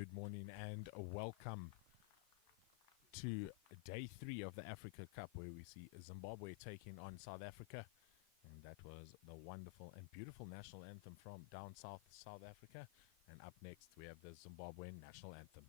Good morning and welcome to day 3 of the Africa Cup, where we see Zimbabwe taking on South Africa. And that was the wonderful and beautiful national anthem from down south, South Africa. And up next, we have the Zimbabwean national anthem.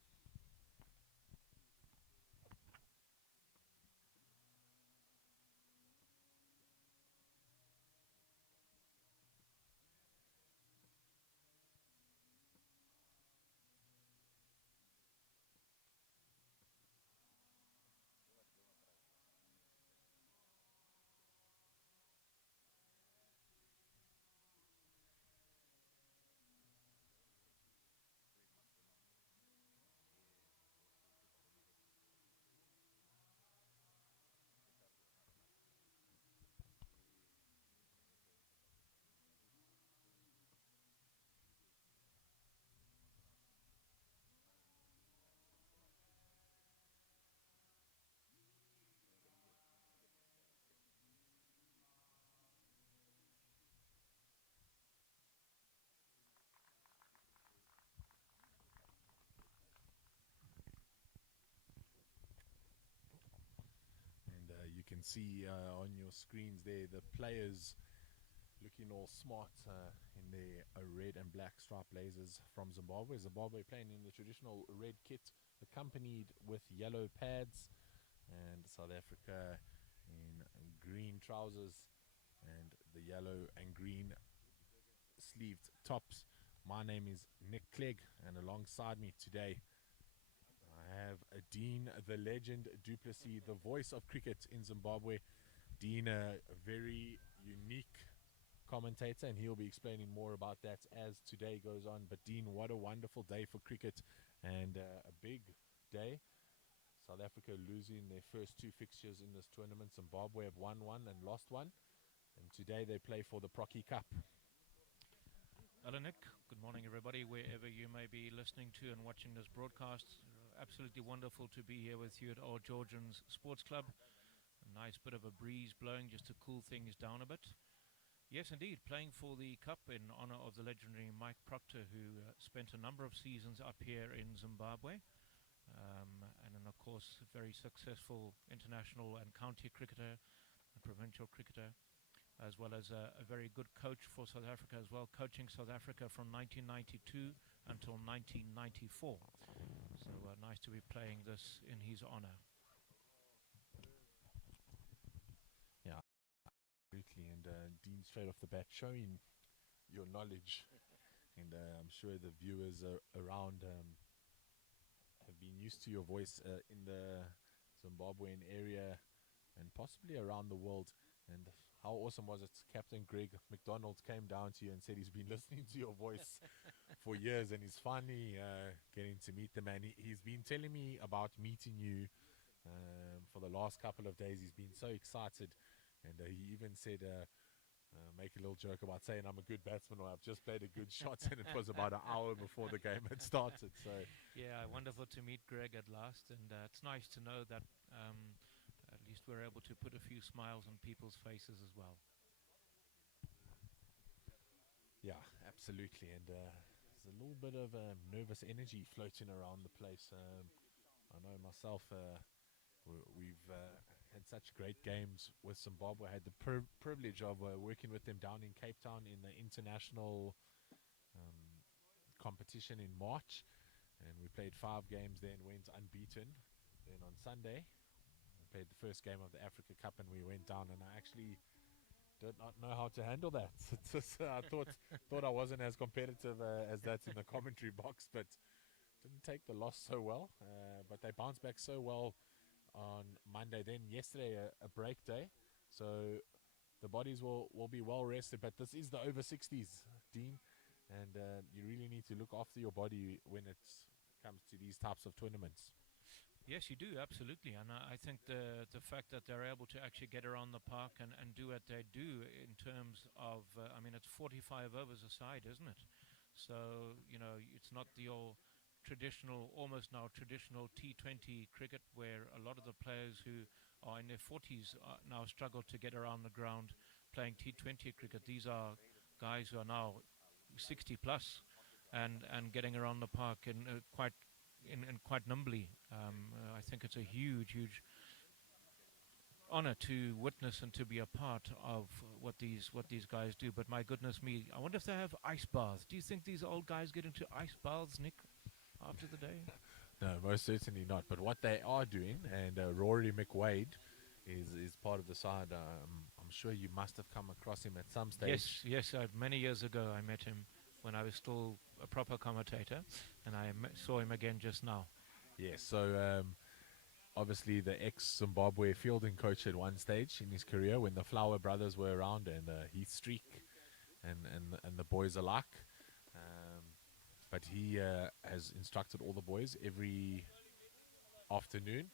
You can see on your screens there the players looking all smart in their red and black striped blazers from Zimbabwe. Zimbabwe playing in the traditional red kit, accompanied with yellow pads, and South Africa in green trousers and the yellow and green sleeved tops. My name is Nick Clegg, and alongside me today I have Dean, the legend Duplessis, the voice of cricket in Zimbabwe. Dean, a very unique commentator, and he'll be explaining more about that as today goes on. But Dean, what a wonderful day for cricket, and a big day. South Africa losing their first 2 fixtures in this tournament. Zimbabwe have won 1 and lost 1, and today they play for the Proctor Cup. Hello Nick, good morning everybody, wherever you may be listening to and watching this broadcast. Absolutely wonderful to be here with you at Old Georgians Sports Club. A nice bit of a breeze blowing just to cool things down a bit. Yes indeed, playing for the Cup in honour of the legendary Mike Proctor, who spent a number of seasons up here in Zimbabwe. And then of course a very successful international and county cricketer and provincial cricketer, as well as a very good coach for South Africa as well, coaching South Africa from 1992 until 1994. So nice to be playing this in his honour. Yeah, absolutely. And Dean, straight off the bat, showing your knowledge. And I'm sure the viewers around have been used to your voice in the Zimbabwean area and possibly around the world. And how awesome was it? Captain Greg McDonald came down to you and said he's been listening to your voice for years, and he's finally getting to meet the man. He's been telling me about meeting you for the last couple of days. He's been so excited, and he even said, make a little joke about saying I'm a good batsman, or I've just played a good shot, and it was about an hour before the game had started. So yeah, wonderful to meet Greg at last, and it's nice to know that at least we're able to put a few smiles on people's faces as well. Yeah, absolutely. And there's a little bit of nervous energy floating around the place. I know myself, we've had such great games with Zimbabwe. I had the privilege of working with them down in Cape Town in the international competition in March. And we played 5 games there and went unbeaten. Then on Sunday, played the first game of the Africa Cup, and we went down, and I actually did not know how to handle that. I thought I wasn't as competitive as that in the commentary box, but didn't take the loss so well. But they bounced back so well on Monday. Then yesterday, a break day, so the bodies will be well rested. But this is the over 60's, Dean, and you really need to look after your body when it comes to these types of tournaments. Yes, you do, absolutely. And I think the fact that they're able to actually get around the park and do what they do in terms of, I mean, it's 45 overs a side, isn't it? So, you know, it's not the old traditional, almost now traditional T20 cricket, where a lot of the players who are in their 40s now struggle to get around the ground playing T20 cricket. These are guys who are now 60 plus, and getting around the park in quite nimbly. I think it's a huge honor to witness and to be a part of what these guys do. But my goodness me, I wonder if they have ice baths. Do you think these old guys get into ice baths, Nick, after the day? No, most certainly not. But what they are doing, and Rory McWade is part of the side. I'm sure you must have come across him at some stage. Yes. Many years ago, I met him when I was still a proper commentator, and I saw him again just now. Yes, so obviously the ex-Zimbabwe fielding coach at one stage in his career when the Flower brothers were around, and Heath Streak and the boys alike. But he has instructed all the boys every afternoon,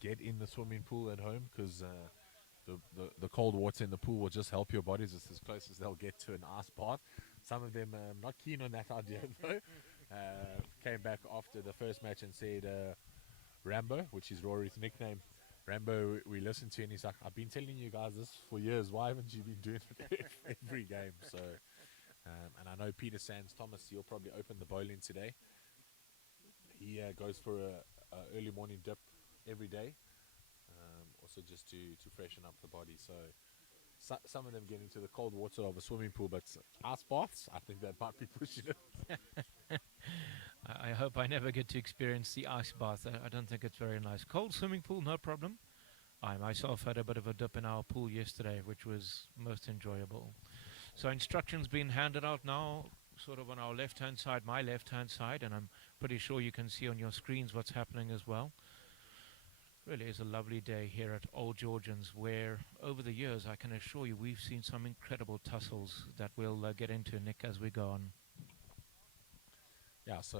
get in the swimming pool at home, because the cold water in the pool will just help your bodies. It's as close as they'll get to an ice bath. Some of them not keen on that idea though. Came back after the first match and said, Rambo, which is Rory's nickname, Rambo, we listened to, and he's like, I've been telling you guys this for years. Why haven't you been doing it every game? So, and I know Peter Sands Thomas, he'll probably open the bowling today. He goes for a early morning dip every day, also just to freshen up the body. So some of them get into the cold water of a swimming pool, but ice baths, I think that might be pushing it. I hope I never get to experience the ice bath. I don't think it's very nice. Cold swimming pool, no problem. I myself had a bit of a dip in our pool yesterday, which was most enjoyable. So instructions being handed out now, sort of on our left-hand side, my left-hand side, and I'm pretty sure you can see on your screens what's happening as well. Really is a lovely day here at Old Georgians, where over the years I can assure you we've seen some incredible tussles that we'll get into, Nick, as we go on. Yeah, so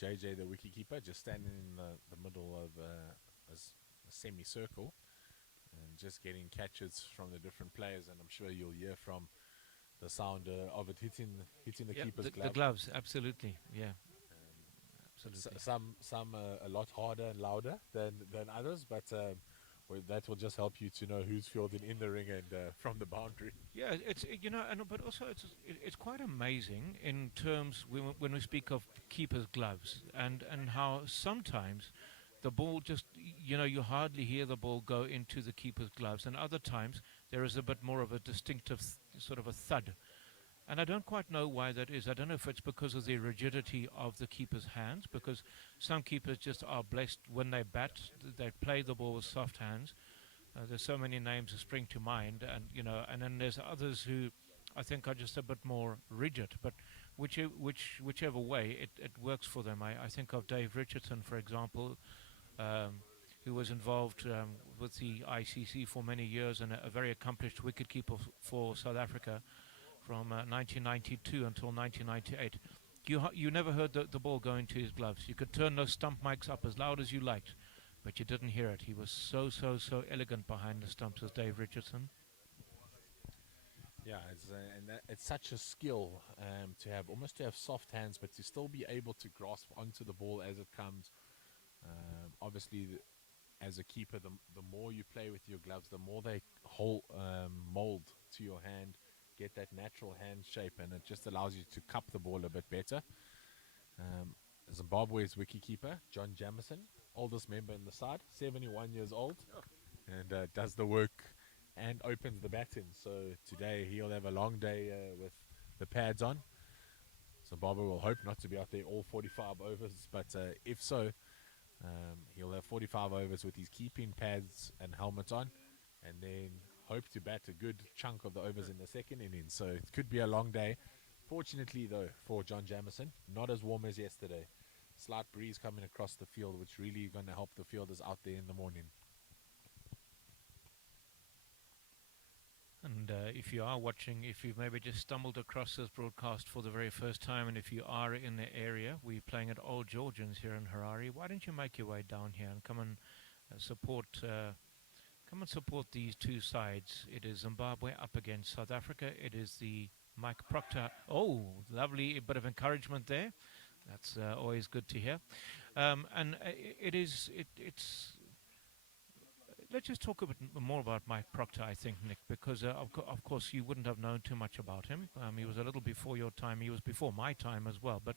JJ, the wicketkeeper, just standing in the middle of a semicircle and just getting catches from the different players, and I'm sure you'll hear from the sound of it hitting the keeper's glove. The gloves, absolutely, yeah. Absolutely. Some a lot harder and louder than others, but that will just help you to know who's fielding in the ring and from the boundary. Yeah, but also it's quite amazing in terms when we speak of keepers' gloves and how sometimes the ball just, you hardly hear the ball go into the keeper's gloves, and other times there is a bit more of a distinctive sort of a thud. And I don't quite know why that is. I don't know if it's because of the rigidity of the keeper's hands, because some keepers just are blessed when they bat, they play the ball with soft hands. There's so many names that spring to mind, and then there's others who I think are just a bit more rigid. But whichever way, it works for them. I think of Dave Richardson, for example, who was involved with the ICC for many years and a very accomplished wicketkeeper for South Africa from 1992 until 1998. You never heard the ball go into his gloves. You could turn those stump mics up as loud as you liked, but you didn't hear it. He was so elegant behind the stumps as Dave Richardson. Yeah, it's such a skill to have soft hands, but to still be able to grasp onto the ball as it comes. Obviously, as a keeper, the more you play with your gloves, the more they mold to your hand, get that natural hand shape, and it just allows you to cup the ball a bit better. Zimbabwe's wicketkeeper, John Jamison, oldest member in the side, 71 years old, and does the work and opens the baton. So today he'll have a long day with the pads on. Zimbabwe will hope not to be out there all 45 overs, but if so, he'll have 45 overs with his keeping pads and helmet on, and then hope to bat a good chunk of the overs in the second innings. So it could be a long day. Fortunately, though, for John Jamison, not as warm as yesterday. Slight breeze coming across the field, which really going to help the fielders out there in the morning. And if you are watching, if you've maybe just stumbled across this broadcast for the very first time, and if you are in the area, we're playing at Old Georgians here in Harare. Why don't you make your way down here and come and support these two sides. It is Zimbabwe up against South Africa. It is the Mike Proctor. Oh, lovely bit of encouragement there. That's always good to hear. And it's let's just talk a bit more about Mike Proctor, I think, Nick, because of course you wouldn't have known too much about him. He was a little before your time. He was before my time as well. But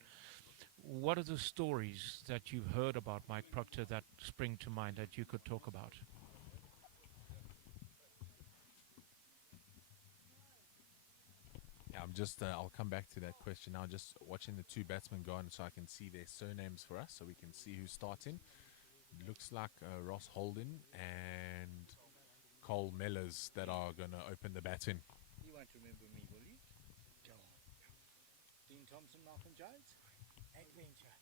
what are the stories that you've heard about Mike Proctor that spring to mind that you could talk about? Yeah, I'll come back to that question now. Just watching the two batsmen go on so I can see their surnames for us, so we can see who's starting. It looks like Ross Holden and Cole Mellors that are going to open the batting. You won't remember me, will you? Joe. Dean Thompson, Malcolm Jones? Adventure.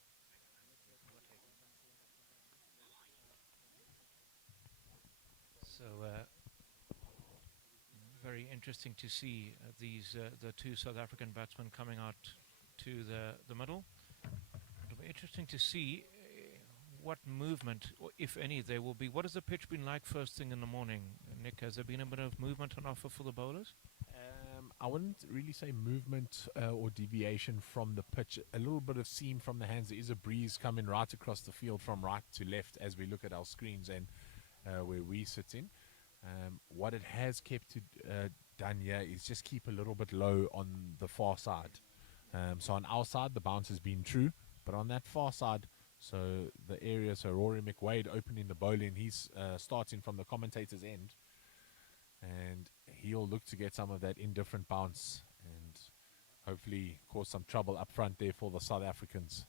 So very interesting to see the two South African batsmen coming out to the middle. It'll be interesting to see what movement, if any, there will be. What has the pitch been like first thing in the morning, Nick? Has there been a bit of movement on offer for the bowlers? I wouldn't really say movement or deviation from the pitch. A little bit of seam from the hands. There is a breeze coming right across the field from right to left as we look at our screens and where we sit in. What it has kept done here is just keep a little bit low on the far side. So on our side, the bounce has been true, but on that far side, so the area, so Rory McWade opening the bowling, he's starting from the commentator's end, and he'll look to get some of that indifferent bounce and hopefully cause some trouble up front there for the South Africans.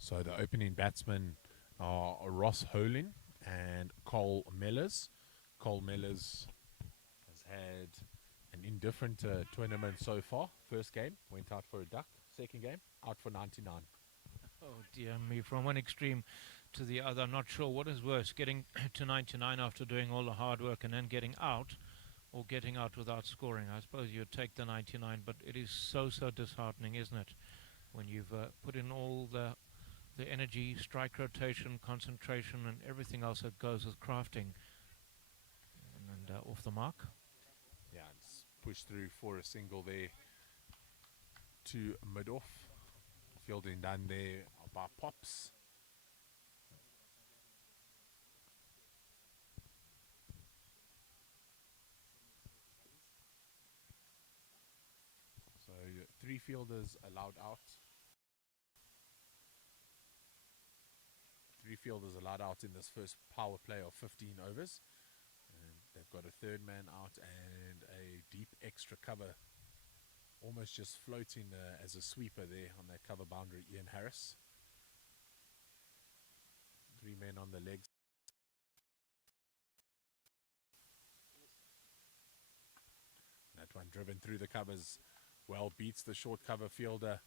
So the opening batsmen are Ross Holden and Cole Mellors. Cole Mellors has had an indifferent tournament so far. First game, went out for a duck. Second game, out for 99. Oh dear me, from one extreme to the other. I'm not sure what is worse, getting to 99 after doing all the hard work and then getting out, or getting out without scoring. I suppose you'd take the 99, but it is so disheartening, isn't it? When you've put in all the energy, strike rotation, concentration, and everything else that goes with crafting, and off the mark. Yeah, it's pushed through for a single there to mid-off. Fielding done there by Pops. So 3 fielders allowed out. 3 fielders allowed out in this first power play of 15 overs. And they've got a third man out and a deep extra cover, almost just floating as a sweeper there on that cover boundary, Ian Harris. 3 men on the legs. That one driven through the covers. Well, beats the short cover fielder.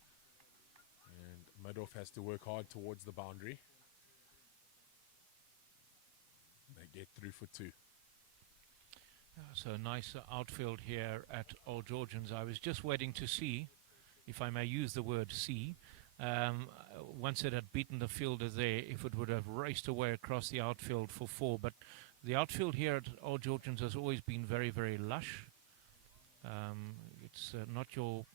And Midoff has to work hard towards the boundary. They get through for 2. So nice outfield here at Old Georgians. I was just waiting to see, if I may use the word see, once it had beaten the fielder there, if it would have raced away across the outfield for 4. But the outfield here at Old Georgians has always been very lush. It's not your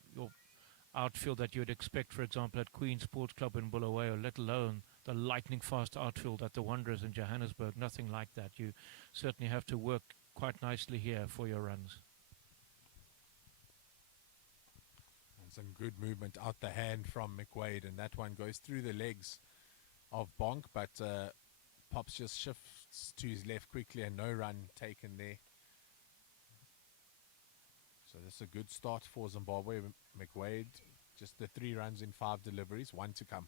outfield that you would expect, for example, at Queen's Sports Club in Bulawayo, let alone the lightning fast outfield at the Wanderers in Johannesburg. Nothing like that. You certainly have to work quite nicely here for your runs. And some good movement out the hand from McWade, and that one goes through the legs of Bonk, but Pops just shifts to his left quickly and no run taken there. So this is a good start for Zimbabwe. McWade, just the 3 runs in 5 deliveries, 1 to come.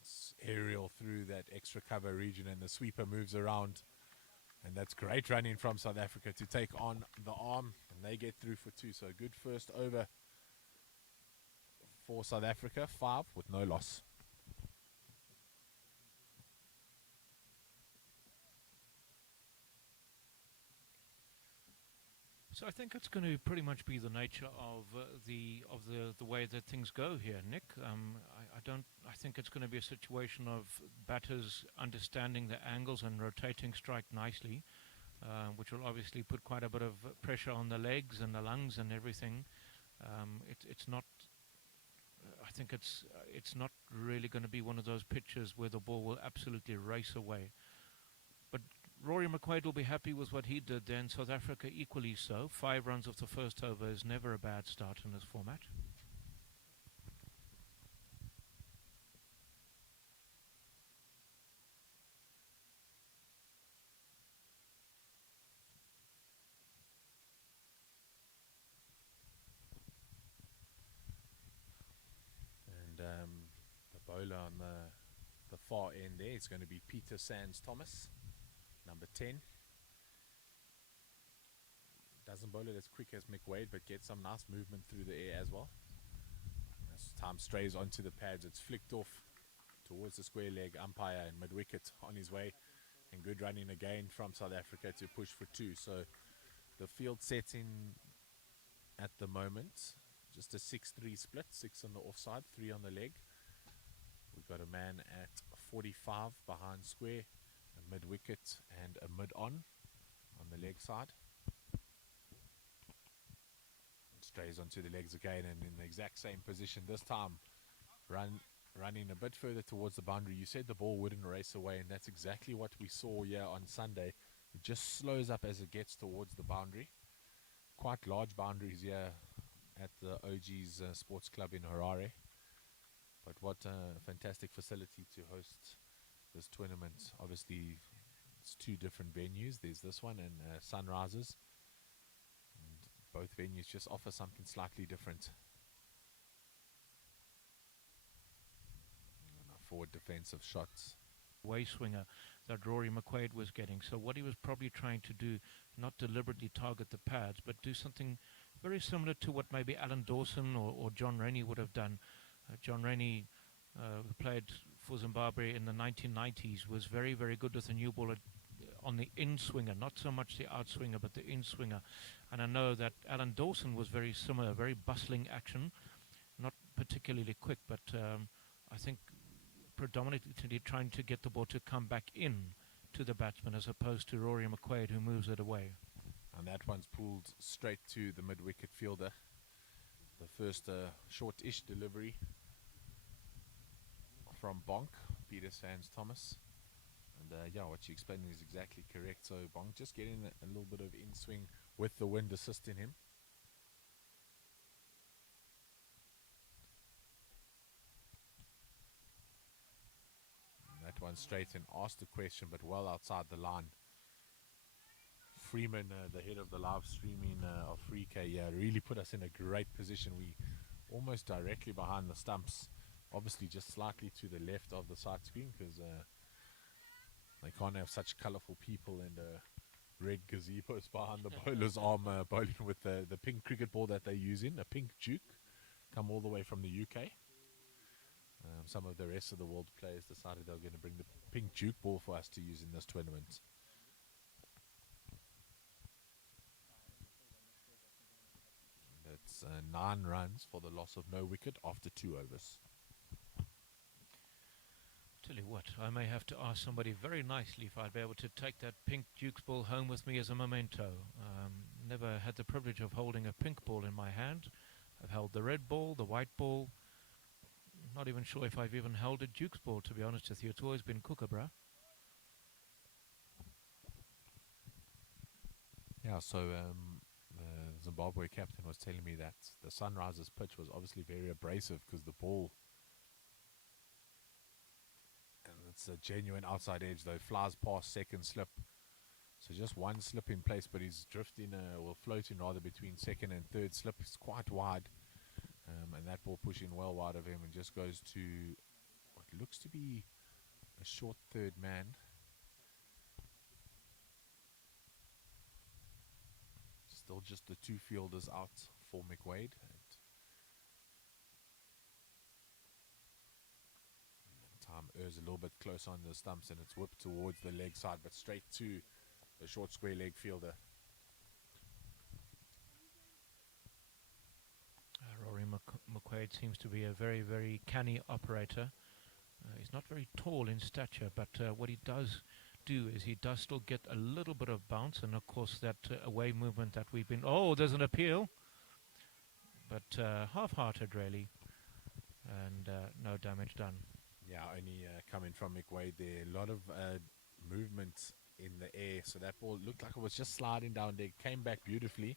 It's aerial through that extra cover region, and the sweeper moves around. And that's great running from South Africa to take on the arm, and they get through for 2. So a good first over for South Africa, 5 with no loss. So I think it's going to pretty much be the nature of the way that things go here, Nick. I think it's going to be a situation of batters understanding the angles and rotating strike nicely, which will obviously put quite a bit of pressure on the legs and the lungs and everything. It's not. I think it's not really going to be one of those pitches where the ball will absolutely race away. But Rory McQuaid will be happy with what he did there, and South Africa equally so. 5 runs off the first over is never a bad start in this format. And the bowler on the far end there is going to be Peter Sands Thomas, number 10. Doesn't bowl it as quick as McWade, but gets some nice movement through the air as well. As time strays onto the pads, it's flicked off towards the square leg umpire and mid-wicket on his way. And good running again from South Africa to push for 2. So the field setting at the moment, just a 6-3 split, 6 on the offside, 3 on the leg. We've got a man at 45 behind square, a mid-wicket and a mid-on the leg side. Strays onto the legs again and in the exact same position this time, running a bit further towards the boundary. You said the ball wouldn't race away, and that's exactly what we saw here on Sunday. It just slows up as it gets towards the boundary. Quite large boundaries here at the OG's Sports Club in Harare. But what a fantastic facility to host this tournament. Obviously, it's 2 different venues. There's this one and Sunrisers. Both venues just offer something slightly different. Forward defensive shots. Way swinger that Rory McQuaid was getting. So what he was probably trying to do, not deliberately target the pads, but do something very similar to what maybe Alan Dawson or John Rainey would have done. John Rainey, who played for Zimbabwe in the 1990s, was very, very good with the new ball on the in-swinger, not so much the out-swinger, but the in-swinger. And I know that Alan Dawson was very similar, very bustling action, not particularly quick, but I think predominantly trying to get the ball to come back in to the batsman as opposed to Rory McQuaid, who moves it away. And that one's pulled straight to the mid-wicket fielder. The first short-ish delivery from Bonk, Peter Sands Thomas. And yeah, what you explaining is exactly correct. So Bonk just getting a little bit of in-swing with the wind assisting him. And that one straight and asked the question, but well outside the line. Freeman, the head of the live streaming of 3K, yeah, really put us in a great position. We almost directly behind the stumps, obviously just slightly to the left of the side screen because they can't have such colourful people and red gazebos behind the bowler's arm bowling with the pink cricket ball that they're using, a pink Duke, come all the way from the UK. Some of the rest of the world players decided they were going to bring the pink Duke ball for us to use in this tournament. That's 9 runs for the loss of no wicket after 2 overs. Tell you what, I may have to ask somebody very nicely if I'd be able to take that pink Duke's ball home with me as a memento. Never had the privilege of holding a pink ball in my hand. I've held the red ball, the white ball. Not even sure if I've even held a Duke's ball, to be honest with you. It's always been Kookaburra. Yeah, so the Zimbabwe captain was telling me that the Sunrisers pitch was obviously very abrasive because the ball, and it's a genuine outside edge though, flies past second slip. So just one slip in place, but he's drifting or floating rather between second and third slip. It's quite wide, and that ball pushing well wide of him and just goes to what looks to be a short third man. Still just the 2 fielders out for McWade. And time errs a little bit close on the stumps and it's whipped towards the leg side, but straight to the short square leg fielder. McQuaid seems to be a very, very canny operator. He's not very tall in stature, but what he does do is he does still get a little bit of bounce, and of course that away movement that we've been... Oh, there's an appeal, but half-hearted really, and no damage done. Yeah, only coming from McWade there. A lot of movement in the air, so that ball looked like it was just sliding down there. Came back beautifully,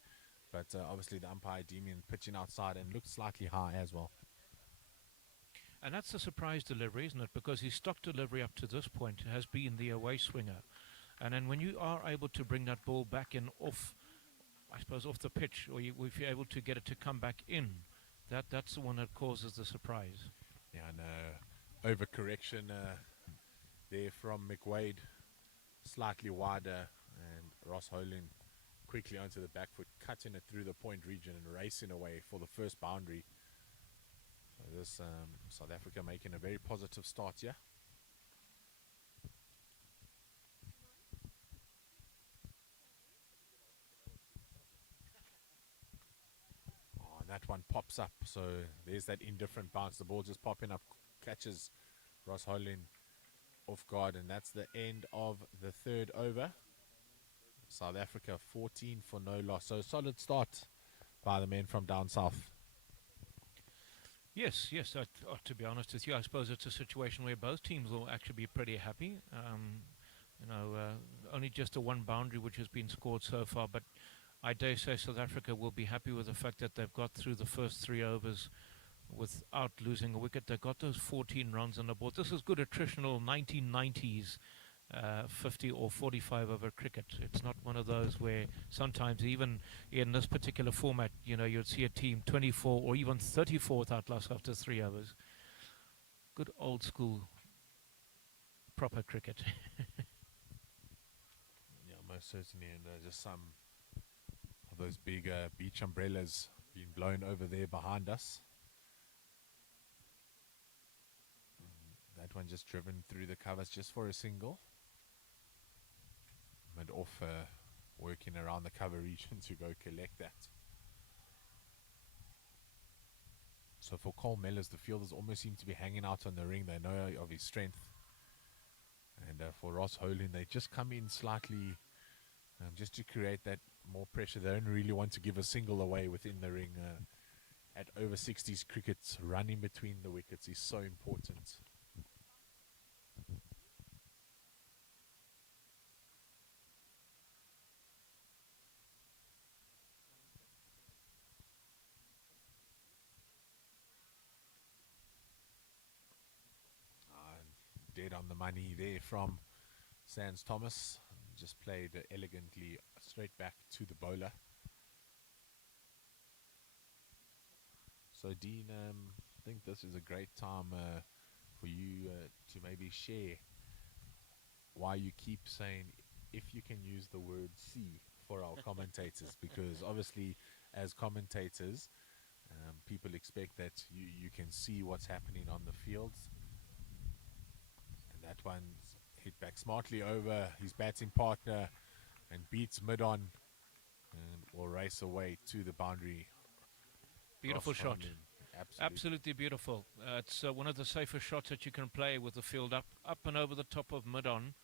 but obviously the umpire deeming pitching outside and looked slightly high as well. And that's a surprise delivery, isn't it? Because his stock delivery up to this point has been the away swinger. And then when you are able to bring that ball back in off, I suppose, off the pitch, or if you're able to get it to come back in, that's the one that causes the surprise. Yeah, and overcorrection there from McWade, slightly wider, and Ross Holin quickly onto the back foot, cutting it through the point region and racing away for the first boundary. So this South Africa making a very positive start here. Oh, and that one pops up. So there's that indifferent bounce. The ball just popping up, catches Ross Holin off guard, and that's the end of the third over. South Africa 14 for no loss. So solid start by the men from down south. Yes. To be honest with you, I suppose it's a situation where both teams will actually be pretty happy. Only just a one boundary which has been scored so far, but I dare say South Africa will be happy with the fact that they've got through the first 3 overs without losing a wicket. They got those 14 runs on the board. This is good attritional 1990s 50 or 45 over cricket. It's not one of those where sometimes even in this particular format, you'd see a team 24 or even 34 without loss after 3 overs. Good old school proper cricket. Yeah, most certainly, and just some of those big beach umbrellas being blown over there behind us. That one just driven through the covers just for a single. Mid off working around the cover region to go collect that. So for Cole Mellors, the fielders almost seem to be hanging out on the ring. They know of his strength. And for Ross Holin, they just come in slightly just to create that more pressure. They don't really want to give a single away within the ring. At over 60s cricket, running between the wickets is so important. Dead on the money there from Sans Thomas. Just played elegantly straight back to the bowler. So Dean, I think this is a great time for you to maybe share why you keep saying if you can use the word "see" for our commentators, because obviously as commentators people expect that you can see what's happening on the fields. That one's hit back smartly over his batting partner and beats mid-on and will race away to the boundary. Beautiful shot. Absolutely beautiful. It's one of the safer shots that you can play with the field up and over the top of mid-on.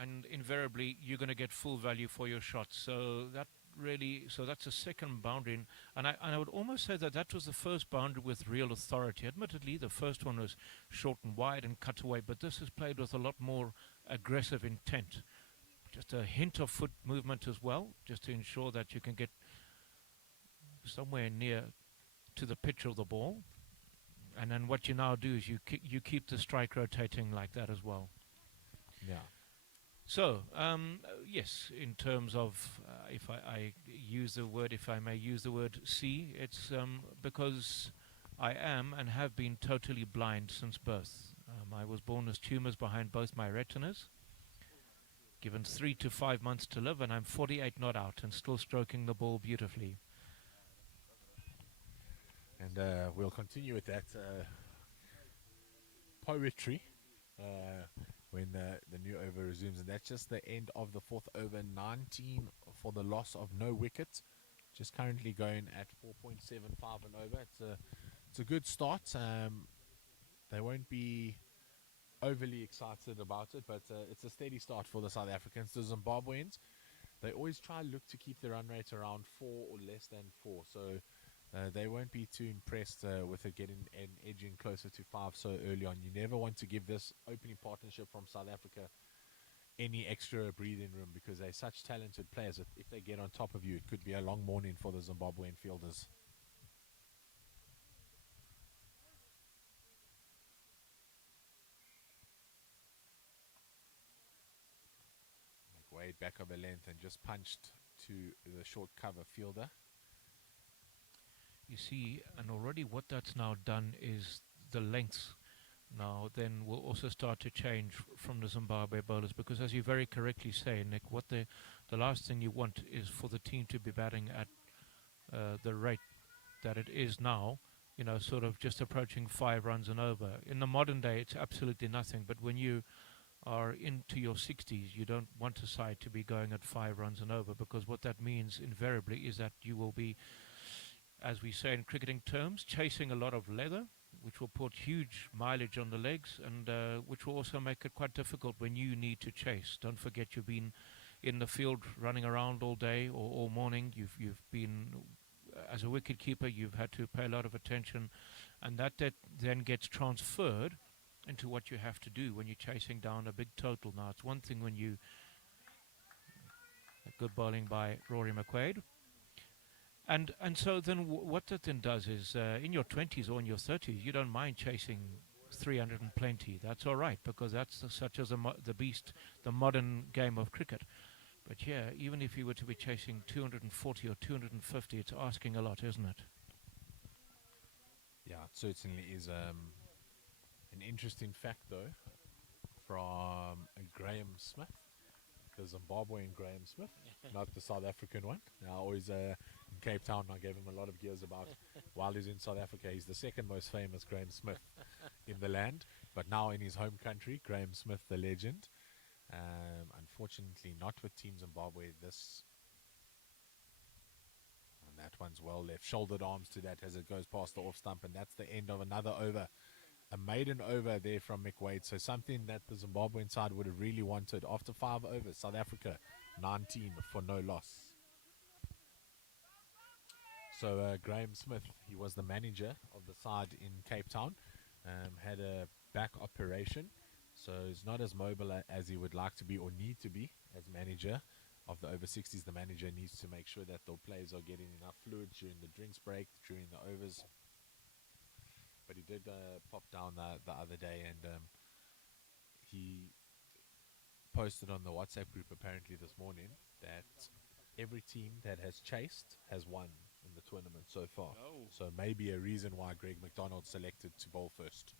And invariably, you're going to get full value for your shot. So that's a second boundary. And I would almost say that was the first boundary with real authority. Admittedly, the first one was short and wide and cut away, but this is played with a lot more aggressive intent. Just a hint of foot movement as well, just to ensure that you can get somewhere near to the pitch of the ball. And then what you now do is you keep the strike rotating like that as well. Yeah. So, yes, in terms of, if I may use the word see, it's because I am and have been totally blind since birth. I was born with tumors behind both my retinas, given 3 to 5 months to live, and I'm 48 not out and still stroking the ball beautifully. And we'll continue with that poetry when the new over resumes. And that's just the end of the fourth over. 19 for the loss of no wicket. just currently going at 4.75 and over. It's a good start. They won't be overly excited about it, but it's a steady start for the South Africans. The Zimbabweans, they always try look to keep their run rate around 4 or less than 4, so they won't be too impressed with it getting and edging closer to 5 so early on. You never want to give this opening partnership from South Africa any extra breathing room, because they're such talented players that if they get on top of you, it could be a long morning for the Zimbabwean fielders. McWade back over length and just punched to the short cover fielder. You see, and already what that's now done is the lengths now then will also start to change from the Zimbabwe bowlers, because as you very correctly say, Nick, what the last thing you want is for the team to be batting at the rate that it is now, you know, sort of just approaching 5 runs and over. In the modern day, it's absolutely nothing, but when you are into your 60s, you don't want a side to be going at 5 runs and over, because what that means invariably is that you will be, as we say in cricketing terms, chasing a lot of leather, which will put huge mileage on the legs, and which will also make it quite difficult when you need to chase. Don't forget, you've been in the field running around all day or all morning. You've been, as a wicket keeper, you've had to pay a lot of attention, and that then gets transferred into what you have to do when you're chasing down a big total. Now, it's one thing when you... Good bowling by Rory McQuaid. And so then what that then does is, in your 20s or in your 30s, you don't mind chasing 300 and plenty. That's all right, because that's such as the beast, the modern game of cricket. But yeah, even if you were to be chasing 240 or 250, it's asking a lot, isn't it? Yeah, it certainly is. An interesting fact, though, from Graham Smith, the Zimbabwean Graham Smith, not the South African one. Now, always in Cape Town, I gave him a lot of gears about while he's in South Africa. He's the second most famous Graham Smith in the land, but now in his home country, Graham Smith, the legend. Unfortunately, not with Team Zimbabwe. And that one's well left. Shouldered arms to that as it goes past the off stump, and that's the end of another over. A maiden over there from McWade, so something that the Zimbabwean side would have really wanted. After 5 overs, South Africa 19 for no loss. So Graham Smith, he was the manager of the side in Cape Town, had a back operation, so he's not as mobile as he would like to be or need to be as manager of the over 60s. The manager needs to make sure that the players are getting enough fluid during the drinks break, during the overs. But he did pop down the other day, and he posted on the WhatsApp group apparently this morning that every team that has chased has won in the tournament so far. Oh. So maybe a reason why Greg McDonald selected to bowl first.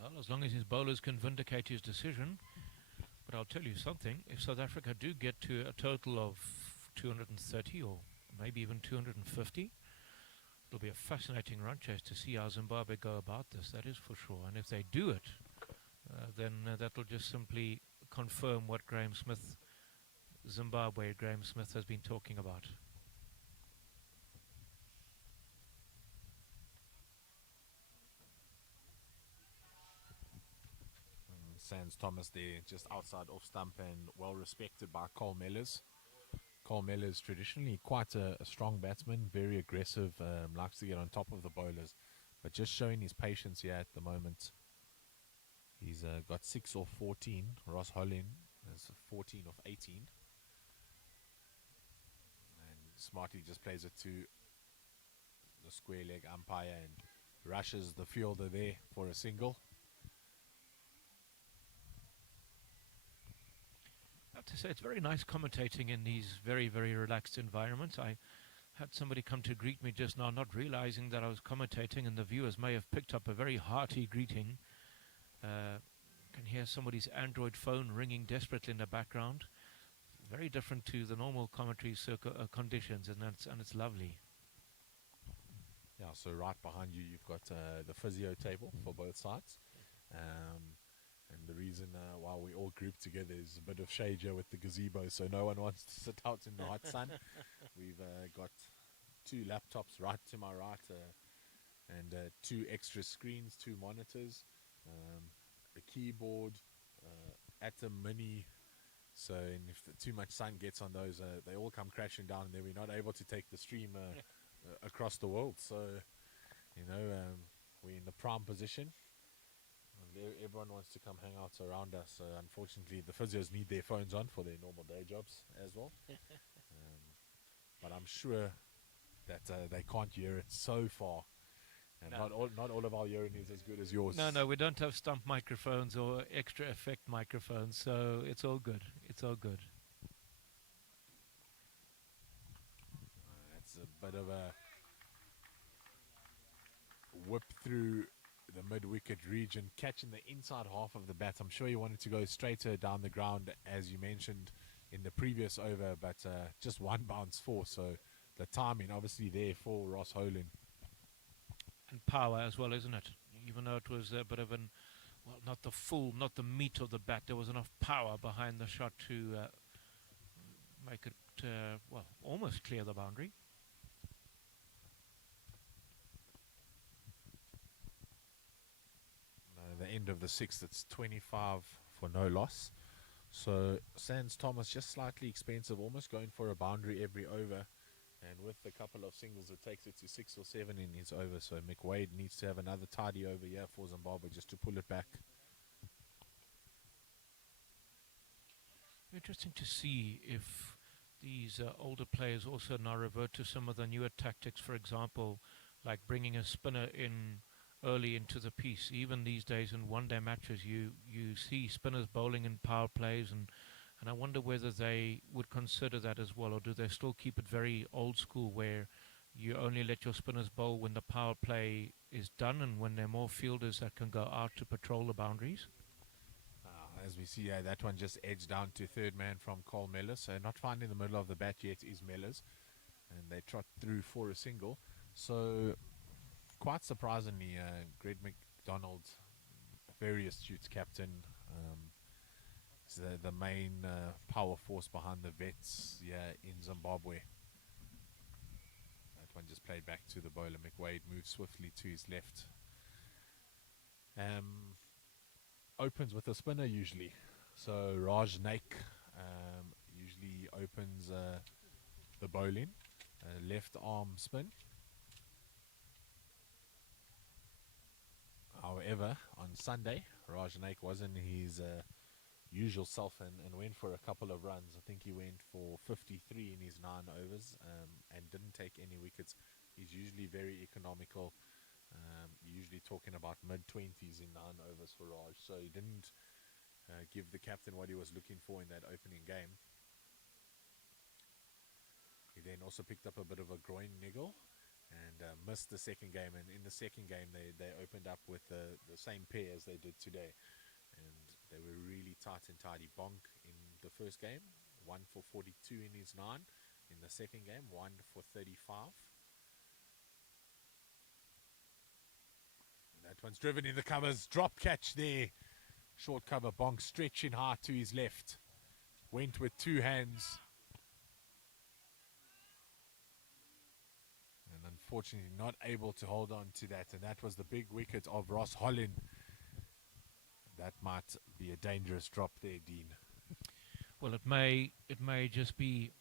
Well, as long as his bowlers can vindicate his decision. But I'll tell you something, if South Africa do get to a total of 230 or maybe even 250, it'll be a fascinating run chase to see how Zimbabwe go about this, that is for sure. And if they do it, then that'll just simply confirm what Zimbabwe Graham Smith has been talking about. Sans Thomas there, just outside off stump, and well respected by Cole Mellors. Cole Mellors traditionally quite a strong batsman, very aggressive, likes to get on top of the bowlers, but just showing his patience here at the moment. He's got 6 off 14. Ross Hollin has 14 off 18. And smartly just plays it to the square leg umpire and rushes the fielder there for a single. I have to say, it's very nice commentating in these very, very relaxed environments. I had somebody come to greet me just now, not realizing that I was commentating, and the viewers may have picked up a very hearty greeting. Can hear somebody's Android phone ringing desperately in the background. Very different to the normal commentary conditions, and it's lovely. Yeah, so right behind you, you've got the physio table for both sides. And the reason why we all grouped together is a bit of shade here with the gazebo, so no one wants to sit out in the hot sun. We've got 2 laptops right to my right, and 2 extra screens, 2 monitors, a keyboard, at a mini. So, and if too much sun gets on those, they all come crashing down, and then we're not able to take the stream across the world. So, we're in the prime position. Everyone wants to come hang out around us. So, unfortunately, the physios need their phones on for their normal day jobs as well. But I'm sure that they can't hear it so far. And No. not all of our hearing is as good as yours. No, we don't have stump microphones or extra effect microphones, so it's all good. It's all good. It's a bit of a whip through the mid-wicket region, catching the inside half of the bat. I'm sure he wanted to go straighter down the ground, as you mentioned in the previous over, but just one bounce for. So the timing obviously there for Ross Holin. And power as well, isn't it? Even though it was a bit of not the meat of the bat, there was enough power behind the shot to make it, almost clear the boundary. The end of the 6th, it's 25 for no loss. So Sans Thomas just slightly expensive, almost going for a boundary every over. And with a couple of singles, it takes it to 6 or 7 in his over. So McWade needs to have another tidy over here for Zimbabwe just to pull it back. Interesting to see if these older players also now revert to some of the newer tactics, for example, like bringing a spinner in early into the piece. Even these days in one-day matches, you see spinners bowling in power plays, and I wonder whether they would consider that as well, or do they still keep it very old school where you only let your spinners bowl when the power play is done and when there are more fielders that can go out to patrol the boundaries? As we see, that one just edged down to third man from Cole Mellors. So not finding the middle of the bat yet is Mellors, and they trot through for a single. So quite surprisingly, Greg McDonald, very astute captain, is the main power force behind the vets in Zimbabwe. That one just played back to the bowler. McWade moves swiftly to his left. Opens with a spinner usually. So Raj Naik usually opens the bowling. Left arm spin. However, on Sunday, Raj Naik wasn't his usual self and went for a couple of runs. I think he went for 53 in his 9 overs and didn't take any wickets. He's usually very economical. Usually talking about mid-20s in 9 overs for Raj. So he didn't give the captain what he was looking for in that opening game. He then also picked up a bit of a groin niggle and missed the second game. And in the second game, they opened up with the same pair as they did today. And they were really tight and tidy. Bonk in the first game, 1 for 42 in his 9. In the second game, 1 for 35. And that one's driven in the covers. Drop catch there. Short cover. Bonk stretching high to his left. Went with 2 hands. And unfortunately not able to hold on to that. And that was the big wicket of Ross Holin. That might be a dangerous drop there, Dean. Well, it may just be.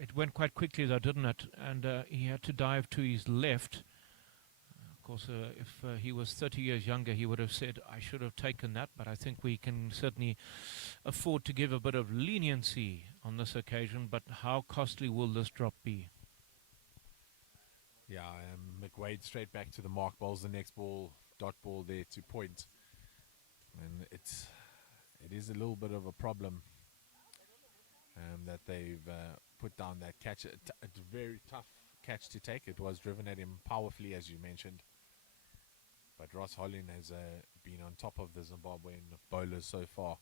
It went quite quickly, though, didn't it? And he had to dive to his left. Of course, if he was 30 years younger, he would have said, "I should have taken that." But I think we can certainly afford to give a bit of leniency on this occasion. But how costly will this drop be? Yeah, McWade straight back to the mark. Bowls the next ball, dot ball there to point. And it is a little bit of a problem that they've put down that catch. It's a very tough catch to take. It was driven at him powerfully, as you mentioned. But Ross Holin has been on top of the Zimbabwean bowlers so far.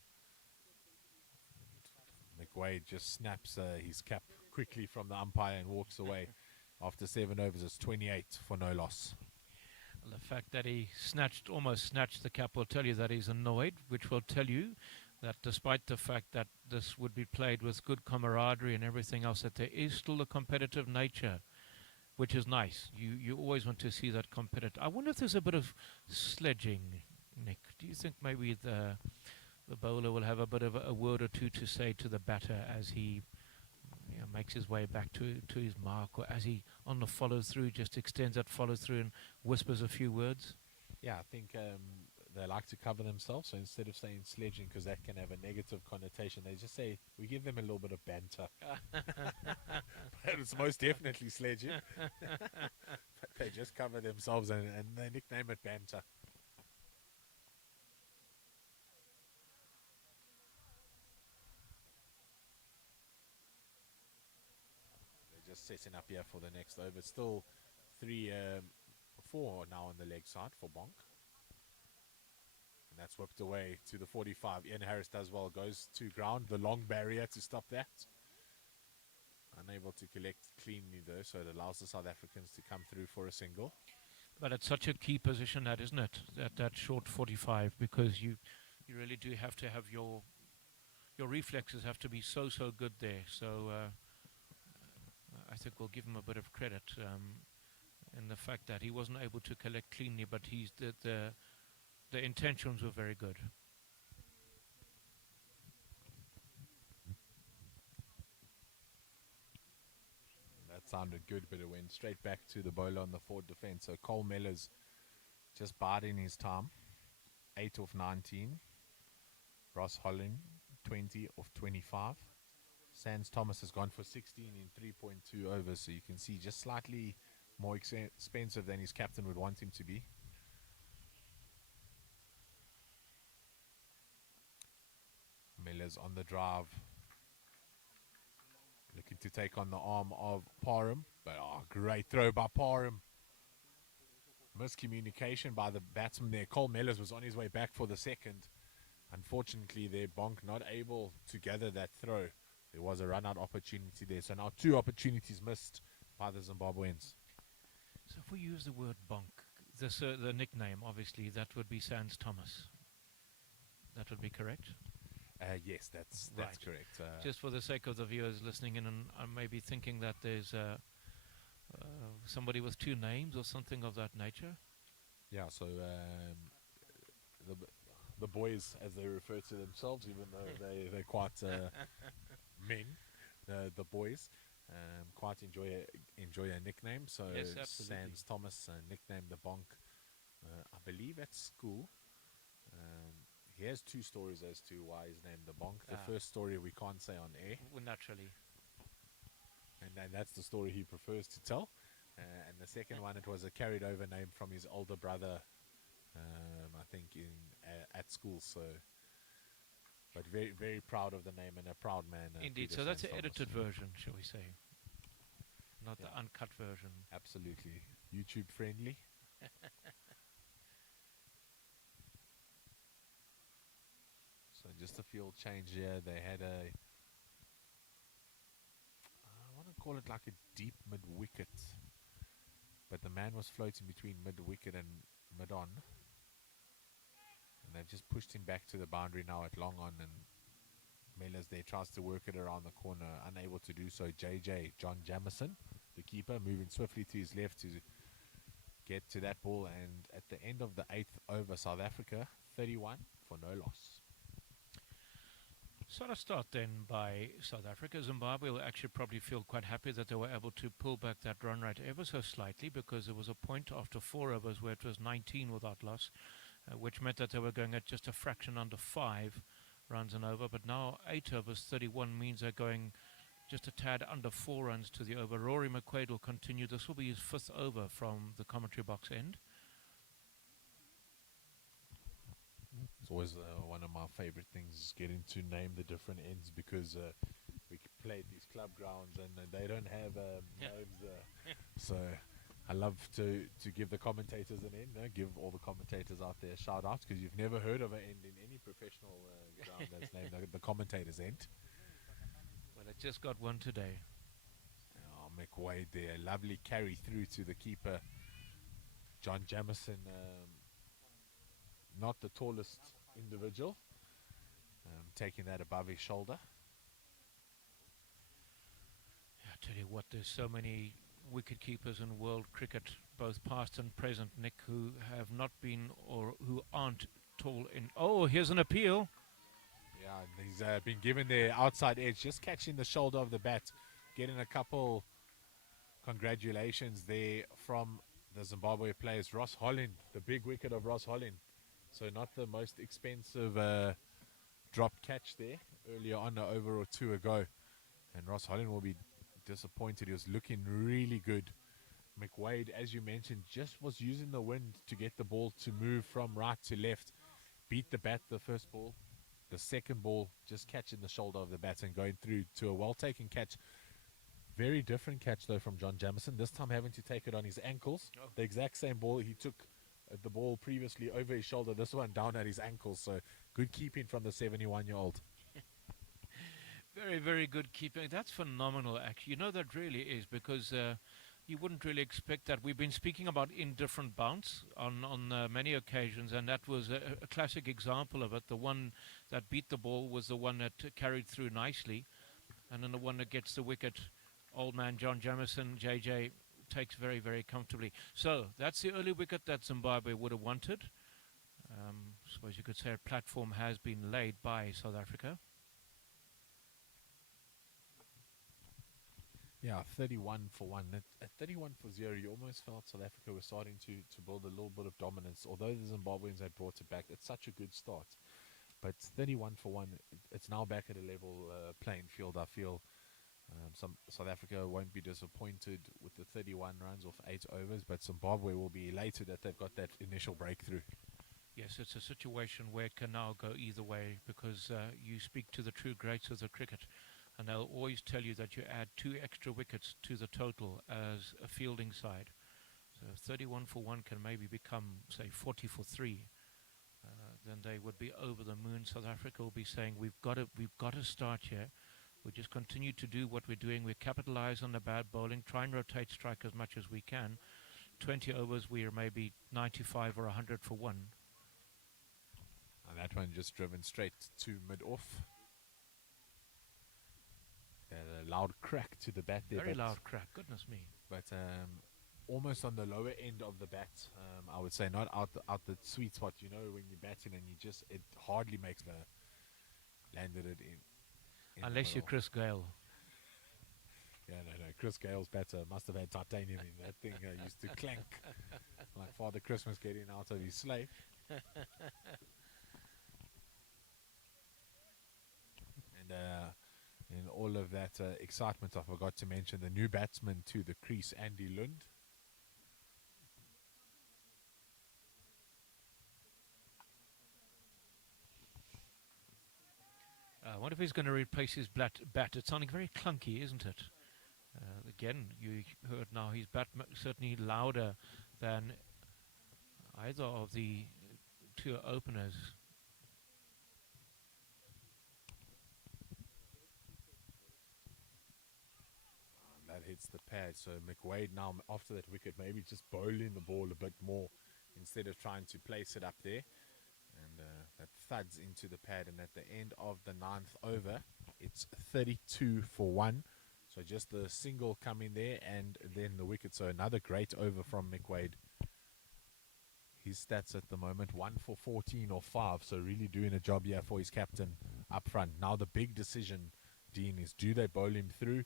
And McWade just snaps his cap quickly from the umpire and walks away. After 7 overs, it's 28 for no loss. The fact that he almost snatched the cap will tell you that he's annoyed, which will tell you that despite the fact that this would be played with good camaraderie and everything else, that there is still a competitive nature, which is nice. You always want to see that competitive. I wonder if there's a bit of sledging, Nick. Do you think maybe the bowler will have a bit of a word or two to say to the batter as he makes his way back to his mark, or as he, on the follow-through, just extends that follow-through and whispers a few words? Yeah, I think they like to cover themselves, so instead of saying sledging, because that can have a negative connotation, they just say, we give them a little bit of banter. But it's most definitely sledging. But they just cover themselves and they nickname it banter. They're just setting up here for the next over. Still 4 now on the leg side for Bonk. And that's whipped away to the 45. Ian Harris does well, goes to ground, the long barrier to stop that. Unable to collect cleanly though, so it allows the South Africans to come through for a single. But it's such a key position, that, isn't it? That short 45, because you really do have to have your reflexes have to be so good there. So I think we'll give him a bit of credit in the fact that he wasn't able to collect cleanly, but the intentions were very good. That sounded good, but it went straight back to the bowler on the forward defense. So Cole Mellors just biding his time. 8 of 19. Ross Holland, 20 of 25. Sans Thomas has gone for 16 in 3.2 overs, so you can see just slightly more expensive than his captain would want him to be. Mellors on the drive, looking to take on the arm of Parham, but great throw by Parham. Miscommunication by the batsman there. Cole Mellors was on his way back for the second. Unfortunately, their Bonk not able to gather that throw. There was a run-out opportunity there. So now 2 opportunities missed by the Zimbabweans. So if we use the word Bonk, the nickname, obviously, that would be Sans Thomas. That would be correct? Yes, that's right. Correct. Just for the sake of the viewers listening in, and maybe thinking that there's somebody with 2 names or something of that nature. Yeah, so the boys, as they refer to themselves, even though they're quite men, the boys quite enjoy a nickname. So yes, absolutely. Sans Thomas nicknamed the Bonk, I believe, at school. He has 2 stories as to why he's named the Bonk. The first story we can't say on air. Well, naturally. And then that's the story he prefers to tell. And the second one, it was a carried over name from his older brother, I think, at school. So, but very, very proud of the name and a proud man. Indeed. Peter So that's Sans an Thomas. edited version, shall we say? Not the uncut version. Absolutely. YouTube friendly. So just a field change here. They had I want to call it like a deep mid-wicket. But the man was floating between mid-wicket and mid-on. And they've just pushed him back to the boundary now at long on. And Mellors there tries to work it around the corner. Unable to do so. John Jamison, the keeper, moving swiftly to his left to get to that ball. And at the end of the 8th over, South Africa 31 for no loss. So let's start then by South Africa. Zimbabwe will actually probably feel quite happy that they were able to pull back that run rate ever so slightly, because there was a point after 4 overs where it was 19 without loss, which meant that they were going at just a fraction under 5 runs and over. But now 8 overs, 31 means they're going just a tad under 4 runs to the over. Rory McQuaid will continue. This will be his 5th over from the commentary box end. It's always one of my favorite things, getting to name the different ends, because we play at these club grounds and they don't have names. So I love to give the commentators an end, give all the commentators out there a shout out, because you've never heard of an end in any professional ground that's named the commentator's end. Well, it just got one today. McWade there, lovely carry through to the keeper, John Jamison, not the tallest individual, taking that above his shoulder. Yeah, I tell you what, there's so many wicket keepers in world cricket, both past and present, Nick, who have not been or who aren't tall in. Oh, here's an appeal. Yeah, he's been given the outside edge, just catching the shoulder of the bat, getting a couple congratulations there from the Zimbabwe players. Ross Holland, the big wicket of Ross Holland. So not the most expensive drop catch there earlier on, an over or two ago. And Ross Holland will be disappointed. He was looking really good. McWade, as you mentioned, just was using the wind to get the ball to move from right to left. Beat the bat the first ball. The second ball, just catching the shoulder of the bat and going through to a well-taken catch. Very different catch, though, from John Jamison. This time having to take it on his ankles. Oh. The exact same ball. He took the ball previously over his shoulder. This one down at his ankles. So good keeping from the 71-year-old. Very, very good keeping. That's phenomenal, actually. You know, that really is, because you wouldn't really expect that. We've been speaking about indifferent bounce on many occasions, and that was a classic example of it. The one that beat the ball was the one that carried through nicely, and then the one that gets the wicket, old man John Jamison, JJ, takes very, very comfortably. So that's the early wicket that Zimbabwe would have wanted. I suppose you could say a platform has been laid by South Africa. Yeah, 31 for 1. At 31 for 0, you almost felt South Africa was starting to build a little bit of dominance. Although the Zimbabweans had brought it back, it's such a good start. But 31 for 1, it's now back at a level playing field, I feel. Some South Africa won't be disappointed with the 31 runs off 8 overs, but Zimbabwe will be elated that they've got that initial breakthrough. Yes, it's a situation where it can now go either way, because you speak to the true greats of the cricket, and they'll always tell you that you add 2 extra wickets to the total as a fielding side. So 31 for 1 can maybe become, say, 40 for 3. Then they would be over the moon. South Africa will be saying, we've got to start here. We just continue to do what we're doing. We capitalize on the bad bowling, try and rotate strike as much as we can. 20 overs, we are maybe 95 or 100 for 1. And that one just driven straight to mid-off. A loud crack to the bat there. Very loud crack, goodness me. But almost on the lower end of the bat, I would say, not out the sweet spot. You know, when you're batting and it hardly makes the landed it in unless you're Chris Gale. Yeah, no. Chris Gale's batter must have had titanium in that thing. Used to clank like Father Christmas getting out of his sleigh. And in all of that excitement, I forgot to mention the new batsman to the crease, Andy Lund. I wonder if he's going to replace his bat. It's sounding very clunky, isn't it? Again, you heard now his bat certainly louder than either of the 2 openers. That hits the pad. So McWade now, after that wicket, maybe just bowling the ball a bit more instead of trying to place it up there. And that thuds into the pad. And at the end of the 9th over, it's 32 for 1. So just the single coming there and then the wicket. So another great over from McWade. His stats at the moment, 1 for 14 or 5. So really doing a job here for his captain up front. Now the big decision, Dean, is do they bowl him through?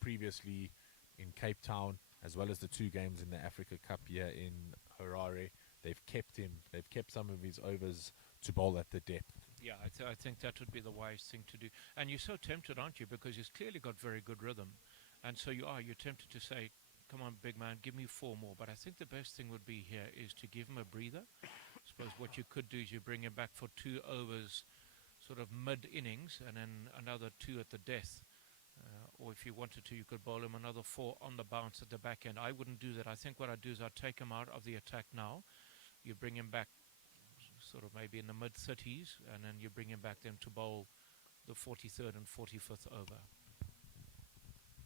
Previously in Cape Town, as well as the 2 games in the Africa Cup here in Harare, they've kept him. They've kept some of his overs to bowl at the depth. Yeah, I think that would be the wise thing to do. And you're so tempted, aren't you? Because he's clearly got very good rhythm. And so you're tempted to say, come on, big man, give me 4 more. But I think the best thing would be here is to give him a breather. I suppose what you could do is you bring him back for 2 overs, sort of mid-innings, and then another 2 at the death. Or if you wanted to, you could bowl him another 4 on the bounce at the back end. I wouldn't do that. I think what I'd do is I'd take him out of the attack now. You bring him back sort of maybe in the mid-30s, and then you bring him back then to bowl the 43rd and 45th over.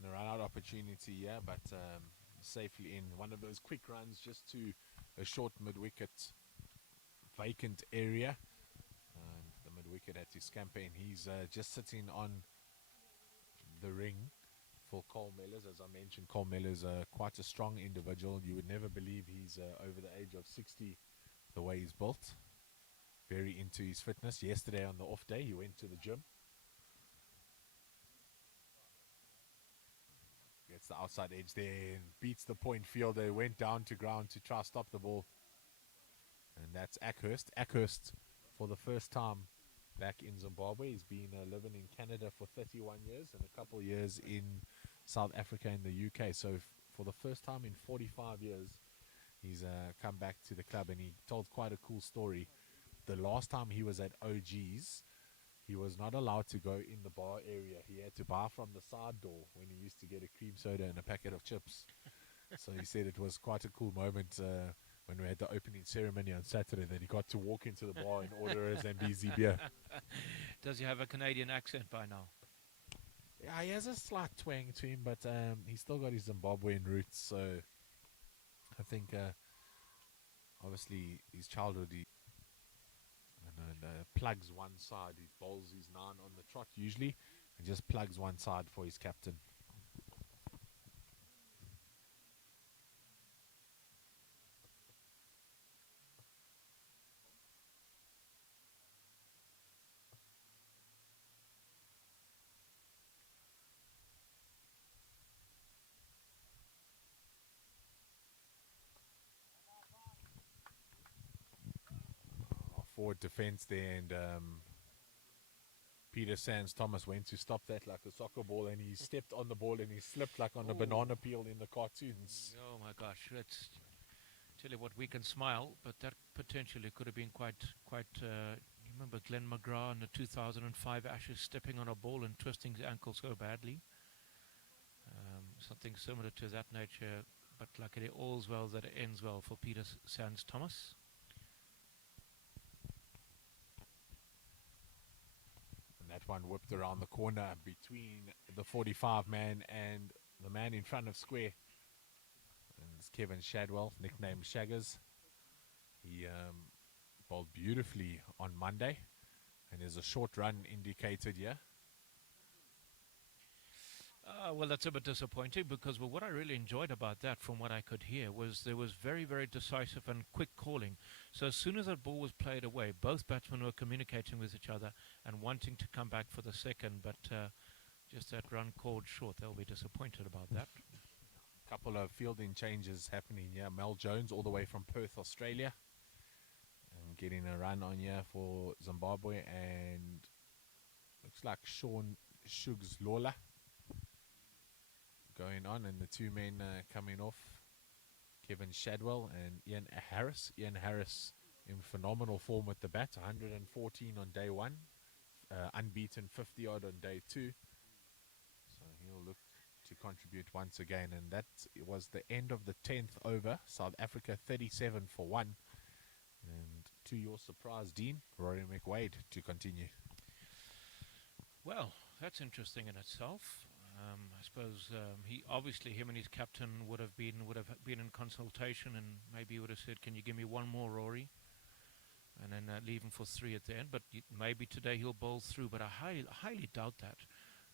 The run-out opportunity, yeah, but safely in. One of those quick runs just to a short mid-wicket vacant area. And the mid-wicket had to scamper in. He's just sitting on the ring for Cole Mellors. As I mentioned, Cole Mellors quite a strong individual. You would never believe he's over the age of 60 the way he's built. Very into his fitness. Yesterday on the off day, he went to the gym. Gets the outside edge there and beats the point fielder. Went down to ground to try to stop the ball. And that's Ackhurst. Ackhurst, for the first time back in Zimbabwe, he's been living in Canada for 31 years and a couple years in South Africa and the UK. So for the first time in 45 years, he's come back to the club, and he told quite a cool story. The last time he was at OG's, he was not allowed to go in the bar area. He had to buy from the side door when he used to get a cream soda and a packet of chips. So he said it was quite a cool moment when we had the opening ceremony on Saturday, that he got to walk into the bar and order a Zambezi beer. Does he have a Canadian accent by now? Yeah, he has a slight twang to him, but he's still got his Zimbabwean roots. So I think, obviously, his childhood, he plugs one side. He bowls his 9 on the trot usually, and just plugs one side for his captain. Forward defense there, and Peter Sands Thomas went to stop that like a soccer ball, and he stepped on the ball and he slipped like on a banana peel in the cartoons. Oh my gosh, let's tell you what, we can smile, but that potentially could have been quite. You remember Glenn McGrath in the 2005 Ashes stepping on a ball and twisting his ankle so badly? Something similar to that nature, but luckily all's well that ends well for Peter Sands Thomas. That one whipped around the corner between the 45 man and the man in front of square. And it's Kevin Shadwell, nicknamed Shaggers. He bowled beautifully on Monday, and there's a short run indicated here. Well, that's a bit disappointing, because what I really enjoyed about that, from what I could hear, was there was very, very decisive and quick calling. So as soon as that ball was played away, both batsmen were communicating with each other and wanting to come back for the second, but just that run called short. They'll be disappointed about that. A couple of fielding changes happening here. Mel Jones, all the way from Perth, Australia, and getting a run on here for Zimbabwe, and looks like Sean Shugs Lola going on, and the two men coming off, Kevin Shadwell and Ian Harris. Ian Harris in phenomenal form with the bat, 114 on day 1, unbeaten 50 odd on day 2. So he'll look to contribute once again, and that was the end of the 10th over. South Africa 37 for 1, and to your surprise, Dean, Rory McWade to continue. Well, that's interesting in itself. I suppose him and his captain would have been in consultation, and maybe he would have said, "Can you give me one more, Rory?" And then leave him for 3 at the end. But maybe today he'll bowl through. But I highly doubt that.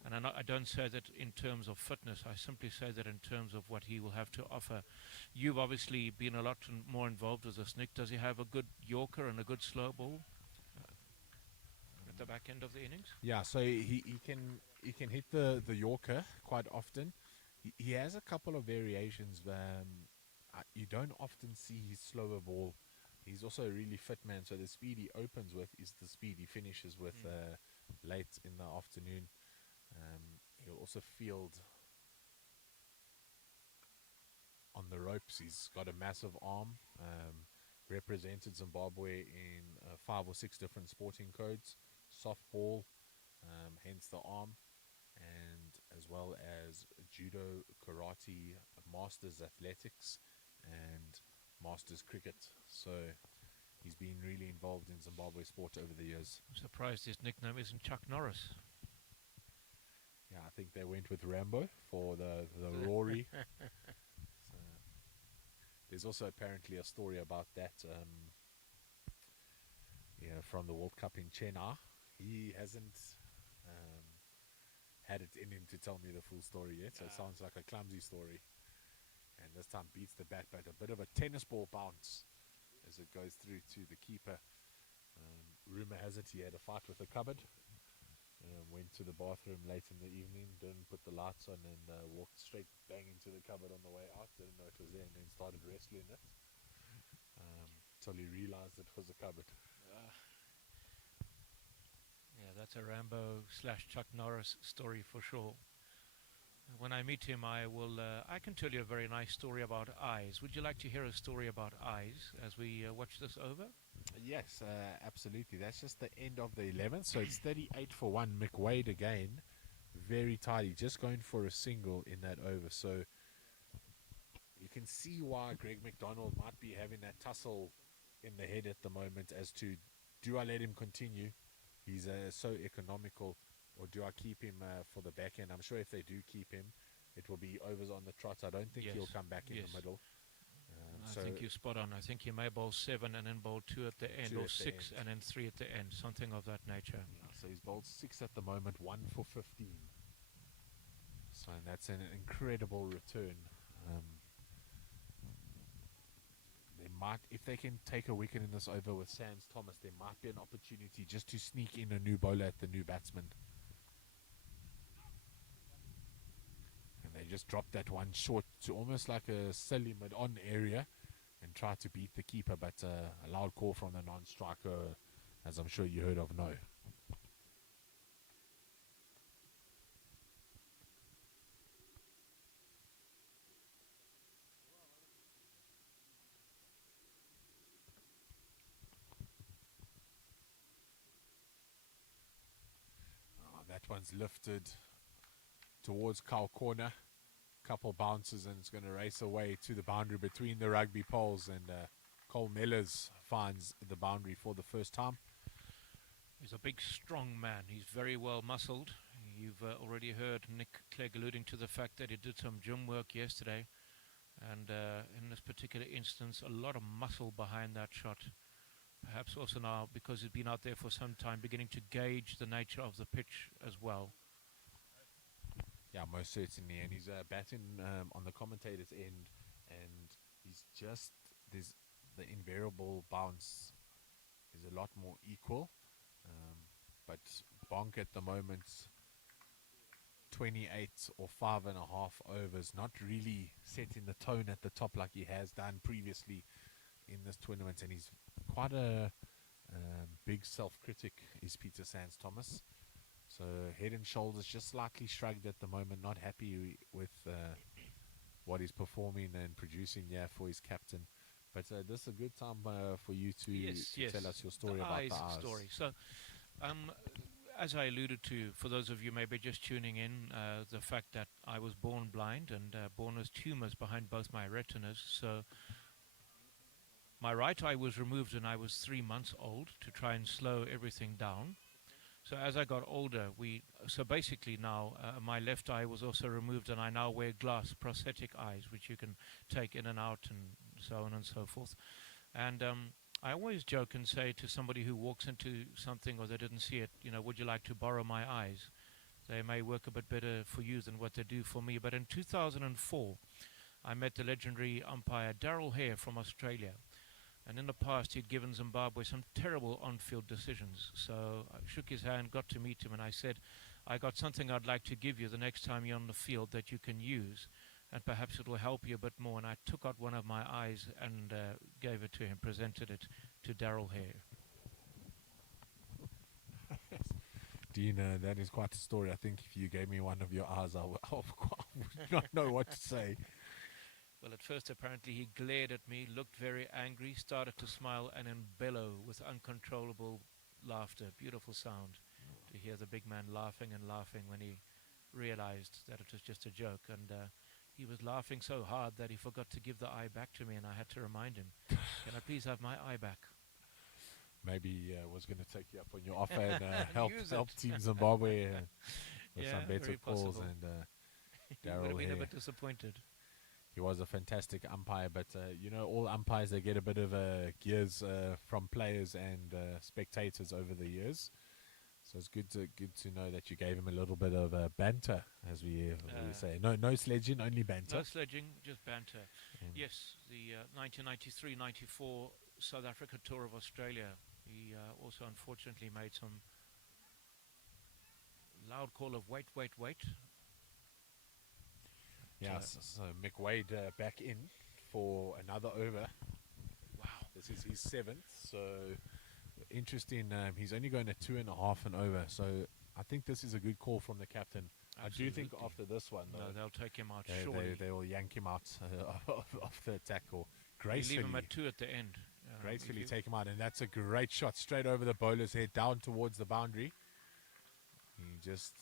And I don't say that in terms of fitness. I simply say that in terms of what he will have to offer. You've obviously been a lot more involved with this, Nick. Does he have a good Yorker and a good slow ball at the back end of the innings? Yeah, so he can hit the Yorker quite often. He has a couple of variations. You don't often see his slower ball. He's also a really fit man, so the speed he opens with is the speed he finishes with late in the afternoon. He'll also field on the ropes. He's got a massive arm. Represented Zimbabwe in 5 or 6 different sporting codes. Softball, hence the arm, and as well as judo, karate, masters athletics, and masters cricket. So he's been really involved in Zimbabwe sport over the years. I'm surprised his nickname isn't Chuck Norris. Yeah, I think they went with Rambo for the Rory. So there's also apparently a story about that. From the World Cup in Chennai, he hasn't had it in him to tell me the full story yet. So it sounds like a clumsy story. And this time beats the bat, but a bit of a tennis ball bounce as it goes through to the keeper. Rumor has it he had a fight with the cupboard. Went to the bathroom late in the evening, didn't put the lights on, and walked straight bang into the cupboard on the way out. Didn't know it was there, and then started wrestling it till he realized it was a cupboard. Yeah, that's a Rambo / Chuck Norris story for sure. When I meet him, I can tell you a very nice story about eyes. Would you like to hear a story about eyes as we watch this over? Yes, absolutely. That's just the end of the 11th. So it's 38 for 1. McWade again. Very tidy. Just going for a single in that over. So you can see why Greg McDonald might be having that tussle in the head at the moment as to, do I let him continue? He's so economical, or do I keep him for the back end? I'm sure if they do keep him, it will be overs on the trot. I don't think he'll come back in the middle. I think you're spot on. I think he may bowl 7 and then bowl 2 at the end, or 6 and then 3 at the end, something of that nature. Yeah, so he's bowled 6 at the moment, 1 for 15. So that's an incredible return. They might, if they can take a wicket in this over with Sans Thomas, there might be an opportunity just to sneak in a new bowler at the new batsman. They just dropped that one short to almost like a silly mid-on area and tried to beat the keeper, but a loud call from the non-striker, as I'm sure you heard of, no. That one's lifted towards Cow Corner. Couple bounces and it's going to race away to the boundary between the rugby poles, and Cole Mellors finds the boundary for the first time. He's a big strong man. He's very well muscled. You've already heard Nick Clegg alluding to the fact that he did some gym work yesterday, and in this particular instance a lot of muscle behind that shot. Perhaps also now, because he's been out there for some time, beginning to gauge the nature of the pitch as well. Yeah, most certainly, and he's batting on the commentator's end, and he's just, there's the invariable bounce is a lot more equal, but Bonk at the moment, 28 or 5.5 overs, not really setting the tone at the top like he has done previously in this tournament, and he's quite a big self-critic, is Peter Sans Thomas. So head and shoulders just slightly shrugged at the moment, not happy with what he's performing and producing for his captain. But this is a good time for you to tell us your story about the eyes. Story. So, as I alluded to, for those of you maybe just tuning in, the fact that I was born blind and born with tumors behind both my retinas. So my right eye was removed when I was 3 months old to try and slow everything down. So as I got older, so basically now my left eye was also removed, and I now wear glass prosthetic eyes, which you can take in and out and so on and so forth. And I always joke and say to somebody who walks into something or they didn't see it, would you like to borrow my eyes? They may work a bit better for you than what they do for me. But in 2004, I met the legendary umpire Daryl Hare from Australia. And in the past, he'd given Zimbabwe some terrible on-field decisions. So I shook his hand, got to meet him, and I said, I got something I'd like to give you the next time you're on the field that you can use, and perhaps it will help you a bit more. And I took out one of my eyes and gave it to him, presented it to Daryl Hare. Dean, that is quite a story. I think if you gave me one of your eyes, I would not know what to say. Well, at first, apparently, he glared at me, looked very angry, started to smile, and then bellow with uncontrollable laughter. Beautiful sound to hear the big man laughing and laughing when he realized that it was just a joke. And he was laughing so hard that he forgot to give the eye back to me, and I had to remind him, can I please have my eye back? Maybe he was going to take you up on your offer and help Team Zimbabwe with some better calls. And Daryl would have been a Hare. bit disappointed. he was a fantastic umpire. But you know, all umpires, they get a bit of gears from players and spectators over the years. So it's good to know that you gave him a little bit of banter, as we say. No sledging, only banter. No sledging, just banter. And Yes, the 1993-94 South Africa tour of Australia. He also unfortunately made some loud call of wait, wait, wait. yeah, so Mick Wade back in for another over. Wow. This is his 7th, so interesting. He's only going at 2.5 and over, so I think this is a good call from the captain. Absolutely. I do think after this one, though, No, they'll take him out surely. they will yank him out of the tackle. You leave Gracefully, him at 2 at the end. gracefully if you- take him out, and that's a great shot straight over the bowler's head, down towards the boundary. He just,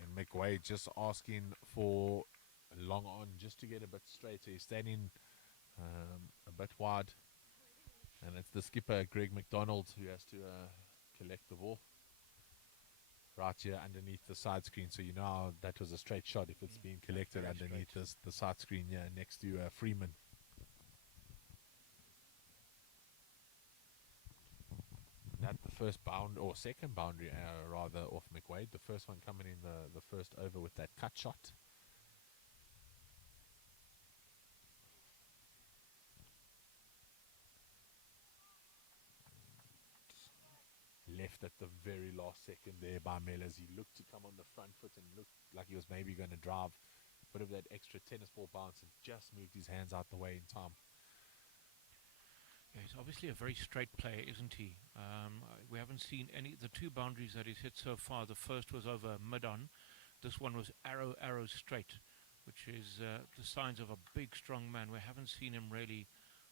and McWade just asking for a long on just to get a bit straighter. He's standing a bit wide, and it's the skipper Greg McDonald who has to collect the ball right here underneath the side screen. So you know how that was a straight shot if it's being collected very underneath the side screen here next to Freeman. That the first bound or second boundary rather off McWade. The first one coming in the first over with that cut shot. Left at the very last second there by Mellors. He looked to come on the front foot and looked like he was maybe going to drive a bit of that extra tennis ball bounce and just moved his hands out the way in time. Yeah, he's obviously a very straight player, isn't he? We haven't seen the 2 boundaries that he's hit so far. The first was over mid-on. This one was arrow straight, which is the signs of a big, strong man. We haven't seen him really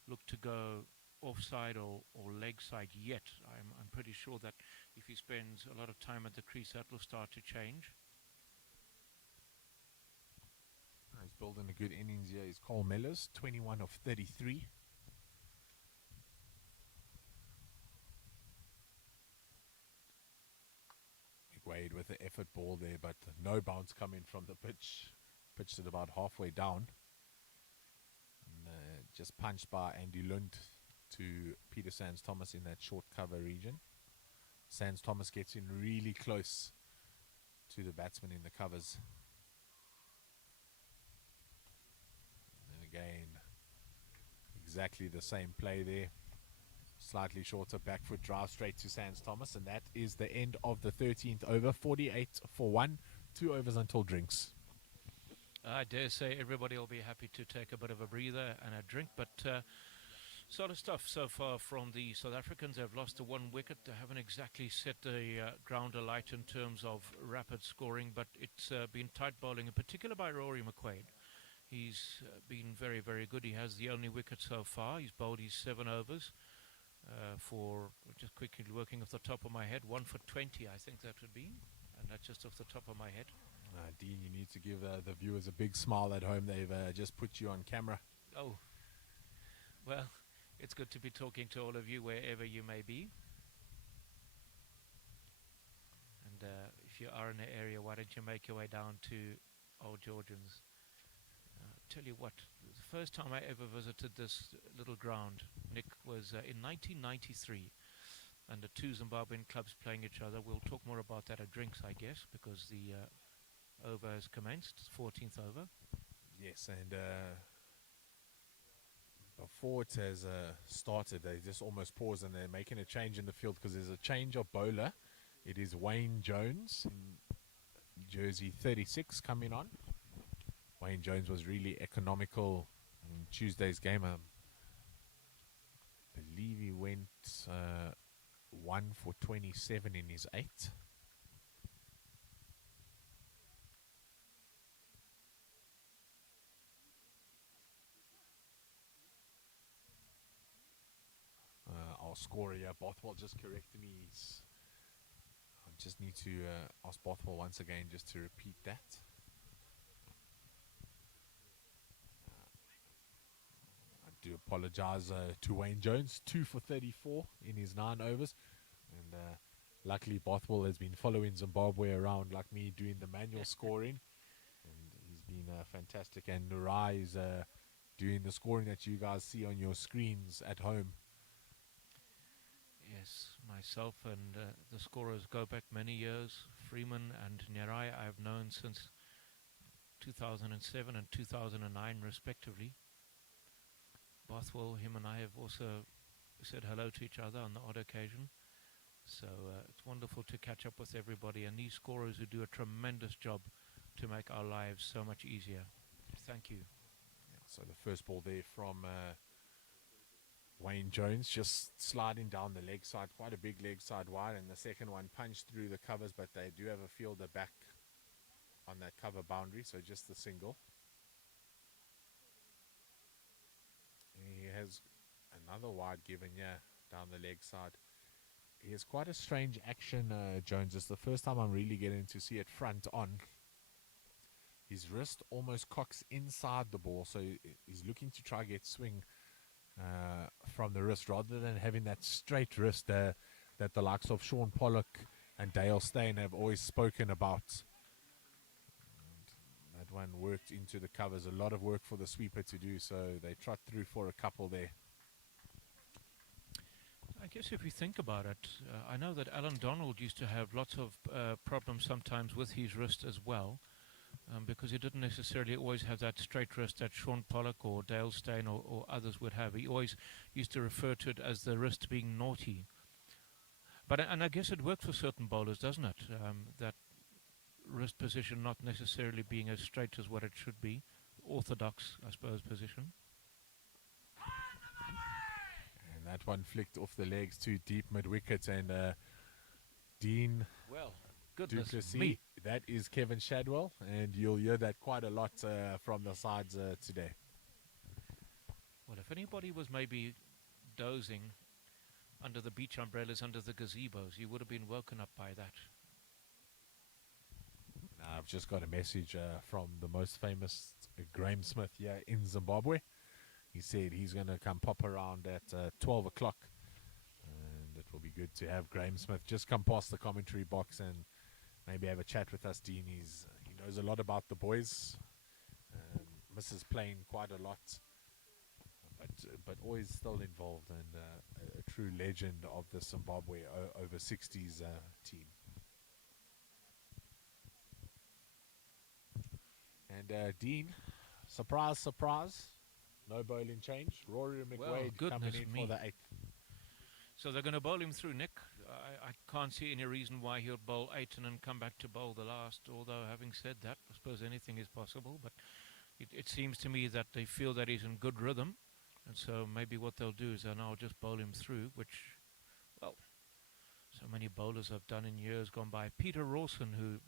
look to go offside or leg side yet. I'm pretty sure that if he spends a lot of time at the crease, that will start to change. He's building a good innings here. He's Cole Mellors, 21 of 33. Wade with the effort ball there, but no bounce coming from the pitch. Pitched it about halfway down. And, just punched by Andy Lund to Peter Sands Thomas in that short cover region. Sands Thomas gets in really close to the batsman in the covers. And again, exactly the same play there. Slightly shorter back foot drive straight to Sands Thomas, and that is the end of the 13th over. 48 for 1, 2 overs until drinks. I dare say everybody will be happy to take a bit of a breather and a drink, but solid stuff so far from the South Africans. They've lost the 1 wicket. They haven't exactly set the ground alight in terms of rapid scoring, but it's been tight bowling, in particular by Rory McQuaid. He's been very, very good. He has the only wicket so far. He's bowled his 7 overs. For just quickly working off the top of my head, 1 for 20, I think that would be, and that's just off the top of my head. Dean, you need to give the viewers a big smile at home. They've just put you on camera. Oh, well, it's good to be talking to all of you wherever you may be. And if you are in the area, why don't you make your way down to Old Georgians? Tell you what, the first time I ever visited this little ground, Nick, was in 1993, and the 2 Zimbabwean clubs playing each other. We'll talk more about that at drinks, I guess, because the over has commenced, 14th over. Yes, and before it has started, they just almost pause and they're making a change in the field because there's a change of bowler. It is Wayne Jones in jersey 36 coming on. Wayne Jones was really economical in Tuesday's game. I believe he went 1 for 27 in his 8. Our scorer here, Bothwell, just corrected me. I just need to ask Bothwell once again just to repeat that. I do apologize to Wayne Jones, 2 for 34 in his 9 overs. And luckily Bothwell has been following Zimbabwe around like me, doing the manual scoring. And he's been fantastic. And Nurai is doing the scoring that you guys see on your screens at home. Yes, myself and the scorers go back many years. Freeman and Nerai I've known since 2007 and 2009 respectively. Bothwell, him and I have also said hello to each other on the odd occasion. So it's wonderful to catch up with everybody and these scorers who do a tremendous job to make our lives so much easier. Thank you. Yeah, so the first ball there from Wayne Jones, just sliding down the leg side, quite a big leg side wide, and the second one punched through the covers, but they do have a fielder back on that cover boundary, so just the single. He has another wide given, yeah, down the leg side. He has quite a strange action, Jones. It's the first time I'm really getting to see it front on. His wrist almost cocks inside the ball, so he's looking to try get swing from the wrist rather than having that straight wrist that the likes of Sean Pollock and Dale Steyn have always spoken about. And that one worked into the covers. A lot of work for the sweeper to do, so they trot through for a couple there. I guess if you think about it, I know that Alan Donald used to have lots of problems sometimes with his wrist as well, because he didn't necessarily always have that straight wrist that Sean Pollock or Dale Steyn or others would have. He always used to refer to it as the wrist being naughty. And I guess it works for certain bowlers, doesn't it? That wrist position not necessarily being as straight as what it should be. Orthodox, I suppose, position. That one flicked off the legs too deep mid-wicket, and Dean well, goodness Duplessis, me. that is Kevin Shadwell, and you'll hear that quite a lot from the sides today. Well, if anybody was maybe dozing under the beach umbrellas, under the gazebos, you would have been woken up by that. I've just got a message from the most famous Graham Smith here in Zimbabwe. He said he's going to come pop around at 12 o'clock. And it will be good to have Graham Smith just come past the commentary box and maybe have a chat with us, Dean. He knows a lot about the boys. Misses playing quite a lot. But always still involved, and a true legend of the Zimbabwe over 60s team. And Dean, surprise, surprise. No bowling change. Rory McWade coming in for the 8th. So they're going to bowl him through, Nick. I can't see any reason why he'll bowl 8 and then come back to bowl the last. Although, having said that, I suppose anything is possible. But it seems to me that they feel that he's in good rhythm. And so maybe what they'll do is they'll now just bowl him through, which, well, so many bowlers have done in years gone by. Peter Rawson, who,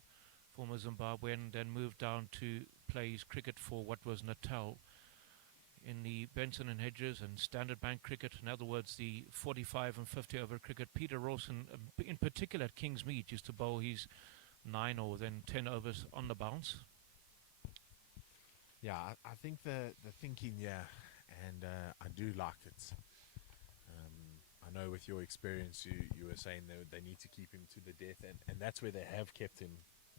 former Zimbabwean, then moved down to play his cricket for what was Natal, in the Benson and Hedges and Standard Bank cricket, in other words, the 45 and 50 over cricket. Peter Rawson, in particular at Kingsmead, used to bowl his 9 or then 10 overs on the bounce. Yeah, I think the thinking, yeah, and I do like it. I know with your experience, you were saying they need to keep him to the death, and that's where they have kept him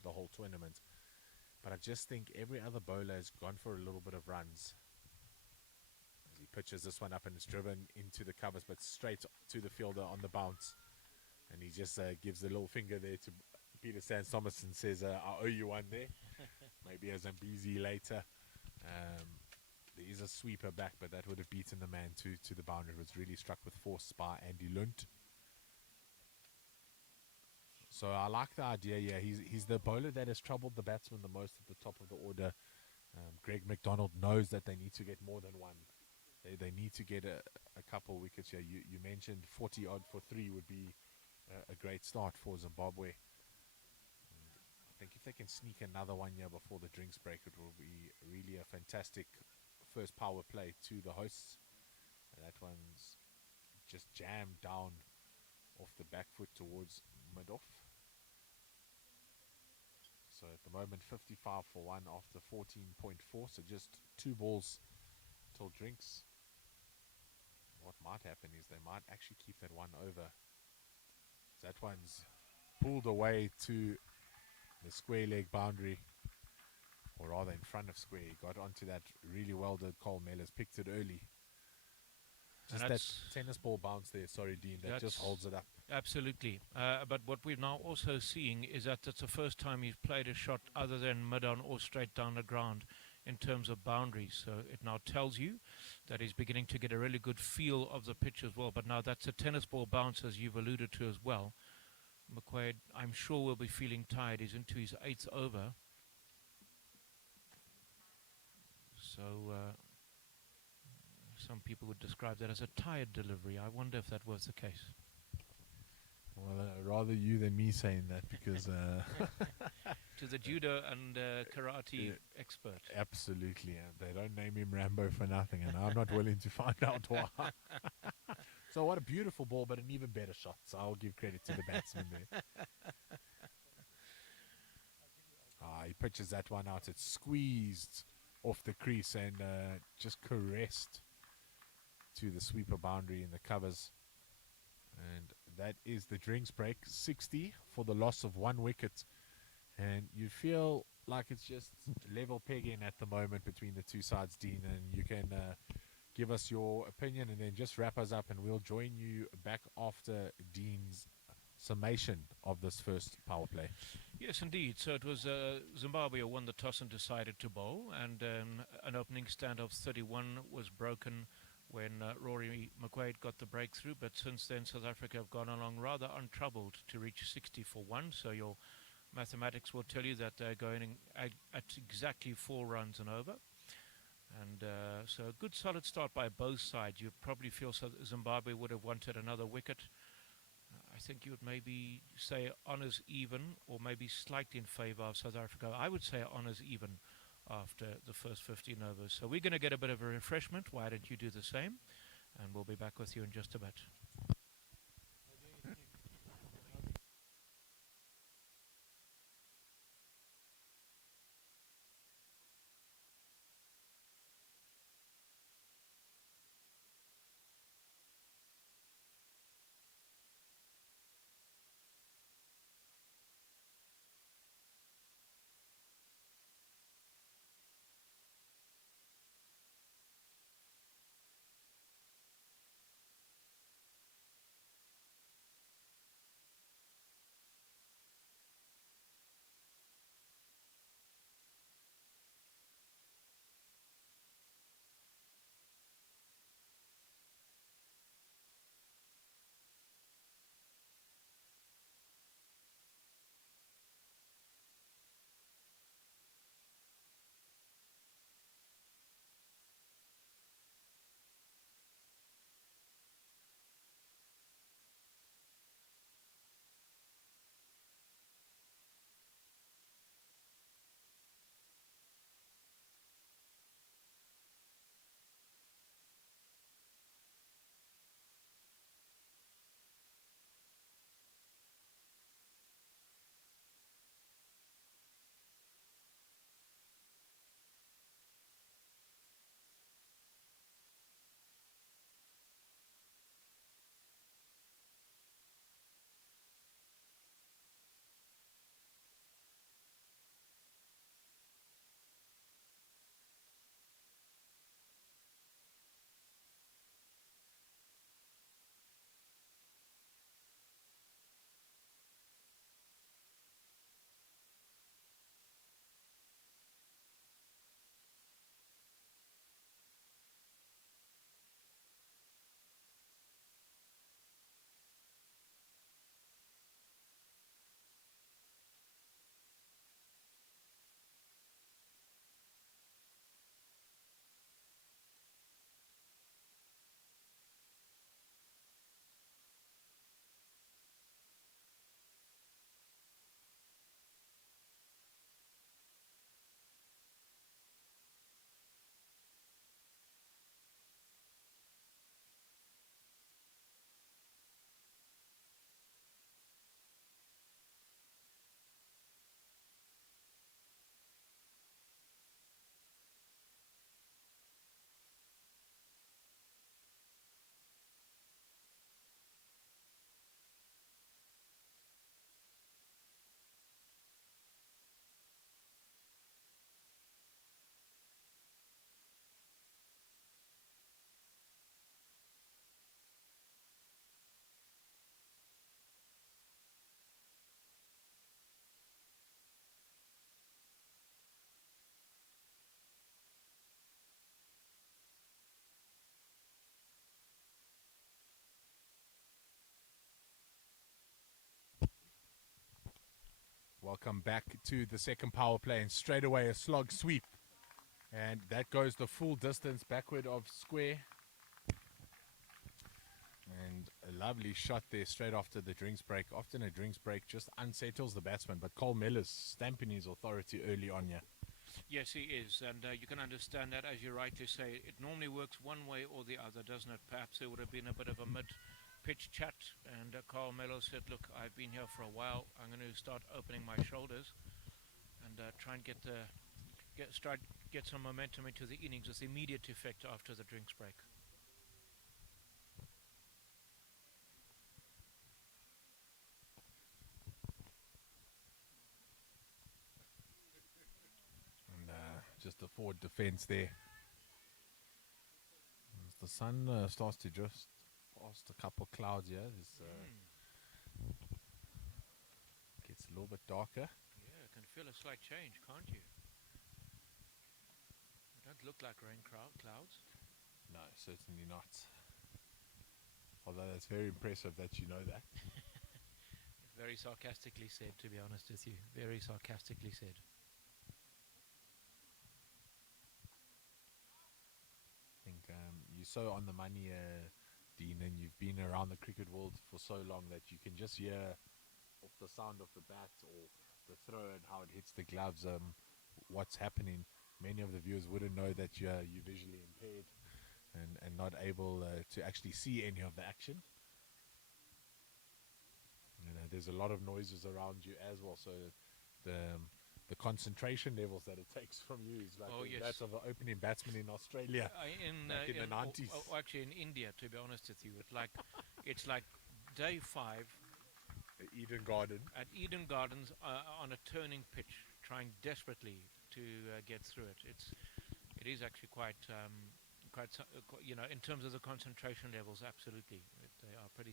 the whole tournament. But I just think every other bowler has gone for a little bit of runs. He pitches this one up and it's driven into the covers, but straight to the fielder on the bounce. And he just gives the little finger there to Peter Sands Thomas and says, I owe you one there. Maybe a Zambezi later. There is a sweeper back, but that would have beaten the man to the boundary. It was really struck with force by Andy Lunt. So I like the idea, yeah. He's the bowler that has troubled the batsman the most at the top of the order. Greg McDonald knows that they need to get more than one. They need to get a couple wickets here. You mentioned 40 odd for 3 would be a great start for Zimbabwe. And I think if they can sneak another one here before the drinks break, it will be really a fantastic first power play to the hosts. And that one's just jammed down off the back foot towards mid-off. So at the moment 55 for 1 after 14.4, so just 2 balls till drinks. What might happen is they might actually keep that one over. That one's pulled away to the square leg boundary. or rather in front of square. He got onto that really well did Cole Mellors, picked it early. Just that tennis ball bounce there, sorry Dean, that just holds it up. Absolutely. But what we're now also seeing is that it's the first time he's played a shot other than mid-on or straight down the ground in terms of boundaries. So it now tells you that he's beginning to get a really good feel of the pitch as well. But now that's a tennis ball bounce, as you've alluded to as well. McQuaid, I'm sure, will be feeling tired. He's into his 8th over. So some people would describe that as a tired delivery. I wonder if that was the case. Well, rather you than me saying that, because to the judo and karate expert. Absolutely, and they don't name him Rambo for nothing, and I'm not willing to find out why. So what a beautiful ball, but an even better shot. So I'll give credit to the batsman there. He pitches that one out. It's squeezed off the crease and just caressed to the sweeper boundary in the covers. And that is the drinks break. 60 for the loss of 1 wicket. And you feel like it's just level pegging at the moment between the two sides, Dean. And you can give us your opinion and then just wrap us up. And we'll join you back after Dean's summation of this first power play. Yes, indeed. So it was Zimbabwe who won the toss and decided to bowl. And an opening stand of 31 was broken when Rory McQuaid got the breakthrough, but since then South Africa have gone along rather untroubled to reach 60 for 1, so your mathematics will tell you that they're going at exactly 4 runs and over. And so a good solid start by both sides. You probably feel Zimbabwe would have wanted another wicket. I think you would maybe say honours even, or maybe slightly in favour of South Africa. I would say honours even after the first 15 overs. So we're going to get a bit of a refreshment. Why don't you do the same? And we'll be back with you in just a bit. Welcome back to the second power play, and straight away a slog sweep. And that goes the full distance backward of square. And a lovely shot there straight after the drinks break. Often a drinks break just unsettles the batsman, but Cole Miller's stamping his authority early on here. Yes, he is, and you can understand that, as you rightly say. It normally works one way or the other, doesn't it? Perhaps there would have been a bit of a mid-pitch chat, and Carl Mello said, look, I've been here for a while. I'm going to start opening my shoulders and try and get some momentum into the innings with immediate effect after the drinks break. Just a forward defense there. As the sun starts to drift past a couple clouds here, gets a little bit darker. Yeah, you can feel a slight change, can't you? They don't look like rain clouds. No, certainly not. Although that's very impressive that you know that. Very sarcastically said, to be honest with you. Very sarcastically said. You're so on the money, Dean, and you've been around the cricket world for so long that you can just hear off the sound of the bat or the throw and how it hits the gloves what's happening. Many of the viewers wouldn't know that you're visually impaired and not able to actually see any of the action. There's a lot of noises around you as well, so the concentration levels that it takes from you is like that of an opening batsman in Australia in the 90s. Actually, in India, to be honest with you, it's like day 5 at Eden Garden. At Eden Gardens on a turning pitch, trying desperately to get through it. It is actually quite in terms of the concentration levels, absolutely, they are pretty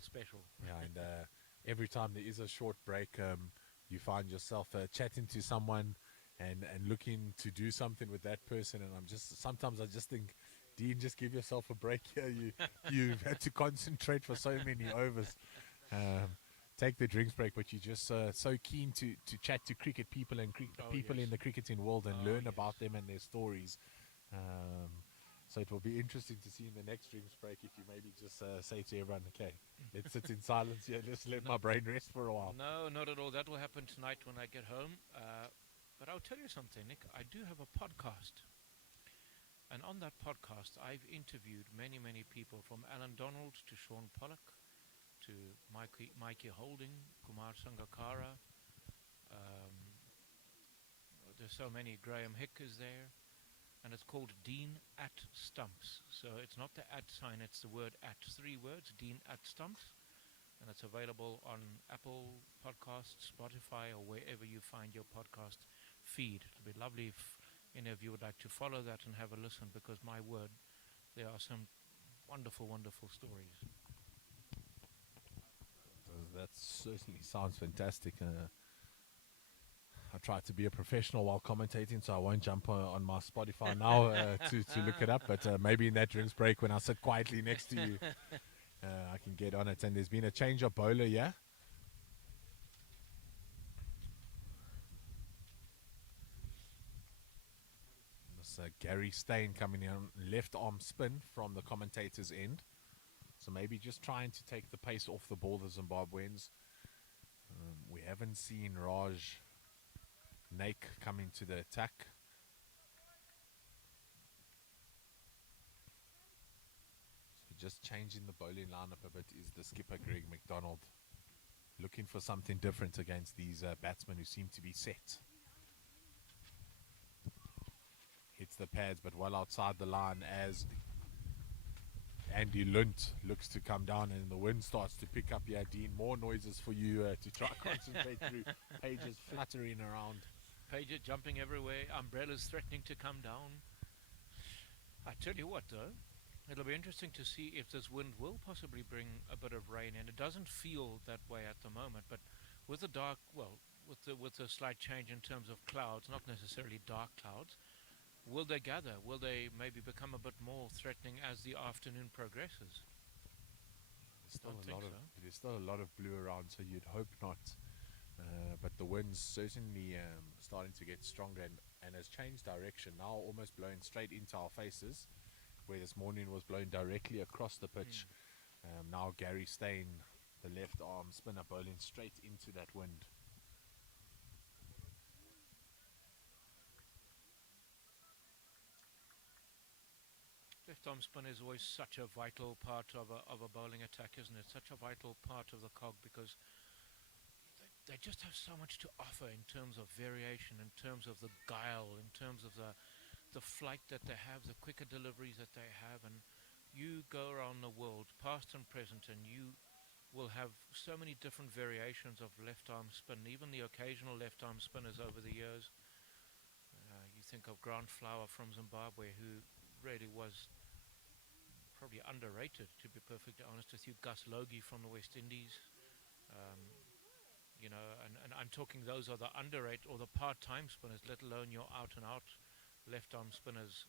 special. Yeah, and every time there is a short break, you find yourself chatting to someone and looking to do something with that person, and sometimes I just think, Dean, just give yourself a break here. You've had to concentrate for so many overs. Take the drinks break, but you're just so keen to chat to cricket people and people in the cricketing world and learn about them and their stories. So it will be interesting to see in the next drinks break if you maybe just say to everyone, okay, let's sit in silence here, let's let my brain rest for a while. No, not at all. That will happen tonight when I get home. But I'll tell you something, Nick. I do have a podcast. And on that podcast, I've interviewed many, many people, from Alan Donald to Sean Pollock to Mikey Holding, Kumar Sangakkara. There's so many. Graham Hick is there. And it's called Dean at Stumps. So it's not the at sign, it's the word at, 3 words, Dean at Stumps. And it's available on Apple Podcasts, Spotify, or wherever you find your podcast feed. It would be lovely if any of you would like to follow that and have a listen, because my word, there are some wonderful, wonderful stories. That certainly sounds fantastic. I try to be a professional while commentating, so I won't jump on my Spotify now to look it up. But maybe in that drinks break, when I sit quietly next to you, I can get on it. And there's been a change of bowler here. This Gary Steyn coming in, left arm spin from the commentator's end. So maybe just trying to take the pace off the ball, the Zimbabweans. We haven't seen Raj Naik coming to the attack. So just changing the bowling lineup a bit is the skipper, Greg McDonald. Looking for something different against these batsmen who seem to be set. Hits the pads, but well outside the line as Andy Lunt looks to come down, and the wind starts to pick up. Yeah, Dean, more noises for you to try concentrate through. Pages fluttering around. Pages jumping everywhere, umbrellas threatening to come down. I tell you what, though, it'll be interesting to see if this wind will possibly bring a bit of rain, and it doesn't feel that way at the moment, but with the with the slight change in terms of clouds, not necessarily dark clouds, will they gather? Will they maybe become a bit more threatening as the afternoon progresses? There's still a lot of blue around, so you'd hope not. But the wind's certainly starting to get stronger and has changed direction now, almost blowing straight into our faces, where this morning was blowing directly across the pitch. Now Gary Steyn, the left arm spinner, bowling straight into that wind. Left arm spin is always such a vital part of a bowling attack, isn't it? Such a vital part of the cog, because they just have so much to offer in terms of variation, in terms of the guile, in terms of the flight that they have, the quicker deliveries that they have. And you go around the world, past and present, and you will have so many different variations of left arm spin, even the occasional left arm spinners over the years. You think of Grant Flower from Zimbabwe, who really was probably underrated, to be perfectly honest with you. Gus Logie from the West Indies. You know, and I'm talking, those are the underrated or the part-time spinners, let alone your out-and-out left-arm spinners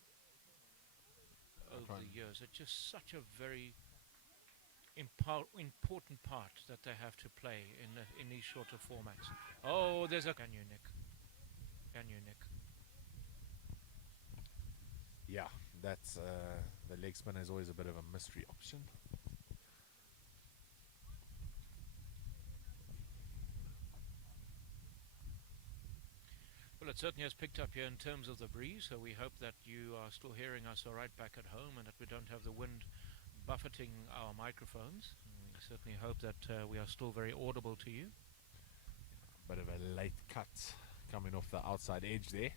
over the years. It's just such a very important part that they have to play in these shorter formats. Oh, there's a... Can you, Nick? Yeah, that's the leg spinner is always a bit of a mystery option. Well, it certainly has picked up here in terms of the breeze, so we hope that you are still hearing us all right back at home and that we don't have the wind buffeting our microphones. We certainly hope that we are still very audible to you. Bit of a late cut coming off the outside edge there.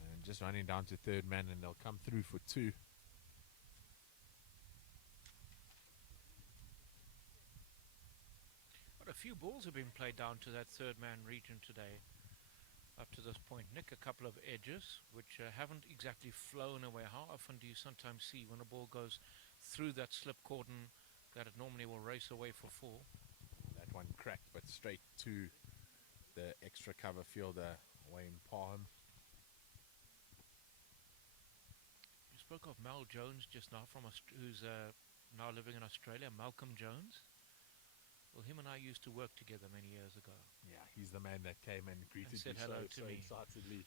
And just running down to third man, and they'll come through for 2. But a few balls have been played down to that third man region today. Up to this point, Nick, a couple of edges which haven't exactly flown away. How often do you sometimes see when a ball goes through that slip cordon that it normally will race away for 4? That one cracked, but straight to the extra cover fielder, Wayne Parham. You spoke of Mal Jones just now, who's now living in Australia, Malcolm Jones. Well, him and I used to work together many years ago. Yeah, he's the man that came and greeted said you hello so to me. excitedly.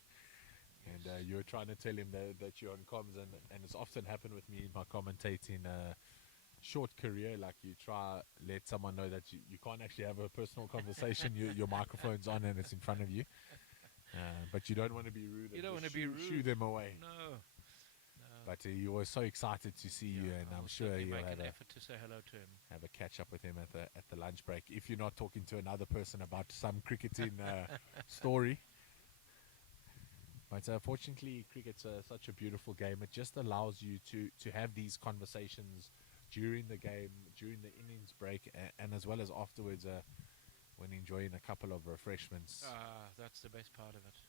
Yes. And you were trying to tell him that you're on comms, and it's often happened with me in my commentating short career. Like, you try let someone know that you can't actually have a personal conversation. Your microphone's on and it's in front of you. But you don't want to be rude. You don't want to be rude. Shoo them away. No. But he was so excited to see you, and I'm sure you'll make an effort to say hello to him. Have a catch up with him at the lunch break, if you're not talking to another person about some cricketing story. But fortunately, cricket's such a beautiful game. It just allows you to have these conversations during the game, during the innings break, and as well as afterwards when enjoying a couple of refreshments. That's the best part of it.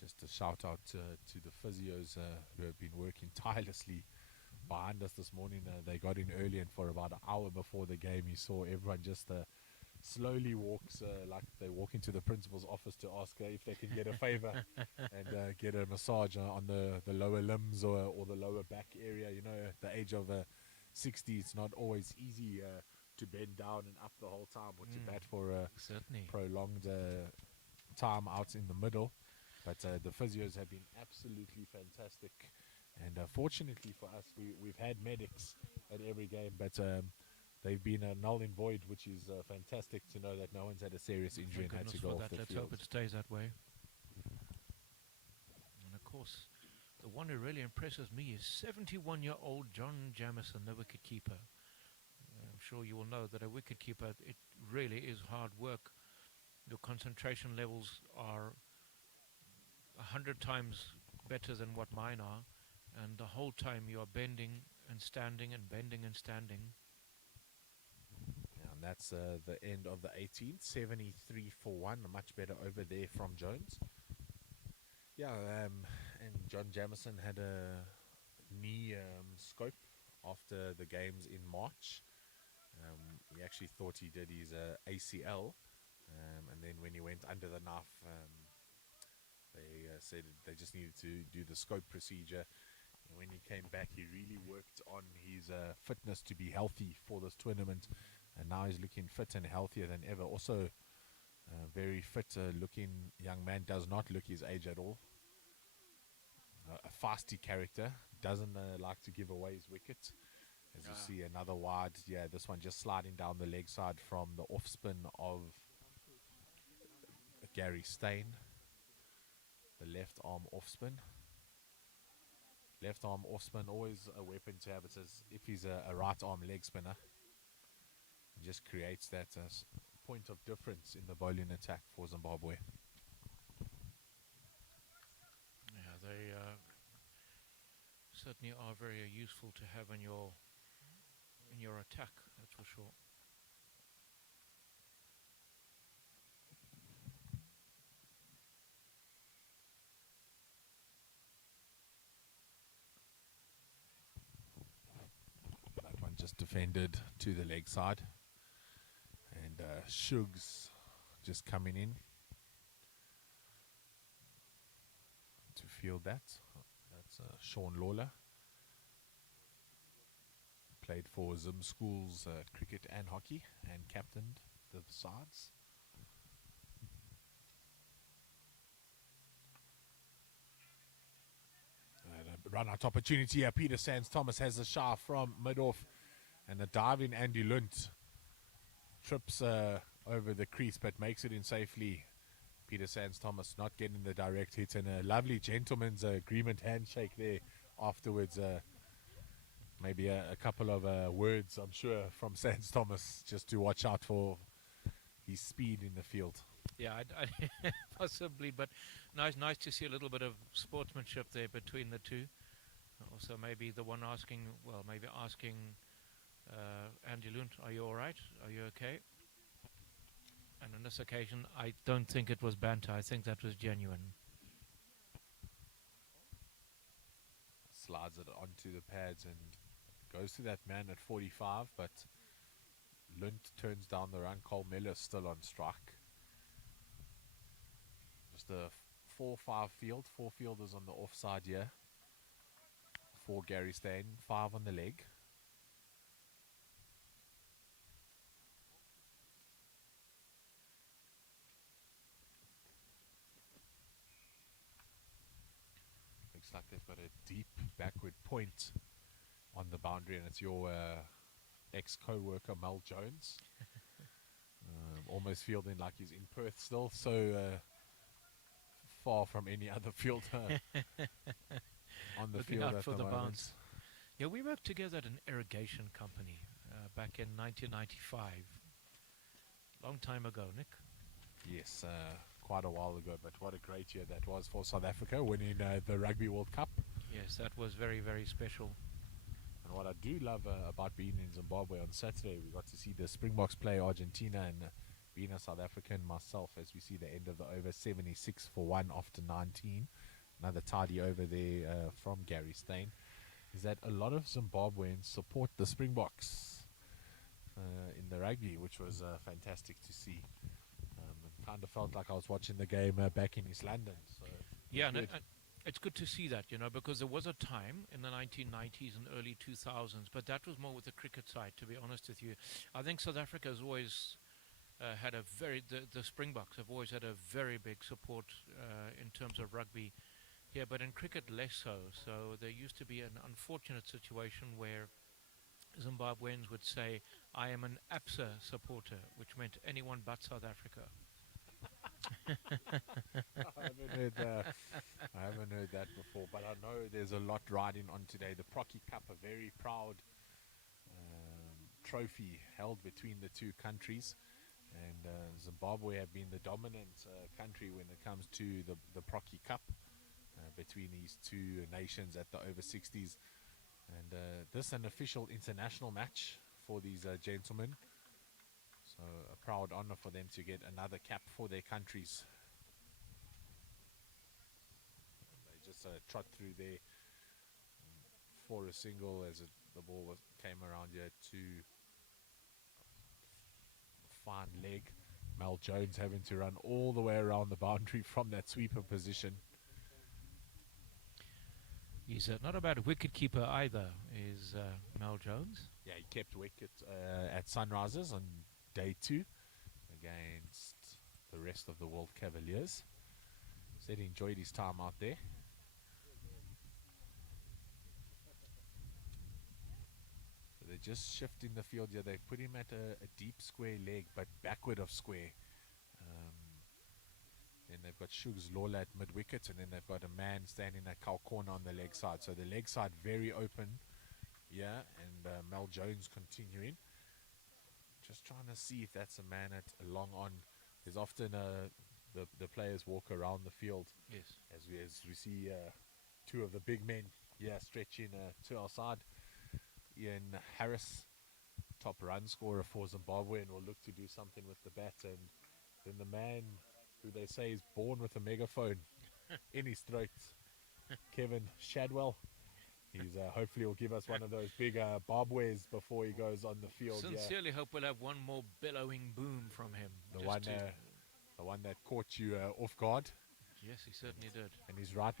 Just a shout out to the physios who have been working tirelessly behind us this morning. They got in early, and for about an hour before the game, you saw everyone just slowly walks like they walk into the principal's office to ask if they can get a favor and get a massage on the lower limbs or the lower back area. You know, at the age of 60, it's not always easy to bend down and up the whole time or to bat for a prolonged time out in the middle. But the physios have been absolutely fantastic. And fortunately for us, we've had medics at every game, but they've been null and void, which is fantastic to know that no one's had a serious injury and had to go off the Let's field. hope it stays that way. And of course, the one who really impresses me is 71-year-old John Jamieson, the wicketkeeper. I'm sure you will know that a wicketkeeper, it really is hard work. Your concentration levels are 100 times better than what mine are, and the whole time you are bending and standing and bending and standing. And that's the end of the 18th, 73 for 1, a much better over there from Jones. Yeah, and John Jamieson had a knee scope after the games in March. He actually thought he did his ACL, and then when he went under the knife, they said they just needed to do the scope procedure, When he came back, he really worked on his fitness to be healthy for this tournament, and now he's looking fit and healthier than ever. Also, very fit looking young man, does not look his age at all. A feisty character, doesn't like to give away his wicket. As you see, another wide. Yeah, this one just sliding down the leg side from the off spin of Gary Steyn. The left arm off spin. Left arm off spin, always a weapon to have. It says if he's a right arm leg spinner, it just creates that point of difference in the bowling attack for Zimbabwe. Yeah, they certainly are very useful to have in your attack, that's for sure. That one just defended to the leg side. And Shugs just coming in to field that. That's Sean Lawler. Played for Zim Schools cricket and hockey and captained the sides. Run-out opportunity here. Peter Sands Thomas has a shot from mid-off, and a diving Andy Lunt trips over the crease but makes it in safely. Peter Sands Thomas not getting the direct hit, and a lovely gentleman's agreement handshake there afterwards. Maybe a couple of words, I'm sure, from Sands Thomas just to watch out for his speed in the field. Yeah, possibly, but nice to see a little bit of sportsmanship there between the two. Also, maybe the one asking Andy Lunt, are you all right? Are you okay? And on this occasion, I don't think it was banter. I think that was genuine. Slides it onto the pads and goes to that man at 45, but Lunt turns down the run. Cole Miller still on strike. Just a 4-5 field. 4 fielders on the offside here for Gary Steyn. 5 on the leg. Looks like they've got a deep backward point on the boundary, and it's your ex-co-worker Mel Jones. Almost fielding like he's in Perth still, so far from any other fielder on the Looking field out at for the the moment. bounce. Yeah, we worked together at an irrigation company back in 1995. Long time ago, Nick. Yes, quite a while ago, but what a great year that was for South Africa, winning the Rugby World Cup. Yes, that was very, very special. And what I do love about being in Zimbabwe on Saturday, we got to see the Springboks play Argentina, and being a South African myself, as we see the end of the over, 76-1 after 19. Another tidy over there from Gary Steyn. Is that a lot of Zimbabweans support the Springboks in the rugby, which was fantastic to see. It kind of felt like I was watching the game back in East London. So yeah, and it's good to see that, because there was a time in the 1990s and early 2000s, but that was more with the cricket side, to be honest with you. I think South Africa has always had the Springboks have always had a very big support in terms of rugby here, but in cricket less so. So there used to be an unfortunate situation where Zimbabweans would say, I am an APSA supporter, which meant anyone but South Africa. I haven't heard that before, but I know there's a lot riding on today. The Proctor Cup, a very proud trophy held between the two countries, and Zimbabwe have been the dominant country when it comes to the Proctor Cup between these two nations at the over 60s. And this is an official international match for these gentlemen. So a proud honor for them to get another cap for their countries. They just trot through there for a single as the ball came around here to fine leg. Mel Jones having to run all the way around the boundary from that sweeper position. He's not a bad wicketkeeper either, is Mel Jones. Yeah, he kept wicket at Sunrisers on day 2 against the rest of the World Cavaliers. Said he enjoyed his time out there. So they're just shifting the field here. They put him at a deep square leg, but backward of square. Then they've got Shugs Lola at mid-wicket, and then they've got a man standing at Cal corner on the leg side. So the leg side very open, yeah, and Mel Jones continuing. Just trying to see if that's a man at a long on. There's often the players walk around the field. Yes. As we see two of the big men, yeah, stretching to our side. Ian Harris, top run scorer for Zimbabwe, and will look to do something with the bat. And then the man who they say is born with a megaphone in his throat, Kevin Shadwell. He's hopefully will give us one of those big barbwares before he goes on the field. Sincerely hope we'll have one more bellowing boom from him. The one that caught you off guard. Yes, he certainly did. And he's right.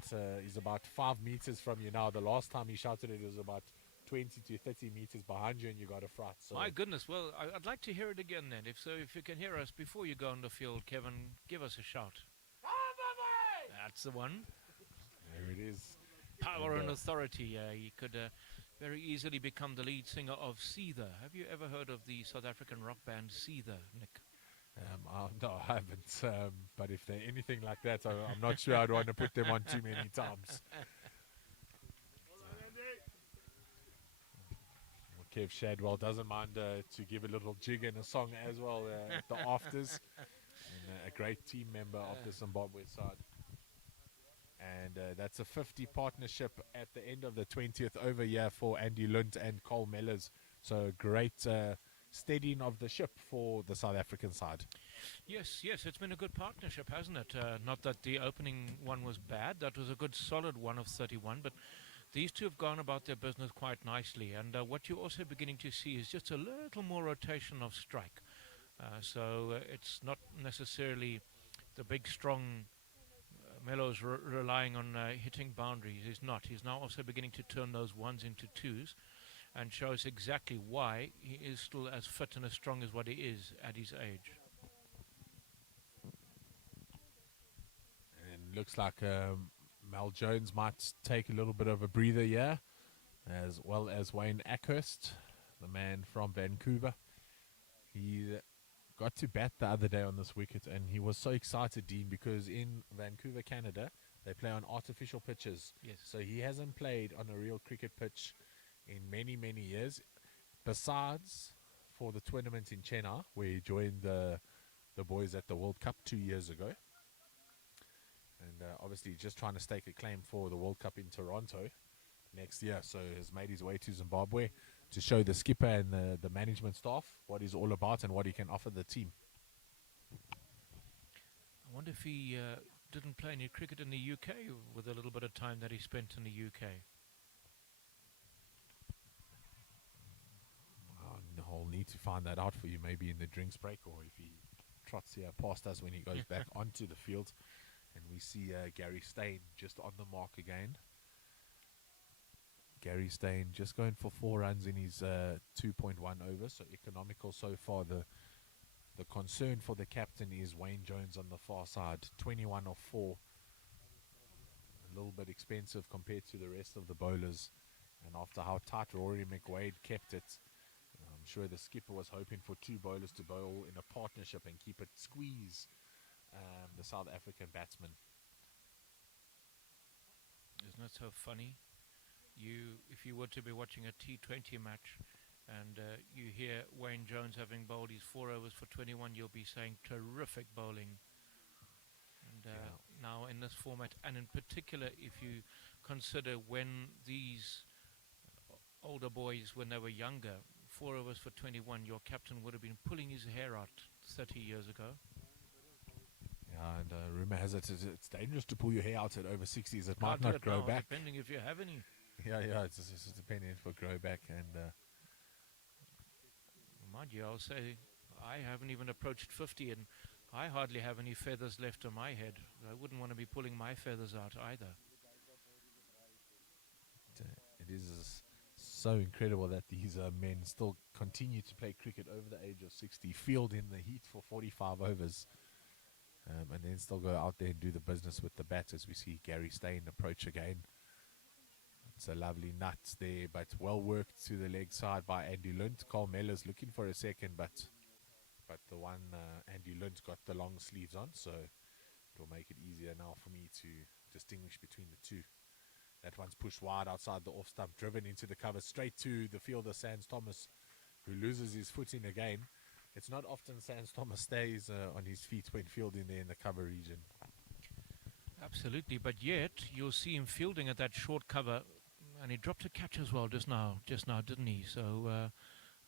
He's about 5 meters from you now. The last time he shouted it was about 20 to 30 meters behind you, and you got a fright. So my goodness. Well, I'd like to hear it again then. If you can hear us before you go on the field, Kevin, give us a shout. That's the one. There it is. Power and authority. He could very easily become the lead singer of Seether. Have you ever heard of the South African rock band Seether, Nick? No, I haven't. But if they're anything like that, I'm not sure I'd want to put them on too many times. Kev Shadwell doesn't mind to give a little jig and a song as well at the afters. And a great team member of the Zimbabwe side. And that's a 50 partnership at the end of the 20th over here for Andy Lund and Cole Mellors. So great steadying of the ship for the South African side. Yes, it's been a good partnership, hasn't it? Not that the opening one was bad. That was a good solid one of 31, but these two have gone about their business quite nicely. And what you're also beginning to see is just a little more rotation of strike. So it's not necessarily the big, strong Mello's relying on hitting boundaries. He's not. He's now also beginning to turn those ones into twos and shows exactly why he is still as fit and as strong as what he is at his age. And looks like Mel Jones might take a little bit of a breather here, as well as Wayne Ackhurst, the man from Vancouver. He got to bat the other day on this wicket, and he was so excited, Dean, because in Vancouver, Canada, they play on artificial pitches. Yes. So he hasn't played on a real cricket pitch in many, many years, besides for the tournament in Chennai, where he joined the boys at the World Cup 2 years ago. And obviously just trying to stake a claim for the World Cup in Toronto next year. So has made his way to Zimbabwe to show the skipper and the management staff what he's all about and what he can offer the team. I wonder if he didn't play any cricket in the UK with a little bit of time that he spent in the UK. I'll need to find that out for you, maybe in the drinks break, or if he trots here past us when he goes back onto the field. And we see Gary Steyn just on the mark again. Gary Steyn just going for 4 runs in his 2.1 overs, so economical so far. The concern for the captain is Wayne Jones on the far side, 21 of 4. A little bit expensive compared to the rest of the bowlers. And after how tight Rory McWade kept it, I'm sure the skipper was hoping for 2 bowlers to bowl in a partnership and keep it squeeze the South African batsman. Isn't that so funny? If you were to be watching a T20 match and you hear Wayne Jones having bowled his 4 overs for 21, you'll be saying terrific bowling. And now in this format, and in particular if you consider when these older boys, when they were younger, 4 overs for 21, your captain would have been pulling his hair out 30 years ago. Yeah, and rumor has it it's dangerous to pull your hair out at over 60s. It might not grow back. Depending if you have any. Yeah, it's depending if it grow back. And mind you, I'll say I haven't even approached 50, and I hardly have any feathers left on my head. I wouldn't want to be pulling my feathers out either. It is so incredible that these men still continue to play cricket over the age of 60, field in the heat for 45 overs, and then still go out there and do the business with the bat, as we see Gary Steyn approach again. It's a lovely nut there, but well worked to the leg side by Andy Lunt. Carl Mellor's looking for a second, but the one Andy Lunt got the long sleeves on, so it will make it easier now for me to distinguish between the two. That one's pushed wide outside the off stump, driven into the cover, straight to the fielder, Sans Thomas, who loses his footing again. It's not often Sans Thomas stays on his feet when fielding there in the cover region. Absolutely, but yet you'll see him fielding at that short cover, and he dropped a catch as well just now, didn't he? So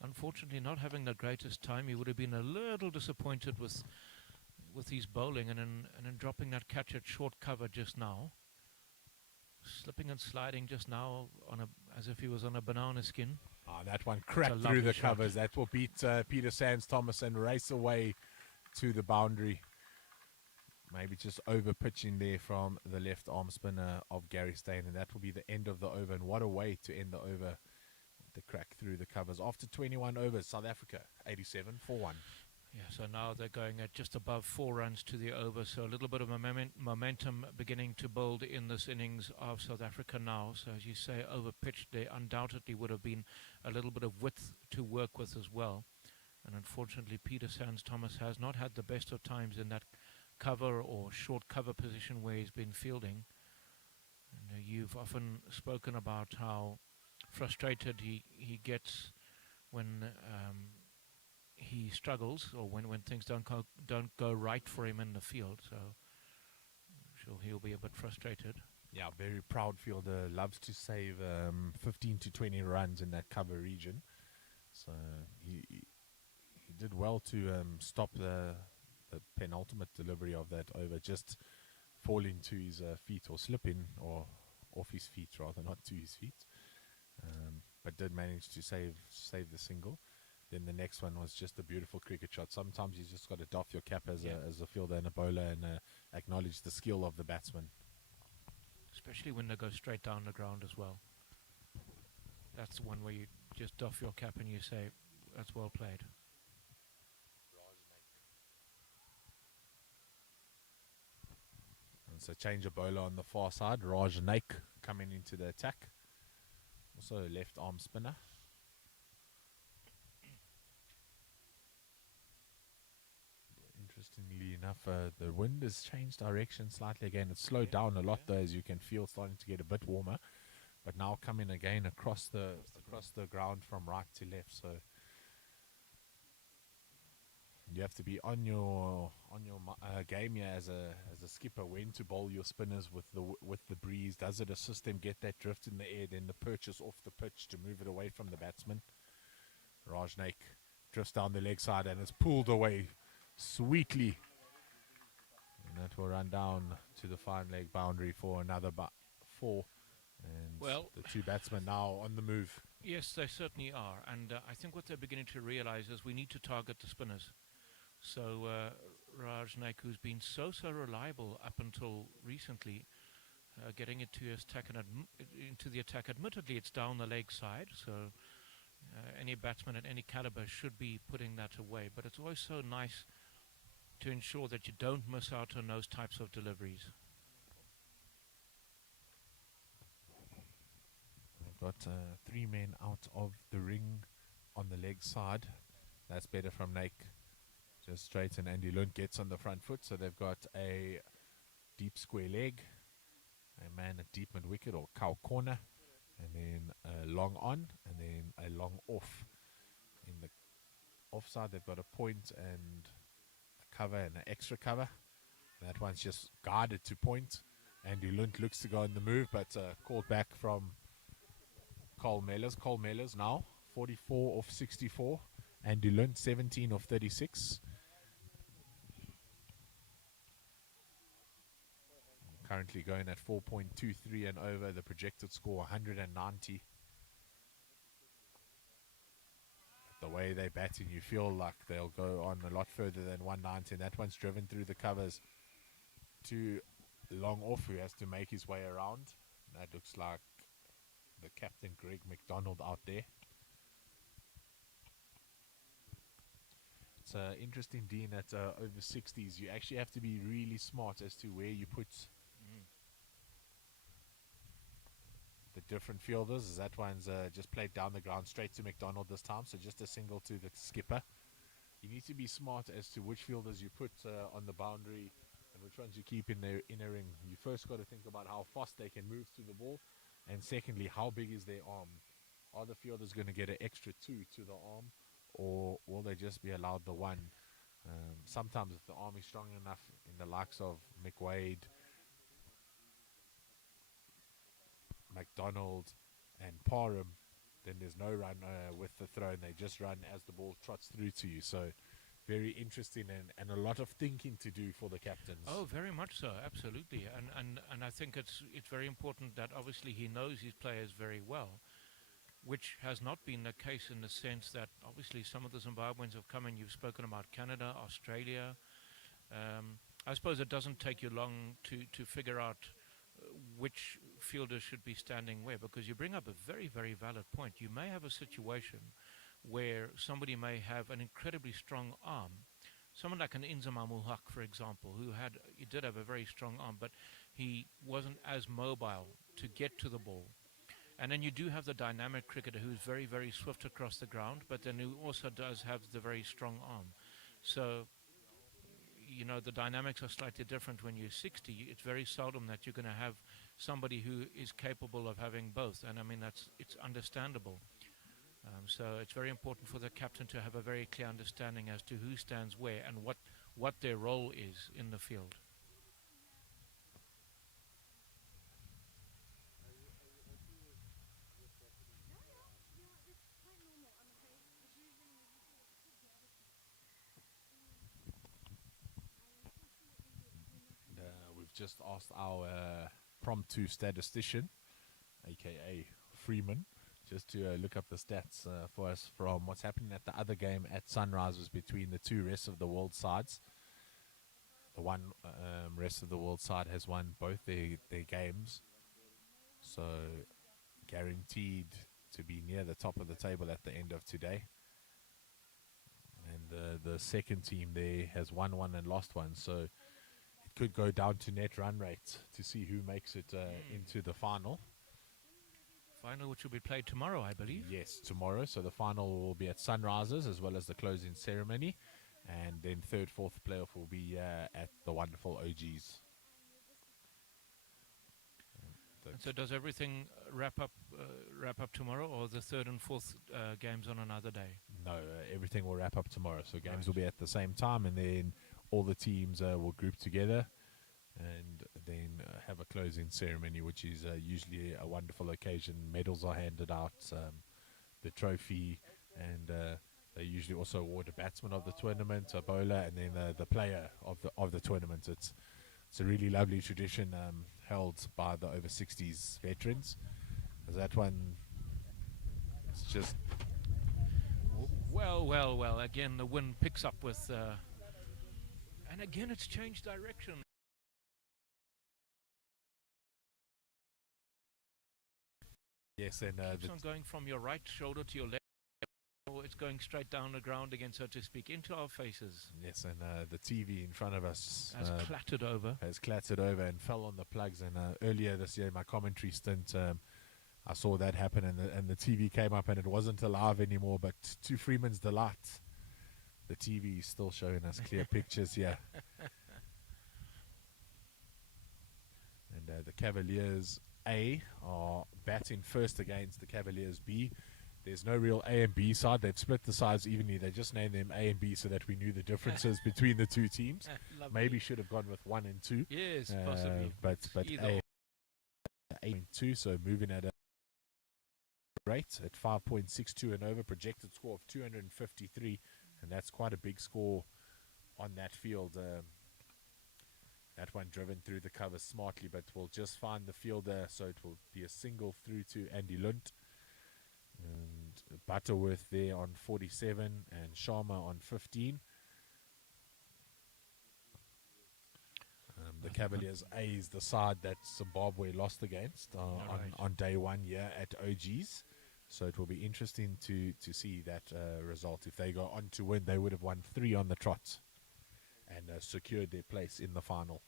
unfortunately not having the greatest time. He would have been a little disappointed with his bowling and in dropping that catch at short cover just now. Slipping and sliding just now as if he was on a banana skin. That one cracked through the covers. That will beat Peter Sans Thomas and race away to the boundary. Maybe just over pitching there from the left arm spinner of Gary Steyn, and that will be the end of the over. And what a way to end the over, the crack through the covers. After 21 overs, South Africa 87 for 1. Yeah, so now they're going at just above 4 runs to the over, so a little bit of momentum beginning to build in this innings of South Africa now. So as you say, over-pitched, there undoubtedly would have been a little bit of width to work with as well. And unfortunately, Peter Sans Thomas has not had the best of times in that cover or short cover position where he's been fielding. And you've often spoken about how frustrated he gets when he struggles, or when things don't go right for him in the field. So I'm sure he'll be a bit frustrated. Yeah, very proud fielder, loves to save 15 to 20 runs in that cover region. So he did well to stop the penultimate delivery of that over, just falling to his feet, or slipping, or off his feet rather, not to his feet, but did manage to save the single. Then the next one was just a beautiful cricket shot. Sometimes you just got to doff your cap as a fielder and a bowler, and acknowledge the skill of the batsman. Especially when they go straight down the ground as well. That's the one where you just doff your cap and you say, that's well played. And so change of bowler on the far side. Raj Naik coming into the attack. Also a left arm spinner. Interestingly enough, the wind has changed direction slightly again. It's slowed down a lot though, as you can feel, starting to get a bit warmer. But now coming again across the ground from right to left. So you have to be on your game here as a skipper, when to bowl your spinners with the breeze. Does it assist them get that drift in the air, then the purchase off the pitch to move it away from the batsman? Raj Naik drifts down the leg side and is pulled away sweetly, and that will run down to the fine leg boundary for another 4. And well, the two batsmen now on the move. Yes, they certainly are, and I think what they're beginning to realize is we need to target the spinners. So Raj Naik, who's been so reliable up until recently, getting into his attack into the attack. Admittedly, it's down the leg side, so any batsman at any caliber should be putting that away. But it's always so nice to ensure that you don't miss out on those types of deliveries. They've got 3 men out of the ring on the leg side. That's better from Naik. Just straight, and Andy Lund gets on the front foot. So they've got a deep square leg, a man at deep mid wicket or cow corner, and then a long on, and then a long off. In the offside, they've got a point and a cover and an extra cover. And that one's just guided to point. Andy Lund looks to go on the move, but called back from Cole Mellors. Cole Mellors now 44 off 64. Andy Lund 17 off 36. Currently going at 4.23 and over. The projected score 190. The way they're batting, you feel like they'll go on a lot further than 190. And that one's driven through the covers to long off, who has to make his way around. That looks like the captain, Greg McDonald, out there. It's interesting, Dean, that over 60s, you actually have to be really smart as to where you put the different fielders. As that one's just played down the ground straight to McDonald this time, so just a single to the skipper. You need to be smart as to which fielders you put on the boundary and which ones you keep in their inner ring. You first got to think about how fast they can move through the ball, and secondly, how big is their arm? Are the fielders going to get an extra 2 to the arm, or will they just be allowed the 1? Sometimes if the arm is strong enough, in the likes of McWade, McDonald and Parham, then there's no run with the throw, and they just run as the ball trots through to you. So very interesting, and a lot of thinking to do for the captains. Oh, very much so, absolutely. And I think it's very important that obviously he knows his players very well, which has not been the case in the sense that obviously some of the Zimbabweans have come in. You've spoken about Canada, Australia. I suppose it doesn't take you long to figure out which fielders should be standing where, because you bring up a very, very valid point. You may have a situation where somebody may have an incredibly strong arm. Someone like an Inzama Muhak, for example, he did have a very strong arm, but he wasn't as mobile to get to the ball. And then you do have the dynamic cricketer who's very, very swift across the ground, but then who also does have the very strong arm. So, you know, the dynamics are slightly different when you're 60. It's very seldom that you're going to have somebody who is capable of having both. And I mean, it's understandable. So it's very important for the captain to have a very clear understanding as to who stands where and what their role is in the field. We've just asked our promptu statistician, aka Freeman, just to look up the stats for us from what's happening at the other game at Sunrisers between the two rest of the world sides. The one rest of the world side has won both their games, so guaranteed to be near the top of the table at the end of today. And the second team there has won one and lost one, so it could go down to net run rate to see who makes it into the final. Final, which will be played tomorrow, I believe. Yes, tomorrow. So the final will be at Sunrisers as well as the closing ceremony. And then third, fourth playoff will be at the wonderful OGs. And so does everything wrap up tomorrow, or the third and fourth games on another day? No, everything will wrap up tomorrow. So games will be at the same time, and then all the teams will group together and then have a closing ceremony, which is usually a wonderful occasion. Medals are handed out, the trophy, and they usually also award a batsman of the tournament, a bowler, and then the player of the tournament. It's a really lovely tradition held by the over 60s veterans. That one, it's just well. Again, the wind picks up with, and again it's changed direction. Yes, and it's not going from your right shoulder to your left. It's going straight down the ground again, so to speak, into our faces. Yes, and the TV in front of us has clattered over and fell on the plugs. And earlier this year, in my commentary stint, I saw that happen, and the TV came up, and it wasn't alive anymore. But to Freeman's delight, the TV is still showing us clear pictures here. And the Cavaliers A are batting first against the Cavaliers B. There's no real A and B side. They've split the sides evenly. They just named them A and B so that we knew the differences between the two teams. Maybe should have gone with 1 and 2. Yes, possibly. But A and 2, so moving at a rate at 5.62 and over, projected score of 253, and that's quite a big score on that field. That one driven through the cover smartly, but we'll just find the fielder, so it will be a single through to Andy Lunt. And Butterworth there on 47 and Sharma on 15. the Cavaliers A is the side that Zimbabwe lost against on day one here at OG's. So it will be interesting to see that result. If they go on to win, they would have won 3 on the trot and secured their place in the final.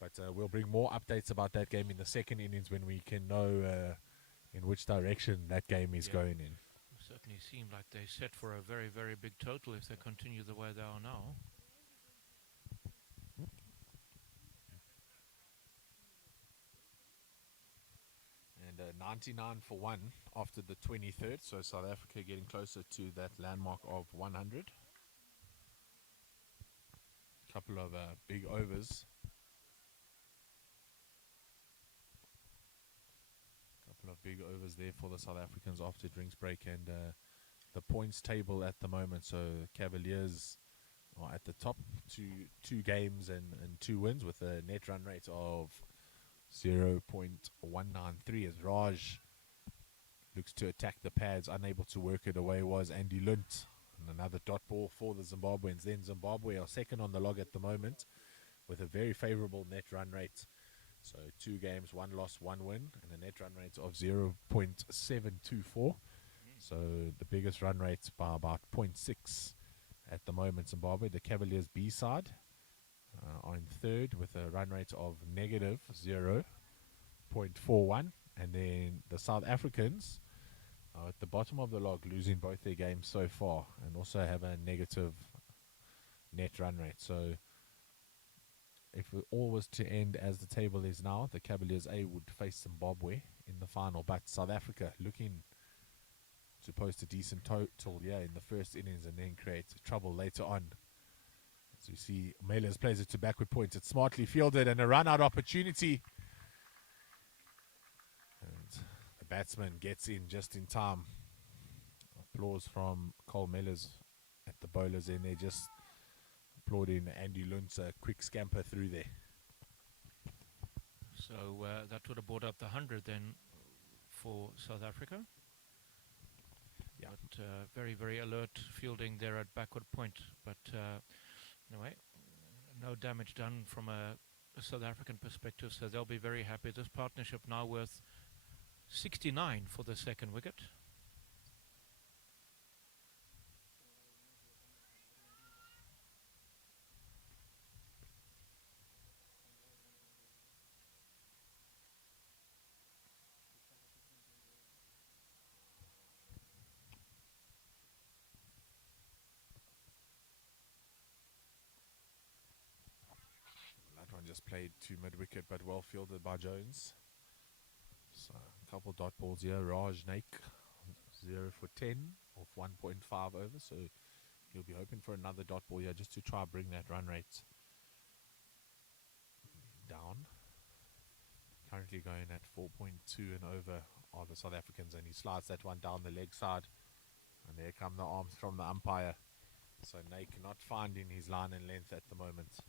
But we'll bring more updates about that game in the second innings when we can know in which direction that game is going in. Certainly seem like they set for a very, very big total if they continue the way they are now. And 99 for 1 after the 23rd, so South Africa getting closer to that landmark of 100. Couple of big overs. Couple of big overs there for the South Africans after drinks break, and the points table at the moment. So Cavaliers are at the top, two games and 2 wins with a net run rate of 0.193 as Raj looks to attack the pads, unable to work it away was Andy Lunt. And another dot ball for the Zimbabweans. Then Zimbabwe are second on the log at the moment with a very favorable net run rate. So 2 games, 1 loss, 1 win, and a net run rate of 0.724. So the biggest run rates by about 0.6 at the moment. Zimbabwe, the Cavaliers B side, are in third with a run rate of negative 0.41. And then the South Africans are at the bottom of the log, losing both their games so far, and also have a negative net run rate. So if it all was to end as the table is now, the Cavaliers A would face Zimbabwe in the final. But South Africa looking to post a decent total in the first innings and then create trouble later on. As you see, Mellors plays it to backward point. It's smartly fielded and a run-out opportunity. And the batsman gets in just in time. Applause from Cole Mellors at the bowlers in there, just applauding Andy Lunt's quick scamper through there. So that would have brought up the 100 then for South Africa. Yeah. But very, very alert fielding there at backward point. But anyway, no damage done from a South African perspective, so they'll be very happy. This partnership now worth 69 for the second wicket. Just played to mid-wicket, but well fielded by Jones. So a couple dot balls here. Raj Naik 0 for 10 off 1.5 over, so he'll be hoping for another dot ball here just to try bring that run rate down. Currently going at 4.2 and over are the South Africans, and he slides that one down the leg side, and there come the arms from the umpire. So Naik not finding his line and length at the moment.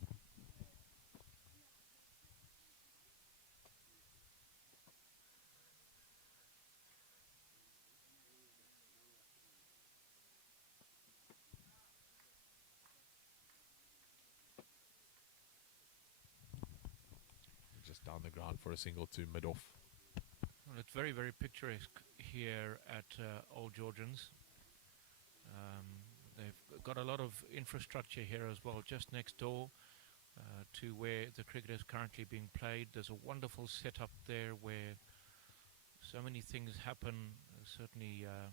Down the ground for a single to mid-off. Well, it's very, very picturesque here at Old Georgians. They've got a lot of infrastructure here as well, just next door to where the cricket is currently being played. There's a wonderful setup there where so many things happen. Certainly a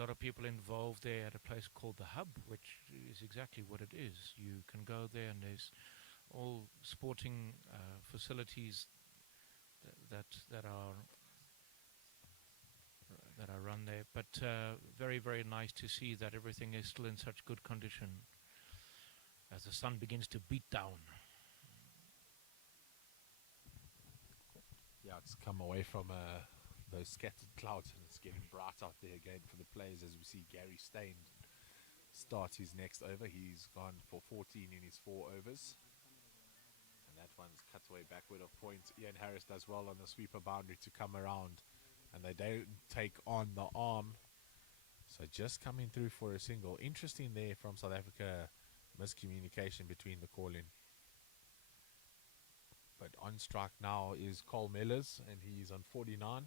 lot of people involved there at a place called the Hub, which is exactly what it is. You can go there and there's all sporting facilities that are run there, but very, very nice to see that everything is still in such good condition as the sun begins to beat down. Yeah, it's come away from those scattered clouds, and it's getting bright out there again for the players as we see Gary Steyn start his next over. He's gone for 14 in his 4 overs. That one's cut away backward of point. Ian Harris does well on the sweeper boundary to come around, and they don't take on the arm. So just coming through for a single. Interesting there from South Africa, miscommunication between the call-in. But on strike now is Cole Mellors, and he's on 49.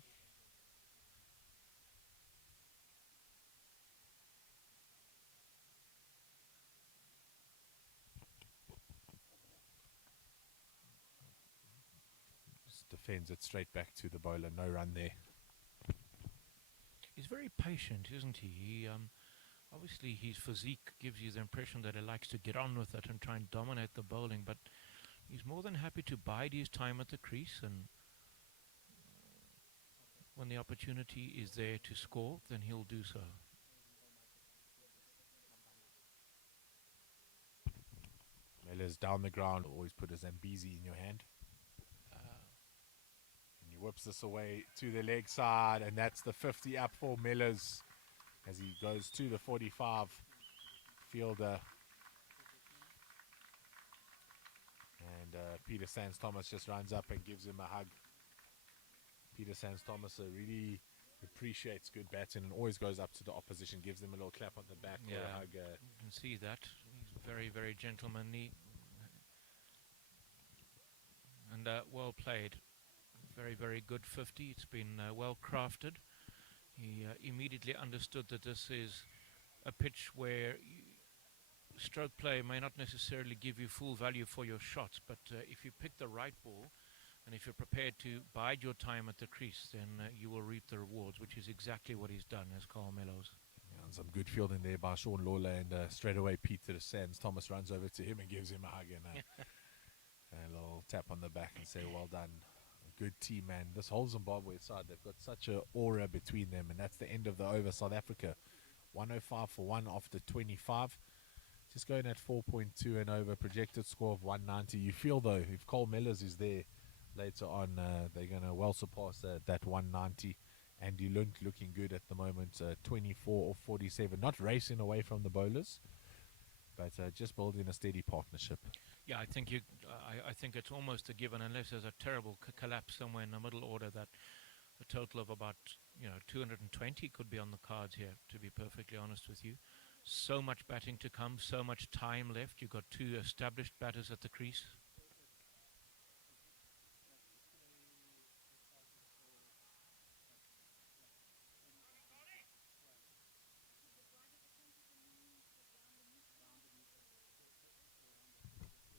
Just defends it straight back to the bowler. No run there. He's very patient, isn't he? Obviously, his physique gives you the impression that he likes to get on with it and try and dominate the bowling, but he's more than happy to bide his time at the crease, and when the opportunity is there to score, then he'll do so. Mellors down the ground. Always put a Zambezi in your hand. And he whips this away to the leg side, and that's the 50 up for Mellors as he goes to the 45 fielder. And Peter Sands-Thomas just runs up and gives him a hug. Peter Sands-Thomas really appreciates good batting and always goes up to the opposition, gives them a little clap on the back or a hug. You can see that. He's very, very gentlemanly. And well played. Very, very good 50. It's been well crafted. He immediately understood that this is a pitch where stroke play may not necessarily give you full value for your shots, but if you pick the right ball and if you're prepared to bide your time at the crease, then you will reap the rewards, which is exactly what he's done as Carl Mellors. Yeah, and some good fielding there by Sean Lawler, and straight away Peter Sands-Thomas runs over to him and gives him a hug and a little tap on the back and say, well done. Good team, man. This whole Zimbabwe side, they've got such an aura between them, and that's the end of the over. South Africa 105 for 1 after 25, just going at 4.2 and over, projected score of 190. You feel though, if Cole Mellors is there later on, they're going to well surpass that 190. Andy Lund looking good at the moment, 24 or 47, not racing away from the bowlers, but just building a steady partnership. Yeah, I think I think it's almost a given, unless there's a terrible collapse somewhere in the middle order, that a total of about 220 could be on the cards here, to be perfectly honest with you. So much batting to come, so much time left. You've got two established batters at the crease.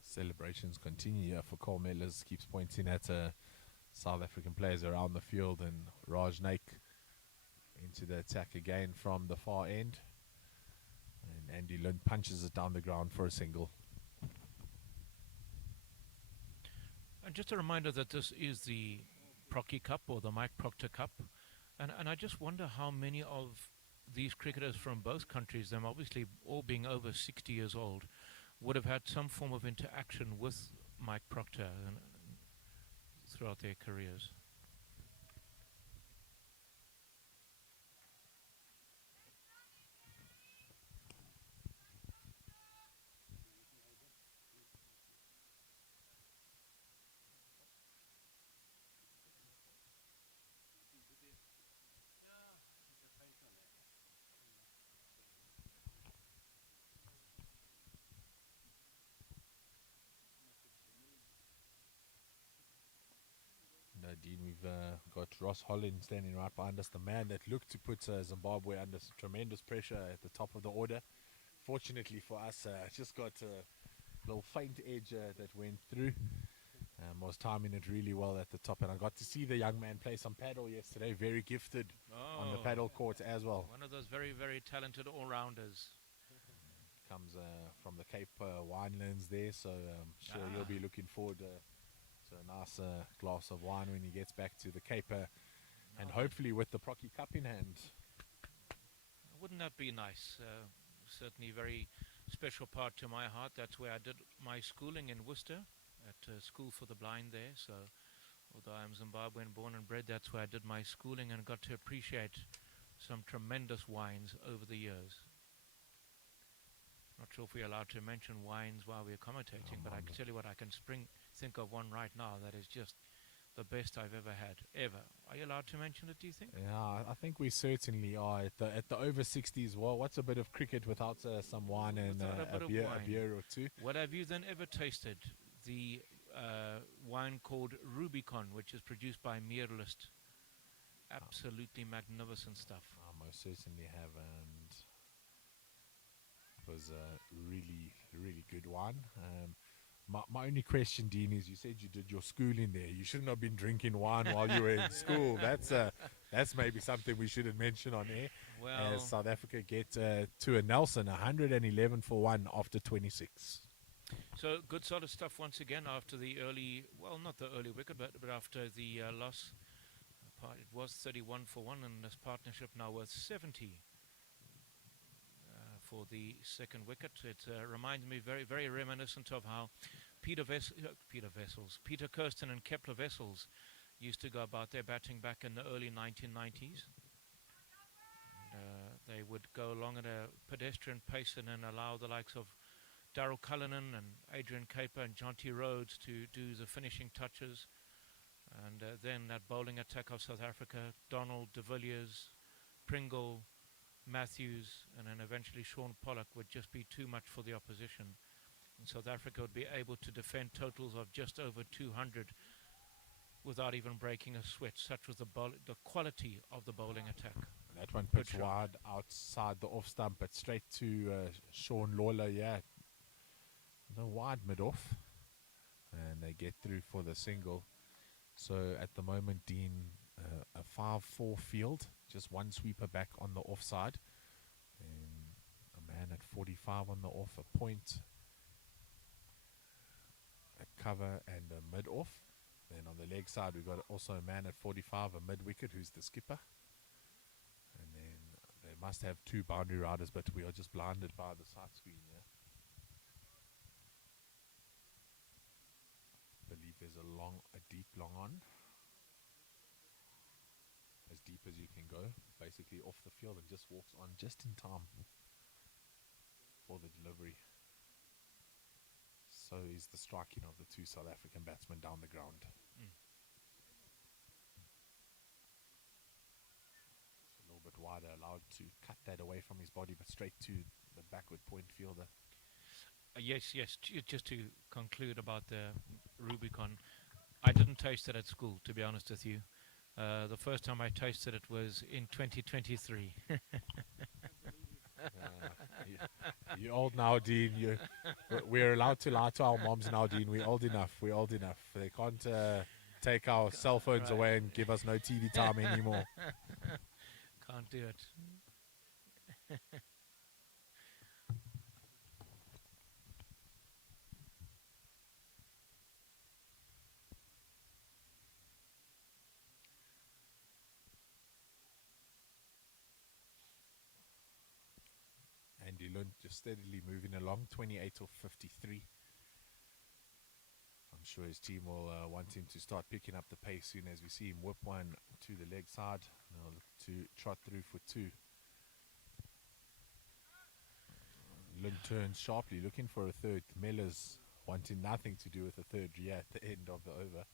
Celebrations continue here for Cole Mellors. Keeps pointing at South African players around the field, and Raj Naik into the attack again from the far end. And Andy Lund punches it down the ground for a single. And just a reminder that this is the Proctor Cup, or the Mike Proctor Cup. And I just wonder how many of these cricketers from both countries, them obviously all being over 60 years old, would have had some form of interaction with Mike Proctor throughout their careers. Dean, we've got Ross Holland standing right behind us, the man that looked to put Zimbabwe under tremendous pressure at the top of the order. Fortunately for us, just got a little faint edge that went through. Was timing it really well at the top, and I got to see the young man play some paddle yesterday. Very gifted on the paddle court as well. One of those very, very talented all-rounders. Comes from the Cape Winelands there, so I'm sure you'll be looking forward to a nice glass of wine when he gets back to the Cape, and hopefully with the Proctor Cup in hand. Wouldn't that be nice? Certainly very special part to my heart. That's where I did my schooling in Worcester, at School for the Blind there. So although I'm Zimbabwean born and bred, that's where I did my schooling and got to appreciate some tremendous wines over the years. Not sure if we're allowed to mention wines while we're commentating, but I can tell you what, I can think of one right now that is just the best I've ever had, ever. Are you allowed to mention it, do you think? Yeah, I think we certainly are. At the over 60s, well, what's a bit of cricket without some wine and a beer or two? What have you then ever tasted? The wine called Rubicon, which is produced by Meerlust. Absolutely magnificent stuff. I most certainly have, and it was a really, really good one. My only question, Dean, is you said you did your schooling there. You shouldn't have been drinking wine while you were in school. That's maybe something we shouldn't mention on air. Well, As South Africa get to a Nelson, 111 for 1 after 26. so good solid stuff once again after the early, well, not the early wicket, but after the loss. It was 31 for 1, and this partnership now worth 70 for the second wicket. It reminds me very, very reminiscent of how Peter Kirsten and Kepler Wessels used to go about their batting back in the early 1990s. They would go along at a pedestrian pace and then allow the likes of Darryl Cullinan and Adrian Caper and Jonty Rhodes to do the finishing touches. And then that bowling attack of South Africa, Donald, de Villiers, Pringle, Matthews, and then eventually Sean Pollock would just be too much for the opposition. And South Africa would be able to defend totals of just over 200 without even breaking a sweat. Such was the quality of the bowling attack. That one pitched wide outside the off stump, but straight to Sean Lawler, the wide mid-off. And they get through for the single. So at the moment, Dean, a 5-4 field, just one sweeper back on the offside, and a man at 45 on the off, a point, a cover, and a mid-off. Then on the leg side, we've got also a man at 45, a mid-wicket, who's the skipper. And then they must have 2 boundary riders, but we are just blinded by the side screen here. Believe there's a deep long on, as deep as you can go, basically off the field, and just walks on just in time for the delivery. So is the striking of the 2 South African batsmen down the ground. It's a little bit wider, allowed to cut that away from his body, but straight to the backward point fielder. Yes. Just to conclude about the Rubicon, I didn't taste it at school, to be honest with you. The first time I tasted it was in 2023. You're old now, Dean. We're allowed to lie to our moms now, Dean. We're old enough. They can't take our cell phones away and give us no TV time anymore. Can't do it. Andy Lund just steadily moving along, 28 or 53. I'm sure his team will want him to start picking up the pace soon as we see him whip one to the leg side. Now look to trot through for 2. Lund turns sharply, looking for a third. Mellors wanting nothing to do with a third at the end of the over.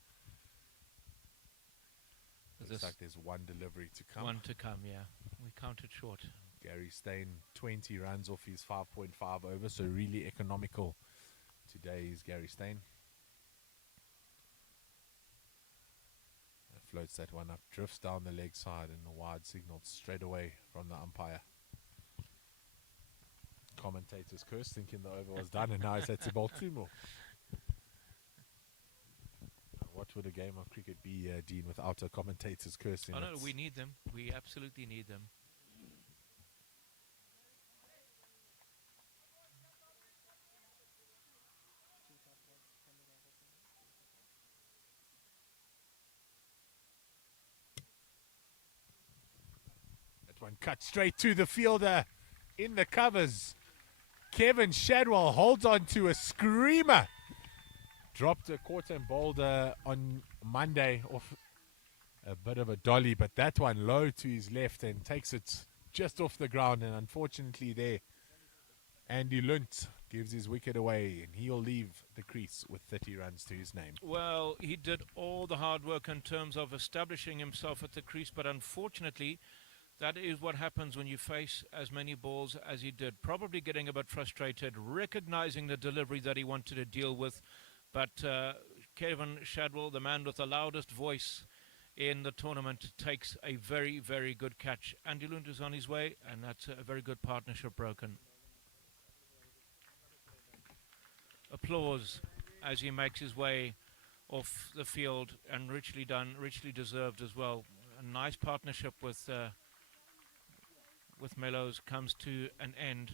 Looks like there's one delivery to come. One to come, yeah. We counted short. Gary Steyn, 20 runs off his 5.5 over, so really economical today is Gary Steyn. Floats that one up, drifts down the leg side, and a wide signal straight away from the umpire. Commentator's curse, thinking the over was done, and now it's at bowl 2 more. What would a game of cricket be, Dean, without a commentator's curse? Oh, no, we need them. We absolutely need them. That one cut straight to the fielder in the covers. Kevin Shadwell holds on to a screamer. Dropped a quarter and bowled on Monday off a bit of a dolly, but that one low to his left and takes it just off the ground. And unfortunately there, Andy Lunt gives his wicket away, and he'll leave the crease with 30 runs to his name. Well, he did all the hard work in terms of establishing himself at the crease, but unfortunately that is what happens when you face as many balls as he did. Probably getting a bit frustrated, recognizing the delivery that he wanted to deal with, but Kevin Shadwell, the man with the loudest voice in the tournament, takes a very, very good catch. Andy Lund is on his way, and that's a very good partnership broken. Applause as he makes his way off the field, and richly done, richly deserved as well. A nice partnership with Mellows comes to an end.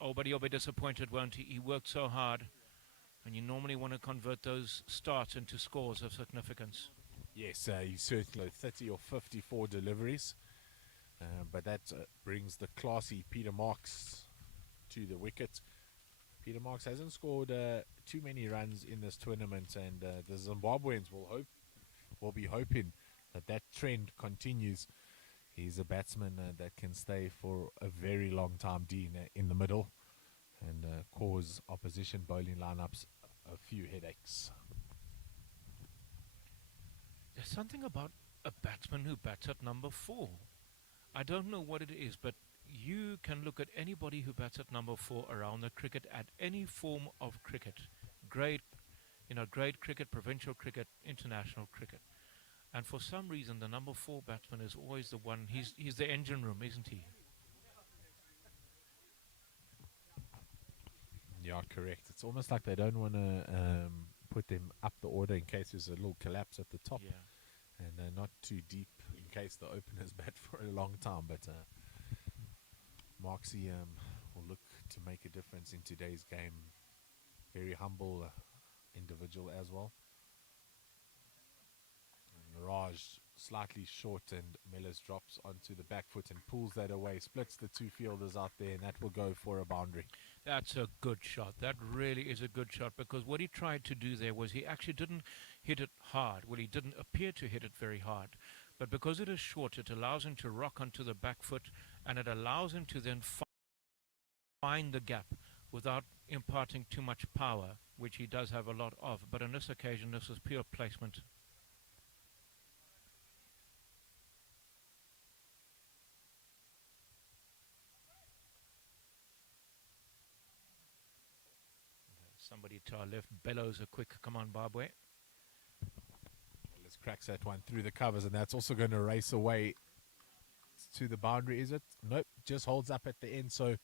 Oh, but he'll be disappointed, won't he? He worked so hard, and you normally want to convert those starts into scores of significance. Yes, he certainly 30 or 54 deliveries, but that brings the classy Peter Marks to the wicket. Peter Marks hasn't scored too many runs in this tournament, and the Zimbabweans will be hoping that trend continues. He's a batsman that can stay for a very long time, Dean, in the middle, and cause opposition bowling lineups a few headaches. There's something about a batsman who bats at number 4. I don't know what it is, but you can look at anybody who bats at number 4 around the cricket at any form of cricket. Grade cricket, provincial cricket, international cricket. And for some reason, the number 4 batsman is always the one. He's the engine room, isn't he? Yeah, correct. It's almost like they don't want to put them up the order in case there's a little collapse at the top. Yeah. And not too deep in case the openers bat for a long time. But Marksy will look to make a difference in today's game. Very humble individual as well. And Raj slightly short, and Mellors drops onto the back foot and pulls that away, splits the two fielders out there, and that will go for a boundary. That's a good shot. That really is a good shot, because what he tried to do there was he actually didn't hit it hard. Well, he didn't appear to hit it very hard. But because it is short, it allows him to rock onto the back foot, and it allows him to then find the gap without imparting too much power, which he does have a lot of. But on this occasion, this was pure placement. Somebody to our left bellows a quick, come on, Barbwe. Let's crack that one through the covers, and that's also going to race away to the boundary, is it? Nope, just holds up at the end. So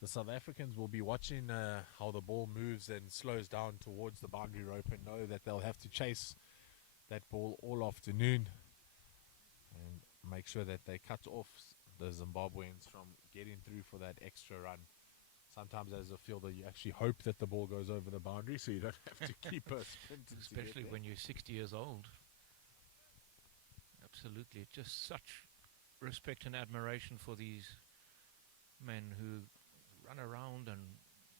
the South Africans will be watching how the ball moves and slows down towards the boundary rope, and know that they'll have to chase that ball all afternoon and make sure that they cut off the Zimbabweans from getting through for that extra run. Sometimes as a fielder, you actually hope that the ball goes over the boundary so you don't have to keep a sprint. Especially when you're 60 years old. Absolutely. Just such respect and admiration for these men who run around and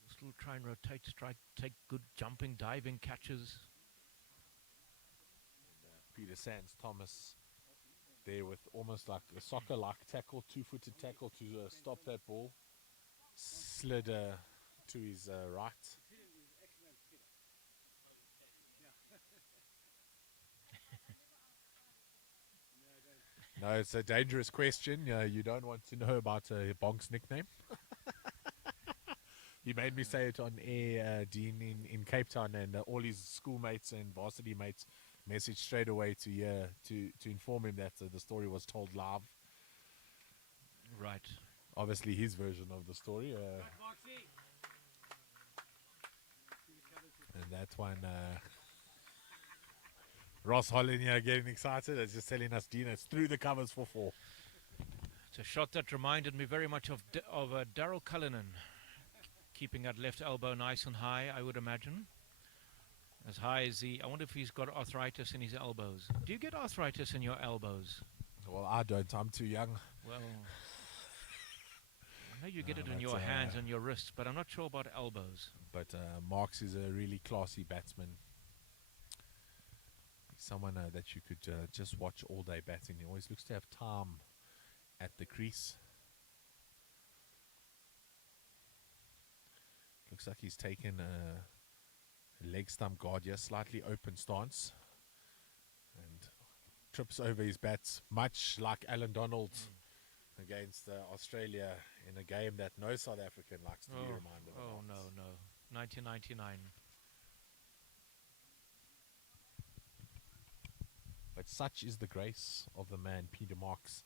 still try and rotate, strike, take good jumping, diving catches. Peter Sands Thomas there with almost like a soccer-like tackle, two-footed tackle to stop that ball. Slid to his right. No, it's a dangerous question. You don't want to know about Bonk's nickname. He made me say it on air, Dean, in Cape Town, and all his schoolmates and varsity mates messaged straight away to inform him that the story was told live. Right. Obviously, his version of the story. And that one, Ross Holland here getting excited. It's just telling us, Dean, it's through the covers for 4. It's a shot that reminded me very much of Daryl Cullinan, keeping that left elbow nice and high, I would imagine. As high as I wonder if he's got arthritis in his elbows. Do you get arthritis in your elbows? Well, I don't. I'm too young. Well, I know you get it in your hands and your wrists, but I'm not sure about elbows. But Marks is a really classy batsman. Someone that you could just watch all day batting. He always looks to have time at the crease. Looks like he's taken a leg stump guard here, slightly open stance, and trips over his bats, much like Alan Donald against Australia in a game that no South African likes to be reminded of. Oh, no. 1999. But such is the grace of the man, Peter Marks.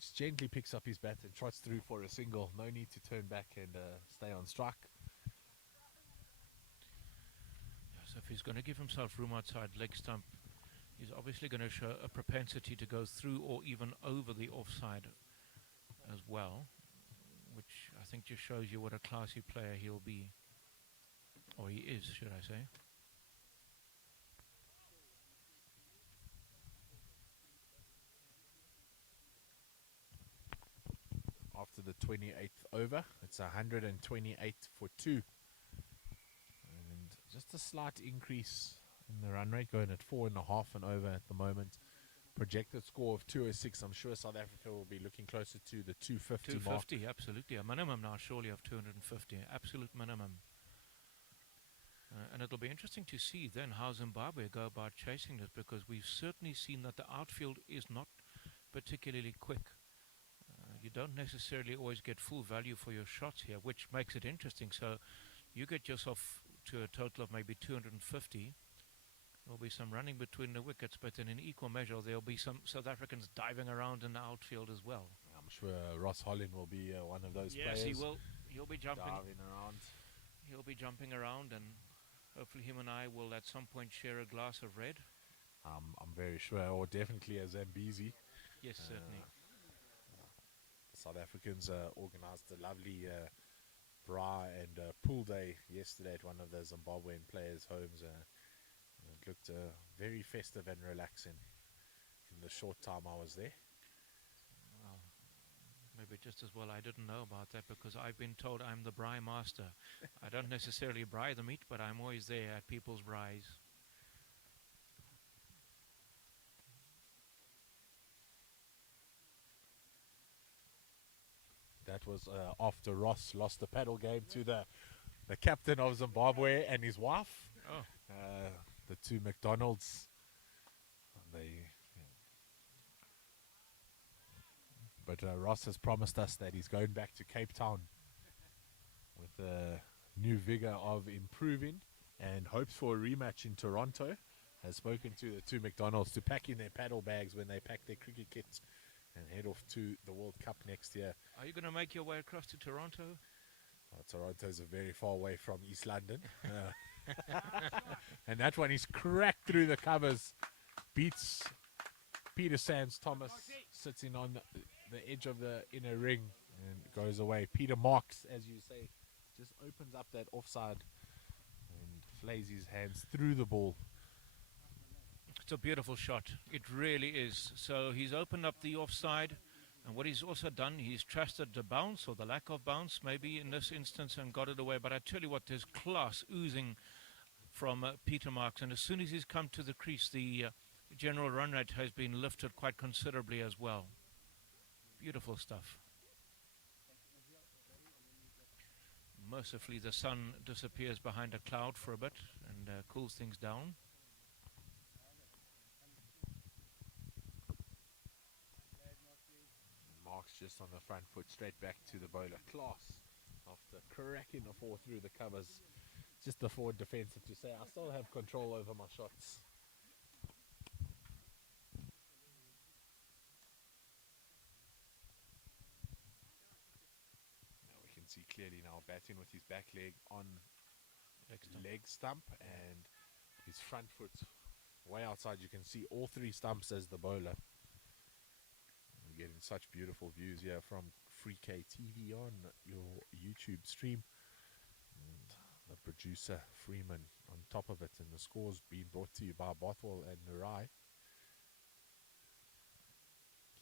Just gently picks up his bat and trots through for a single. No need to turn back and stay on strike. So if he's going to give himself room outside leg stump, he's obviously going to show a propensity to go through or even over the offside as well, which I think just shows you what a classy player he'll be, or he is, should I say. After the 28th over, it's 128 for 2. And just a slight increase in the run rate, going at 4.5 and over at the moment. Projected score of 206. I'm sure South Africa will be looking closer to the 250 mark. 250, absolutely. A minimum now, surely, of 250. Absolute minimum. And it'll be interesting to see then how Zimbabwe go about chasing this, because we've certainly seen that the outfield is not particularly quick. You don't necessarily always get full value for your shots here, which makes it interesting. So you get yourself to a total of maybe 250. There'll be some running between the wickets, but in an equal measure, there'll be some South Africans diving around in the outfield as well. I'm sure Ross Hollin will be one of those players. Yes, he will. He'll be jumping around. He'll be jumping around, and hopefully him and I will at some point share a glass of red. I'm very sure, or definitely a Zambezi. Yes, certainly. South Africans organized a lovely bra and pool day yesterday at one of the Zimbabwean players' homes. It looked very festive and relaxing in the short time I was there. Well, maybe just as well I didn't know about that, because I've been told I'm the braai master. I don't necessarily braai the meat, but I'm always there at people's braais. That was after Ross lost the paddle game to the captain of Zimbabwe and his wife. Oh. The two McDonald's. But Ross has promised us that he's going back to Cape Town with a new vigor of improving and hopes for a rematch in Toronto. Has spoken to the two McDonald's to pack in their paddle bags when they pack their cricket kits and head off to the World Cup next year. Are you going to make your way across to Toronto? Toronto's very far away from East London. And that one is cracked through the covers. Beats Peter Sands Thomas, sitting on the edge of the inner ring and goes away. Peter Marks, as you say, just opens up that offside and flays his hands through the ball. It's a beautiful shot. It really is. So he's opened up the offside, and what he's also done, he's trusted the bounce or the lack of bounce maybe in this instance and got it away. But I tell you what, there's class oozing from Peter Marks, and as soon as he's come to the crease, the general run rate has been lifted quite considerably as well. Beautiful stuff. Mercifully, the sun disappears behind a cloud for a bit and cools things down. Marks just on the front foot, straight back to the bowler. Class after cracking the 4 through the covers. Just the forward defensive to say, I still have control over my shots. Now we can see clearly now batting with his back leg on leg stump and his front foot way outside. You can see all 3 stumps as the bowler. We're getting such beautiful views here from Free K TV on your YouTube stream. And the producer Freeman on top of it, and the scores being brought to you by Bothwell and Nurai.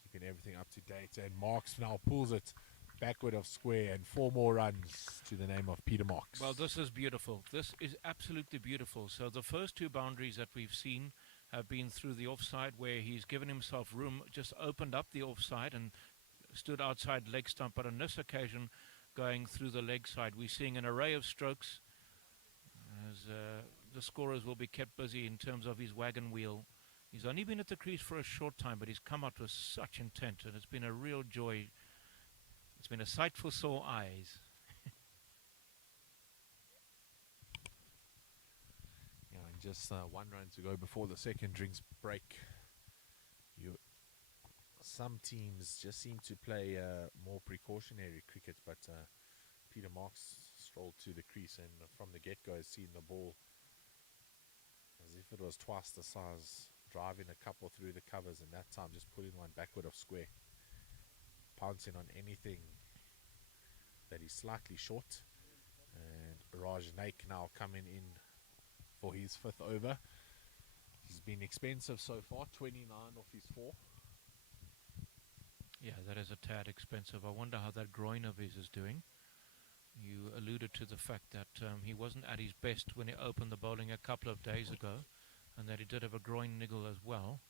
Keeping everything up to date, and Marks now pulls it backward of square, and 4 more runs to the name of Peter Marks. Well, this is beautiful. This is absolutely beautiful. So the first 2 boundaries that we've seen have been through the offside, where he's given himself room, just opened up the offside and stood outside leg stump. But on this occasion, going through the leg side, we're seeing an array of strokes as the scorers will be kept busy in terms of his wagon wheel. He's only been at the crease for a short time, but he's come out with such intent, and it's been a real joy. It's been a sight for sore eyes. Yeah, and just 1 run to go before the second drinks break. some teams just seem to play more precautionary cricket, but Peter Marks strolled to the crease and from the get-go has seen the ball as if it was twice the size, driving a couple through the covers, and that time just putting one backward of square, pouncing on anything that is slightly short. And Raj Naik now coming in for his 5th over. He's been expensive so far, 29 off his 4. Yeah, that is a tad expensive. I wonder how that groin of his is doing. You alluded to the fact that he wasn't at his best when he opened the bowling a couple of days ago, and that he did have a groin niggle as well.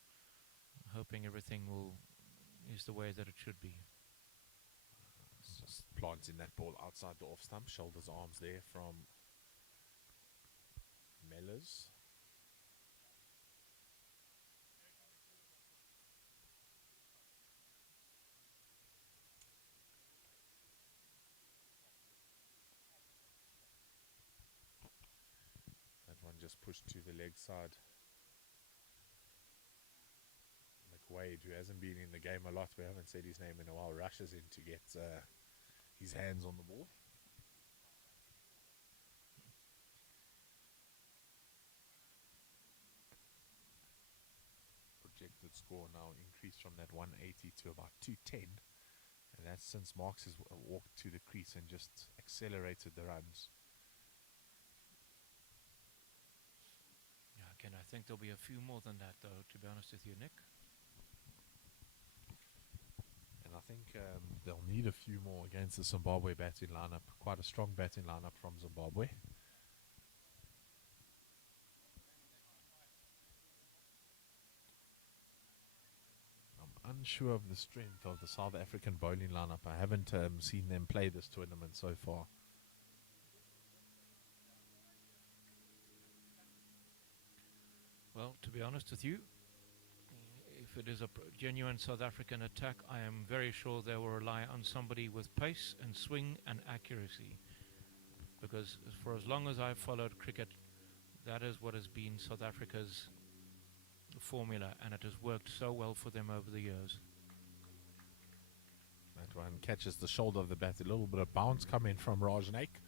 Hoping everything is the way that it should be. Just planting that ball outside the off stump, shoulders, arms there from Mellors. That one just pushed to the leg side. McWade, who hasn't been in the game a lot, we haven't said his name in a while, rushes in to get his hands on the ball. Projected score now increased from that 180 to about 210, and that's since Marks has walked to the crease and just accelerated the runs. Yeah, again, I think there'll be a few more than that, though, to be honest with you, Nick. And I think they'll need a few more against the Zimbabwe batting lineup. Quite a strong batting lineup from Zimbabwe. I'm unsure of the strength of the South African bowling lineup. I haven't seen them play this tournament so far. Well, to be honest with you, if it is a genuine South African attack, I am very sure they will rely on somebody with pace and swing and accuracy. Because for as long as I've followed cricket, that is what has been South Africa's formula, and it has worked so well for them over the years. That one catches the shoulder of the bat. A little bit of bounce coming from Raj Naik,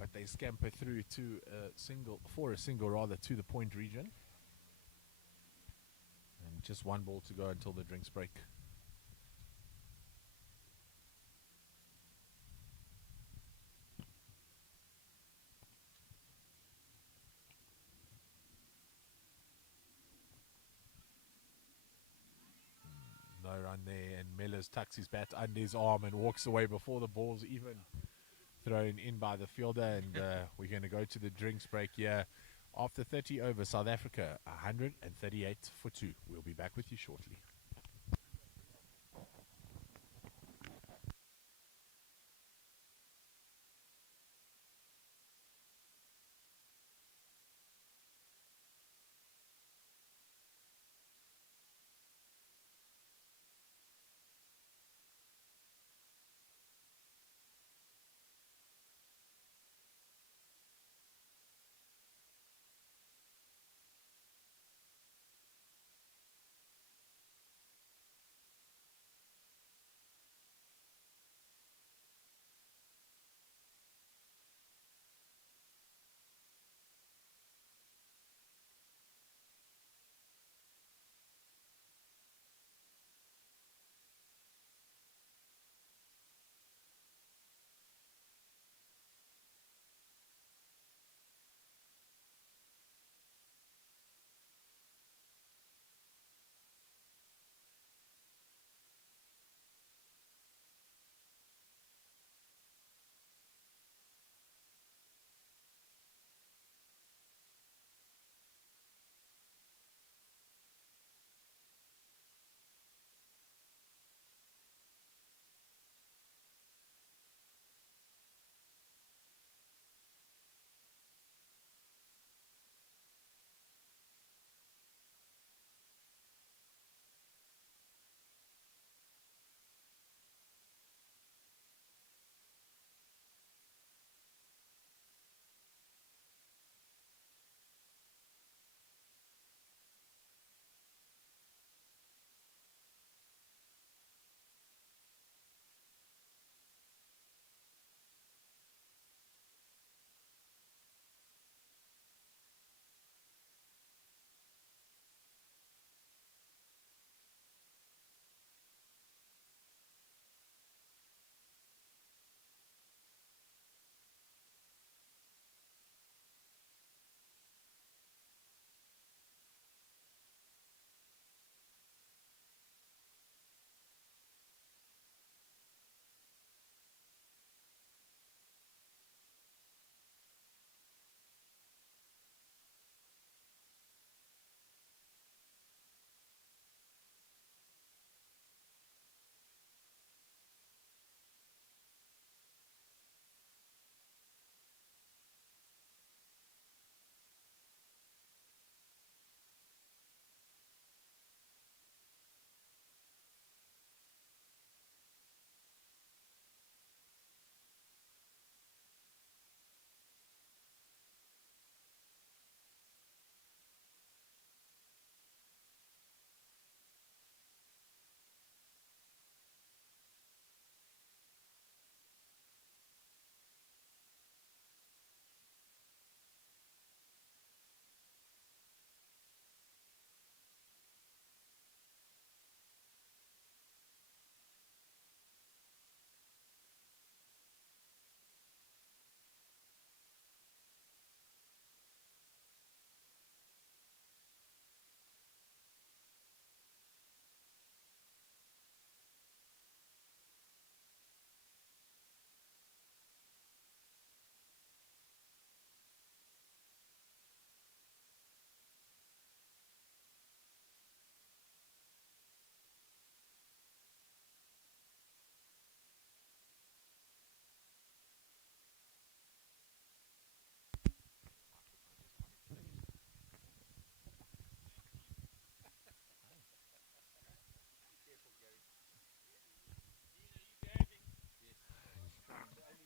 but they scamper through to a single, to the point region. And just one ball to go until the drinks break. No run there, and Mellors tucks his bat under his arm and walks away before the ball's even thrown in by the fielder. And we're going to go to the drinks break here. After 30 over, South Africa 138 for 2. We'll be back with you shortly.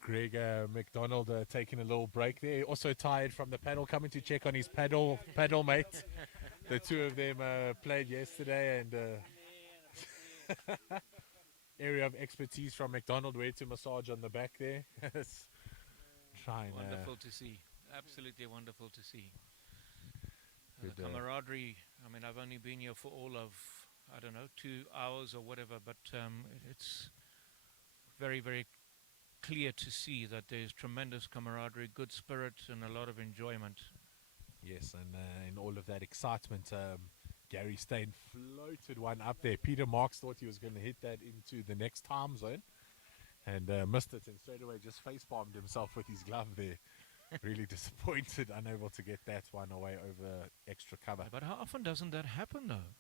Greg McDonald taking a little break there. Also tired from the paddle, coming to check on his paddle mate. The two of them played yesterday, and area of expertise from McDonald, where to massage on the back there. Wonderful to see. Absolutely wonderful to see. The Good, camaraderie. I mean, I've only been here for all of, I don't know, 2 hours or whatever, but it's very, very clear to see that there's tremendous camaraderie, good spirit, and a lot of enjoyment. Yes, and in all of that excitement, Gary Steyn floated one up there. Peter Marks thought he was going to hit that into the next time zone and missed it, and straight away just face-palmed himself with his glove there. Really disappointed, unable to get that one away over extra cover. But how often doesn't that happen, though?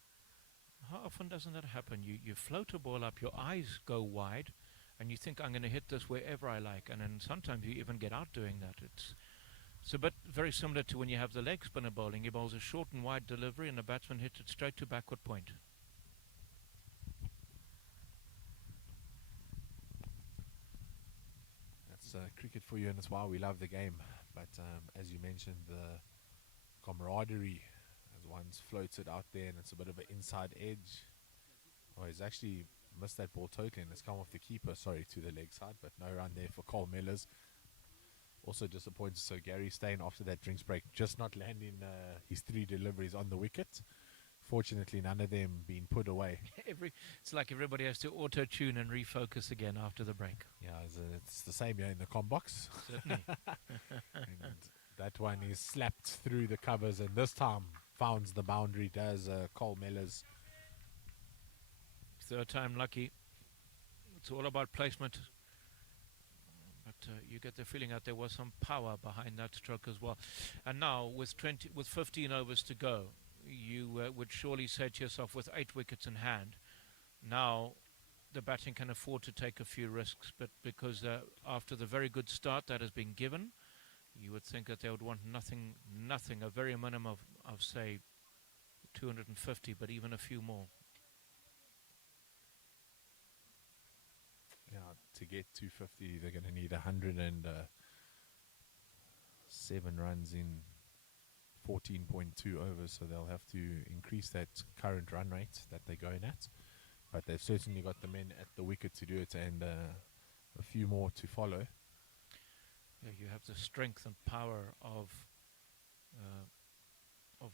How often doesn't that happen? You float a ball up, your eyes go wide, and you think, I'm going to hit this wherever I like, and then sometimes you even get out doing that. It's a bit very similar to when you have the leg spinner bowling. He bowls a short and wide delivery, and the batsman hits it straight to backward point. That's cricket for you, and it's why we love the game. But as you mentioned, the camaraderie, as one's floated out there, and it's a bit of an inside edge. Oh, he's actually missed that ball totally, and it's come off the keeper, sorry, to the leg side, but no run there for Cole Mellors. Also disappointed, so Gary Steyn after that drinks break, just not landing his 3 deliveries on the wicket. Fortunately, none of them being put away. It's like everybody has to auto-tune and refocus again after the break. Yeah, it's the same here in the com box. Certainly. And that one is slapped through the covers, and this time founds the boundary, does Cole Mellors. Third time lucky. It's all about placement. But you get the feeling that there was some power behind that stroke as well. And now, with 15 overs to go, you would surely say to yourself, with 8 wickets in hand, now the batting can afford to take a few risks. But because after the very good start that has been given, you would think that they would want nothing, a very minimum of say, 250, but even a few more. Yeah, to get 250, they're going to need 107 runs in 14.2 overs, so they'll have to increase that current run rate that they're going at. But they've certainly got the men at the wicket to do it, and a few more to follow. Yeah, you have the strength and power of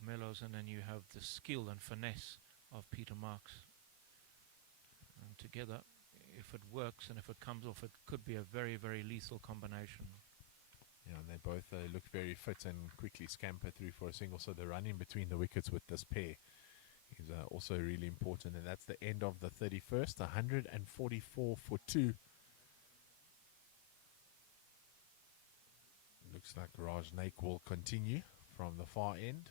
Mellors, and then you have the skill and finesse of Peter Marks. And together, if it works and if it comes off, it could be a very, very lethal combination. Yeah, and they both look very fit and quickly scamper through for a single. So the run in between the wickets with this pair is also really important. And that's the end of the 31st, 144 for 2. Looks like Raj Naik will continue from the far end.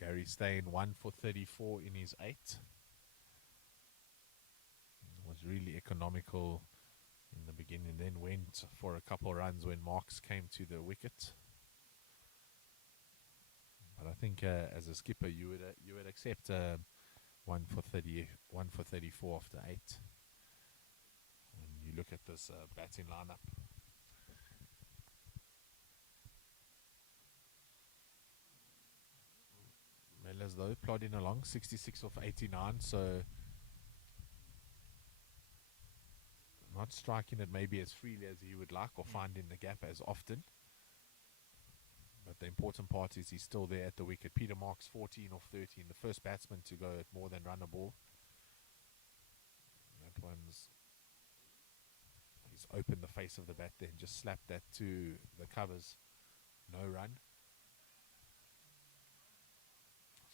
Gary Steyn 1 for 34 in his 8. Was really economical in the beginning, then went for a couple runs when Marks came to the wicket. But I think as a skipper, you would accept 1 for 30, 1 for 34 after 8. When you look at this batting lineup. Mellors though plodding along, 66 off 89, so not striking it maybe as freely as he would like, or finding the gap as often. But the important part is he's still there at the wicket. Peter Marks 14 off 13, the first batsman to go at more than run a ball. That one's, he's opened the face of the bat there and just slapped that to the covers. No run.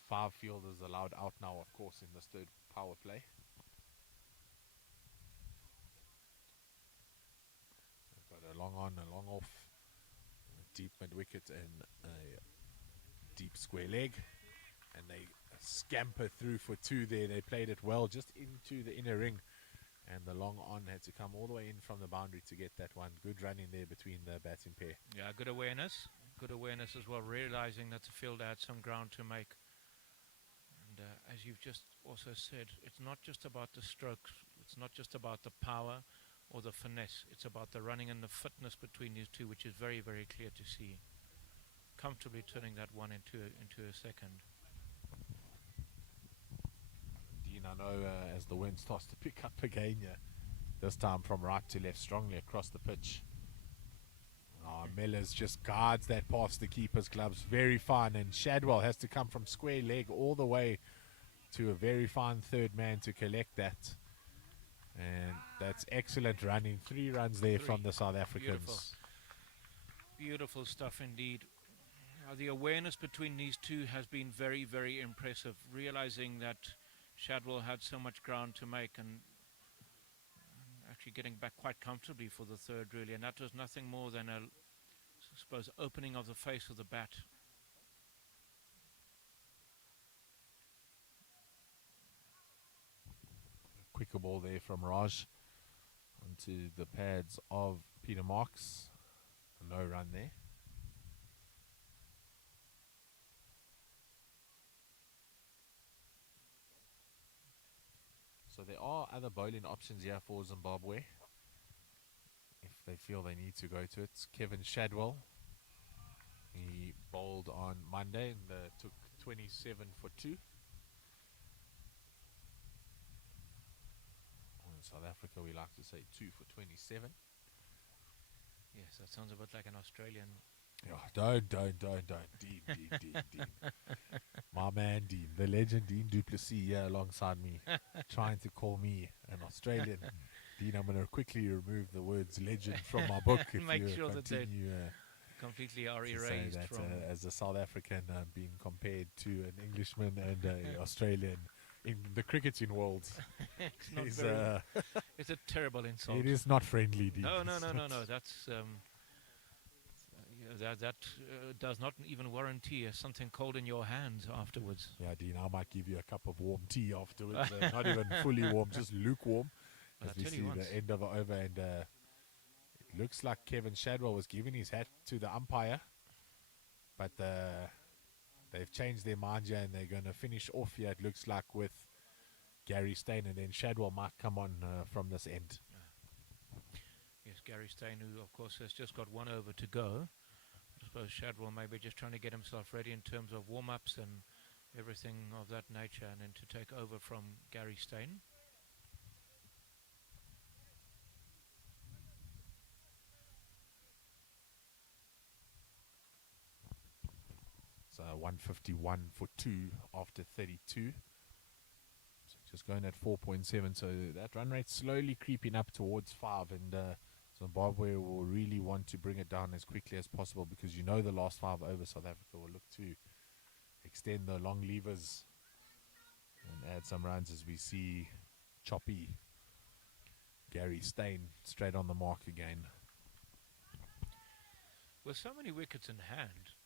5 fielders allowed out now, of course, in this third power play. Got a long on, a long off, a deep mid wicket, and a deep square leg, and they scamper through for 2 there. They played it well just into the inner ring, and the long on had to come all the way in from the boundary to get that one. Good running there between the batting pair. Yeah, good awareness as well, realizing that the fielder had some ground to make. And as you've just also said, it's not just about the strokes, it's not just about the power, or the finesse. It's about the running and the fitness between these two, which is very, very clear to see. Comfortably turning that one into a second. Dean, I know as the wind starts to pick up again, this time from right to left, strongly across the pitch. Mellors just guards that past the keeper's gloves. Very fine. And Shadwell has to come from square leg all the way to a very fine third man to collect that. And that's excellent running. 3 runs there from the South Africans. Beautiful stuff indeed. The awareness between these two has been very, very impressive. Realizing that Shadwell had so much ground to make and actually getting back quite comfortably for the third, really. And that was nothing more than a, I suppose, opening of the face of the bat. Quicker ball there from Raj onto the pads of Peter Marks. No run there. So there are other bowling options here for Zimbabwe if they feel they need to go to it. Kevin Shadwell, he bowled on Monday and took 27 for 2. In South Africa we like to say 2 for 27. Yes, that sounds a bit like an Australian. Oh, don't. Dean. My man Dean, the legend Dean Duplessis here alongside me, trying to call me an Australian. Dean, I'm going to quickly remove the words legend from my book if Make you sure continue that completely are to erased say that from as a South African being compared to an Englishman and an Australian in the cricketing world. It's not very, it's a terrible insult. It is not friendly, Dean. No. That's that does not even warranty something cold in your hands afterwards. Yeah, Dean, I might give you a cup of warm tea afterwards. Not even fully warm, just lukewarm. Well, As we see the end of it over, and it looks like Kevin Shadwell was giving his hat to the umpire, but they've changed their mind here and they're going to finish off here, it looks like, with Gary Steyn, and then Shadwell might come on from this end. Yes, Gary Steyn, who of course has just got 1 over to go. I suppose Shadwell may be just trying to get himself ready in terms of warm-ups and everything of that nature, and then to take over from Gary Steyn. So 151 for 2 after 32. So just going at 4.7. So that run rate slowly creeping up towards 5, and Zimbabwe will really want to bring it down as quickly as possible, because you know the last 5 over, South Africa will look to extend the long levers and add some runs as we see choppy Gary Steyn straight on the mark again. With so many wickets in hand,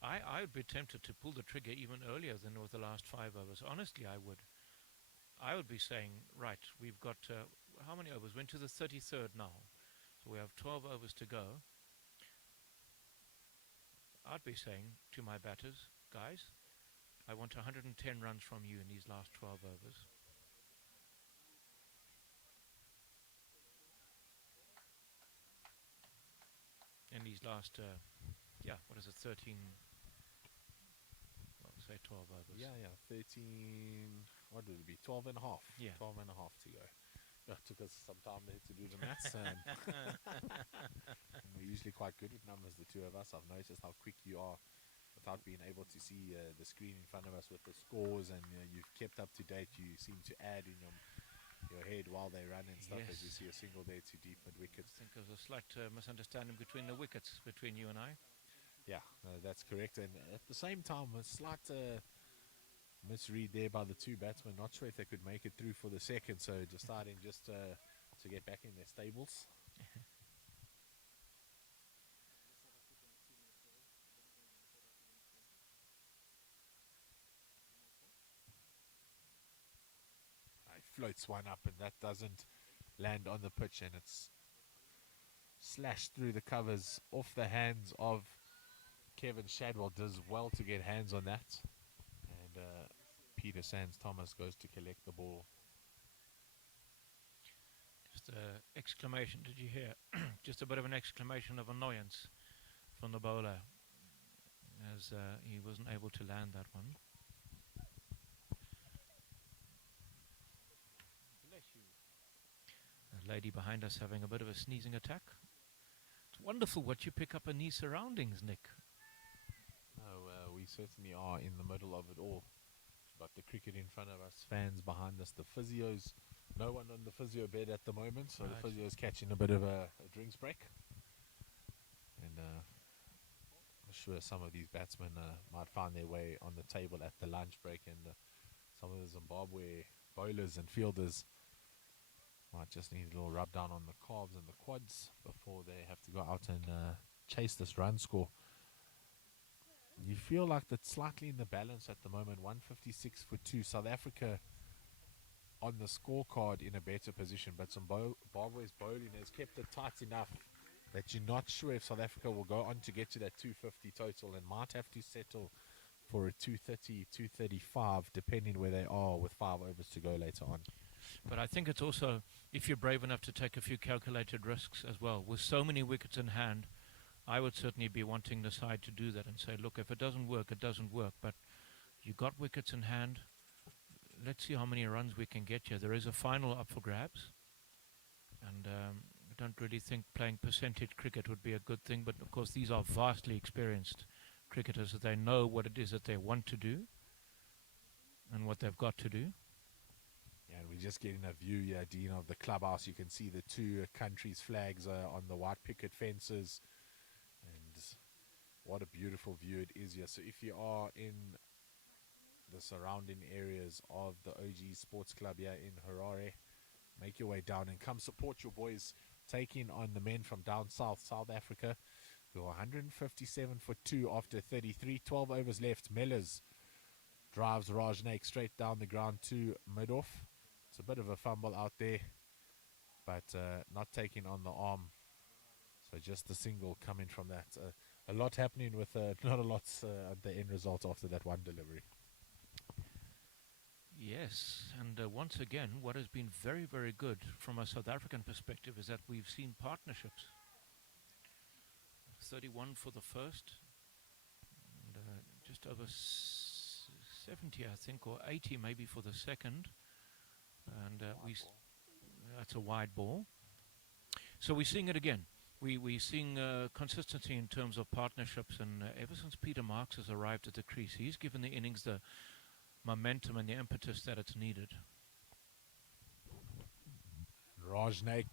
I would be tempted to pull the trigger even earlier than with the last 5 overs. Honestly, I would. I would be saying, right, we've got, how many overs? We're into the 33rd now. So we have 12 overs to go. I'd be saying to my batters, guys, I want 110 runs from you in these last 12 overs. In these last, what is it, 13, well, say 12 overs. Yeah, 13, what would it be, 12 and a half. Yeah. 12 and a half to go. It took us some time there to do the maths. We're usually quite good with numbers, the two of us. I've noticed how quick you are without being able to see the screen in front of us with the scores, and you've kept up to date. You seem to add in your head while they run and stuff, as you see a single there to deep mid wickets. I think there was a slight misunderstanding between the wickets, between you and I. Yeah, that's correct. And at the same time, a slight misread there by the two batsmen. Not sure if they could make it through for the second, so deciding just to get back in their stables. He floats one up, and that doesn't land on the pitch, and it's slashed through the covers off the hands of Kevin Shadwell. Does well to get hands on that, and Peter Sands Thomas goes to collect the ball. Just exclamation, did you hear? Just a bit of an exclamation of annoyance from the bowler as he wasn't able to land that one. The lady behind us having a bit of a sneezing attack. It's wonderful what you pick up in these surroundings, Nick. No, we certainly are in the middle of it all. Got the cricket in front of us, fans behind us, the physios. No one on the physio bed at the moment, so the physio's catching a bit of a drinks break. And I'm sure some of these batsmen might find their way on the table at the lunch break, and some of the Zimbabwe bowlers and fielders might just need a little rub down on the calves and the quads before they have to go out and chase this run score. You feel like that's slightly in the balance at the moment. 156 for 2. South Africa on the scorecard in a better position, but Zimbabwe's bowling has kept it tight enough that you're not sure if South Africa will go on to get to that 250 total and might have to settle for a 230, 235, depending where they are with 5 overs to go later on. But I think it's also, if you're brave enough to take a few calculated risks as well, with so many wickets in hand, I would certainly be wanting the side to do that and say, look, if it doesn't work, it doesn't work. But you got wickets in hand. Let's see how many runs we can get here. There is a final up for grabs. And I don't really think playing percentage cricket would be a good thing. But, of course, these are vastly experienced cricketers. So they know what it is that they want to do and what they've got to do. Yeah, and we're just getting a view here, Dean, of the clubhouse. You can see the two countries' flags on the white picket fences. What a beautiful view it is here. So if you are in the surrounding areas of the OG Sports Club here in Harare, make your way down and come support your boys taking on the men from down south, South Africa, who are 157 for 2 after 33. 12 overs left. Mellors drives Raj Naik straight down the ground to mid-off. It's a bit of a fumble out there, but not taking on the arm. So just the single coming from that. A lot happening with not a lot at the end result after that one delivery. Yes, and once again, what has been very, very good from a South African perspective is that we've seen partnerships. 31 for the first, and just over 70, I think, or 80 maybe for the second. And that's a wide ball. So we're seeing it again. We're seeing consistency in terms of partnerships, and ever since Peter Marks has arrived at the crease, he's given the innings the momentum and the impetus that it's needed. Raj Naik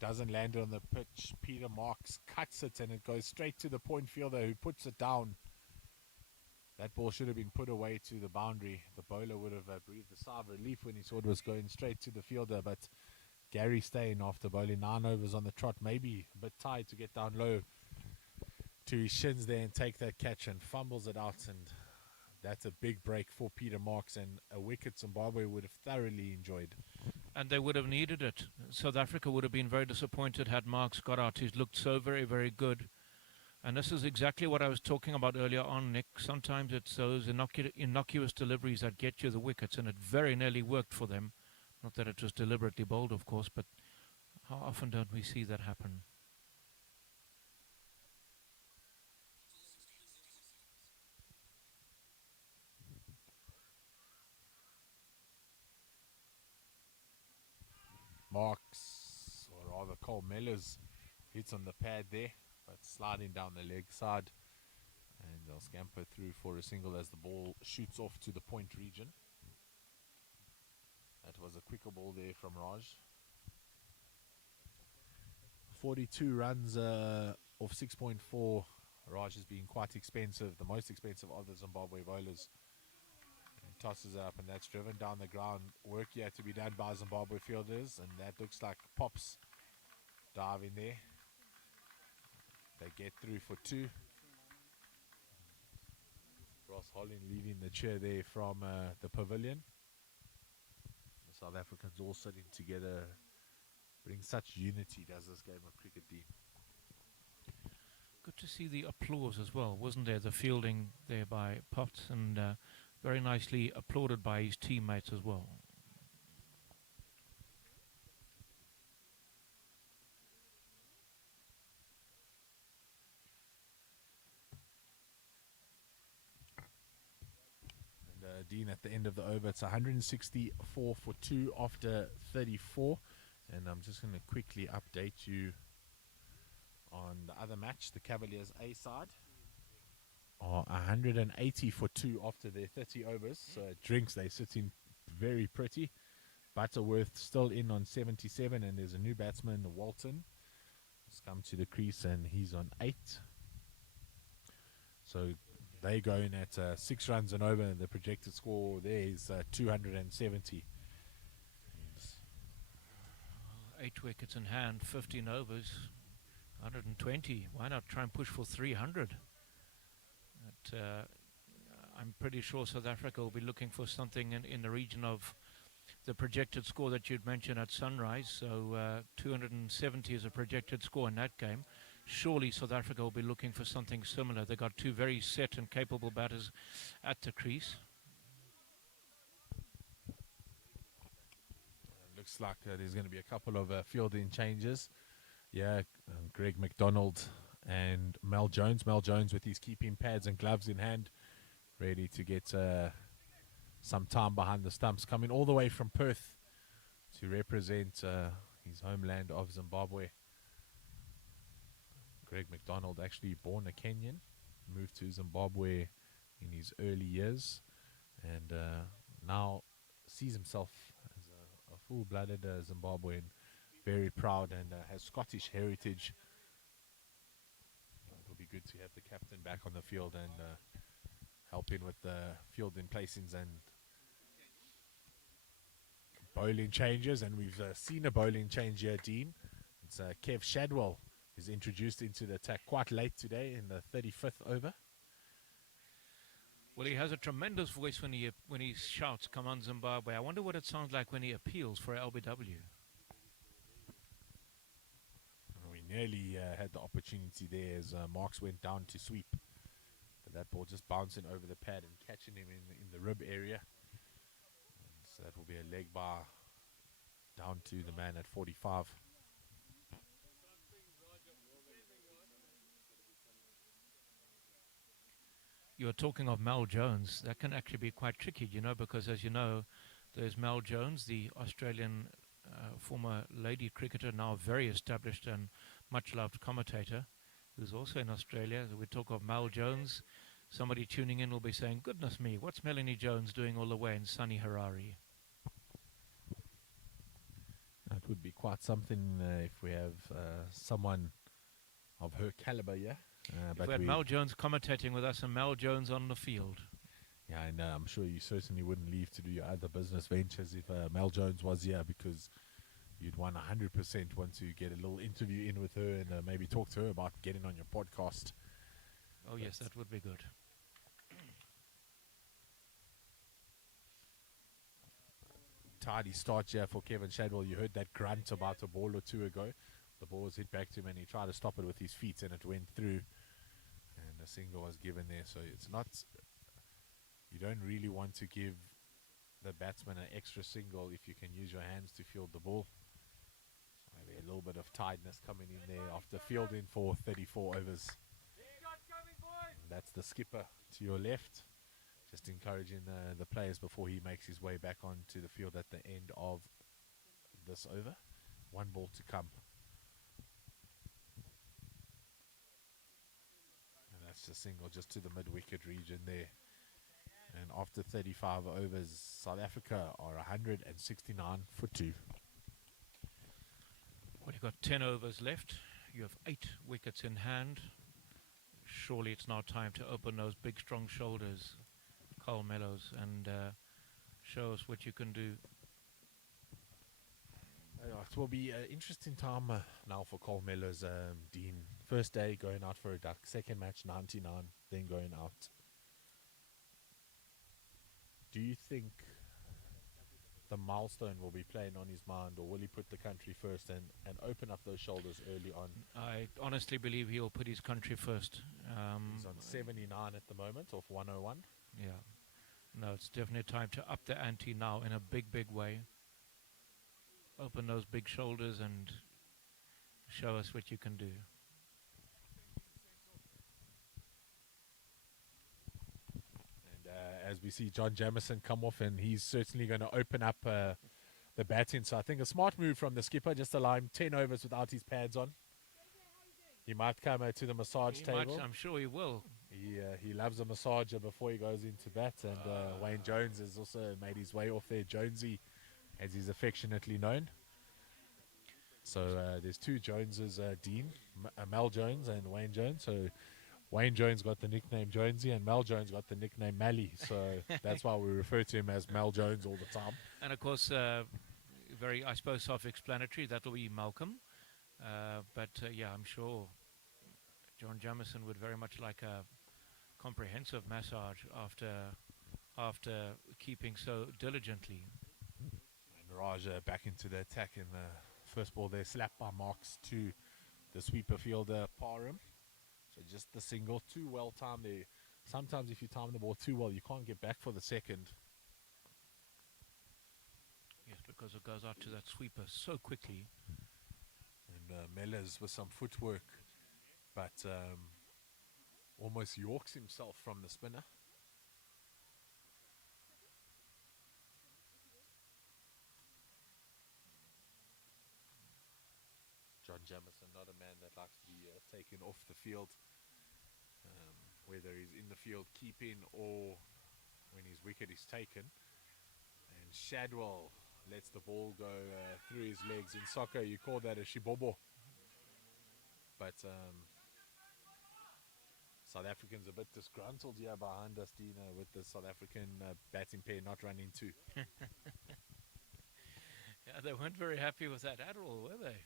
doesn't land on the pitch. Peter Marks cuts it, and it goes straight to the point fielder, who puts it down. That ball should have been put away to the boundary. The bowler would have breathed a sigh of relief when he saw it was going straight to the fielder, but Gary Steyn, after bowling 9 overs on the trot, maybe a bit tired to get down low to his shins there and take that catch, and fumbles it out. And that's a big break for Peter Marks, and a wicket Zimbabwe would have thoroughly enjoyed. And they would have needed it. South Africa would have been very disappointed had Marks got out. He's looked so very, very good. And this is exactly what I was talking about earlier on, Nick. Sometimes it's those innocuous deliveries that get you the wickets, and it very nearly worked for them. Not that it was deliberately bowled, of course, but how often don't we see that happen? Marks, or rather Cole Mellors, hits on the pad there, but sliding down the leg side. And they'll scamper through for a single as the ball shoots off to the point region. That was a quicker ball there from Raj. 42 runs off 6.4. Raj has been quite expensive, the most expensive of the Zimbabwe bowlers. And tosses it up, and that's driven down the ground. Work here to be done by Zimbabwe fielders, and that looks like Pops diving there. They get through for 2. Ross Holling leading the cheer there from the pavilion. South Africans all sitting together, bring such unity, does this game of cricket, Dean. Good to see the applause as well, wasn't there? The fielding there by Potts, and very nicely applauded by his teammates as well. Dean, at the end of the over, it's 164 for 2 after 34. And I'm just going to quickly update you on the other match. The Cavaliers A side are 180 for 2 after their 30 overs. So drinks, they sit in very pretty. Butterworth still in on 77, and there's a new batsman, Walton. He's come to the crease, and he's on 8. So they go in at 6 runs and over, and the projected score there is 270. 8 wickets in hand, 15 overs, 120. Why not try and push for 300? I'm pretty sure South Africa will be looking for something in the region of the projected score that you'd mentioned at Sunrise. So 270 is a projected score in that game. Surely South Africa will be looking for something similar. They've got 2 very set and capable batters at the crease. Looks like there's going to be a couple of fielding changes. Yeah, Greg McDonald and Mel Jones. Mel Jones with his keeping pads and gloves in hand, ready to get some time behind the stumps. Coming all the way from Perth to represent his homeland of Zimbabwe. Greg McDonald, actually born a Kenyan, moved to Zimbabwe in his early years, and now sees himself as a full-blooded Zimbabwean, very proud, and has Scottish heritage. It'll be good to have the captain back on the field and helping with the fielding placings and bowling changes. And we've seen a bowling change here, Dean. It's Kev Shadwell is introduced into the attack quite late today in the 35th over. Well, he has a tremendous voice when he shouts, "Come on, Zimbabwe." I wonder what it sounds like when he appeals for LBW. We nearly had the opportunity there as Marks went down to sweep. But that ball just bouncing over the pad and catching him in the rib area. And so that will be a leg bar down to the man at 45. You were talking of Mel Jones. That can actually be quite tricky, because as you know, there's Mel Jones, the Australian former lady cricketer, now very established and much loved commentator, who's also in Australia. We talk of Mel Jones. Somebody tuning in will be saying, "Goodness me, what's Melanie Jones doing all the way in sunny Harare?" That would be quite something if we have someone of her caliber, yeah. If we had Mel Jones commentating with us and Mel Jones on the field. Yeah, and I'm sure you certainly wouldn't leave to do your other business ventures if Mel Jones was here, because you'd 100% want to get a little interview in with her and maybe talk to her about getting on your podcast. Oh, yes, that would be good. Tidy start here for Kevin Shadwell. You heard that grunt about a ball or two ago. The ball was hit back to him and he tried to stop it with his feet and it went through. And a single was given there. So it's not... You don't really want to give the batsman an extra single if you can use your hands to field the ball. So maybe a little bit of tiredness coming in there after fielding for 34 overs. And that's the skipper to your left, just encouraging the players before he makes his way back onto the field at the end of this over. 1 ball to come. And that's a single just to the mid-wicket region there. And after 35 overs, South Africa are 169 for 2. Well, you've got 10 overs left. You have 8 wickets in hand. Surely it's now time to open those big, strong shoulders, Carl Mellows, and show us what you can do. It will be an interesting time now for Carl Mellows, Dean. First day going out for a duck. Second match, 99, then going out. Do you think the milestone will be playing on his mind, or will he put the country first and open up those shoulders early on? I honestly believe he'll put his country first. He's on 79 at the moment, off 101. Yeah. No, it's definitely time to up the ante now in a big, big way. Open those big shoulders and show us what you can do. As as we see John Jamison come off, and he's certainly going to open up the batting. So I think a smart move from the skipper, just allow him 10 overs without his pads on. He might come to the massage table. I'm sure he will. He loves a massager before he goes into bat, and Wayne Jones has also made his way off there. Jonesy, as he's affectionately known. So there's two Joneses, Dean, Mel Jones and Wayne Jones. So Wayne Jones got the nickname Jonesy, and Mel Jones got the nickname Mally. So that's why we refer to him as Mel Jones all the time. And of course, very, I suppose, self-explanatory. That'll be Malcolm. But yeah, I'm sure John Jamison would very much like a comprehensive massage after keeping so diligently. And Raja back into the attack in the first ball there, slapped by Marks to the sweeper fielder Parham. So just the single, too well timed there. Sometimes if you time the ball too well, you can't get back for the second. Yes, because it goes out to that sweeper so quickly. And Mellors with some footwork, but almost yorks himself from the spinner. John Jamison, not a man that likes to be taken off the field, whether he's in the field keeping or when his wicket is taken. And Shadwell lets the ball go through his legs. In soccer, you call that a shibobo. But South Africans a bit disgruntled here behind us, Dina, with the South African batting pair not running too. Yeah, they weren't very happy with that at all, were they?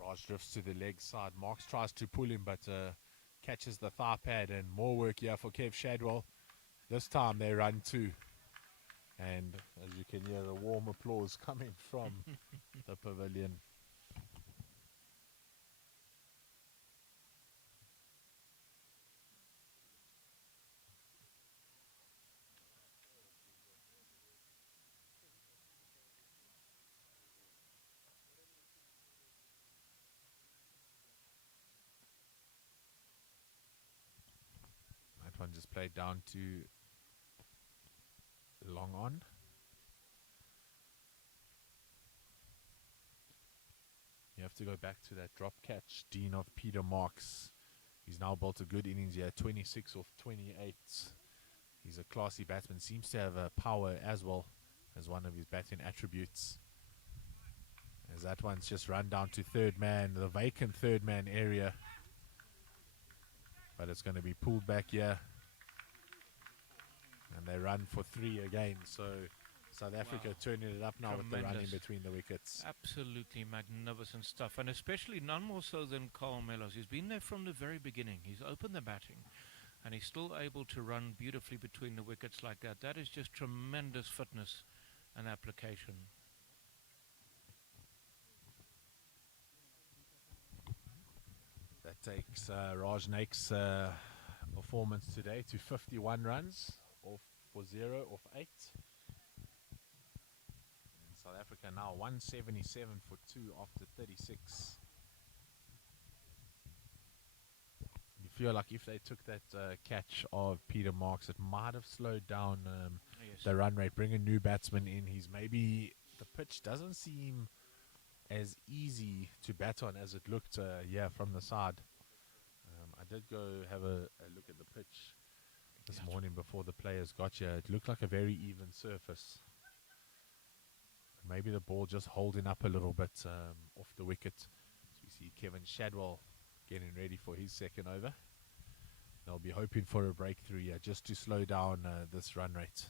Raj drifts to the leg side. Marks tries to pull him, but catches the thigh pad, and more work here for Kev Shadwell. This time they run two. And as you can hear, the warm applause coming from the pavilion. That one just played down to long on. You have to go back to that drop catch, Dean, of Peter Marks. He's now built a good innings here, 26 off 28. He's a classy batsman, seems to have power as well as one of his batting attributes. As that one's just run down to third man, the vacant third man area. But it's going to be pulled back here. And they run for three again. So South Africa turning it up now with the run in between the wickets. Absolutely magnificent stuff. And especially none more so than Carl Mellos. He's been there from the very beginning. He's opened the batting. And he's still able to run beautifully between the wickets like that. That is just tremendous fitness and application. That takes Raj Naik's performance today to 51 runs off for 0 off 8. And South Africa now 177 for 2 after 36. You feel like if they took that catch of Peter Marks, it might have slowed down the run rate. Bring a new batsman in. The pitch doesn't seem as easy to bat on as it looked from the side. I did go have a look at the pitch this morning before the players got here. It looked like a very even surface. Maybe the ball just holding up a little bit off the wicket. So we see Kevin Shadwell getting ready for his second over. They'll be hoping for a breakthrough here just to slow down this run rate.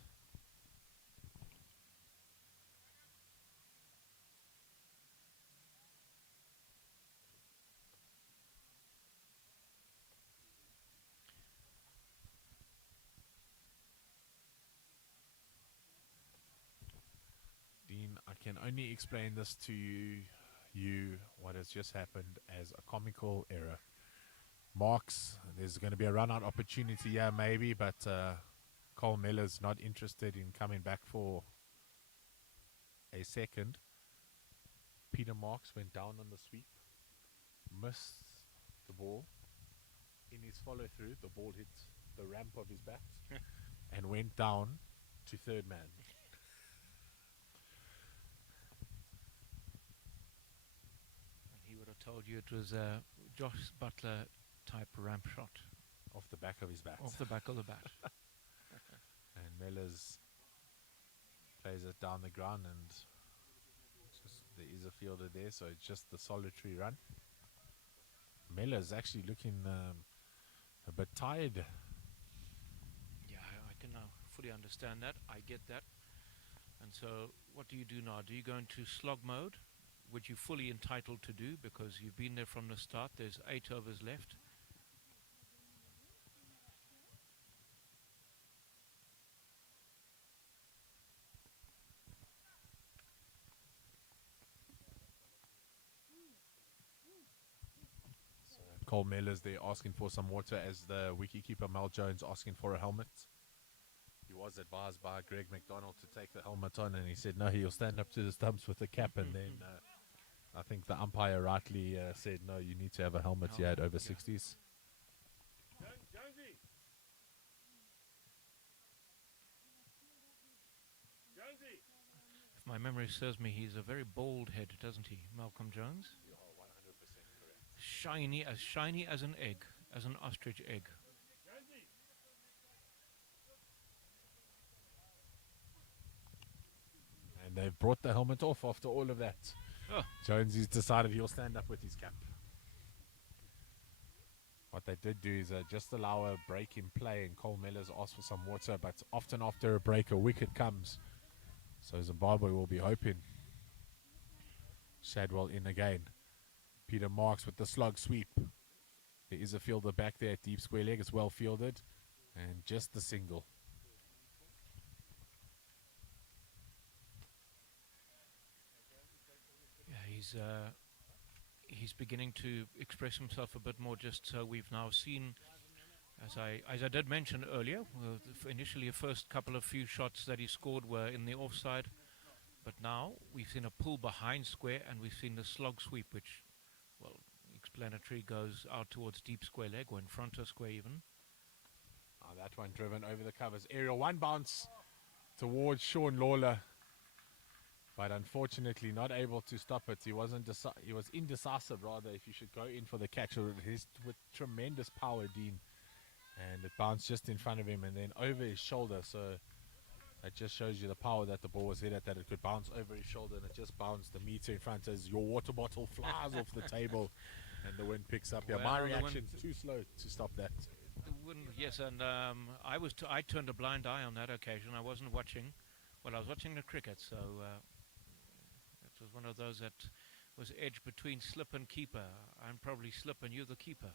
I can only explain this to you what has just happened as a comical error. Marks, there's going to be a run-out opportunity here maybe, but Cole Miller's not interested in coming back for a second. Peter Marks went down on the sweep, missed the ball. In his follow through, the ball hit the ramp of his bat and went down to third man. And he would have told you it was a Josh Butler type ramp shot Off the back of his bat. off the back of the bat. And Mellors plays it down the ground, and there is a fielder there, so it's just the solitary run. Mellors actually looking a bit tired. Yeah, I can fully understand that. I get that. And so what do you do now? Do you go into slog mode, which you're fully entitled to do because you've been there from the start? There's 8 overs left. Cole Mellors, they're asking for some water, as the wicketkeeper Mel Jones asking for a helmet. He was advised by Greg McDonald to take the helmet on, and he said no, he'll stand up to the stumps with the cap. And then I think the umpire rightly said no, you need to have a helmet. You had over 60s. If my memory serves me, he's a very bald head, doesn't he, Malcolm Jones? You are 100% correct. Shiny as an egg, as an ostrich egg. And they've brought the helmet off after all of that. Oh. Jones has decided he'll stand up with his cap. What they did do is just allow a break in play, and Cole Mellors asked for some water, but often after a break a wicket comes. So Zimbabwe will be hoping. Shadwell in again. Peter Marks with the slug sweep. There is a fielder back there at deep square leg. It's well fielded. And just the single. Yeah, he's beginning to express himself a bit more. Just so we've now seen, as I did mention earlier, initially the first couple of few shots that he scored were in the offside, but now we've seen a pull behind square, and we've seen the slog sweep, which, well, explanatory, goes out towards deep square leg or in front of square even. That one driven over the covers. Aerial one bounce towards Sean Lawler, but unfortunately not able to stop it. He was indecisive, rather, if you should go in for the catch. With tremendous power, Dean, and it bounced just in front of him and then over his shoulder. So that just shows you the power that the ball was hit at, that it could bounce over his shoulder, and it just bounced a meter in front as your water bottle flies off the table and the wind picks up. Yeah, Well, my the reaction's too slow to stop that. Yes, and I turned a blind eye on that occasion. I wasn't watching. Well, I was watching the cricket, so it was one of those that was edge between slip and keeper. I'm probably slip and you're the keeper.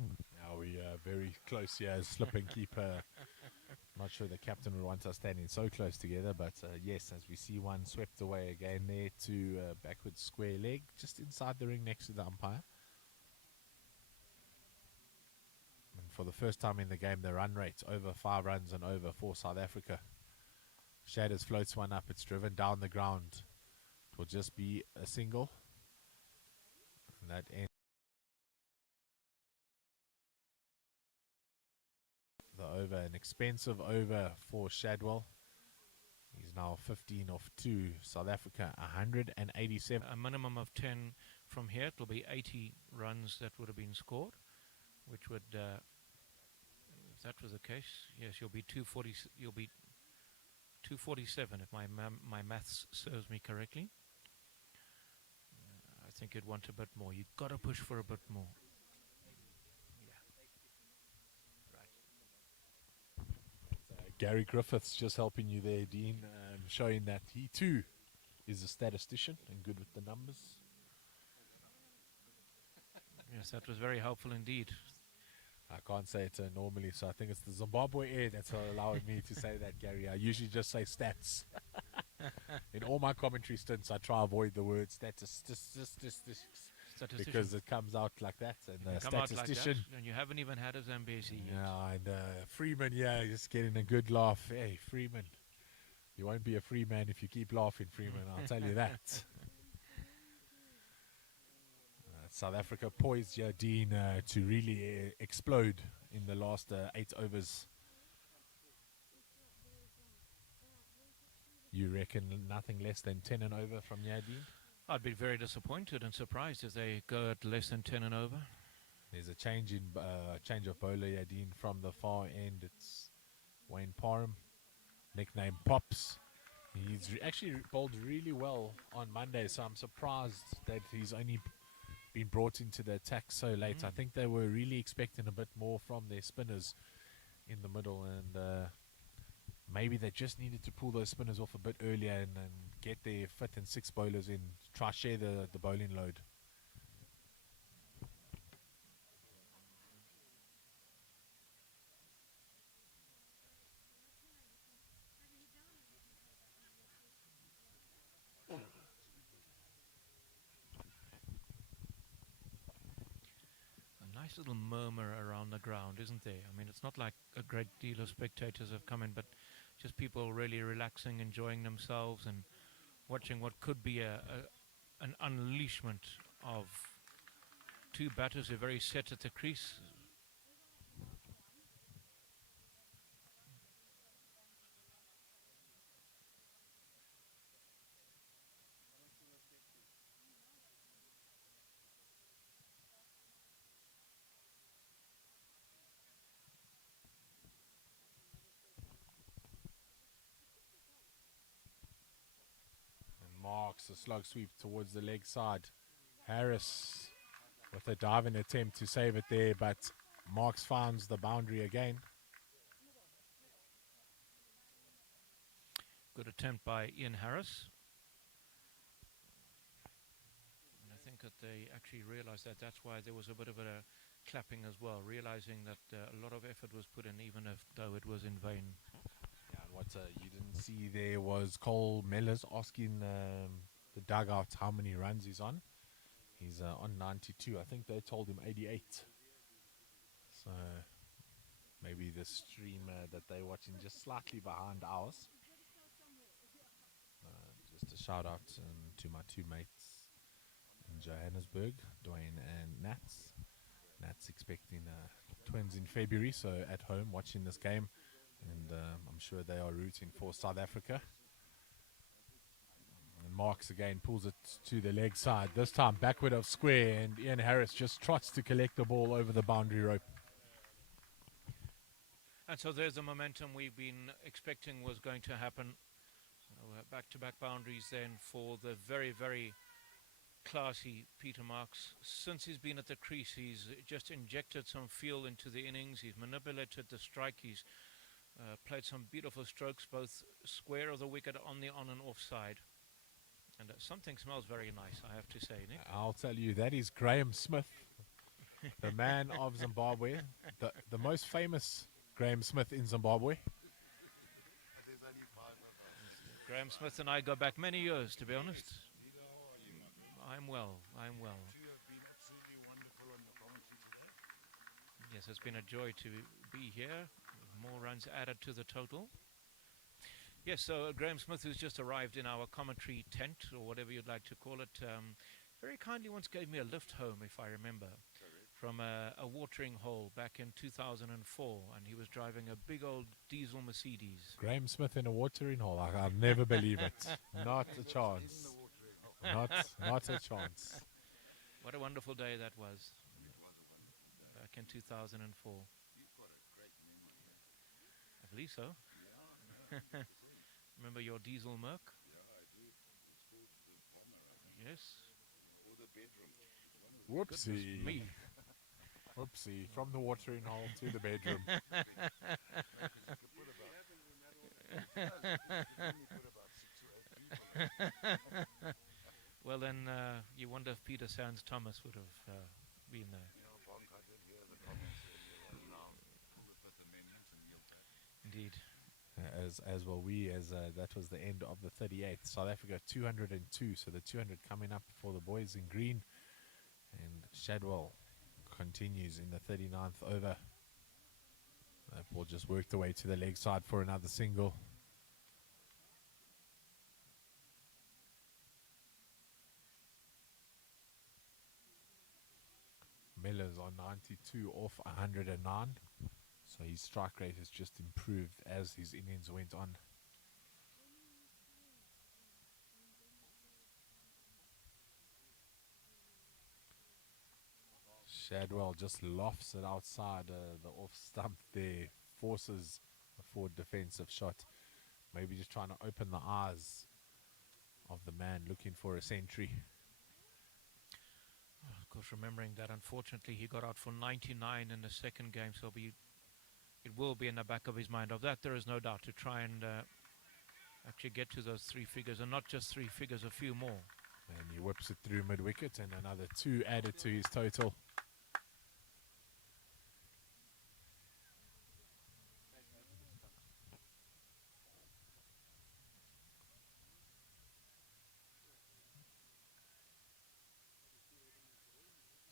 Now we are very close here as slip and keeper. Not sure the captain would want us standing so close together, but yes, as we see one swept away again there to backwards square leg, just inside the ring next to the umpire. And for the first time in the game, the run rate over 5 runs and over for South Africa. Shadders floats one up. It's driven down the ground. It will just be a single. And that ends the over. An expensive over for Shadwell. He's now 15 off 2. South Africa 187. A minimum of 10 from here. It will be 80 runs that would have been scored, which would, if that was the case, yes, you'll be 240. You'll be 247 if my maths serves me correctly. I think you'd want a bit more. You've got to push for a bit more. Yeah. Right. Gary Griffiths just helping you there, Dean, showing that he too is a statistician and good with the numbers. Yes, that was very helpful indeed. I can't say it normally, so I think it's the Zimbabwe air that's allowing me to say that, Gary. I usually just say stats. In all my commentary stints, I try to avoid the word statistics because it comes out like that. And statistician. Like that, and you haven't even had a Zambezi yet. Yeah, and Freeman, yeah, just getting a good laugh. Hey, Freeman, You won't be a free man if you keep laughing, Freeman, I'll tell you that. South Africa poised here, Dean, to really explode in the last 8 overs. You reckon nothing less than 10 and over from Yadin? I'd be very disappointed and surprised if they go at less than 10 and over. There's a change of bowler, Yadin, from the far end. It's Wayne Parham, nicknamed Pops. He's actually bowled really well on Monday, so I'm surprised that he's only been brought into the attack so late. I think they were really expecting a bit more from their spinners in the middle, and maybe they just needed to pull those spinners off a bit earlier and get their 5th and 6th bowlers in, try share the bowling load. A nice little murmur around the ground, isn't there? I mean, it's not like a great deal of spectators have come in, but just people really relaxing, enjoying themselves, and watching what could be an unleashment of two batters who are very set at the crease. Marks a slug sweep towards the leg side. Harris with a diving attempt to save it there, but Marks finds the boundary again. Good attempt by Ian Harris. And I think that they actually realized that that's why there was a bit of a clapping as well, realizing that a lot of effort was put in, even though it was in vain. Yeah, and what you didn't see there was Cole Mellors asking the dugout how many runs he's on. He's on 92. I think they told him 88. So maybe the stream that they're watching just slightly behind ours. Just a shout out to my two mates in Johannesburg, Dwayne and Nats. Nats expecting twins in February, so at home watching this game. And I'm sure they are rooting for South Africa. And Marks again pulls it to the leg side, this time backward of square, and Ian Harris just trots to collect the ball over the boundary rope. And so there's the momentum we've been expecting was going to happen. So back-to-back boundaries then for the very, very classy Peter Marks. Since he's been at the crease, he's just injected some feel into the innings. He's manipulated the strike. He's played some beautiful strokes, both square of the wicket on the on and off side. And something smells very nice, I have to say, Nick. I'll tell you, that is Graham Smith, the man of Zimbabwe, the most famous Graham Smith in Zimbabwe. Graham Smith and I go back many years, to be honest. I'm well. Yes, it's been a joy to be here. More runs added to the total. Yes, so Graham Smith, who's just arrived in our commentary tent, or whatever you'd like to call it, very kindly once gave me a lift home, if I remember, from a watering hole back in 2004, and he was driving a big old diesel Mercedes. Graham Smith in a watering hole, I'll never believe it. Not a chance. Not a chance. What a wonderful day that was. Back in 2004. I believe so. Remember your diesel Merc? Yes. Whoopsie. Me. Whoopsie. From the watering hole to the bedroom. Well, then you wonder if Peter Sands Thomas would have been there. Indeed. As well we, that was the end of the 38th. South Africa 202, so the 200 coming up for the boys in green. And Shadwell continues in the 39th over. That ball just worked away to the leg side for another single. overs on 92 off 109. So his strike rate has just improved as his innings went on. Shadwell just lofts it outside the off stump there, forces a forward defensive shot. Maybe just trying to open the eyes of the man looking for a century. Of course, remembering that unfortunately he got out for 99 in the second game, so it will be in the back of his mind. Of that, there is no doubt, to try and actually get to those 3 figures, and not just 3 figures, a few more. And he whips it through mid-wicket, and another 2 added to his total.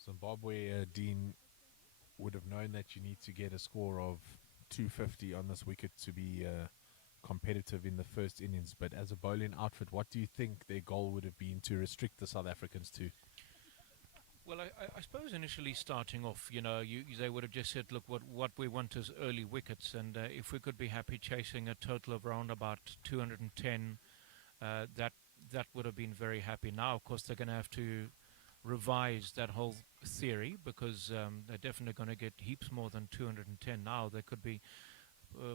Zimbabwe, Dean, would have known that you need to get a score of 250 on this wicket to be competitive in the first innings. But as a bowling outfit, what do you think their goal would have been to restrict the South Africans to? Well, I suppose initially starting off, you know, they would have just said, look, what we want is early wickets, and if we could be happy chasing a total of around about 210, that would have been very happy. Now, of course, they're going to have to revise that whole theory, because they're definitely going to get heaps more than 210 now. They could be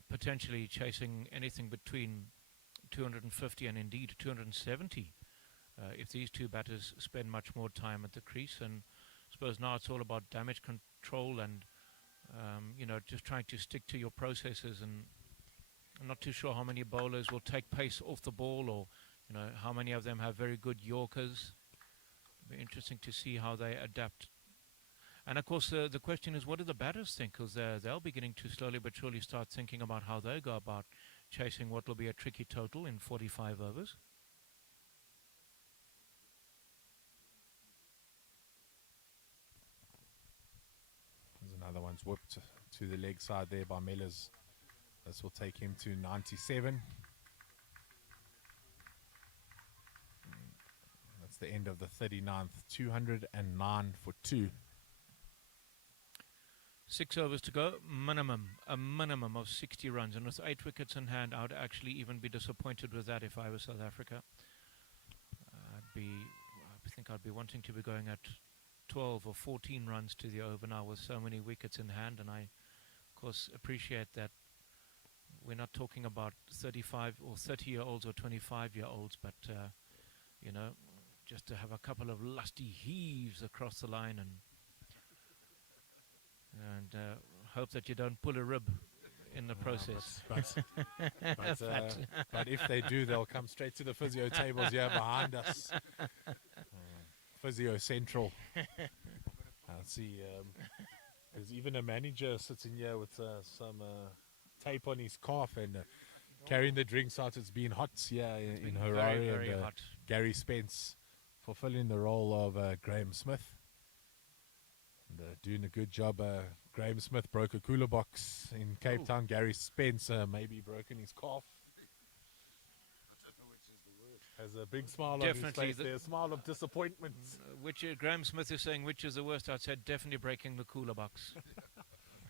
potentially chasing anything between 250 and indeed 270 if these 2 batters spend much more time at the crease. And I suppose now it's all about damage control and you know, just trying to stick to your processes. And I'm not too sure how many bowlers will take pace off the ball, or you know, how many of them have very good Yorkers. It'll be interesting to see how they adapt. And of course, the question is, what do the batters think? Because they'll be beginning to slowly but surely start thinking about how they go about chasing what will be a tricky total in 45 overs. There's another one's whipped to the leg side there by Mellors. This will take him to 97. That's the end of the 39th. 209 for 2. 6 overs to go, a minimum of 60 runs. And with 8 wickets in hand, I would actually even be disappointed with that if I was South Africa. I think I'd be wanting to be going at 12 or 14 runs to the over now with so many wickets in hand. And I, of course, appreciate that we're not talking about 35 or 30-year-olds or 25-year-olds, but, you know, just to have a couple of lusty heaves across the line and hope that you don't pull a rib in the process. But if they do, they'll come straight to the physio tables here behind us. Physio Central. I'll see. There's even a manager sitting here with some tape on his calf and carrying the drinks out. It's been hot here in Harare. Very, very and hot. Gary Spence fulfilling the role of Graham Smith. And, doing a good job. Graham Smith broke a cooler box in Cape Town. Gary Spence maybe broken his calf. Has a big smile Definitely on his face there, a smile of disappointment. Which Graham Smith is saying, which is the worst? I'd say definitely breaking the cooler box.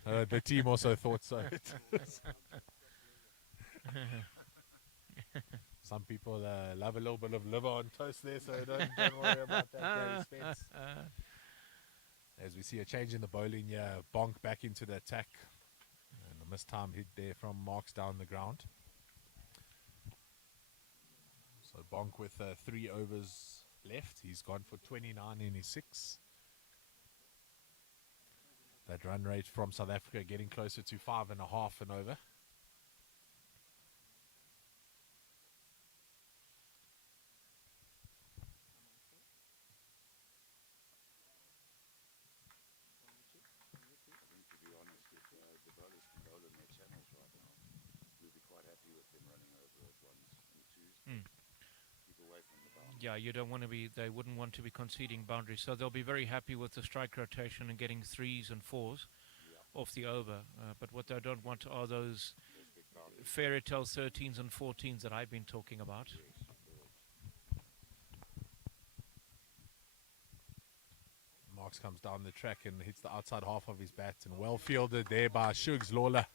The team also thought so. Some people love a little bit of liver on toast there, so don't worry about that, Gary Spence. As we see a change in the bowling here, Bonk back into the attack. And a missed time hit there from Marks down the ground. So Bonk with 3 overs left. He's gone for 29 in his 6. That run rate from South Africa getting closer to 5.5 and over. Yeah, you don't want to be. They wouldn't want to be conceding boundaries, so they'll be very happy with the strike rotation and getting 3s and 4s off the over. But what they don't want are those fairy tale 13s and 14s that I've been talking about. Marks comes down the track and hits the outside half of his bat, and well fielded there by Shugs Lawler.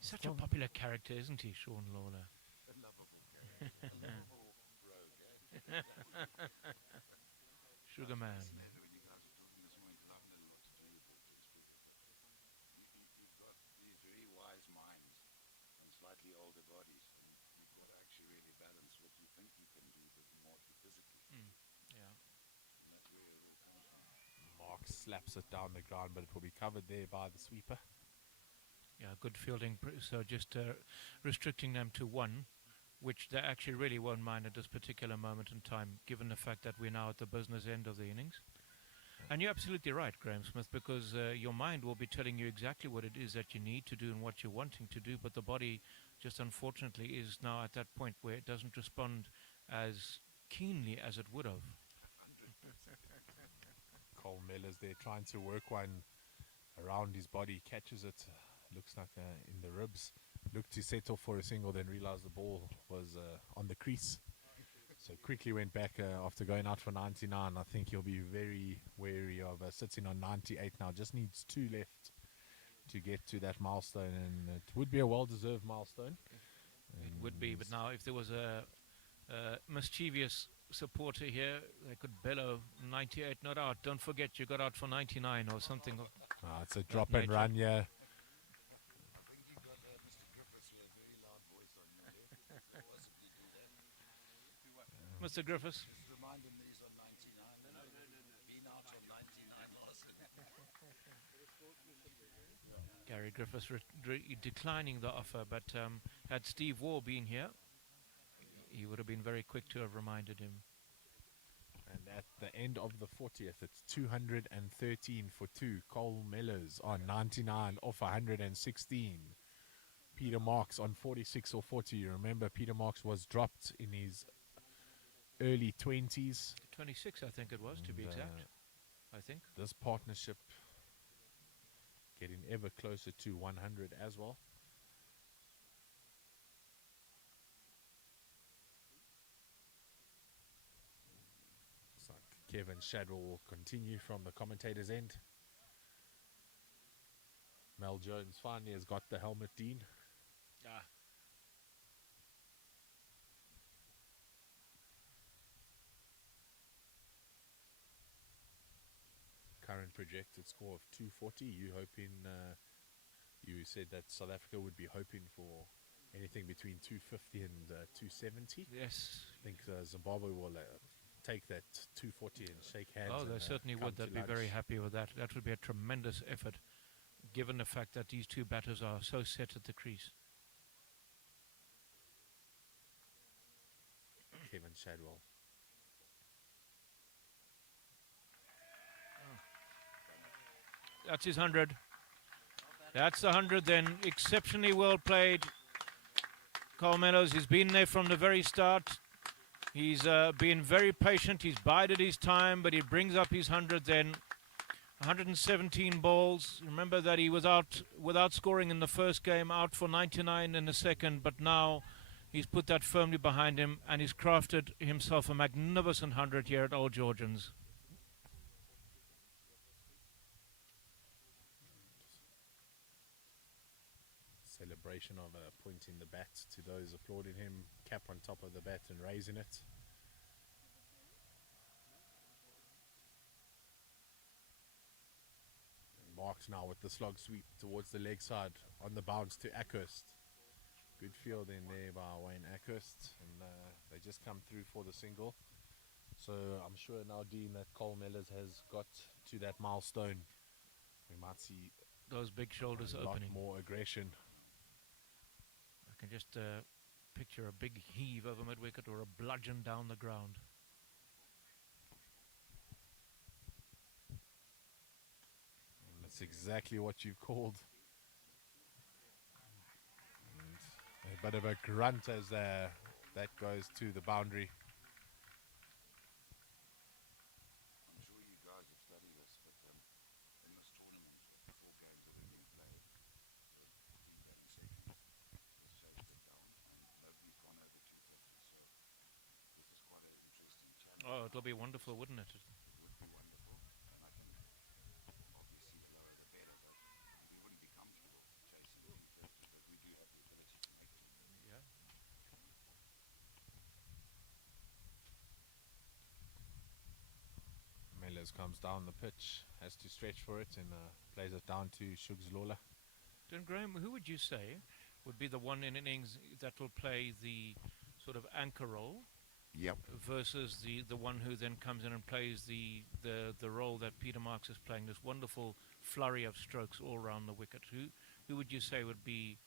Such a popular character, isn't he, Sean Lawler? A lovable character. A lovable rogue, eh? Sugar man. Fascinated when you guys were talking this morning, because I haven't done a lot to do with wickets. You've got these very wise minds and slightly older bodies, and you've got to actually really balance what you think you can do, but more physically. Yeah. And that's where it all comes from. Marks slaps it down the ground, but it will be covered there by the sweeper. Yeah, good fielding. So just restricting them to one, which they actually really won't mind at this particular moment in time, given the fact that we're now at the business end of the innings. And you're absolutely right, Graham Smith, because your mind will be telling you exactly what it is that you need to do and what you're wanting to do, but the body just unfortunately is now at that point where it doesn't respond as keenly as it would have. Cole Miller's there trying to work one around his body, catches it, looks like in the ribs. Looked to settle for a single, then realized the ball was on the crease. So quickly went back after going out for 99. I think he'll be very wary of sitting on 98 now. Just needs 2 left to get to that milestone, and it would be a well-deserved milestone. It would be, but now if there was a mischievous supporter here, they could bellow 98 not out. Don't forget you got out for 99 or something. It's a drop and run, yeah. I think you've got Mr. Griffiths with a very loud voice on you there. Possibly do that. Mr. Griffiths. Just remind him that he's on 99. Been out on 99 last inning. Gary Griffiths declining the offer, but had Steve Waugh been here, he would have been very quick to have reminded him. And at the end of the 40th, it's 213 for 2. Cole Millers on 99 off 116. Peter Marks on 46 or 40. You remember Peter Marks was dropped in his early 20s. 26, I think it was, to be exact. I think. This partnership getting ever closer to 100 as well. Looks like Kevin Shadwell will continue from the commentator's end. Mel Jones finally has got the helmet, Dean. Current projected score of 240. You hoping? You said that South Africa would be hoping for anything between 250 and 270. Yes. I think Zimbabwe will take that 240 and shake hands. Oh, they certainly would. They'd be very happy with that. That would be a tremendous effort, given the fact that these two batters are so set at the crease. Kevin Shadwell. That's his 100. That's the 100 then. Exceptionally well played. Cole Mellows, he's been there from the very start. He's been very patient. He's bided his time, but he brings up his 100 then. 117 balls. Remember that he was out without scoring in the first game, out for 99 in the second, but now he's put that firmly behind him and he's crafted himself a magnificent 100 here at Old Georgians. Celebration of pointing the bat to those applauding him, cap on top of the bat and raising it. And Marks now with the slog sweep towards the leg side on the bounce to Ackhurst. Good field in there by Wayne Ackhurst, and they just come through for the single. So I'm sure now, Dean, that Cole Mellors has got to that milestone. We might see those big shoulders a lot opening. more aggression. I can just picture a big heave over mid-wicket or a bludgeon down the ground. And that's exactly what you've called. And a bit of a grunt as that goes to the boundary. I'm sure you guys have studied this, but in this tournament, 4 games that have been played, 14 batting seconds has shaved it down, and nobody's gone over 250, so this is quite an interesting challenge. Oh, it'll be wonderful, wouldn't it? Would be wonderful. And I think, obviously, the lower the better, but we wouldn't be comfortable chasing 250, but we do have the ability to make it. Yeah. Mellors comes down the pitch, has to stretch for it, and plays it down to Shugs Lola. Then Graham, who would you say would be the one in innings that will play the sort of anchor role Yep. versus the one who then comes in and plays the role that Peter Marks is playing, this wonderful flurry of strokes all around the wicket? Who would you say would be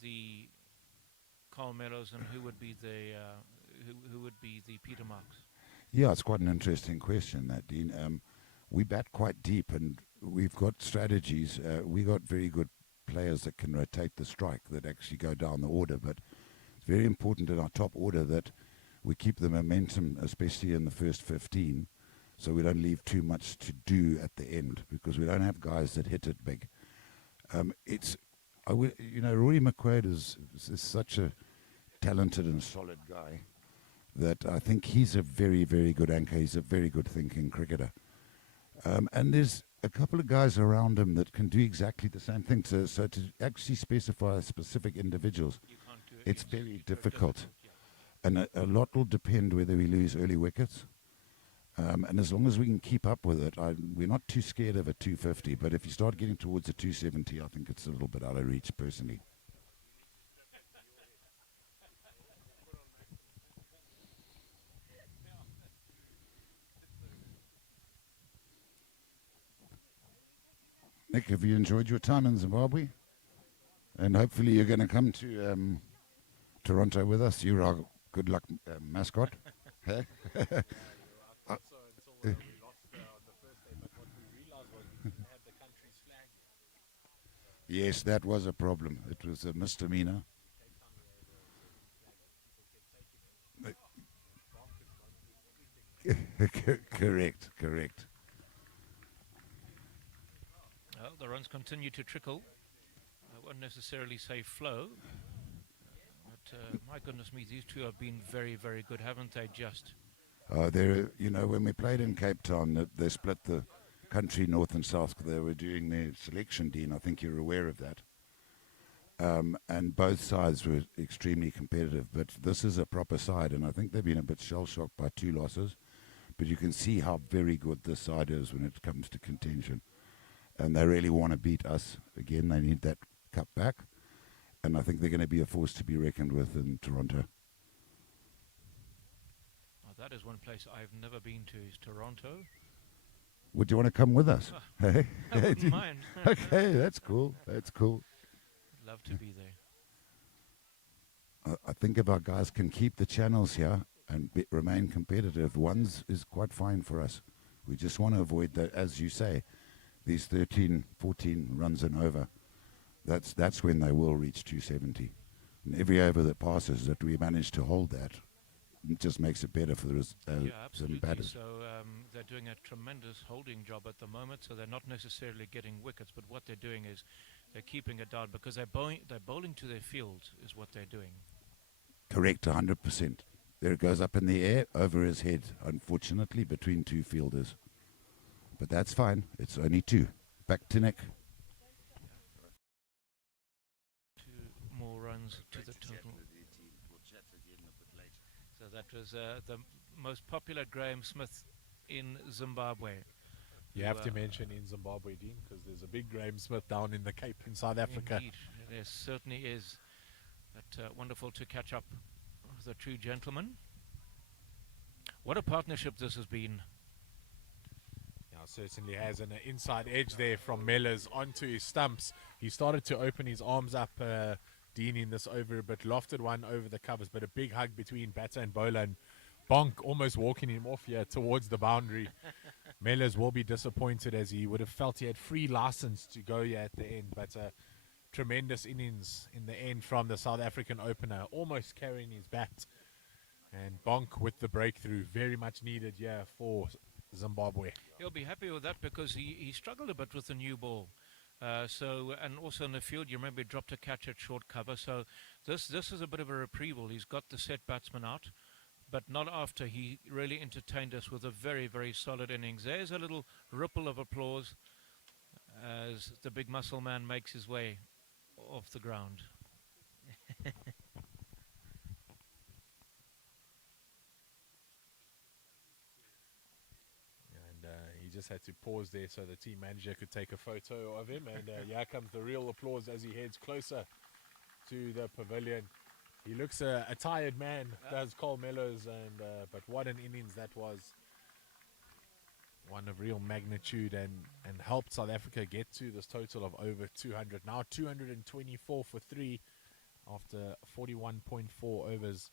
the Carl Mellows, and who would be the who would be the Peter Marks? Yeah, it's quite an interesting question, that, Dean. We bat quite deep, and we've got strategies. We got very good players that can rotate the strike, that actually go down the order, but it's very important in our top order that we keep the momentum, especially in the first 15, so we don't leave too much to do at the end, because we don't have guys that hit it big. Rory McQuaid is such a talented and solid guy that I think he's a very, very good anchor. He's a very good thinking cricketer. And there's a couple of guys around him that can do exactly the same thing. So to actually specify specific individuals, You can't do it. it's very difficult. Yeah. And a lot will depend whether we lose early wickets. And as long as we can keep up with it, we're not too scared of a 250. But if you start getting towards a 270, I think it's a little bit out of reach, personally. Nick, have you enjoyed your time in Zimbabwe? And hopefully you're going to come to Toronto with us. You're our good luck mascot. Hey? Yeah, you're right. So until we lost on the first day, but what we realized was we didn't have the country's flag. Yes, that was a problem. It was a misdemeanor. Cape Town, we had people kept taking it. Bonk has gone through everything. Correct. Well, the runs continue to trickle. I won't necessarily say flow, but my goodness me, these two have been very, very good, haven't they? Just when we played in Cape Town, they split the country north and south. They were doing their selection, Dean. I think you're aware of that. And both sides were extremely competitive. But this is a proper side, and I think they've been a bit shell-shocked by 2 losses. But you can see how very good this side is when it comes to contention. And they really want to beat us again. They need that cup back. And I think they're going to be a force to be reckoned with in Toronto. oh, that is one place I've never been to, is Toronto. Would you want to come with us? Hey? I wouldn't mind. Okay, that's cool. Love to be there. I think if our guys can keep the channels here and remain competitive, ones is quite fine for us. We just want to avoid that, as you say, these 13, 14 runs and over. That's when they will reach 270. And every over that passes that we manage to hold that, it just makes it better for Yeah, some absolutely. batters. So they're doing a tremendous holding job at the moment, so they're not necessarily getting wickets, but what they're doing is they're keeping it down because they're bowling to their field is what they're doing. Correct, 100%. There it goes up in the air, over his head, unfortunately, between 2 fielders. But that's fine. It's only 2. Back to Nick. 2 more runs to the total. So that was the most popular Graham Smith in Zimbabwe. You have to mention in Zimbabwe, Dean, because there's a big Graham Smith down in the Cape in South Africa. Indeed, there certainly is. But wonderful to catch up with the true gentleman. What a partnership this has been. Yeah, certainly has an inside edge there from Mellors onto his stumps. He started to open his arms up, Dean, in this over, but lofted one over the covers, but a big hug between batter and bowler, and Bonk almost walking him off here towards the boundary. Mellors will be disappointed, as he would have felt he had free license to go here at the end, but tremendous innings in the end from the South African opener, almost carrying his bat. And Bonk with the breakthrough, very much needed here for Zimbabwe. He'll be happy with that because he struggled a bit with the new ball. And also in the field, you remember he dropped a catch at short cover. So this is a bit of a retrieval. He's got the set batsman out. but not after. He really entertained us with a very, very solid innings. There's a little ripple of applause as the big muscle man makes his way off the ground. And he just had to pause there so the team manager could take a photo of him. And here comes the real applause as he heads closer to the pavilion. He looks a tired man, does Cole Mellows, and but what an innings that was. One of real magnitude and helped South Africa get to this total of over 200. Now 224 for 3 after 41.4 overs.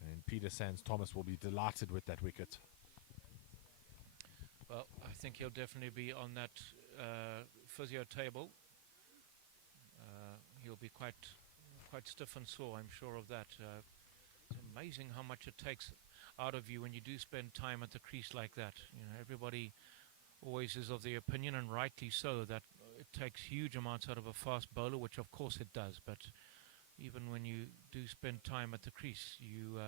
And Peter Sands Thomas will be delighted with that wicket. Well, I think he'll definitely be on that physio table. He'll be quite stiff and sore, I'm sure of that. It's amazing how much it takes out of you when you do spend time at the crease like that. You know, everybody always is of the opinion, and rightly so, that it takes huge amounts out of a fast bowler, which of course it does. But even when you do spend time at the crease, you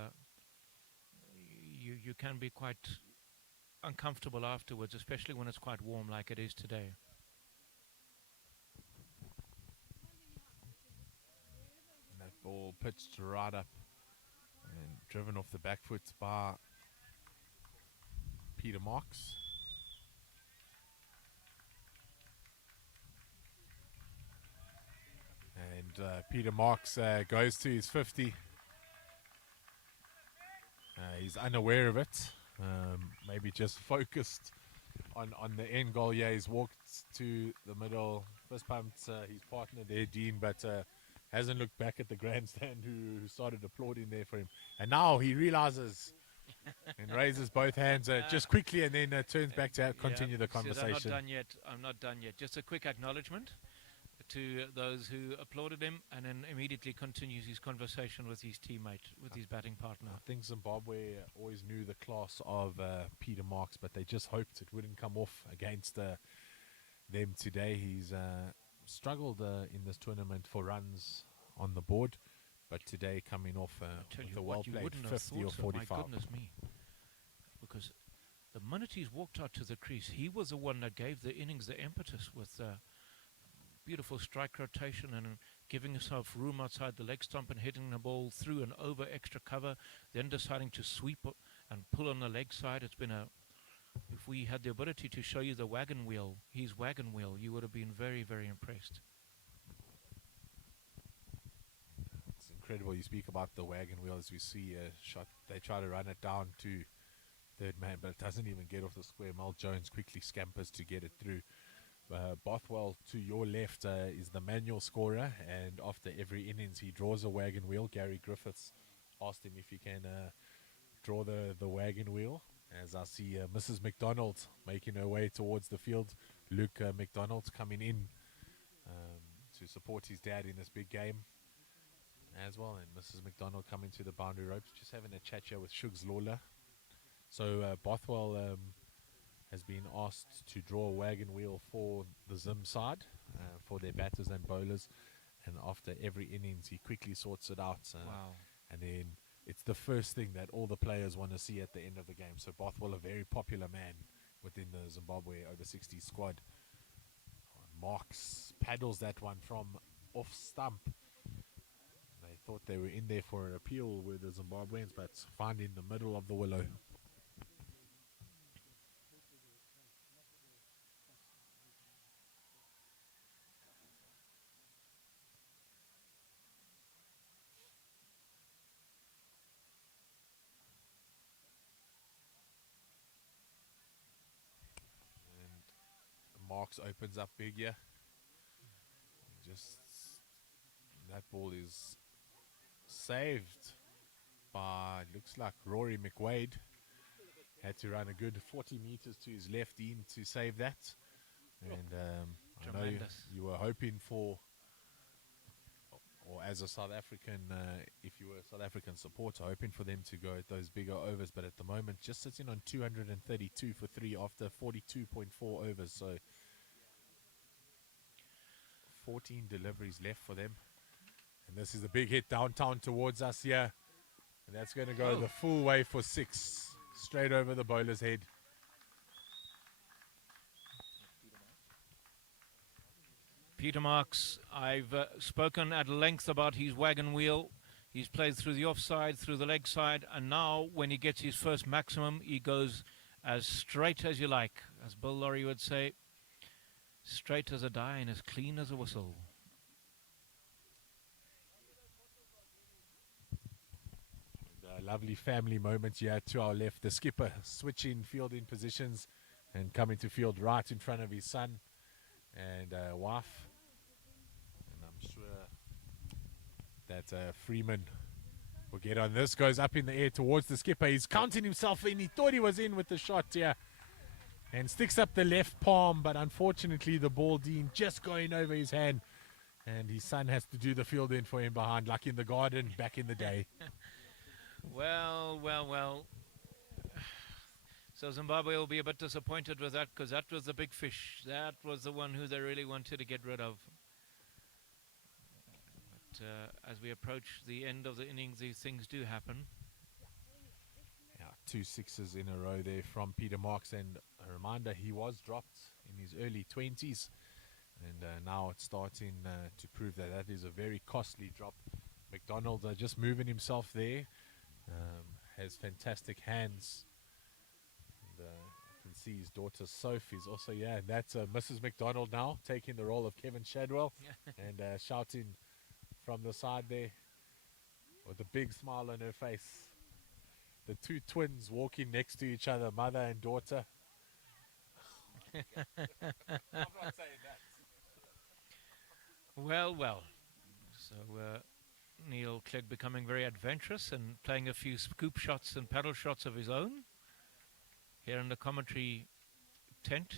can be quite uncomfortable afterwards, especially when it's quite warm like it is today. And that ball pitched right up and driven off the back foot by Peter Marks. And Peter Marks goes to his 50. He's unaware of it. Maybe just focused on the end goal. Yeah, he's walked to the middle, fist pumped his partner there, Dean, but hasn't looked back at the grandstand who started applauding there for him. And now he realizes and raises both hands just quickly, and then turns back to continue the conversation. Says, I'm not done yet. Just a quick acknowledgement to those who applauded him, and then immediately continues his conversation with his teammate, with his batting partner. I think Zimbabwe always knew the class of Peter Marks, but they just hoped it wouldn't come off against them today. He's struggled in this tournament for runs on the board, but today coming off with a well-played 50 or 45. My goodness me. Because the minute he's walked out to the crease, he was the one that gave the innings the impetus with beautiful strike rotation and giving himself room outside the leg stump and hitting the ball through and over extra cover, then deciding to sweep and pull on the leg side. It's been if we had the ability to show you the wagon wheel, his wagon wheel, you would have been very, very impressed. It's incredible. You speak about the wagon wheel as we see a shot. They try to run it down to third man, but it doesn't even get off the square. Mel Jones quickly scampers to get it through. Bothwell to your left is the manual scorer, and after every innings he draws a wagon wheel. Gary Griffiths asked him if he can draw the wagon wheel, as I see Mrs. McDonald making her way towards the field. Luke McDonald coming in to support his dad in this big game as well, and Mrs. McDonald coming to the boundary ropes, just having a chat here with Shugs Lawler. So Bothwell has been asked to draw a wagon wheel for the Zim side, for their batters and bowlers, and after every innings he quickly sorts it out. Wow. And then it's the first thing that all the players want to see at the end of the game. So Bothwell, a very popular man within the Zimbabwe over 60 squad. Marks paddles that one from off stump. They thought they were in there for an appeal with the Zimbabweans, but found in the middle of the willow. Marks opens up big here. Just that ball is saved by, looks like Rory McWade. Had to run a good 40 meters to his left in to save that. And I know you were hoping for, or as a South African, if you were a South African supporter, hoping for them to go at those bigger overs, but at the moment just sitting on 232 for 3 after 42.4 overs. So 14 deliveries left for them, and this is a big hit downtown towards us here. And that's going to go the full way for 6, straight over the bowler's head. Peter Marks, I've spoken at length about his wagon wheel. He's played through the offside, through the leg side, and now when he gets his first maximum, he goes as straight as you like, as Bill Laurie would say, straight as a die and as clean as a whistle. And, lovely family moment here to our left. The skipper switching fielding positions and coming to field right in front of his son and wife. And I'm sure that Freeman will get on this. Goes up in the air towards the skipper. He's counting himself in. He thought he was in with the shot here. And sticks up the left palm, but unfortunately the ball, Dean, just going over his hand. And his son has to do the field in for him behind, like in the garden back in the day. Well. So Zimbabwe will be a bit disappointed with that, because that was the big fish. That was the one who they really wanted to get rid of. But as we approach the end of the innings, these things do happen. Yeah, 2 6s in a row there from Peter Marks. And a reminder, he was dropped in his early 20s. And now it's starting to prove that that is a very costly drop. McDonald just moving himself there. Has fantastic hands. And you can see his daughter Sophie's also, and that's Mrs. McDonald now, taking the role of Kevin Shadwell. And shouting from the side there with a big smile on her face. The 2 twins walking next to each other, mother and daughter. I'm not saying that. Well. So Neil Clegg becoming very adventurous and playing a few scoop shots and paddle shots of his own here in the commentary tent.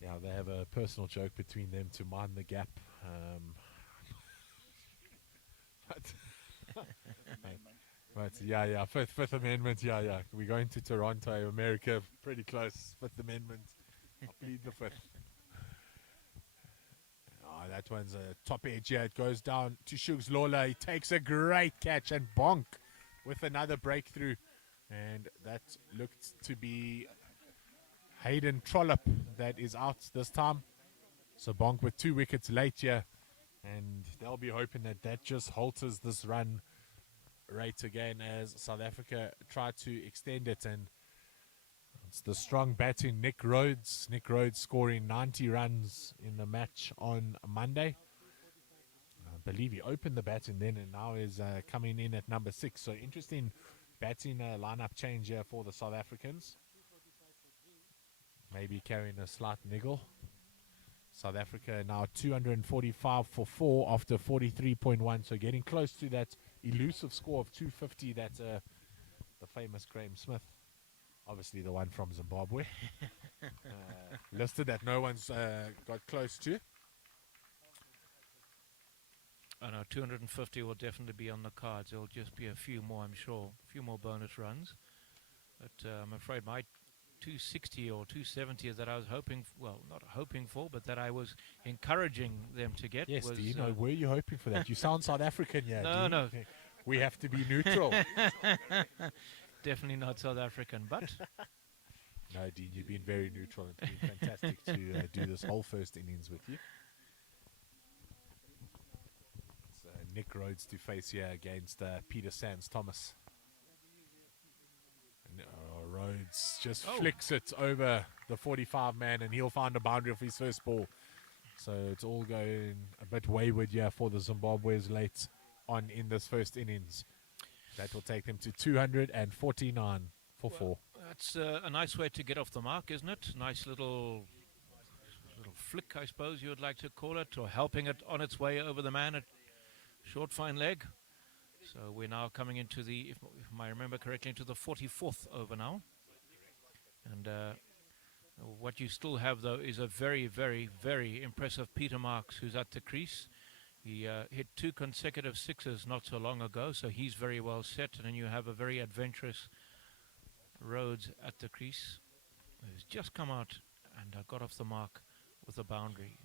Yeah, they have a personal joke between them to mind the gap. But yeah, Fifth Amendment, yeah. We're going to Toronto, America, pretty close. Fifth Amendment. I'll plead the fifth. Oh, that one's a top edge here. It goes down to Shugs Lawler. He takes a great catch and bonk with another breakthrough. And that looked to be Hayden Trollope that is out this time. So bonk with 2 wickets late here. And they'll be hoping that that just halters this run rate again as South Africa try to extend it. And it's the strong batting Nick Rhodes. Nick Rhodes scoring 90 runs in the match on Monday. I believe he opened the batting then and now is coming in at number 6. So interesting batting lineup change here for the South Africans. Maybe carrying a slight niggle. South Africa now 245 for 4 after 43.1. So getting close to that elusive score of 250 that the famous Graham Smith, obviously the one from Zimbabwe, listed that no one's got close to. I know 250 will definitely be on the cards. There'll just be a few more, I'm sure, a few more bonus runs. But I'm afraid my 260 or 270 that I was hoping, well, not hoping for, but that I was encouraging them to get. Yes, was, Dean, were you hoping for that? You sound South African, yeah. No, Dean. no. We have to be neutral. Definitely not South African, but no, Dean, you've been very neutral. It's been fantastic to do this whole first innings with you. It's Nick Rhodes to face here against Peter Sands Thomas. And, Rhodes just flicks it over the 45 man and he'll find a boundary of his first ball. So it's all going a bit wayward here for the Zimbabweans late on in this first innings. That will take them to 249 for 4. That's a nice way to get off the mark, isn't it? Nice little flick, I suppose you would like to call it, or helping it on its way over the man at short fine leg. So we're now coming into the, if I remember correctly, into the 44th over now. And what you still have, though, is a very, very, very impressive Peter Marks, who's at the crease. He hit 2 consecutive 6s not so long ago, so he's very well set. And then you have a very adventurous Rhodes at the crease, who's just come out and got off the mark with a boundary.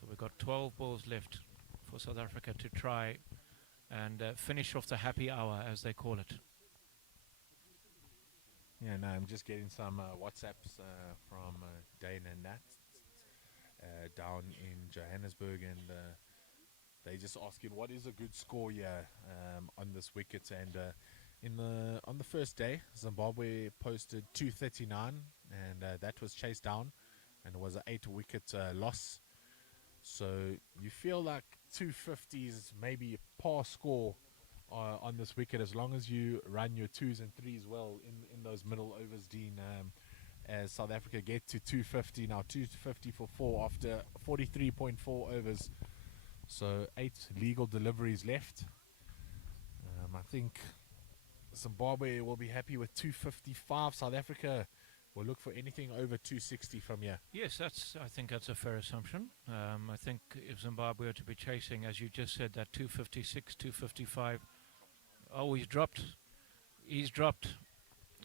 So we've got 12 balls left for South Africa to try and finish off the happy hour, as they call it. Yeah, no, I'm just getting some WhatsApps from Dane and Nat down in Johannesburg, and they just asking what is a good score here on this wicket. And on the first day, Zimbabwe posted 239, and that was chased down, and it was an 8-wicket loss. So you feel like 250 is maybe a par score on this wicket, as long as you run your 2s and 3s well in those middle overs, Dean. As South Africa get to 250 now, 250 for 4 after 43.4 overs. So 8 legal deliveries left. I think Zimbabwe will be happy with 255. South Africa will look for anything over 260 from here. Yes, I think that's a fair assumption. I think if Zimbabwe are to be chasing, as you just said, that 256, 255. Oh, he's dropped. He's dropped.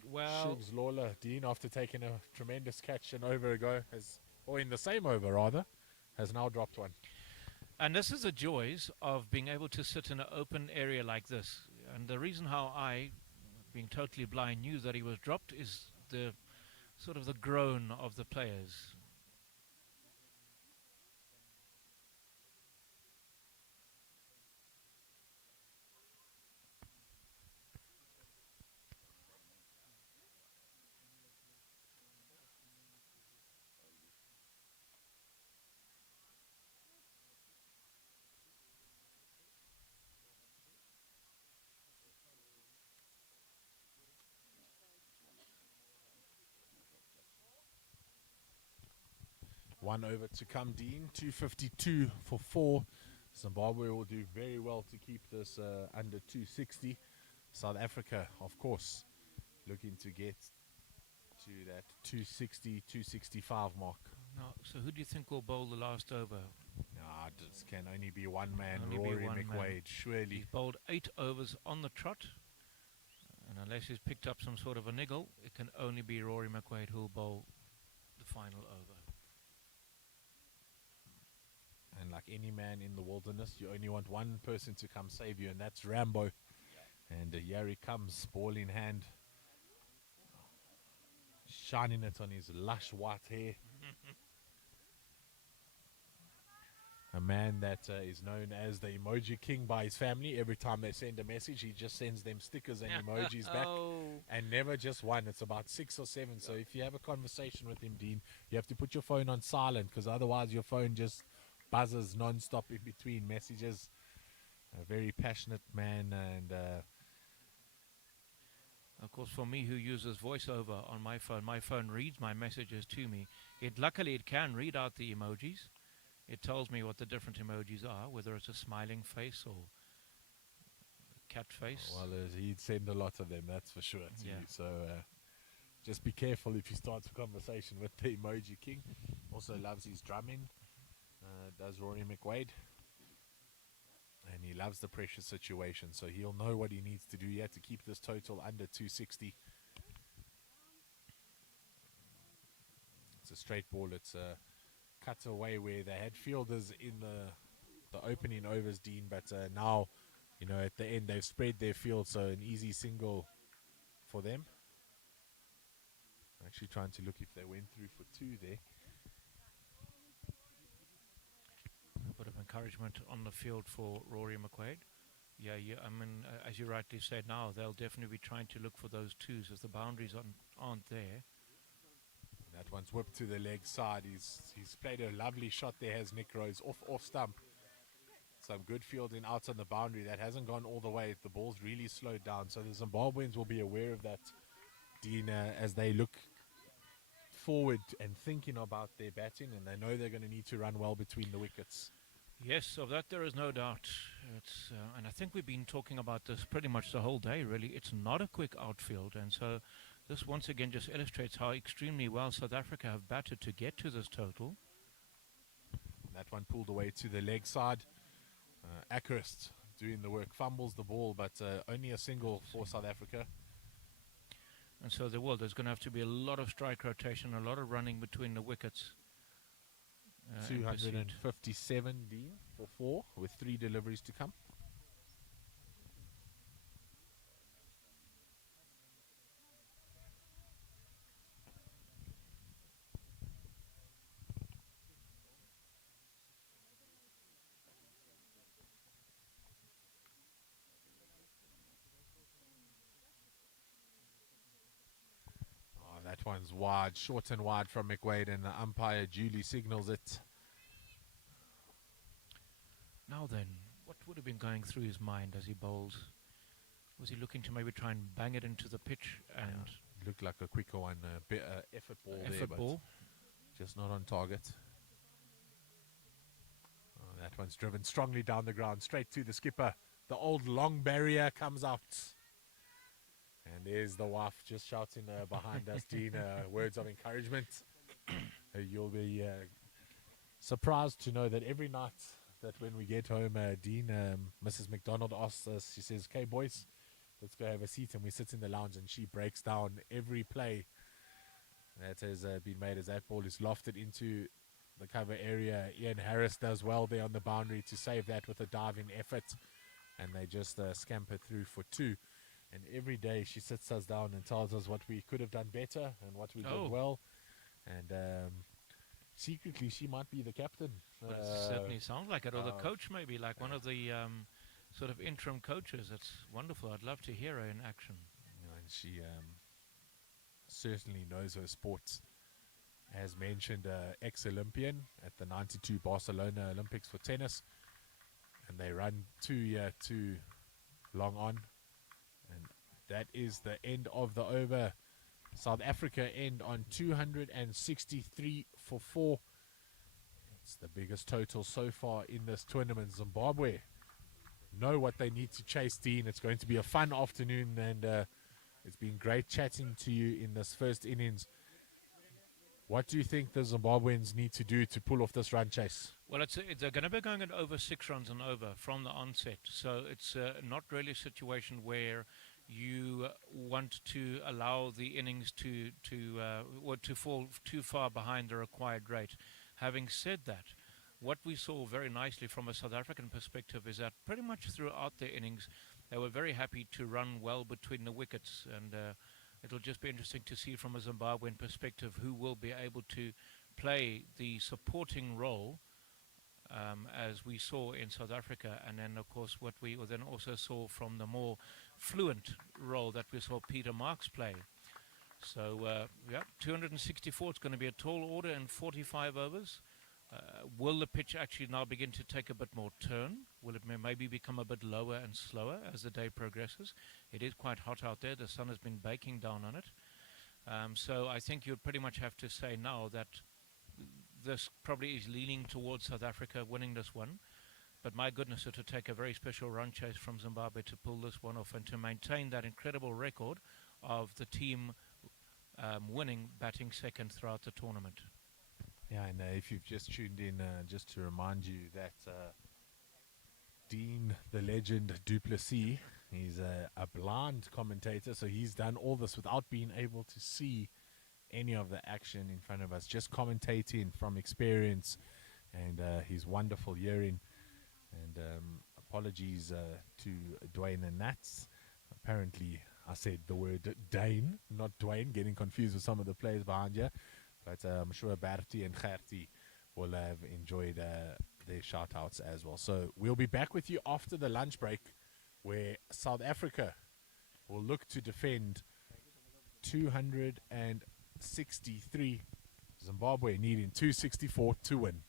Well, Shugs Lawler, Dean, after taking a tremendous catch an over ago, or in the same over rather, has now dropped one. and this is the joys of being able to sit in an open area like this. And the reason how I, being totally blind, knew that he was dropped is the sort of the groan of the players. One over to come, Dean. 252 for 4. Zimbabwe will do very well to keep this under 260. South Africa, of course, looking to get to that 260, 265 mark. Now, so who do you think will bowl the last over? Nah, this can only be one man, Only be Rory one man. McWade, surely. He's bowled 8 overs on the trot, and unless he's picked up some sort of a niggle, it can only be Rory McWade who will bowl the final over. And like any man in the wilderness, you only want one person to come save you, and that's Rambo. And here he comes, ball in hand, shining it on his lush white hair. A man that is known as the Emoji King by his family. Every time they send a message, he just sends them stickers and emojis back. And never just one. It's about 6 or 7. So if you have a conversation with him, Dean, you have to put your phone on silent, because otherwise your phone just buzzes non-stop in between messages. A very passionate man, and Of course, for me, who uses voiceover on my phone reads my messages to me. Luckily, it can read out the emojis. It tells me what the different emojis are, whether it's a smiling face or a cat face. well, he'd send a lot of them, that's for sure, to Yeah. you. So just be careful if you start a conversation with the Emoji King. Also loves his drumming, does Rory McWade. And he loves the pressure situation, so he'll know what he needs to do here to keep this total under 260. It's a straight ball. It's a cut away where they had fielders in the opening overs, Dean, but now, you know, at the end they've spread their field, so an easy single for them. I'm actually trying to look if they went through for 2 there. A bit of encouragement on the field for Rory McWade. Yeah, I mean, as you rightly said, now they'll definitely be trying to look for those 2s as the boundaries aren't there. That one's whipped to the leg side. He's played a lovely shot there, has Nick Rose, off stump. Some good fielding out on the boundary. That hasn't gone all the way. The ball's really slowed down. So the Zimbabweans will be aware of that, Dean, as they look forward and thinking about their batting, and they know they're going to need to run well between the wickets. Yes, of that there is no doubt. And I think we've been talking about this pretty much the whole day, really. It's not a quick outfield, and so this once again just illustrates how extremely well South Africa have batted to get to this total. That one pulled away to the leg side. Ackerst doing the work, fumbles the ball, but only a single for South Africa. And so there's going to have to be a lot of strike rotation, a lot of running between the wickets. in pursuit. 257 D for 4 with 3 deliveries to come. one's wide, short and wide from McWade, and the umpire duly signals it. Now then, what would have been going through his mind as he bowls? Was he looking to maybe try and bang it into the pitch and Looked like a quicker one, a bit effort ball there, but ball? just not on target. Oh, that one's driven strongly down the ground, straight to the skipper. The old long barrier comes out. And there's the wife just shouting behind us, Dean, words of encouragement. You'll be surprised to know that every night that when we get home, Dean, Mrs. McDonald asks us, she says, "Okay, boys, let's go have a seat," and we sit in the lounge, and she breaks down every play that has been made as that ball is lofted into the cover area. Ian Harris does well there on the boundary to save that with a diving effort, and they just scamper through for 2. And every day she sits us down and tells us what we could have done better and what we did well. And secretly, she might be the captain. Well, it certainly sounds like it, or the coach maybe, like one of the sort of interim coaches. It's wonderful. I'd love to hear her in action. And she certainly knows her sports. As mentioned, ex-Olympian at the 92 Barcelona Olympics for tennis. And they run 2 year, 2 long on. And that is the end of the over. South Africa end on 263 for 4. It's the biggest total so far in this tournament. Zimbabwe know what they need to chase, Dean. It's going to be a fun afternoon, and it's been great chatting to you in this first innings. What do you think the Zimbabweans need to do to pull off this run chase? Well, they're going to be going at over 6 runs and over from the onset. So it's not really a situation where you want to allow the innings to fall too far behind the required rate. Having said that, what we saw very nicely from a South African perspective is that pretty much throughout their innings, they were very happy to run well between the wickets, and it'll just be interesting to see from a Zimbabwean perspective who will be able to play the supporting role as we saw in South Africa, and then of course what we then also saw from the more fluent role that we saw Peter Marks play. So 264, it's going to be a tall order in 45 overs. Will the pitch actually now begin to take a bit more turn? Will it maybe become a bit lower and slower as the day progresses? It is quite hot out there. The sun has been baking down on it. So I think you'd pretty much have to say now that this probably is leaning towards South Africa winning this one. But my goodness, it would take a very special run chase from Zimbabwe to pull this one off and to maintain that incredible record of the team winning, batting second throughout the tournament. Yeah, and if you've just tuned in, just to remind you that Dean, the legend Duplessis, he's a blind commentator, so he's done all this without being able to see any of the action in front of us, just commentating from experience and his wonderful hearing. And apologies to Dwayne and Nats. Apparently, I said the word Dane, not Dwayne, getting confused with some of the players behind you. But I'm sure Bertie and Gertie will have enjoyed their shout-outs as well. So we'll be back with you after the lunch break, where South Africa will look to defend 263. Zimbabwe needing 264 to win.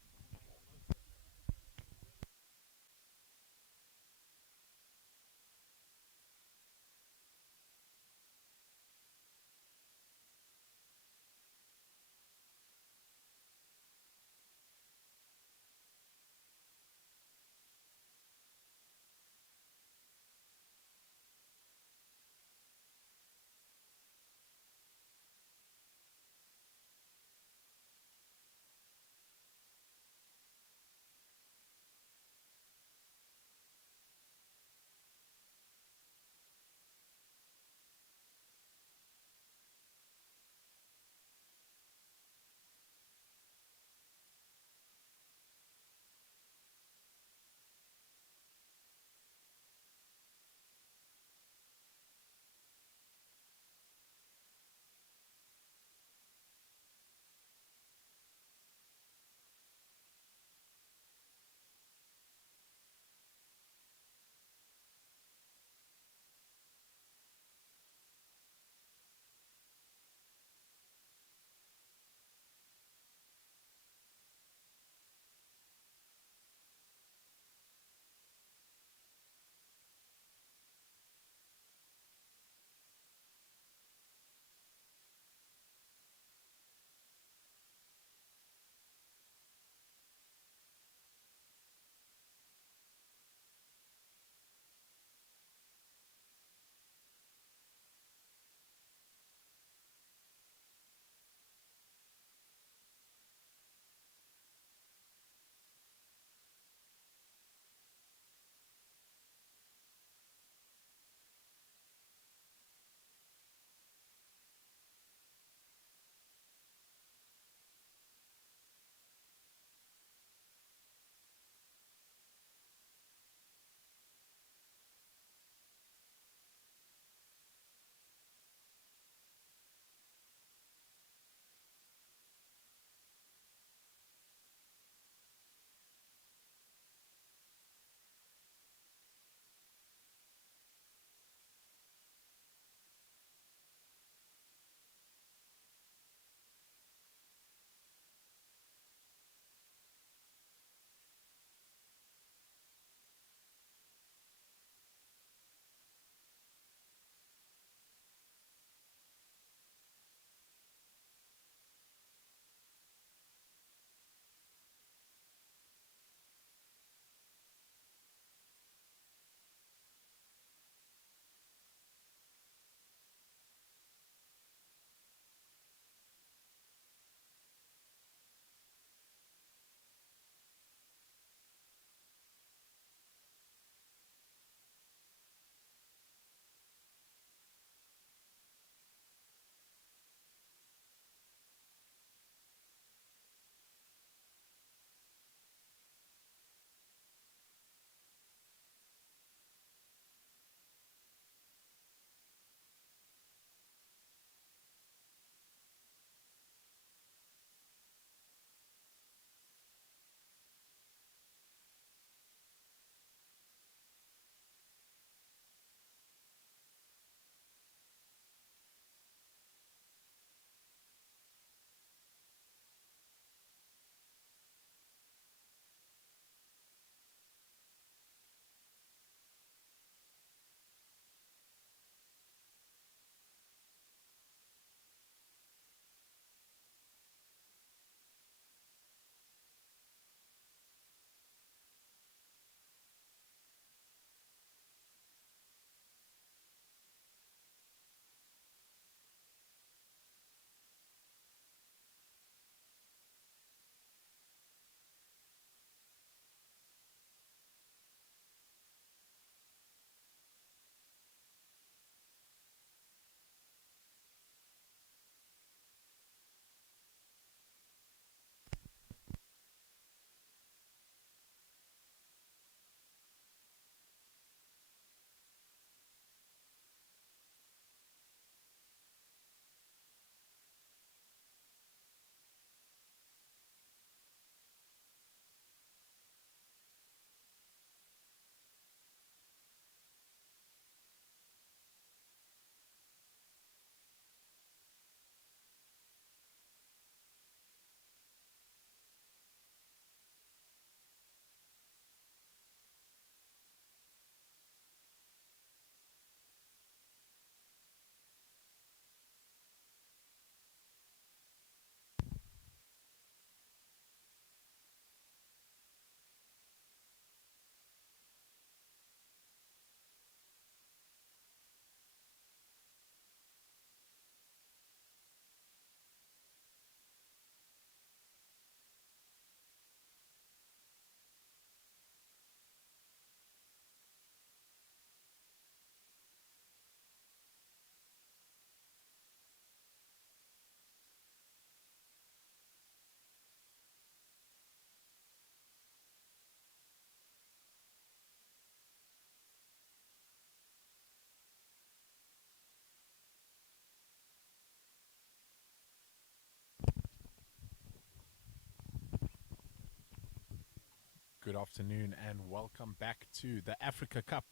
good afternoon, and welcome back to the Africa Cup.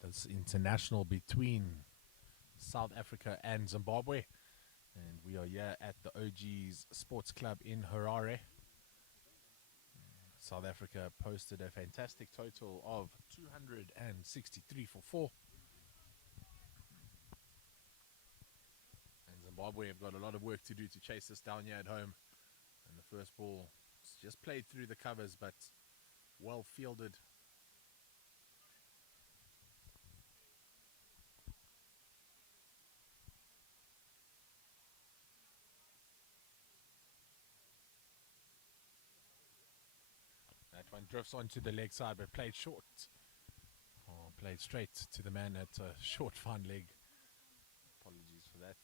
This international between South Africa and Zimbabwe. And we are here at the OG's Sports Club in Harare. South Africa posted a fantastic total of 263 for 4. And Zimbabwe have got a lot of work to do to chase this down here at home. And the first ball just played through the covers, but well fielded. That one drifts onto the leg side, but played short. Oh, played straight to the man at a short fine leg. Apologies for that.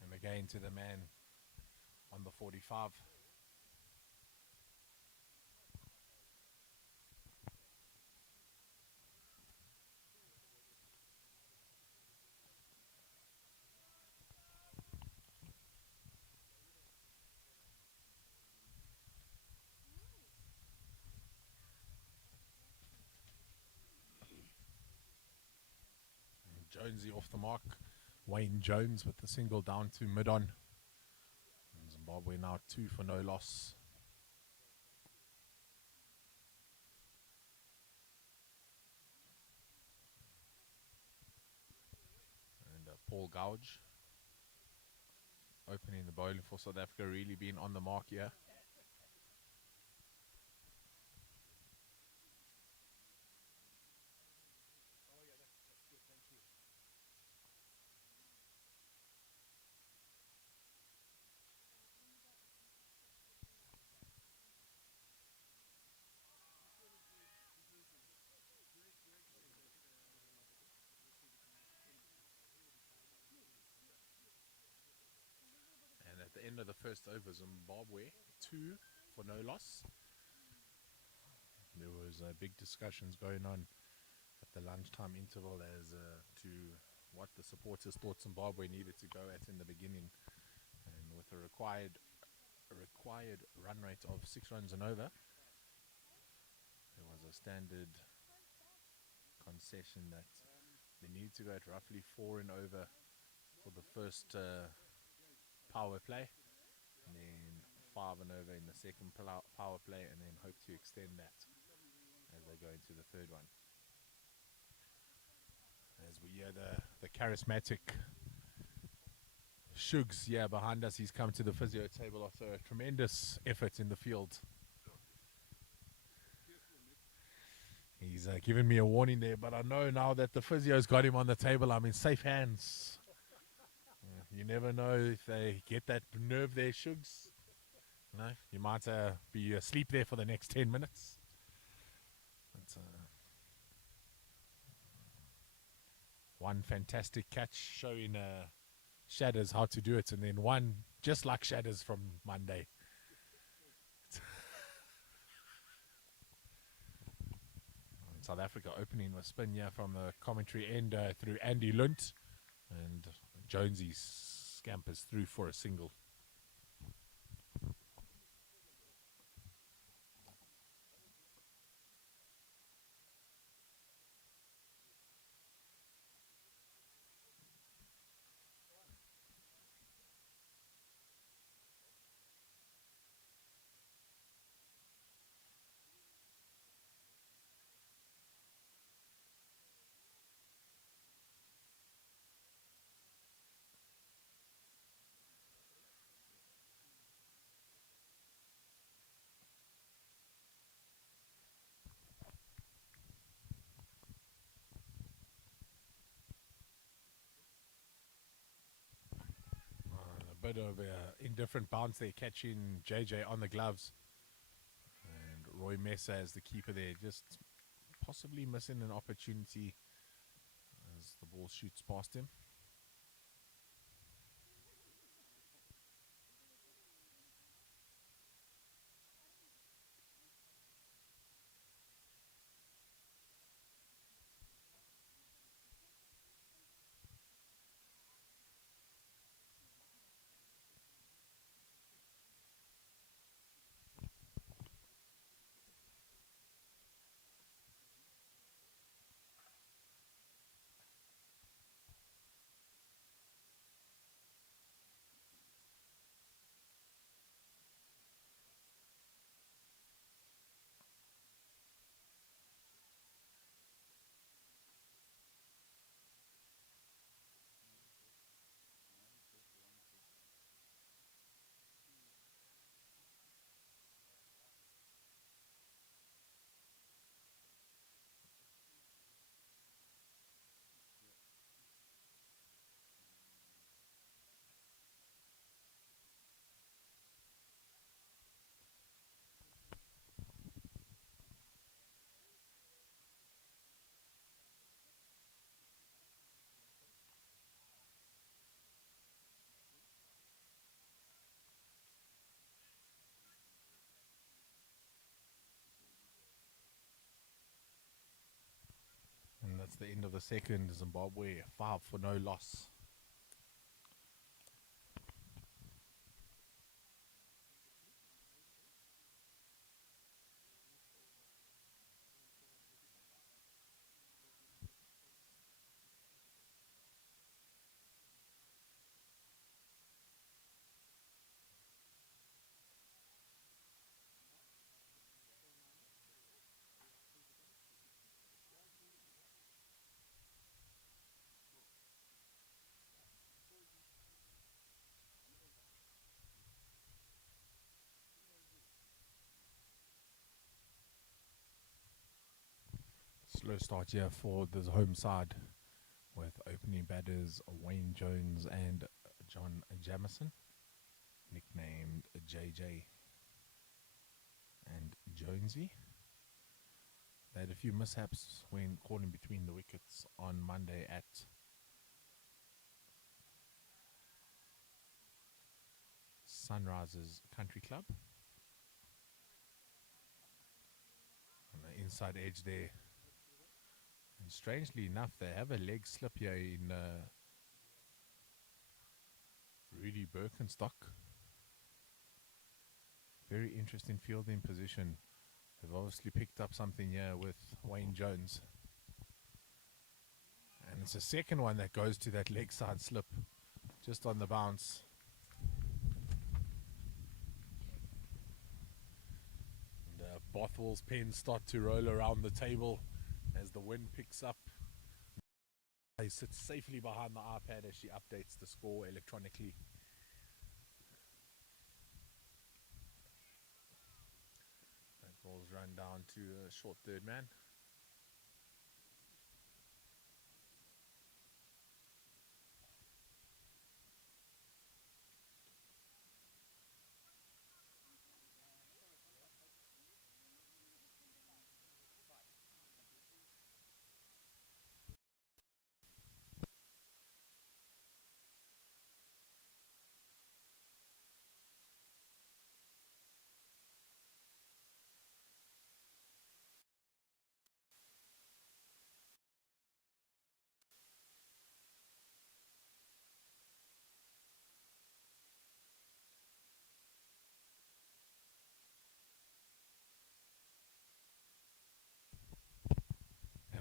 And again to the man on the 45. Jonesy off the mark. Wayne Jones with the single down to mid-on. And Zimbabwe now 2 for no loss. And Paul Gouge opening the bowling for South Africa, really been on the mark here. And at the end of the first over, Zimbabwe 2 for no loss. There was big discussions going on at the lunchtime interval as to what the supporters thought Zimbabwe needed to go at in the beginning. And with a required run rate of 6 runs and over, there was a standard concession that they needed to go at roughly 4 and over for the first power play, and then 5 and over in the second power play, and then hope to extend that as they go into the third one. As we hear the charismatic Shugs here behind us, he's come to the physio table after a tremendous effort in the field. He's given me a warning there, but I know now that the physio's got him on the table, I'm in safe hands. You never know if they get that nerve there, Shugs. No, you might be asleep there for the next 10 minutes. But, one fantastic catch showing Shadders how to do it, and then one just like Shadders from Monday. South Africa opening with spin here from the commentary end through Andy Lunt, and Jonesy scampers through for a single. Bit of indifferent bounce there, catching JJ on the gloves, and Roy Mesa as the keeper there, just possibly missing an opportunity as the ball shoots past him. the end of the second. Zimbabwe 5 for no loss. Slow start here for the home side with opening batters Wayne Jones and John Jamison, nicknamed JJ and Jonesy. They had a few mishaps when caught in between the wickets on Monday at Sunrisers Country Club. On the inside edge there. And strangely enough, they have a leg slip here in Rudy Birkenstock. Very interesting fielding position. They've obviously picked up something here with Wayne Jones. And it's the second one that goes to that leg side slip, just on the bounce. And Bothwell's pens start to roll around the table as the wind picks up. He sits safely behind the iPad as she updates the score electronically. That ball's run down to a short third man.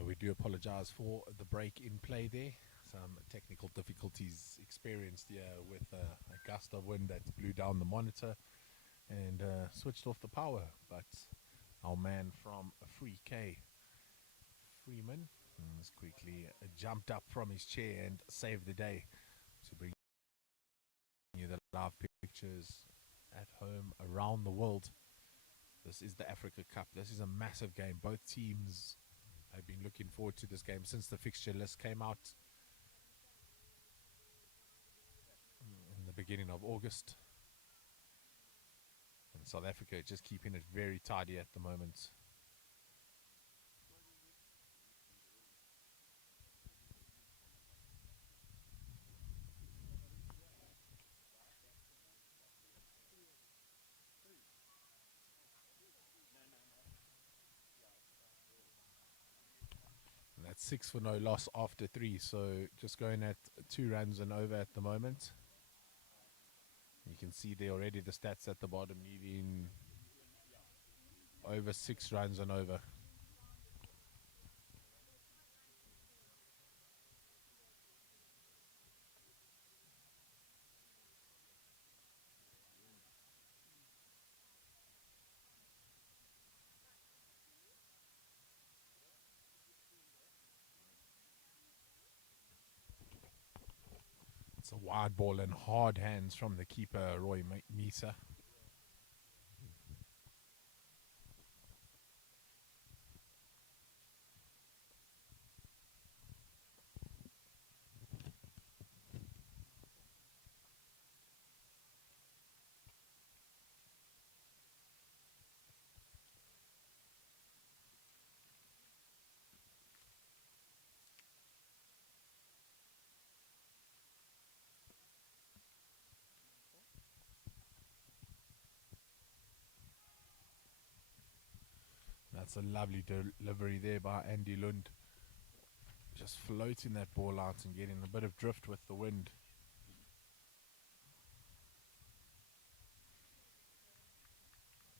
We do apologize for the break in play there. Some technical difficulties experienced here with a gust of wind that blew down the monitor and switched off the power. But our man from Free K, Freeman, has quickly jumped up from his chair and saved the day to bring you the live pictures at home around the world. This is the Africa Cup. This is a massive game. Both teams I've been looking forward to this game since the fixture list came out in the beginning of August. And South Africa just keeping it very tidy at the moment. That's 6 for no loss after 3, so just going at 2 runs and over at the moment. You can see there already the stats at the bottom, needing over 6 runs and over. It's a wide ball and hard hands from the keeper, Roy Misa. That's a lovely delivery there by Andy Lund. just floating that ball out and getting a bit of drift with the wind.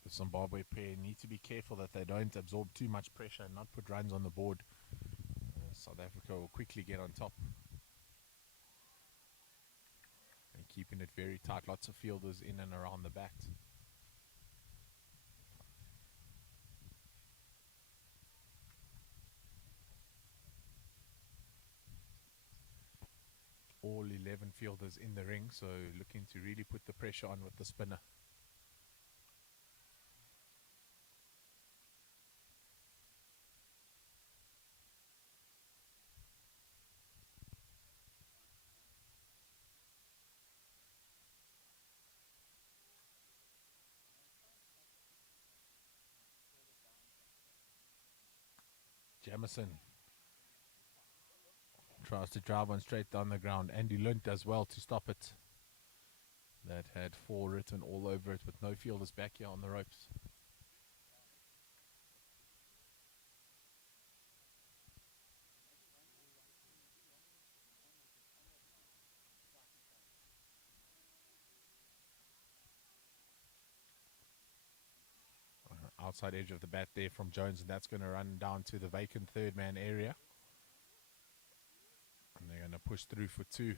The Zimbabwe pair need to be careful that they don't absorb too much pressure and not put runs on the board. South Africa will quickly get on top. And keeping it very tight, lots of fielders in and around the bat. All 11 fielders in the ring, so looking to really put the pressure on with the spinner. Jamison tries to drive one straight down the ground. Andy Lunt does well to stop it. That had 4 written all over it with no fielders back here on the ropes. Outside edge of the bat there from Jones, and that's going to run down to the vacant third man area. And they're going to push through for 2.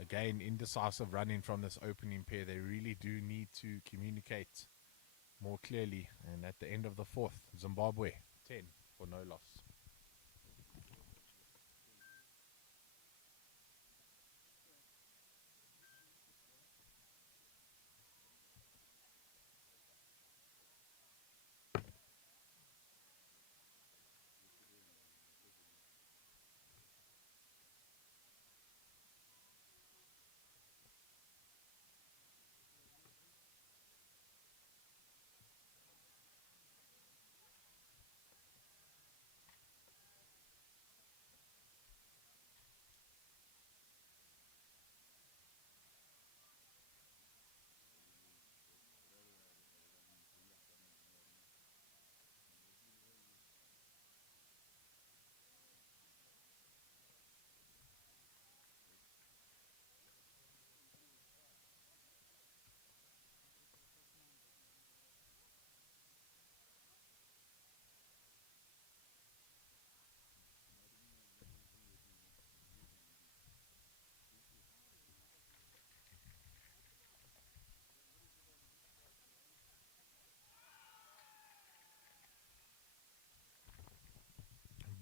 Again, indecisive running from this opening pair. They really do need to communicate more clearly. And at the end of the 4th, Zimbabwe 10 for no loss.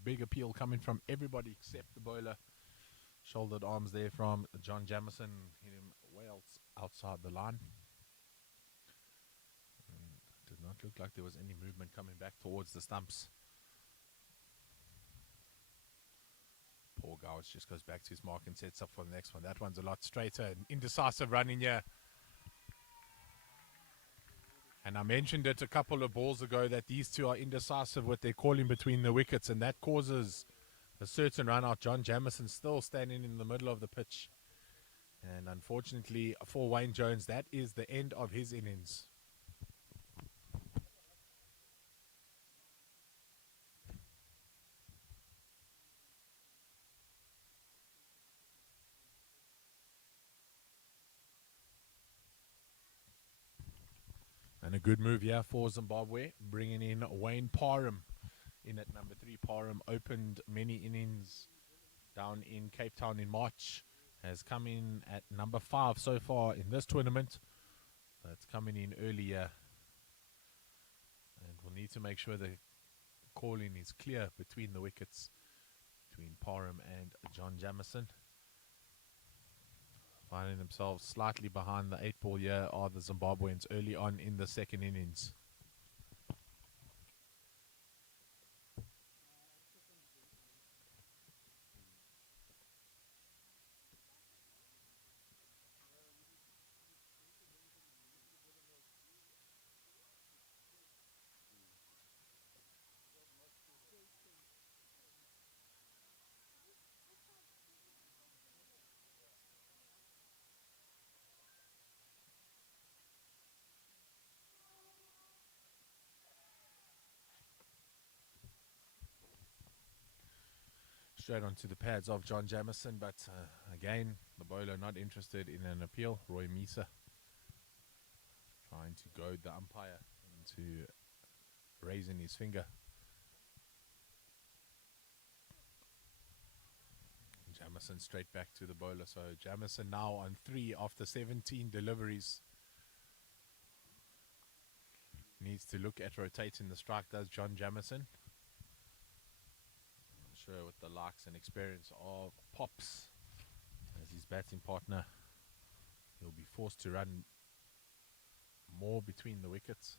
Big appeal coming from everybody except the bowler. Shouldered arms there from John Jamison. Hit him well outside the line. And did not look like there was any movement coming back towards the stumps. Poor Gouch just goes back to his mark and sets up for the next one. That one's a lot straighter. Indecisive running here. And I mentioned it a couple of balls ago that these two are indecisive with their calling between the wickets, and that causes a certain run out. John Jamison still standing in the middle of the pitch. And unfortunately for Wayne Jones, that is the end of his innings. And a good move here for Zimbabwe, bringing in Wayne Parham in at number 3. Parham opened many innings down in Cape Town in March. Has come in at number 5 so far in this tournament. That's coming in earlier. And we'll need to make sure the calling is clear between the wickets, between Parham and John Jamison. Finding themselves slightly behind the 8-ball here are the Zimbabweans early on in the second innings. Straight onto the pads of John Jamison, but again, the bowler not interested in an appeal. Roy Misa trying to goad the umpire into raising his finger. Jamison straight back to the bowler. So Jamison now on 3 after 17 deliveries. Needs to look at rotating the strike, does John Jamison. I'm sure with the likes and experience of Pops as his batting partner, he'll be forced to run more between the wickets.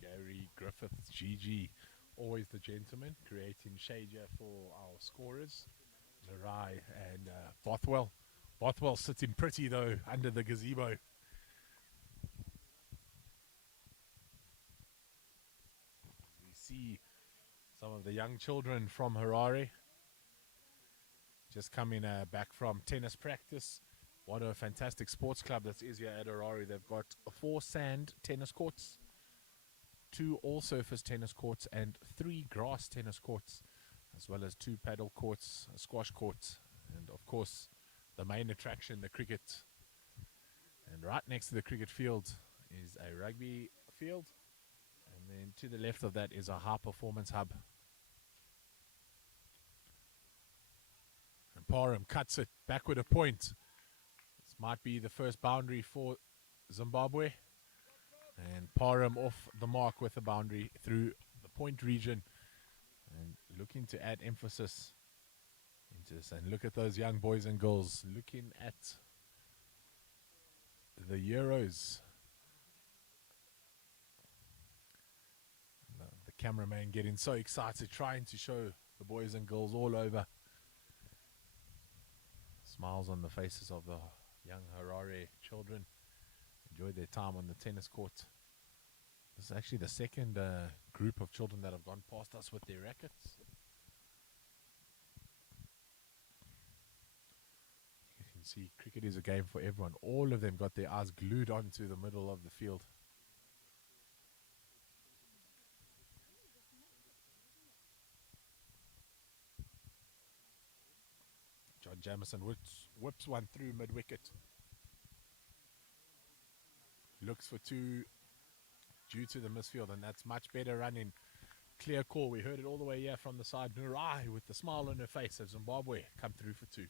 Gary Griffiths, GG, always the gentleman, creating shade here for our scorers, Narai and Bothwell. Bothwell sitting pretty though under the gazebo. We see some of the young children from Harare just coming back from tennis practice. What a fantastic sports club that is here at Harare. They've got 4 sand tennis courts, 2 all-surface tennis courts and 3 grass tennis courts, as well as 2 paddle courts, a squash court, and of course the main attraction, the cricket. And right next to the cricket field is a rugby field, and then to the left of that is a high performance hub. And Parham cuts it back with a point. This might be the first boundary for Zimbabwe. And Parham off the mark with a boundary through the point region. And looking to add emphasis into this. And look at those young boys and girls looking at the Euros. The cameraman getting so excited, trying to show the boys and girls all over. Smiles on the faces of the young Harare children. Enjoyed their time on the tennis court. This is actually the second group of children that have gone past us with their rackets. You can see cricket is a game for everyone. All of them got their eyes glued onto the middle of the field. John Jamison whips one through mid-wicket. Looks for 2 due to the misfield, and that's much better running. Clear call. We heard it all the way here from the side. Nurai with the smile on her face as Zimbabwe come through for 2.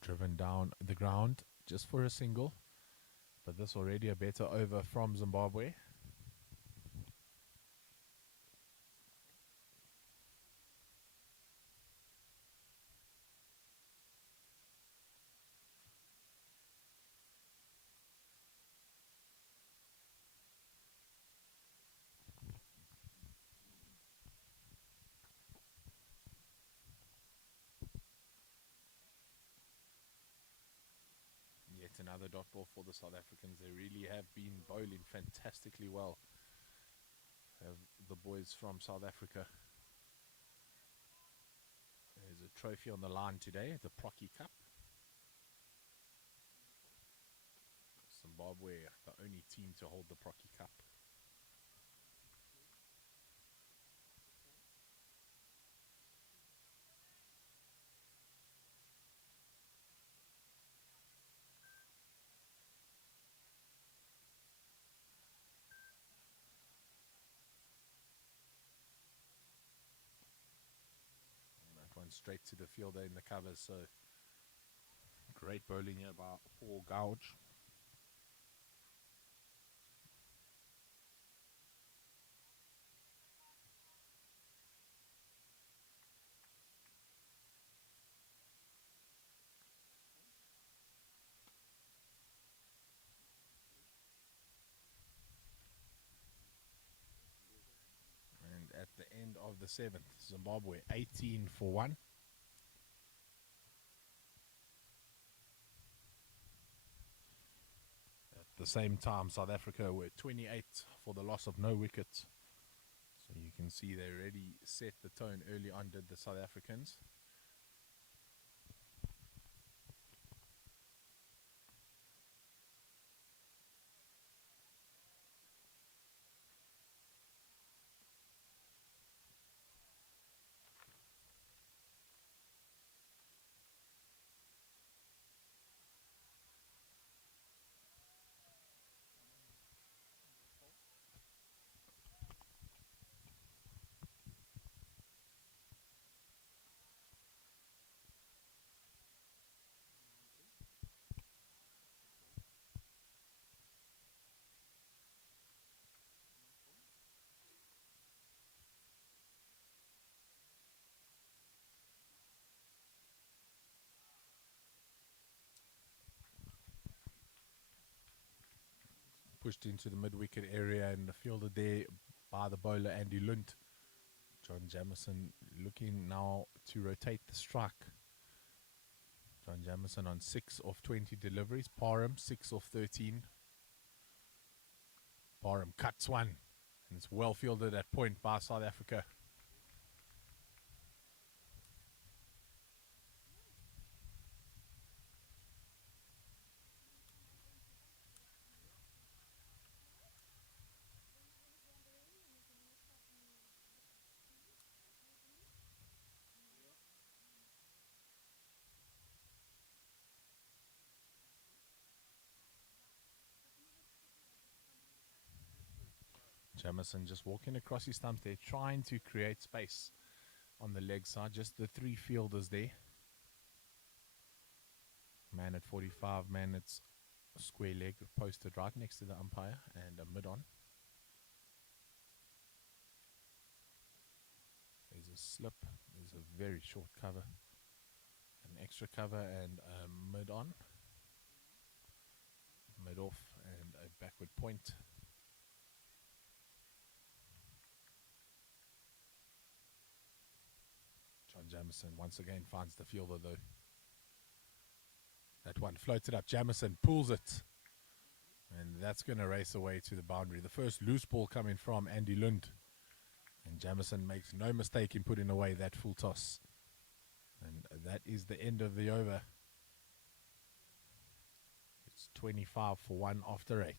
Driven down the ground just for a single, but this already a better over from Zimbabwe. Another dot ball for the South Africans. They really have been bowling fantastically well. The boys from South Africa. There's a trophy on the line today, the Proctor Cup. Zimbabwe, the only team to hold the Proctor Cup. That one straight to the fielder in the covers, so great bowling here by Paul Gouge. And at the end of the 7th, Zimbabwe 18 for 1. At the same time, South Africa were 28 for the loss of no wickets. So you can see they already set the tone early on, did the South Africans. Pushed into the mid-wicket area and the fielder there by the bowler Andy Lund. John Jamison looking now to rotate the strike. John Jamison on 6 of 20 deliveries. Parham 6 of 13. Parham cuts one, and it's well fielded at point by South Africa. Jamison just walking across his stumps there, trying to create space on the leg side. Just the 3 fielders there. Man at 45, man at square leg, posted right next to the umpire, and a mid on. There's a slip, there's a very short cover, an extra cover, and a mid on, mid off, and a backward point. John Jamison once again finds the fielder though. That one floated up. Jamison pulls it. And that's going to race away to the boundary. The first loose ball coming from Andy Lund. And Jamison makes no mistake in putting away that full toss. And that is the end of the over. It's 25 for 1 after 8.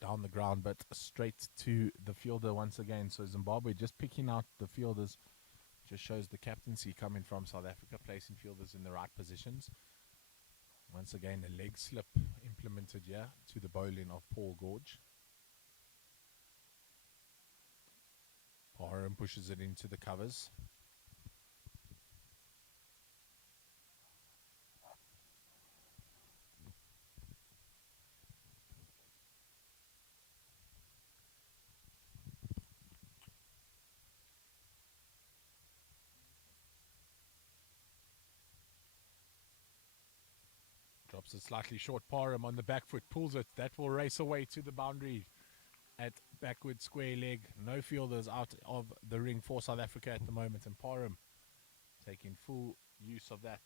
Down the ground, but straight to the fielder once again. So Zimbabwe just picking out the fielders just shows the captaincy coming from South Africa, placing fielders in the right positions. Once again, a leg slip implemented here to the bowling of Paul Gorge. Parham pushes it into the covers. Drops it slightly short. Parham on the back foot, pulls it. That will race away to the boundary at backward square leg. No fielders out of the ring for South Africa at the moment, and Parham taking full use of that.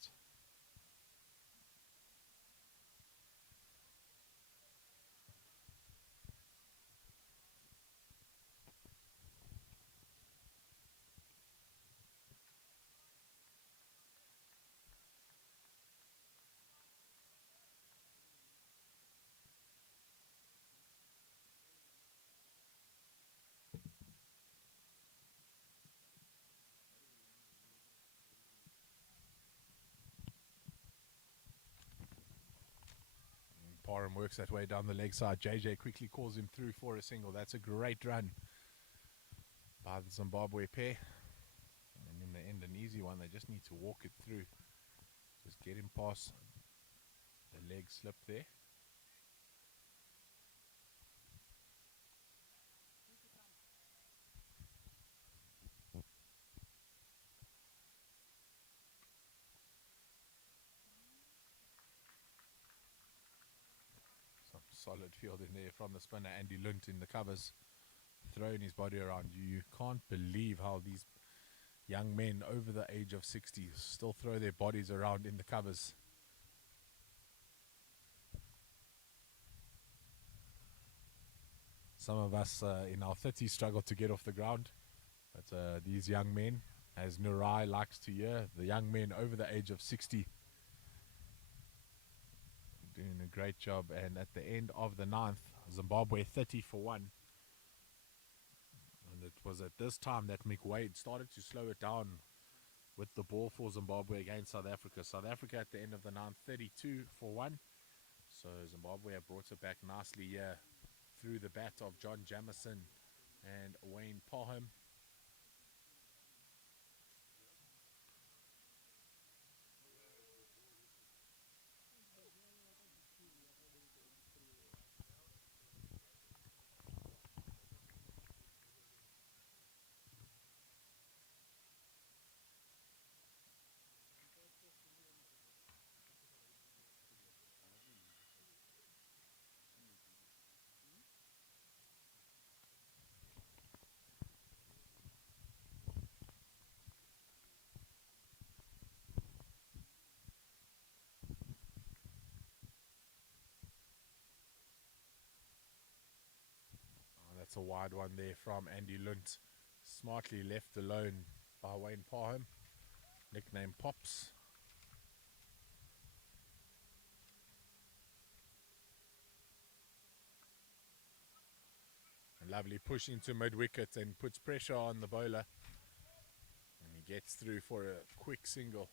Parham works that way down the leg side. JJ quickly calls him through for a single. That's a great run by the Zimbabwe pair. And in the end, an easy one. They just need to walk it through. Just get him past the leg slip there. Solid field in there from the spinner. Andy Lunt in the covers, throwing his body around. You can't believe how these young men over the age of 60 still throw their bodies around in the covers. Some of us in our 30s struggle to get off the ground, but these young men, as Nurai likes to hear, the young men over the age of 60 doing a great job. And at the end of the 9th, Zimbabwe 30 for 1. And it was at this time that McWade started to slow it down with the ball for Zimbabwe against South Africa. South Africa at the end of the 9th, 32 for 1. So Zimbabwe have brought it back nicely here through the bat of John Jamison and Wayne Parham. That's a wide one there from Andy Lunt. Smartly left alone by Wayne Parham, nicknamed Pops. A lovely push into mid-wicket and puts pressure on the bowler. And he gets through for a quick single.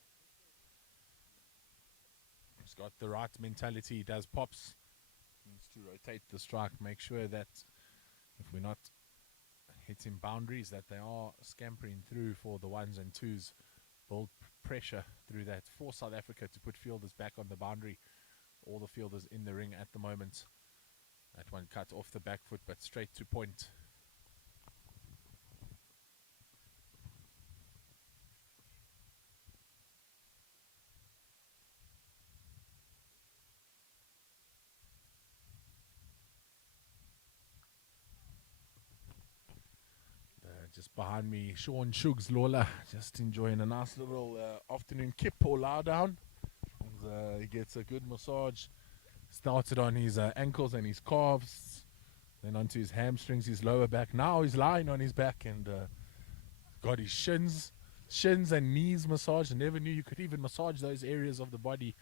He's got the right mentality, he does. Pops needs to rotate the strike, make sure that if we're not hitting boundaries, that they are scampering through for the ones and twos. Build pressure through that for South Africa to put fielders back on the boundary. All the fielders in the ring at the moment. That one cut off the back foot, but straight to point. Just behind me, Sean Shugs Lola, just enjoying a nice little afternoon kip or lie down. And, he gets a good massage. Started on his ankles and his calves, then onto his hamstrings, his lower back. Now he's lying on his back and got his shins and knees massaged. I never knew you could even massage those areas of the body.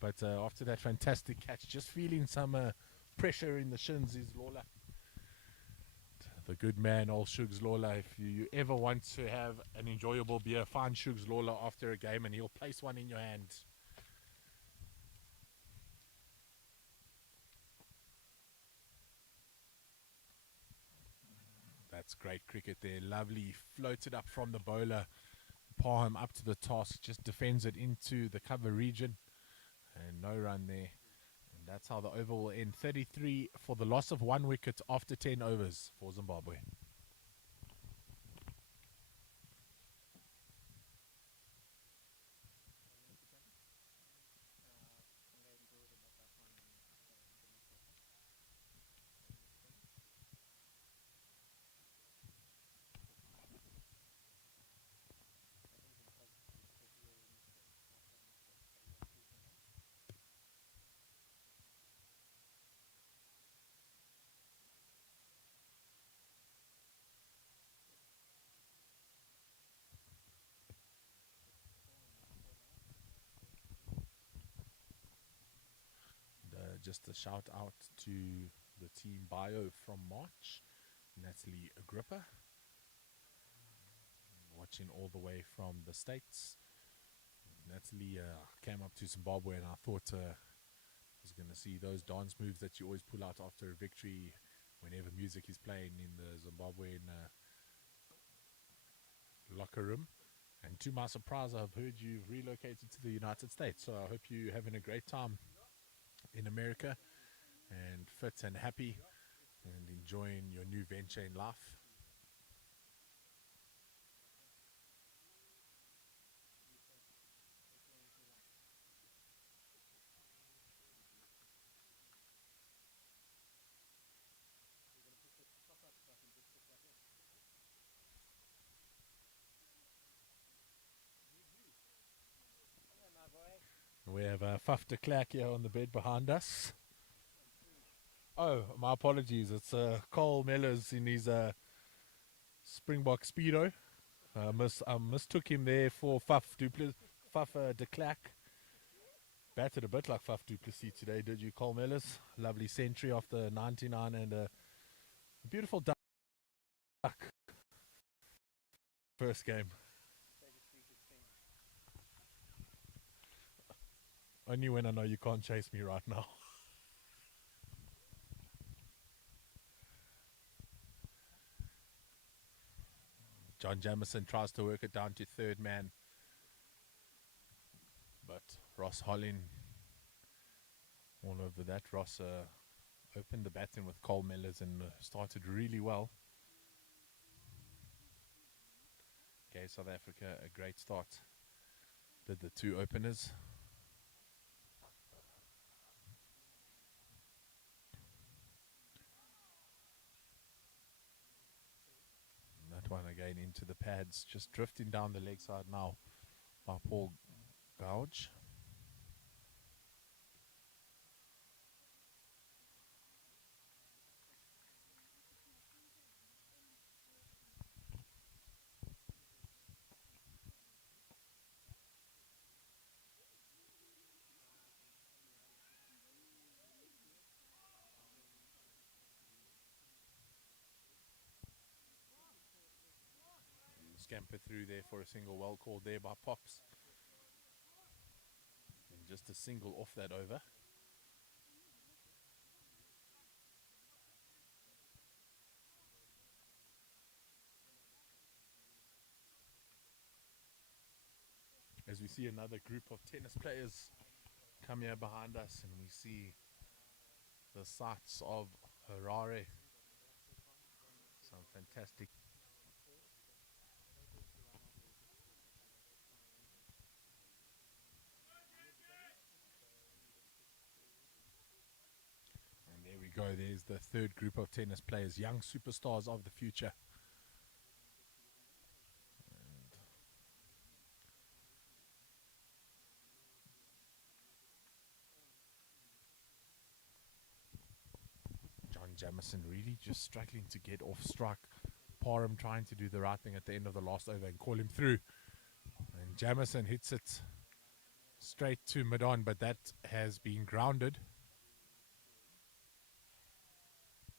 But after that fantastic catch, just feeling some pressure in the shins is Lola. The good man, old Shugs Lola. If you ever want to have an enjoyable beer, find Shugs Lola after a game and he'll place one in your hand. That's great cricket there. Lovely. Floated up from the bowler. Parham up to the task. Just defends it into the cover region. And no run there. And that's how the over will end. 33 for the loss of 1 wicket after 10 overs for Zimbabwe. just a shout out to the team bio from March, Natalie Agrippa, watching all the way from the States. Natalie came up to Zimbabwe, and I thought I was going to see those dance moves that you always pull out after a victory whenever music is playing in the Zimbabwean locker room. And to my surprise, I've heard you've relocated to the United States. So I hope you're having a great time in America and fit and happy and enjoying your new venture in life. We have Faf de Klerk here on the bed behind us. Oh, my apologies. It's Cole Mellors in his Springbok Speedo. I mistook him there for Faf de Klerk. Batted a bit like Faf du Plessis today, did you, Cole Mellors? Lovely century after 99 and a beautiful duck first game. Only when I know you can't chase me right now. John Jamieson tries to work it down to third man, but Ross Hollin all over that. Ross opened the batting with Cole Mellors and started really well. Gave South Africa a great start. Did the two openers. That one again into the pads, just drifting down the leg side now by Paul Gouge. Scamper through there for a single, well called there by Pops. And just a single off that over. As we see another group of tennis players come here behind us, and we see the sights of Harare. Some fantastic. And there we go, there's the third group of tennis players, young superstars of the future. Jamieson really just struggling to get off strike. Parham trying to do the right thing at the end of the last over and call him through. And Jamieson hits it straight to mid-on, but that has been grounded.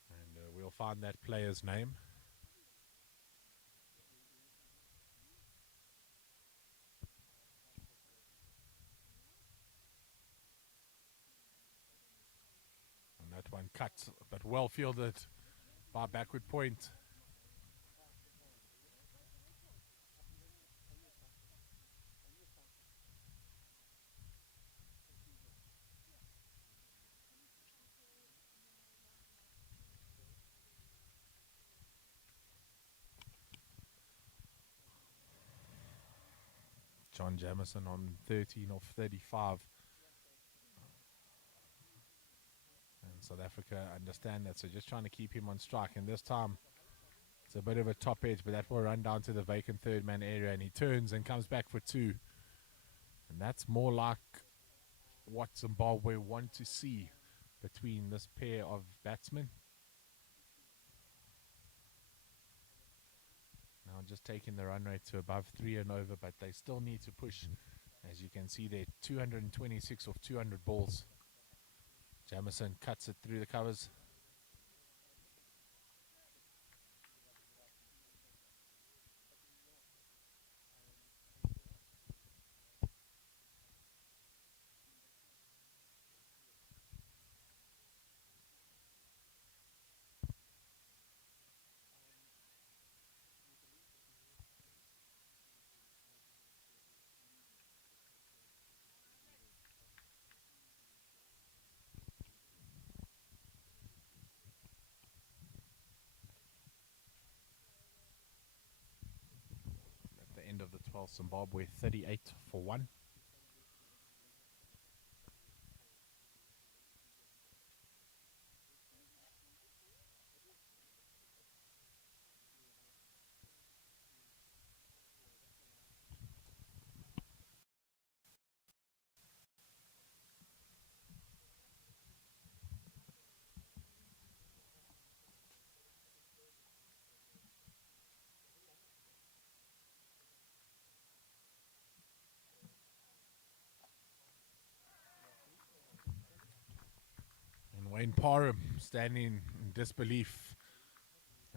And we'll find that player's name. That one cut, but well fielded by backward point. John Jamieson on 13 of 35. South Africa understand that, so just trying to keep him on strike. And this time it's a bit of a top edge, but that will run down to the vacant third man area, and he turns and comes back for two. And that's more like what Zimbabwe want to see between this pair of batsmen. Now just taking the run rate to above 3 and over, but they still need to push. As you can see there, 226 of 200 balls. Jamison cuts it through the covers. At the end of the 12th, Zimbabwe 38 for 1. Wayne Parham standing in disbelief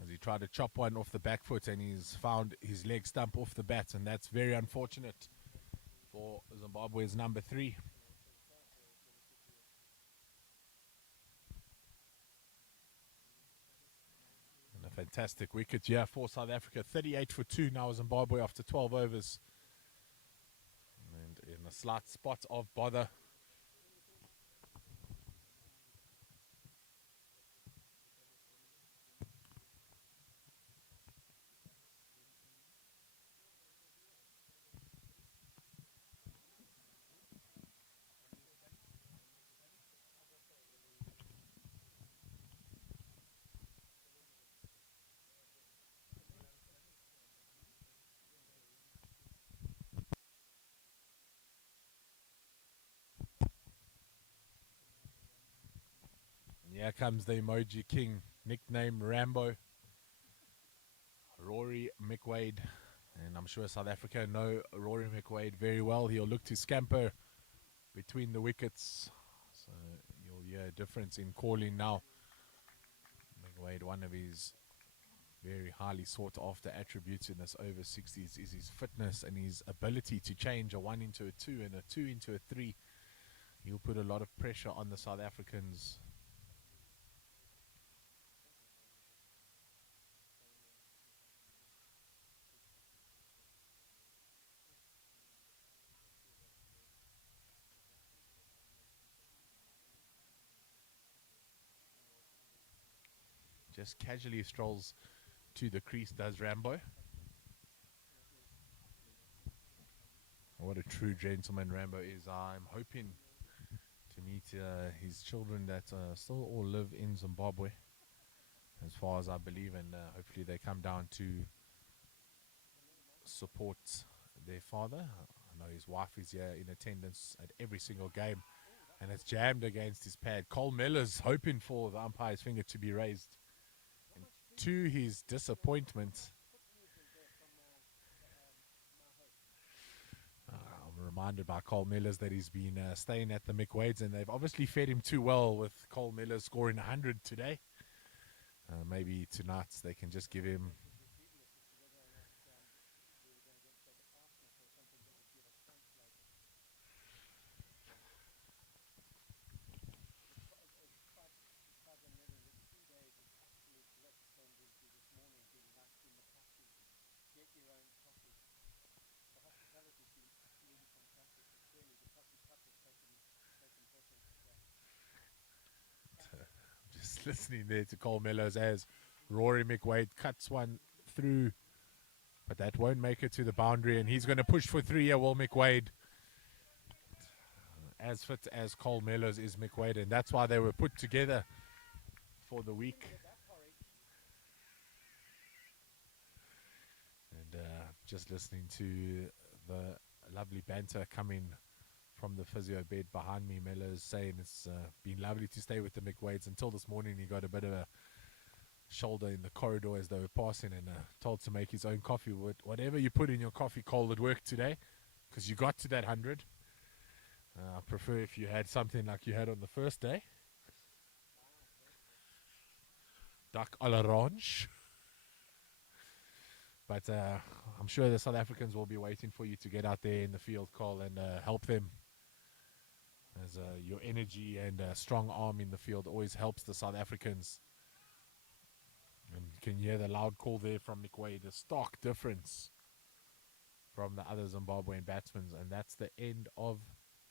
as he tried to chop one off the back foot, and he's found his leg stump off the bat, and that's very unfortunate for Zimbabwe's number 3. And a fantastic wicket here for South Africa. 38 for 2 now, Zimbabwe after 12 overs. And in a slight spot of bother. Here comes the emoji king, nicknamed Rambo, Rory McWade. And I'm sure South Africa know Rory McWade very well. He'll look to scamper between the wickets. So you'll hear a difference in calling now. McWade, one of his very highly sought after attributes in this over 60s is his fitness and his ability to change a 1 into a 2 and a 2 into a 3. He'll put a lot of pressure on the South Africans. Just casually strolls to the crease, does Rambo. What a true gentleman Rambo is. I'm hoping to meet his children that still all live in Zimbabwe, as far as I believe, and hopefully they come down to support their father. I know his wife is here in attendance at every single game, and it's jammed against his pad. Cole Miller's hoping for the umpire's finger to be raised. To his disappointment, I'm reminded by Cole Millers that he's been staying at the McWades, and they've obviously fed him too well with Cole Millers scoring 100 today. Maybe tonight they can just give him listening there to Cole Millers as Rory McWade cuts one through, but that won't make it to the boundary, and he's going to push for 3 here. Will McWade, as fit as Cole Millers is McWade, and that's why they were put together for the week. And just listening to the lovely banter coming from the physio bed behind me, Miller's saying it's been lovely to stay with the McWades until this morning. He got a bit of a shoulder in the corridor as they were passing, and told to make his own coffee. Whatever you put in your coffee, Cole, it worked today because you got to that 100. I prefer if you had something like you had on the first day. duck à l'orange. But I'm sure the South Africans will be waiting for you to get out there in the field, Cole, and help them. As your energy and strong arm in the field always helps the South Africans. And you can hear the loud call there from McWade, a stark difference from the other Zimbabwean batsmen. And that's the end of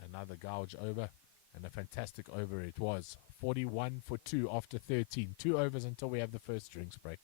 another gouge over. And a fantastic over it was. 41 for 2 after 13. 2 overs until we have the first drinks break.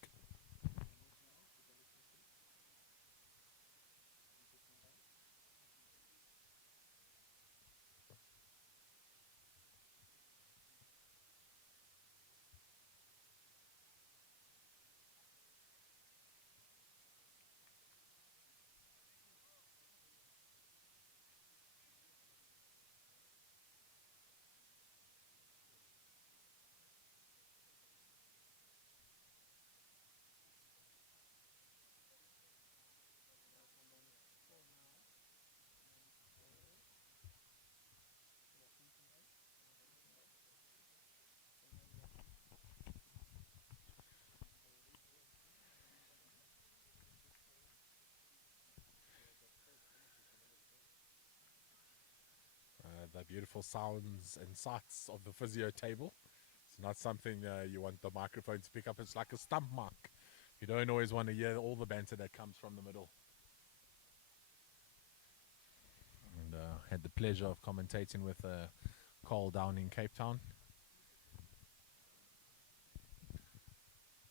The beautiful sounds and sights of the physio table. It's not something you want the microphone to pick up. It's like a stump mic. You don't always want to hear all the banter that comes from the middle. And had the pleasure of commentating with Cole down in Cape Town.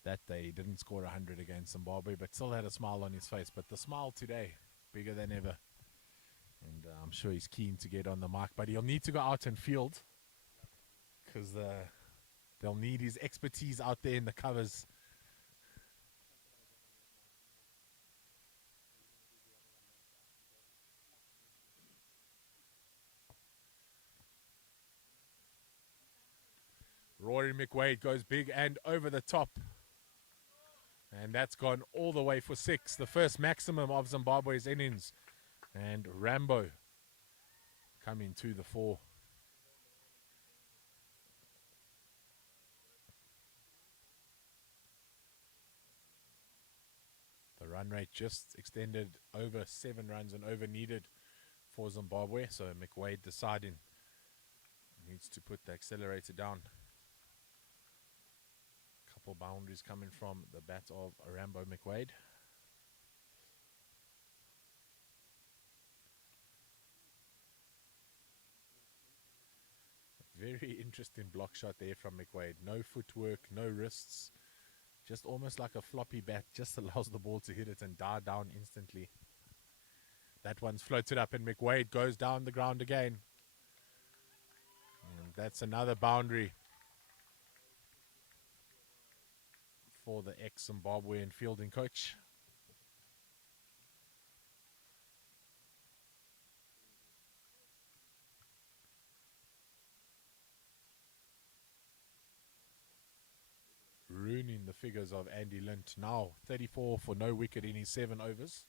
That day he didn't score 100 against Zimbabwe, but still had a smile on his face. But the smile today, bigger than ever. And I'm sure he's keen to get on the mic, but he'll need to go out and field because they'll need his expertise out there in the covers. Rory McWade goes big and over the top. And that's gone all the way for 6. The first maximum of Zimbabwe's innings. And Rambo coming to the fore. The run rate just extended over 7 runs and over needed for Zimbabwe. So McWade deciding needs to put the accelerator down. Couple boundaries coming from the bat of Rambo McWade. Very interesting block shot there from McWade. No footwork, no wrists. Just almost like a floppy bat. Just allows the ball to hit it and die down instantly. That one's floated up and McWade goes down the ground again. And that's another boundary for the ex-Zimbabwean fielding coach. Ruining the figures of Andy Lint. Now 34 for no wicket in his 7 overs.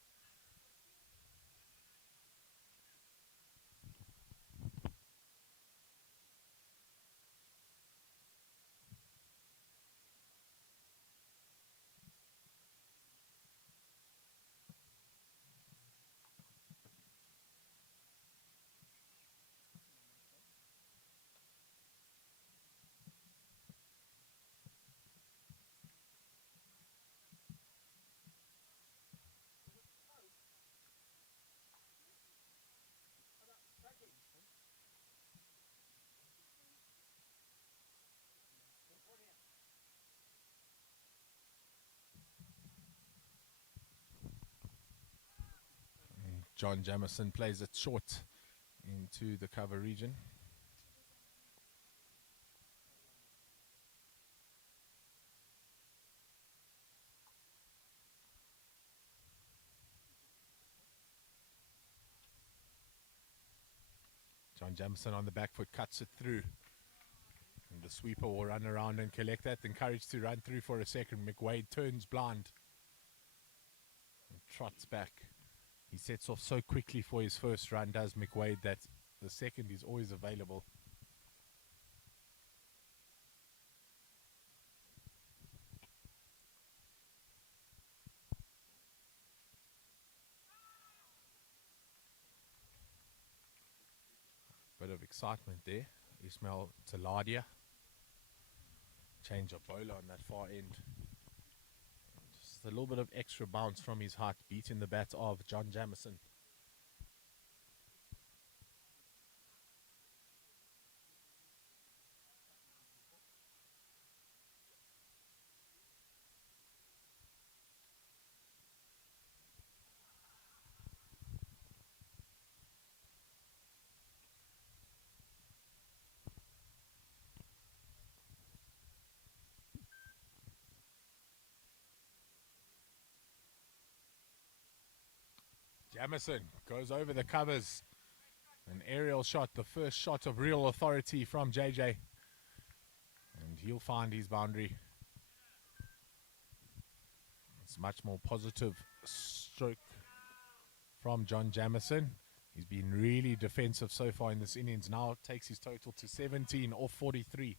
John Jamison plays it short into the cover region. John Jamison on the back foot cuts it through. And the sweeper will run around and collect that. Encouraged to run through for a second. McWade turns blind. And trots back. He sets off so quickly for his first run, does McWade, that the second is always available. bit of excitement there. Ismail Taladia. Change of bowler on that far end. Just a little bit of extra bounce from his height, beating the bat of John Jamison. Jamison goes over the covers. An aerial shot, the first shot of real authority from JJ. And he'll find his boundary. It's much more positive stroke from John Jamison. He's been really defensive so far in this innings. Now takes his total to 17 off 43.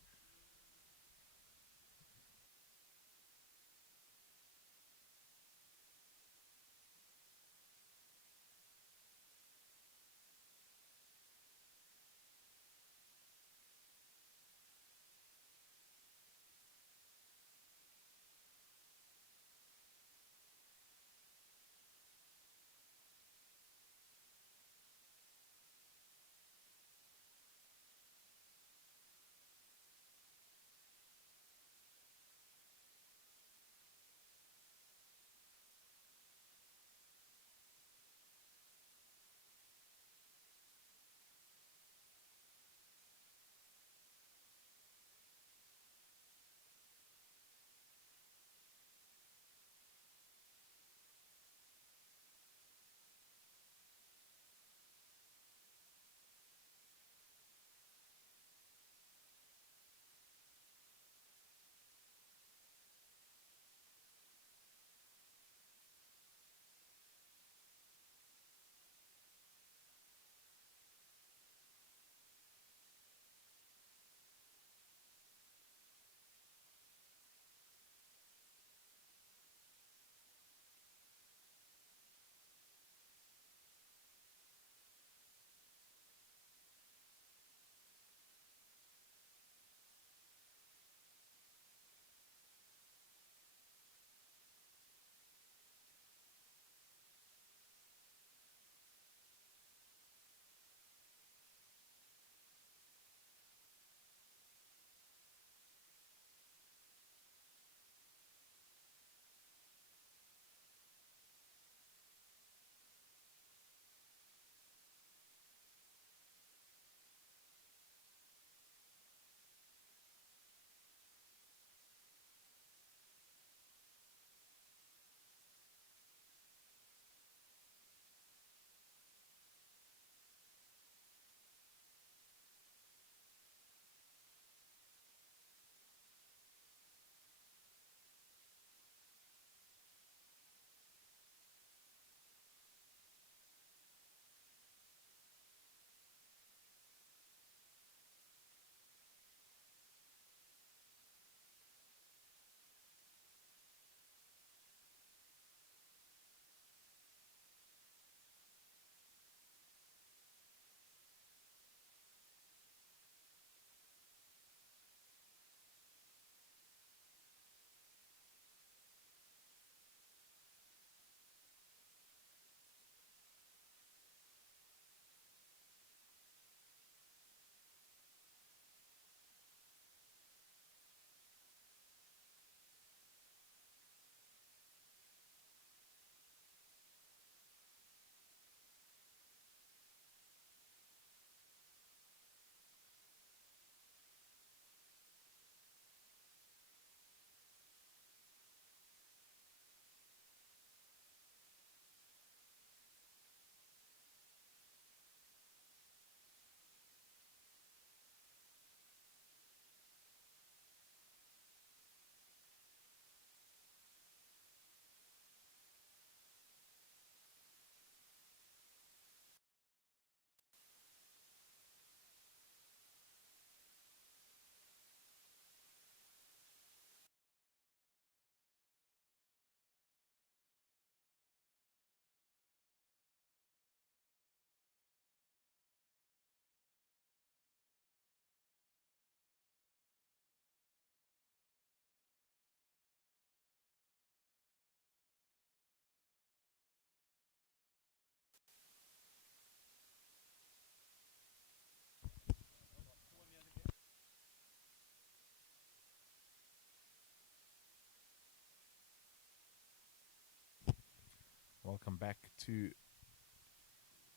back to the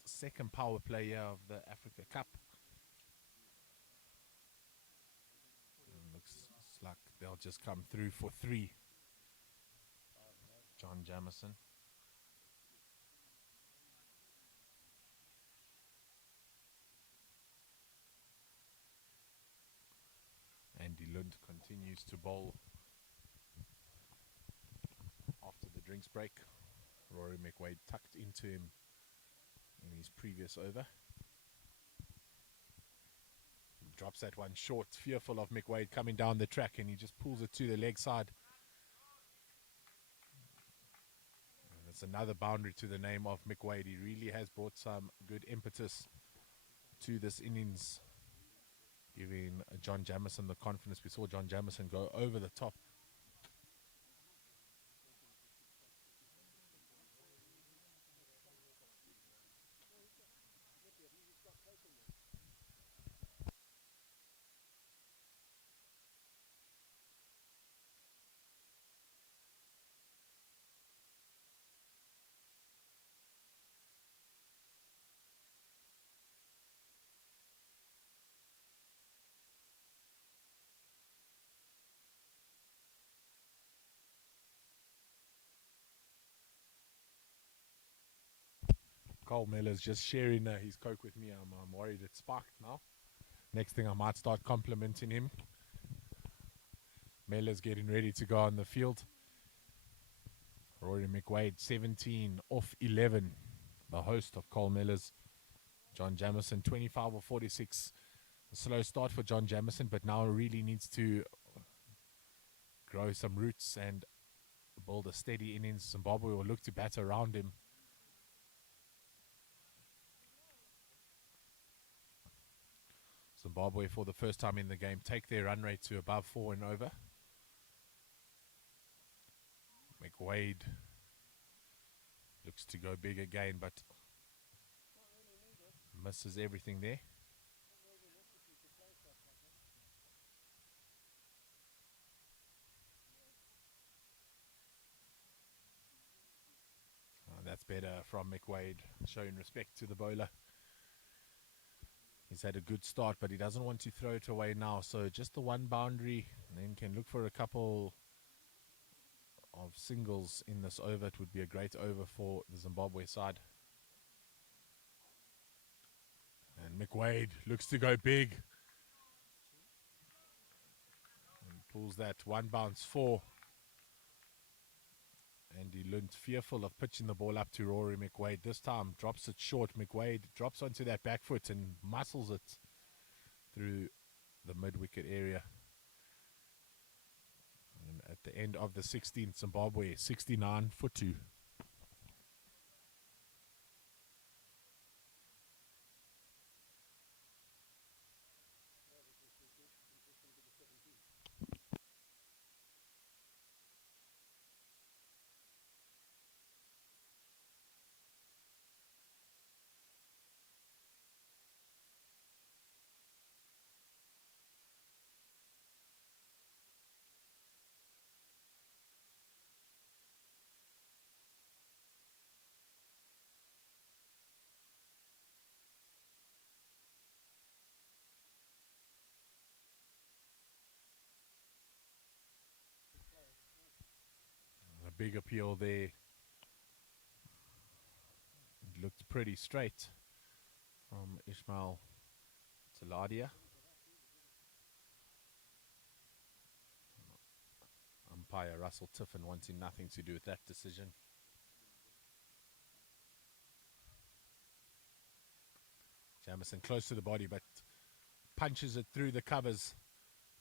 second power play here of the Africa Cup. Looks like they'll just come through for 3. John Jamison. Andy Lund continues to bowl after the drinks break. Rory McWade tucked into him in his previous over. He drops that one short, fearful of McWade coming down the track, and he just pulls it to the leg side. And it's another boundary to the name of McWade. He really has brought some good impetus to this innings, giving John Jamison the confidence. We saw John Jamison go over the top. Cole Miller's just sharing his Coke with me. I'm worried it's sparked now. Next thing, I might start complimenting him. Miller's getting ready to go on the field. Rory McWade, 17 off 11. The host of Cole Miller's. John Jamison, 25 of 46. A slow start for John Jamison, but now really needs to grow some roots and build a steady innings. Zimbabwe will look to bat around him. Zimbabwe, for the first time in the game, take their run rate to above 4 and over. McWade looks to go big again, but misses everything there. That's better from McWade, showing respect to the bowler. He's had a good start, but he doesn't want to throw it away now. So just the one boundary, and then can look for a couple of singles in this over. It would be a great over for the Zimbabwe side. And McWade looks to go big. And pulls that one bounce 4. Andy Lund fearful of pitching the ball up to Rory McWade. This time drops it short. McWade drops onto that back foot and muscles it through the mid-wicket area. And at the end of the 16th, Zimbabwe 69 for 2. A big appeal there. It looked pretty straight from Ismail Taladia. Umpire Russell Tiffin wanting nothing to do with that decision. Jamison close to the body, but punches it through the covers.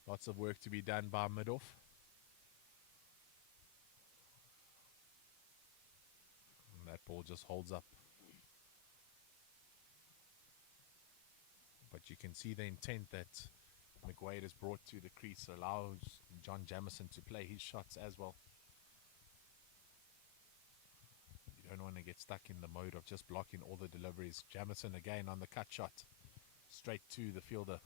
Lots of work to be done by mid-off. And that ball just holds up. But you can see the intent that McWade has brought to the crease, allows John Jamison to play his shots as well. You don't want to get stuck in the mode of just blocking all the deliveries. Jamison again on the cut shot, straight to the fielder.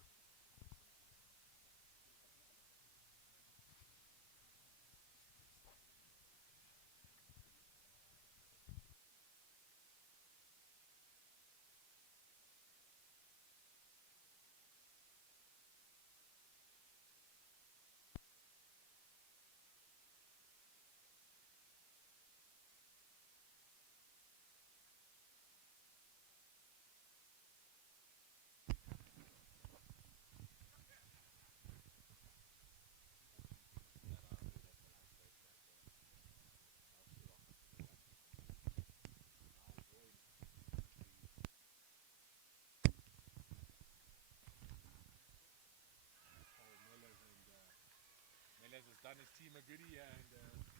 done his team a goodie and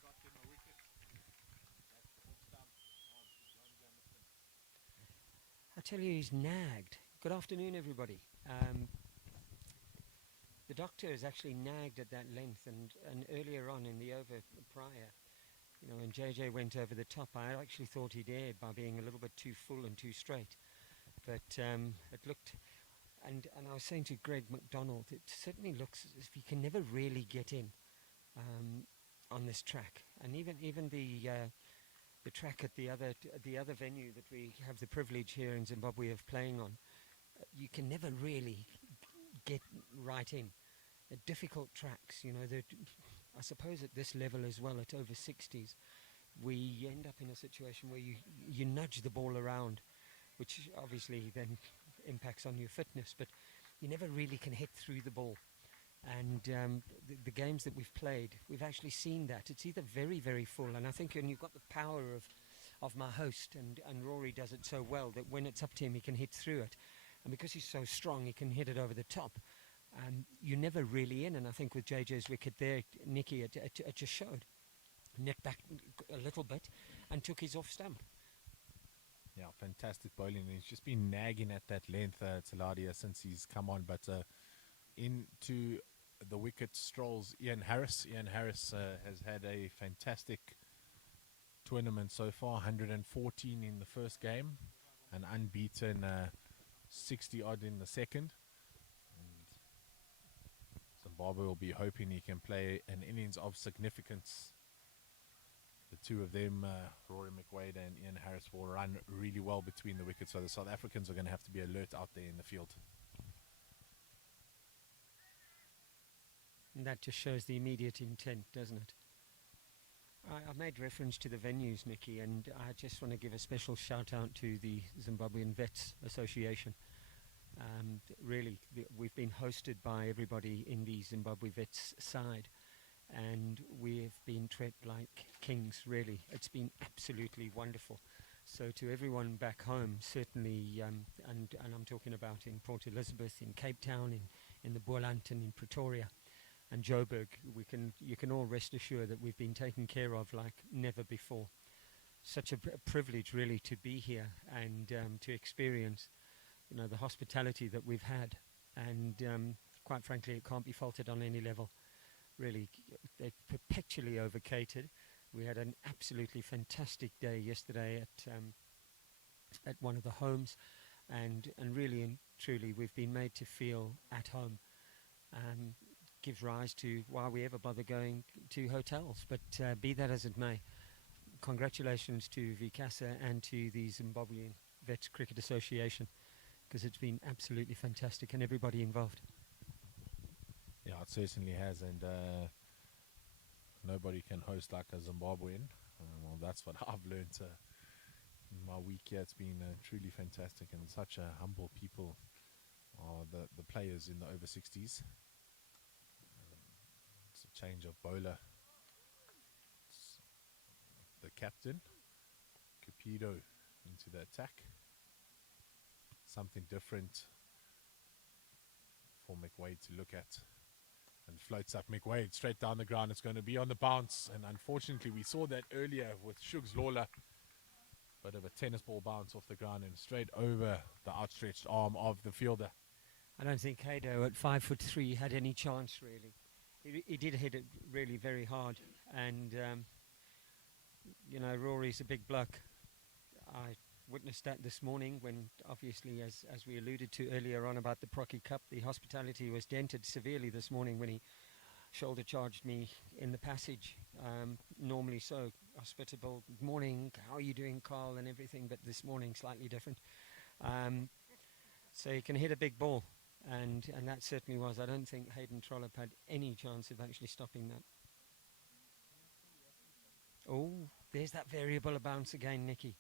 got them a wicket. That's the off stump of John Jamison. I tell you, he's nagged. Good afternoon, everybody. The doctor has actually nagged at that length, and earlier on in the over prior, you know, when JJ went over the top, I actually thought he'd erred by being a little bit too full and too straight. But it looked, and I was saying to Greg McDonald, it certainly looks as if he can never really get in on this track. And even the track at the other venue that we have the privilege here in Zimbabwe of playing on, you can never really get right in. They're difficult tracks, you know. I suppose at this level as well, at over 60s, we end up in a situation where you nudge the ball around, which obviously then impacts on your fitness, but you never really can hit through the ball. And the games that we've played, we've actually seen that. It's either very, very full, and I think when you've got the power of my host, and Rory does it so well that when it's up to him, he can hit through it. And because he's so strong, he can hit it over the top. You're never really in, and I think with JJ's wicket there, Nicky, it just showed. Net back a little bit and took his off stump. Yeah, fantastic bowling. He's just been nagging at that length, Taladia, since he's come on. But into the wicket strolls Ian Harris. Ian Harris has had a fantastic tournament so far, 114 in the first game, an unbeaten 60 odd in the second. And Zimbabwe will be hoping he can play an innings of significance. The two of them, Rory McWade and Ian Harris, will run really well between the wickets, so the South Africans are going to have to be alert out there in the field. And that just shows the immediate intent, doesn't it? I made reference to the venues, Nicky, and I just want to give a special shout out to the Zimbabwean Vets Association. Really, we've been hosted by everybody in the Zimbabwe Vets side, and we've been treated like kings, really. It's been absolutely wonderful. So to everyone back home, certainly, and I'm talking about in Port Elizabeth, in Cape Town, in the Boland, and in Pretoria, and Joburg, you can all rest assured that we've been taken care of like never before. Such a privilege, really, to be here and to experience, you know, the hospitality that we've had, and quite frankly, it can't be faulted on any level. Really, they perpetually overcatered. We had an absolutely fantastic day yesterday at one of the homes, and really and truly, we've been made to feel at home. Gives rise to why we ever bother going to hotels. But be that as it may, congratulations to Vikasa and to the Zimbabwean Vets Cricket Association, because it's been absolutely fantastic, and everybody involved. Yeah, it certainly has, and nobody can host like a Zimbabwean. Well, that's what I've learned in my week here. It's been truly fantastic, and such a humble people are the players in the over 60s. It's a change of bowler. It's the captain, Cupido, into the attack. Something different for McWade to look at. And floats up McWade straight down the ground. It's going to be on the bounce, and unfortunately we saw that earlier with Shugs Lawler. Bit of a tennis ball bounce off the ground and straight over the outstretched arm of the fielder. I don't think Hado at 5'3" had any chance, really. He did hit it really very hard, and you know, Rory's a big bloke. I witnessed that this morning when, obviously, as we alluded to earlier on about the Proctor Cup, the hospitality was dented severely this morning when he shoulder charged me in the passage. Normally so hospitable. Good morning, how are you doing, Carl, and everything, but this morning slightly different. So he can hit a big ball, and that certainly was. I don't think Hayden Trollope had any chance of actually stopping that. Oh, there's that variable bounce again, Nicky.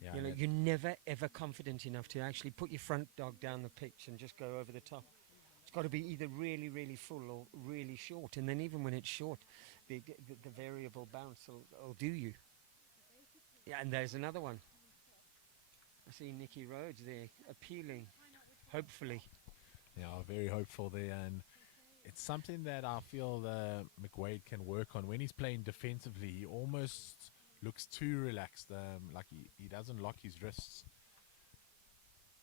Yeah, You know, you're never ever confident enough to actually put your front dog down the pitch and just go over the top. It's got to be either really, really full or really short. And then even when it's short, the variable bounce will do you. Yeah, and there's another one. I see Nicky Rhodes there appealing, hopefully. Yeah, very hopeful there. And it's something that I feel McWade can work on. When he's playing defensively, he almost looks too relaxed. Like he doesn't lock his wrists.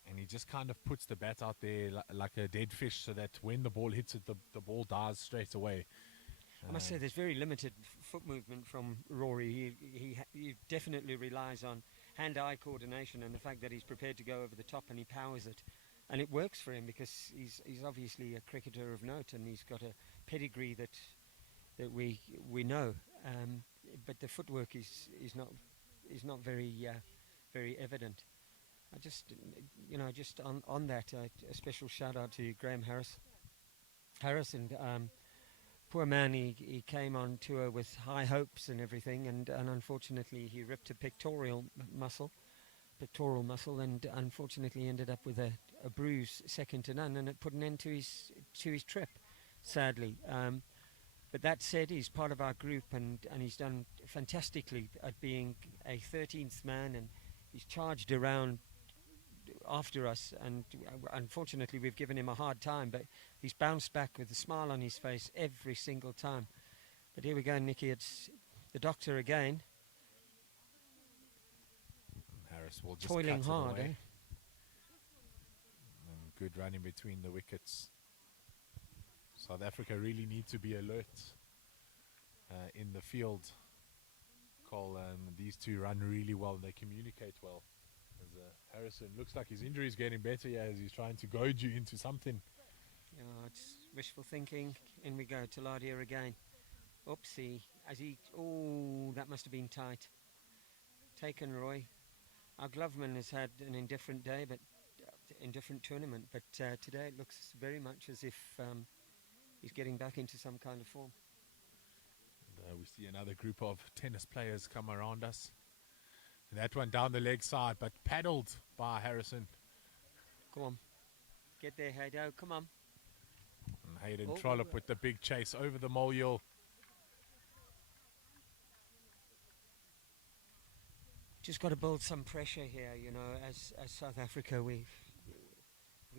And he just kind of puts the bat out there like a dead fish, so that when the ball hits it, the ball dies straight away. I must say there's very limited foot movement from Rory. He definitely relies on hand-eye coordination and the fact that he's prepared to go over the top, and he powers it. And it works for him because he's obviously a cricketer of note, and he's got a pedigree that we know. But the footwork is not very evident. I just on that, a special shout out to Graham Harris, and poor man, he came on tour with high hopes and everything, and unfortunately he ripped a pectoral muscle, and unfortunately ended up with a bruise second to none, and it put an end to his trip, sadly. But that said, he's part of our group, and he's done fantastically at being a 13th man, and he's charged around after us, and unfortunately we've given him a hard time, but he's bounced back with a smile on his face every single time. But here we go, Nicky, it's the doctor again. Harris will just toiling cut hard, it away. eh? And good running between the wickets. South Africa really need to be alert in the field. Cole, these two run really well, and they communicate well. As Harrison looks like his injury is getting better, as he's trying to goad you into something. It's wishful thinking. In we go, Taladia again. Oopsie. That must have been tight. Taken, Roy. Our gloveman has had an indifferent day, but indifferent tournament. But today it looks very much as if he's getting back into some kind of form. And, we see another group of tennis players come around us. And that one down the leg side, but paddled by Harrison. Come on. Get there, Haydo. Come on. And Hayden Trollope with the big chase over the mole. Just got to build some pressure here, as South Africa. We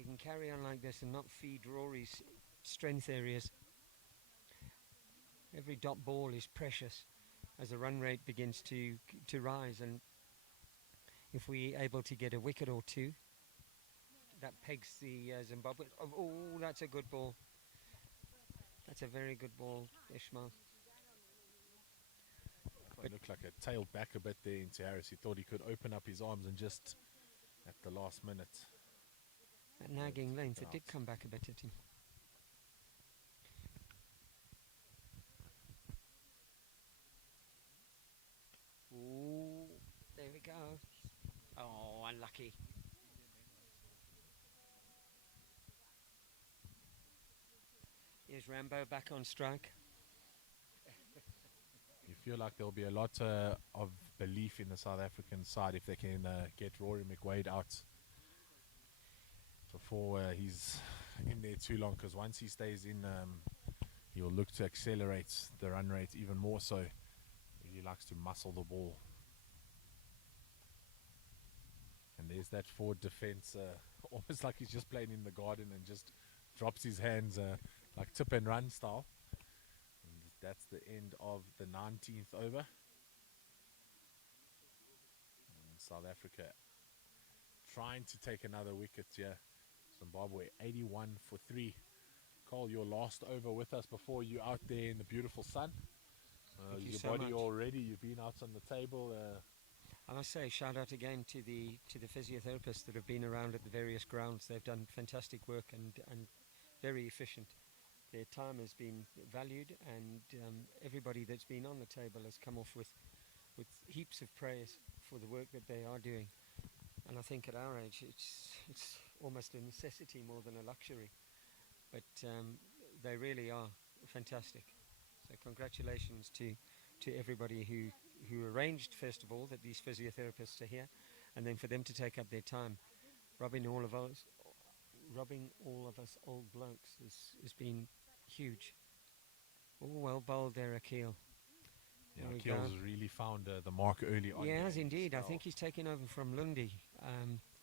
can carry on like this and not feed Rory's strength areas. Every dot ball is precious as the run rate begins to rise, and if we're able to get a wicket or two, that pegs the Zimbabwe. Oh, that's a good ball. That's a very good ball, Ishmael. It looked like it tailed back a bit there into Harris. He thought he could open up his arms, and just at the last minute. That nagging length, it did come back a bit at him. Ooh, there we go. Oh, unlucky. Here's Rambo back on strike. You feel like there'll be a lot of belief in the South African side if they can get Rory McWade out before he's in there too long, because once he stays in, he'll look to accelerate the run rate even more so. He likes to muscle the ball. And there's that forward defense, almost like he's just playing in the garden and just drops his hands like tip and run style. And that's the end of the 19th over. And South Africa trying to take another wicket here. Zimbabwe 81 for 3. Cole, your last over with us before you out there in the beautiful sun. Thank you your so body much. already, you've been out on the table. I must say, shout out again to the physiotherapists that have been around at the various grounds. They've done fantastic work and very efficient. Their time has been valued, and everybody that's been on the table has come off with heaps of praise for the work that they are doing. And I think at our age, it's almost a necessity more than a luxury. But they really are fantastic. So congratulations to everybody who arranged, first of all, that these physiotherapists are here, and then for them to take up their time. Robbing all of us old blokes has been huge. Oh, well bowled there, Akil. Yeah, There we Akil's go. really found the mark early on. He there has in indeed. I spell. think he's taken over from Lundi,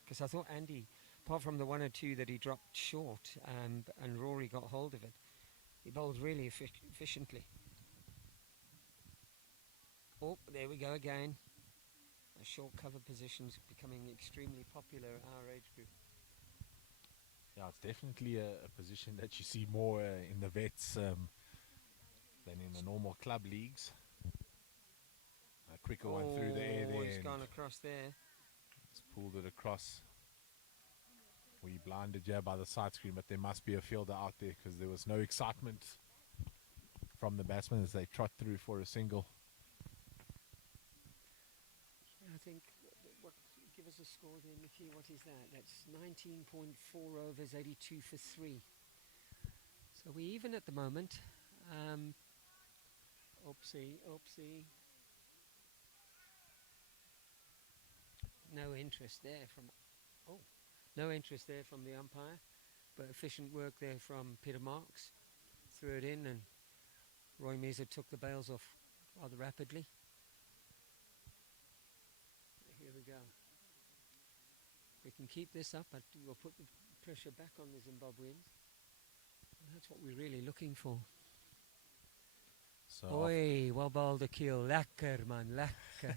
because I thought Andy, apart from the one or two that he dropped short, and Rory got hold of it, He bowls really efficiently. Oh, there we go again. A short cover position's becoming extremely popular at our age group. Yeah, it's definitely a position that you see more in the vets than in the normal club leagues. A quicker one through the air there. He's gone across there. He's pulled it across. We blinded yeah by the side screen, but there must be a fielder out there because there was no excitement from the batsmen as they trot through for a single. I think, give us a score there, Mickey. What is that? That's 19.4 overs, 82 for 3. So we're even at the moment. Oopsie. No interest there from the umpire, but efficient work there from Peter Marks. Threw it in, and Roy Measer took the bails off rather rapidly. Here we go. We can keep this up, but we'll put the pressure back on the Zimbabweans. And that's what we're really looking for. So Oi, well bowled a kill. Lekker, man, lekker.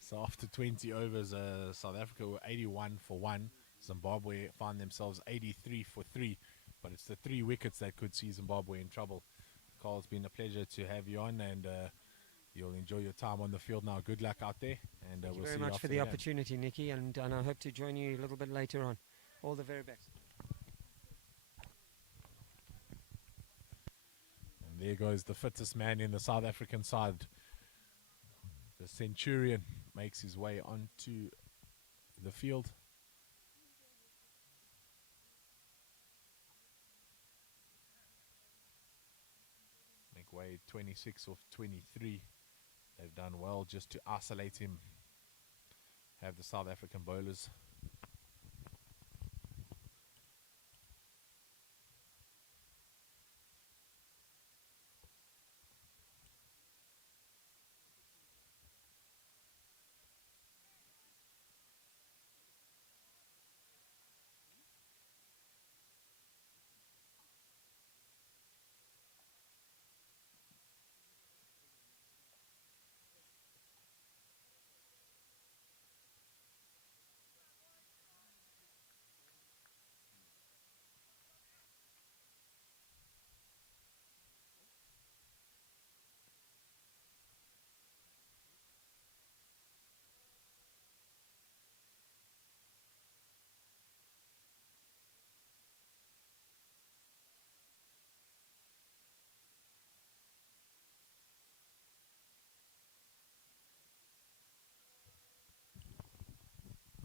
So after 20 overs, South Africa were 81 for 1. Zimbabwe found themselves 83 for 3. But it's the 3 wickets that could see Zimbabwe in trouble. Carl, it's been a pleasure to have you on, and you'll enjoy your time on the field now. Good luck out there. And Thank you we'll very see much you for the opportunity, Nicky, and I hope to join you a little bit later on. All the very best. And there goes the fittest man in the South African side. The Centurion makes his way onto the field. McWade 26 of 23. They've done well just to isolate him. Have the South African bowlers.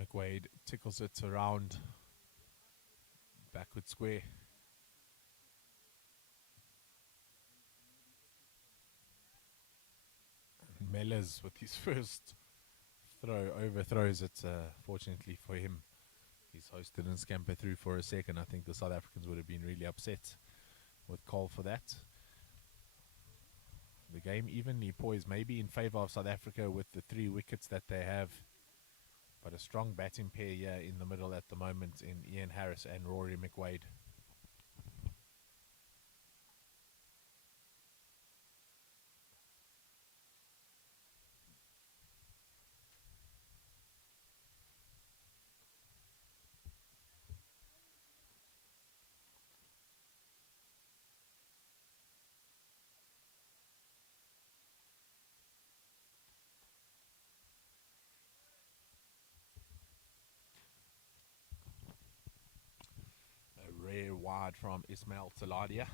McWade tickles it around backward square. And Mellors with his first throw overthrows it. Fortunately for him, his host didn't scamper through for a second. I think the South Africans would have been really upset with Cole for that. The game evenly poised, maybe in favour of South Africa with the 3 wickets that they have. But a strong batting pair here in the middle at the moment in Ian Harris and Rory McWade. Rare wide from Ismail Taladia.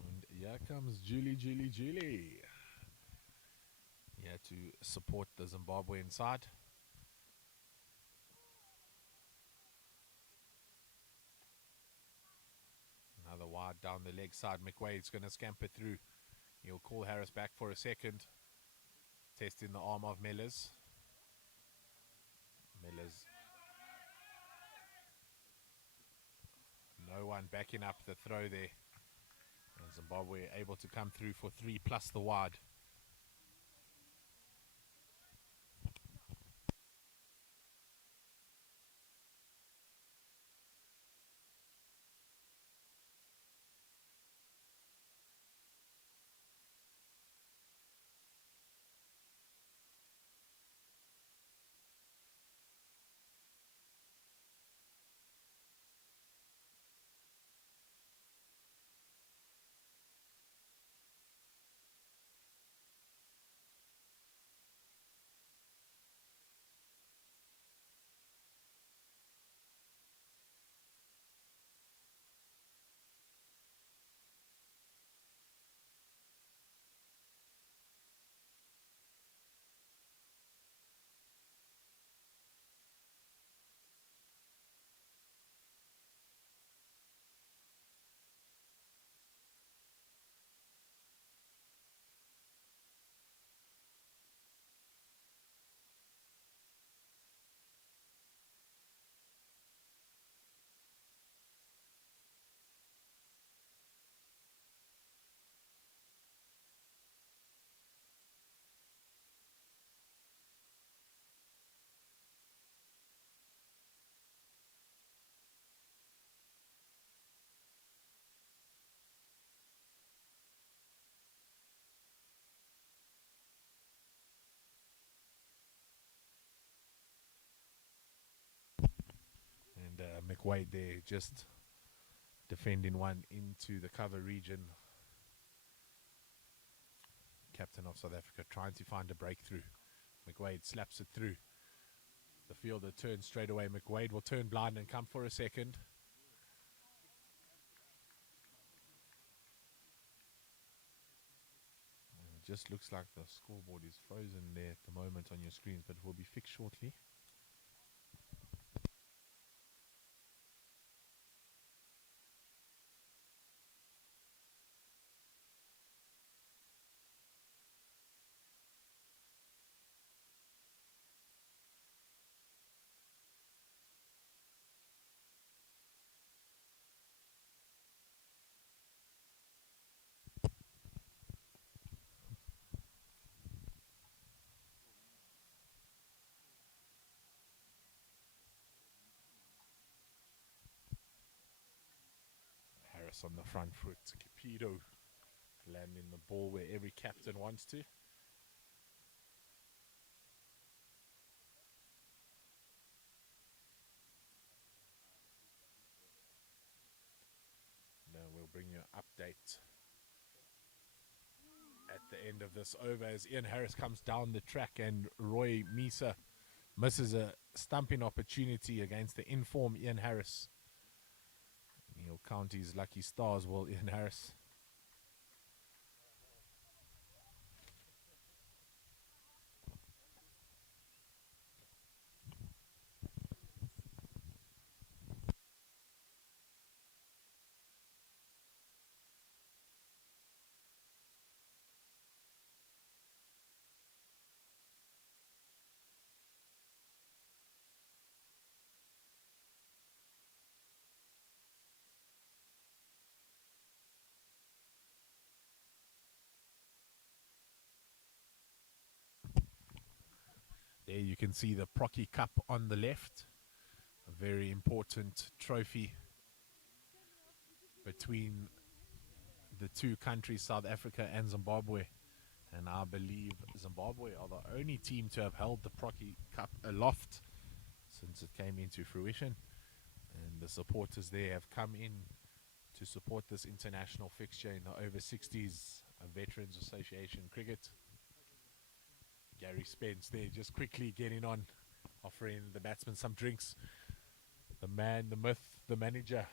And here comes Julie. Here to support the Zimbabwean side. Another wide down the leg side. McWade's going to scamper through. He'll call Harris back for a second. Testing the arm of Mellors. No one backing up the throw there. And Zimbabwe able to come through for 3 plus the wide. McWade there, just defending one into the cover region. Captain of South Africa trying to find a breakthrough. McWade slaps it through. The fielder turns straight away. McWade will turn blind and come for a second. It just looks like the scoreboard is frozen there at the moment on your screens, but it will be fixed shortly. Harris on the front foot. Capido landing the ball where every captain wants to. Now we'll bring you an update at the end of this over as Ian Harris comes down the track and Roy Misa misses a stumping opportunity against the informed Ian Harris. He'll count his lucky stars, will Ian Harris. There you can see the Proctor Cup on the left. A very important trophy between the two countries, South Africa and Zimbabwe. And I believe Zimbabwe are the only team to have held the Proctor Cup aloft since it came into fruition. And the supporters there have come in to support this international fixture in the over 60s Veterans Association cricket. Gary Spence there just quickly getting on, offering the batsman some drinks. The man, the myth, the manager.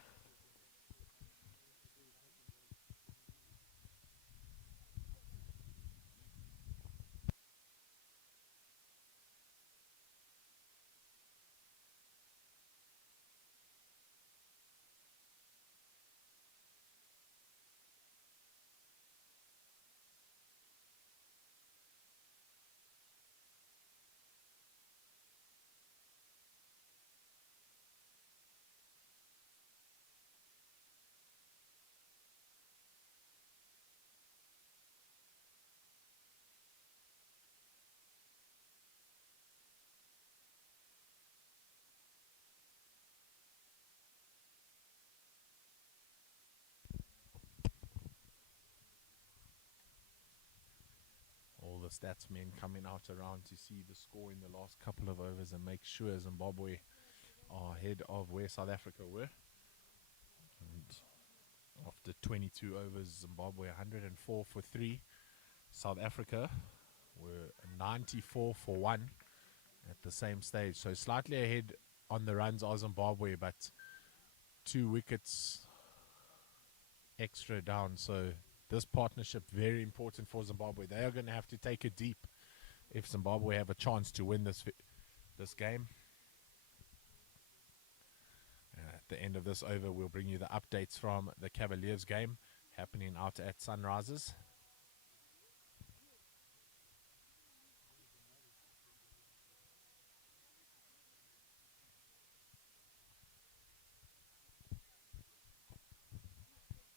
All the stats men coming out around to see the score in the last couple of overs and make sure Zimbabwe are ahead of where South Africa were. And after 22 overs, Zimbabwe 104 for 3. South Africa were 94 for 1 at the same stage. So slightly ahead on the runs are Zimbabwe, but 2 wickets extra down. So this partnership very important for Zimbabwe. They are going to have to take it deep if Zimbabwe have a chance to win this game. At the end of this over, we'll bring you the updates from the Cavaliers game happening out at Sunrisers.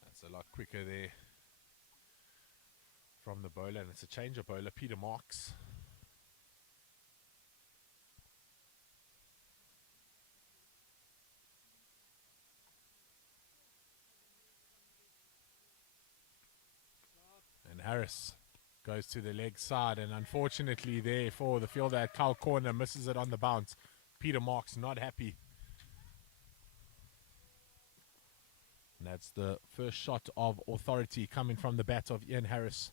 That's a lot quicker there from the bowler, and it's a change of bowler, Peter Marks. And Harris goes to the leg side, and unfortunately there for the fielder at Kyle Corner, misses it on the bounce. Peter Marks not happy. And that's the first shot of authority coming from the bat of Ian Harris.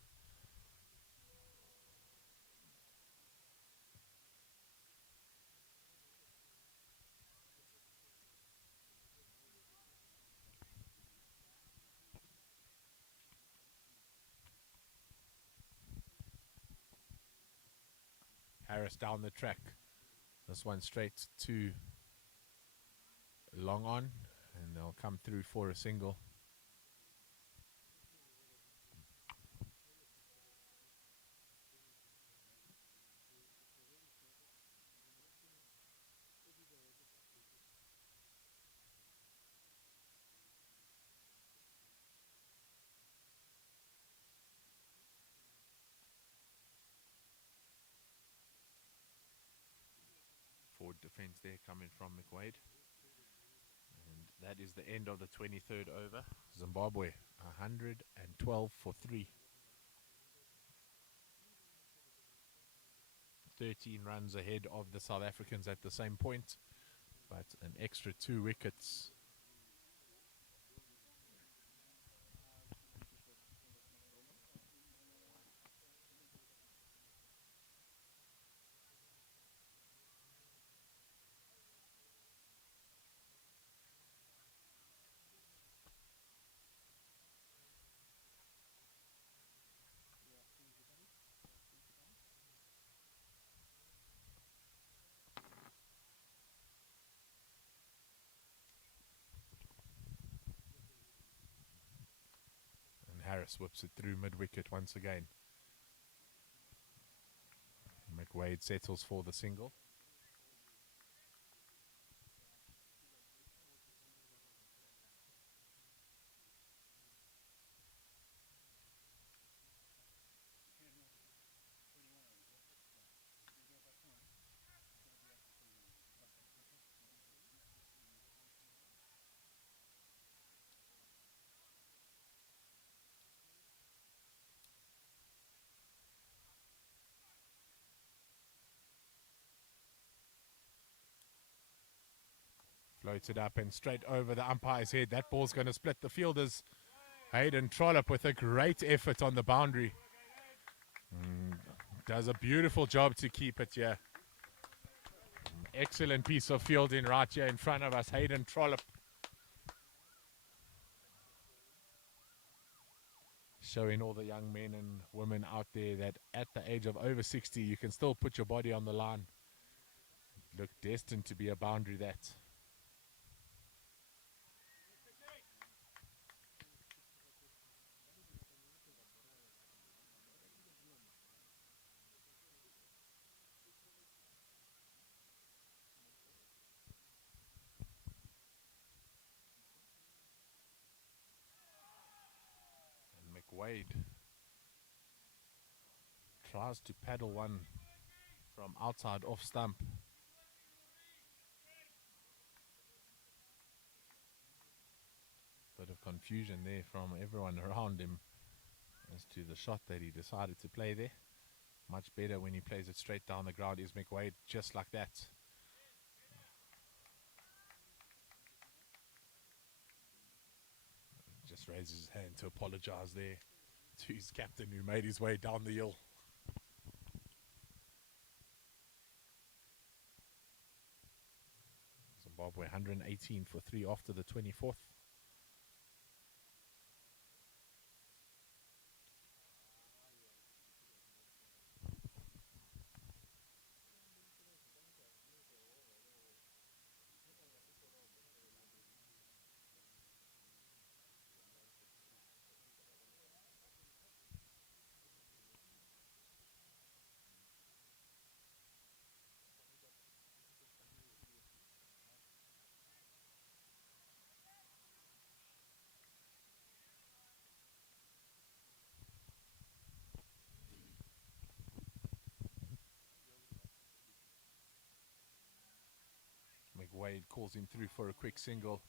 Harris down the track. This one straight to long on, and they'll come through for a single. Forward defense there coming from McWade. And that is the end of the 23rd over. Zimbabwe 112 for 3. 13 runs ahead of the South Africans at the same point, but an extra 2 wickets. Harris whips it through mid-wicket once again. McWade settles for the single. Floated up and straight over the umpire's head. That ball's going to split the fielders. Hayden Trollope with a great effort on the boundary. Does a beautiful job to keep it here. Excellent piece of fielding right here in front of us. Hayden Trollope. Showing all the young men and women out there that at the age of over 60, you can still put your body on the line. Look destined to be a boundary that. Wade tries to paddle one from outside off stump. Bit of confusion there from everyone around him as to the shot that he decided to play there. Much better when he plays it straight down the ground is McWade, just like that. Just raises his hand to apologize there to his captain who made his way down the hill. Zimbabwe 118 for 3 after the 24th. Wade calls him through for a quick single.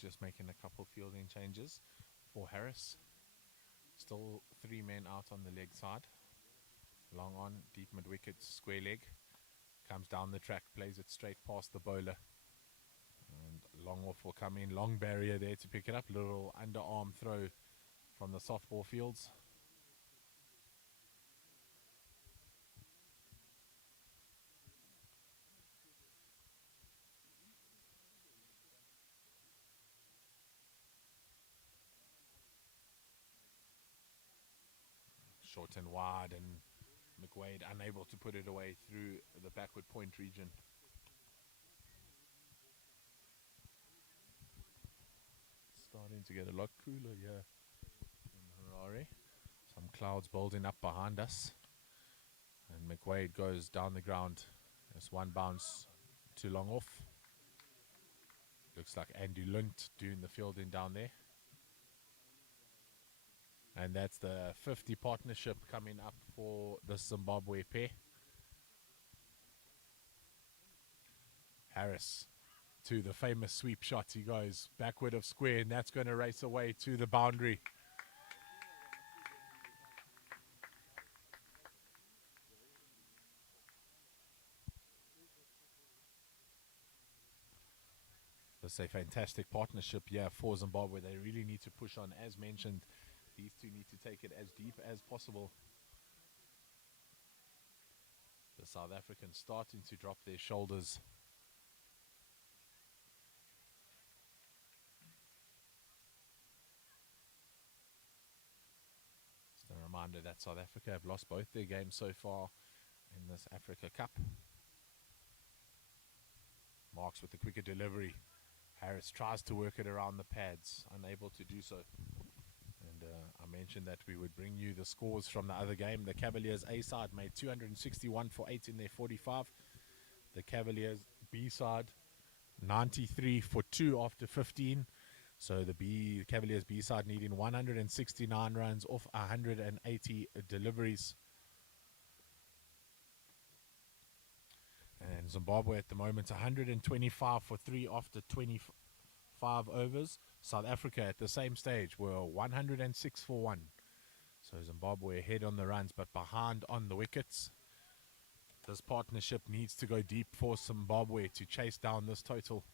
just making a couple fielding changes for Harris. Still 3 men out on the leg side. Long on, deep mid-wicket, square leg. Comes down the track, plays it straight past the bowler. And long off will come in. Long barrier there to pick it up. Little underarm throw from the softball fields. Short and wide, and McWade unable to put it away through the backward point region. Starting to get a lot cooler here in Harare. Some clouds building up behind us. And McWade goes down the ground. There's one bounce too long off. Looks like Andy Lunt doing the fielding down there. And that's the 50 partnership coming up for the Zimbabwe pair. Harris to the famous sweep shot. He goes backward of square, and that's going to race away to the boundary. That's a fantastic partnership here for Zimbabwe. They really need to push on. As mentioned, these two need to take it as deep as possible. The South Africans starting to drop their shoulders. Just a reminder that South Africa have lost both their games so far in this Africa Cup. Marks with the quicker delivery. Harris tries to work it around the pads, unable to do so. And I mentioned that we would bring you the scores from the other game. The Cavaliers A side made 261 for 8 in their 45. The Cavaliers B side 93 for 2 after 15. So the Cavaliers B side needing 169 runs off 180 deliveries. And Zimbabwe at the moment 125 for 3 after 25 overs. South Africa at the same stage were 106 for 1. So Zimbabwe ahead on the runs but behind on the wickets. This partnership needs to go deep for Zimbabwe to chase down this total.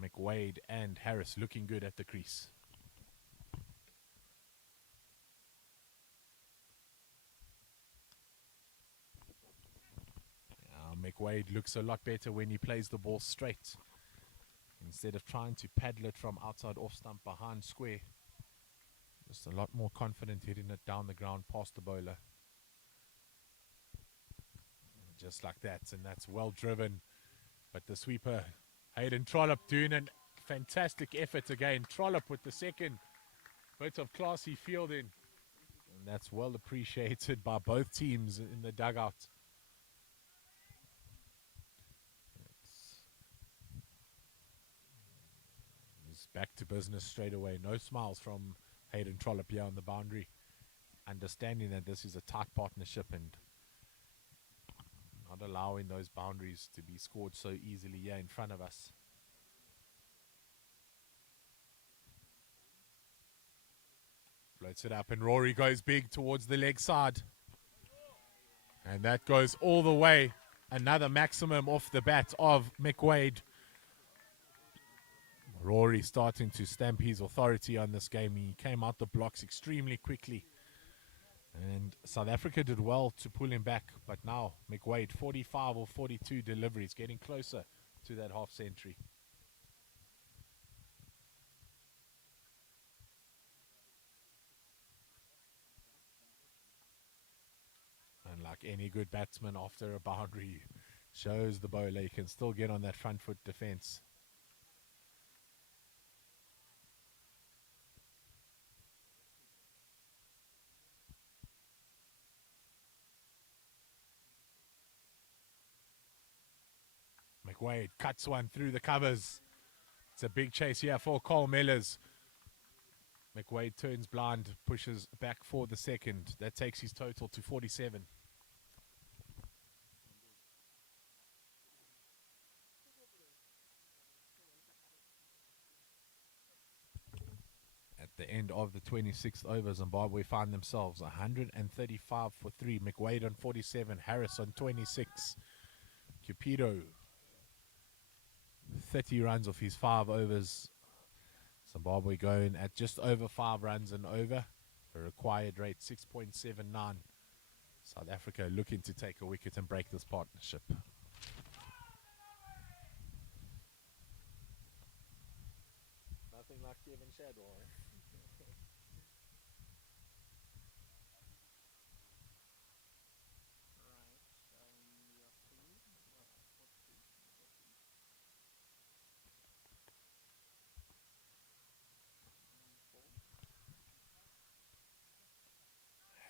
McWade and Harris looking good at the crease. McWade looks a lot better when he plays the ball straight. Instead of trying to paddle it from outside off stump behind square. Just a lot more confident hitting it down the ground past the bowler. Just like that, and that's well driven. But the sweeper, Hayden Trollope, doing a fantastic effort again. Trollope with the second bit of classy fielding. And that's well appreciated by both teams in the dugout. He's back to business straight away. No smiles from Hayden Trollope here on the boundary. Understanding that this is a tight partnership and not allowing those boundaries to be scored so easily here in front of us. Floats it up and Rory goes big towards the leg side. And that goes all the way. Another maximum off the bat of McWade. Rory starting to stamp his authority on this game. He came out the blocks extremely quickly. And South Africa did well to pull him back. But now McWade, 45 or 42 deliveries, getting closer to that half century. And like any good batsman after a boundary, shows the bowler he can still get on that front foot defense. McWade cuts one through the covers. It's a big chase here for Cole Mellors. McWade turns blind, pushes back for the second. That takes his total to 47. the end of the 26th over, Zimbabwe find themselves 135 for 3. McWade on 47, Harris on 26. Cupido 30 runs off his 5 overs. Zimbabwe going at just over 5 runs and over. The required rate 6.79. South Africa looking to take a wicket and break this partnership. Nothing like Kevin Shadow, eh?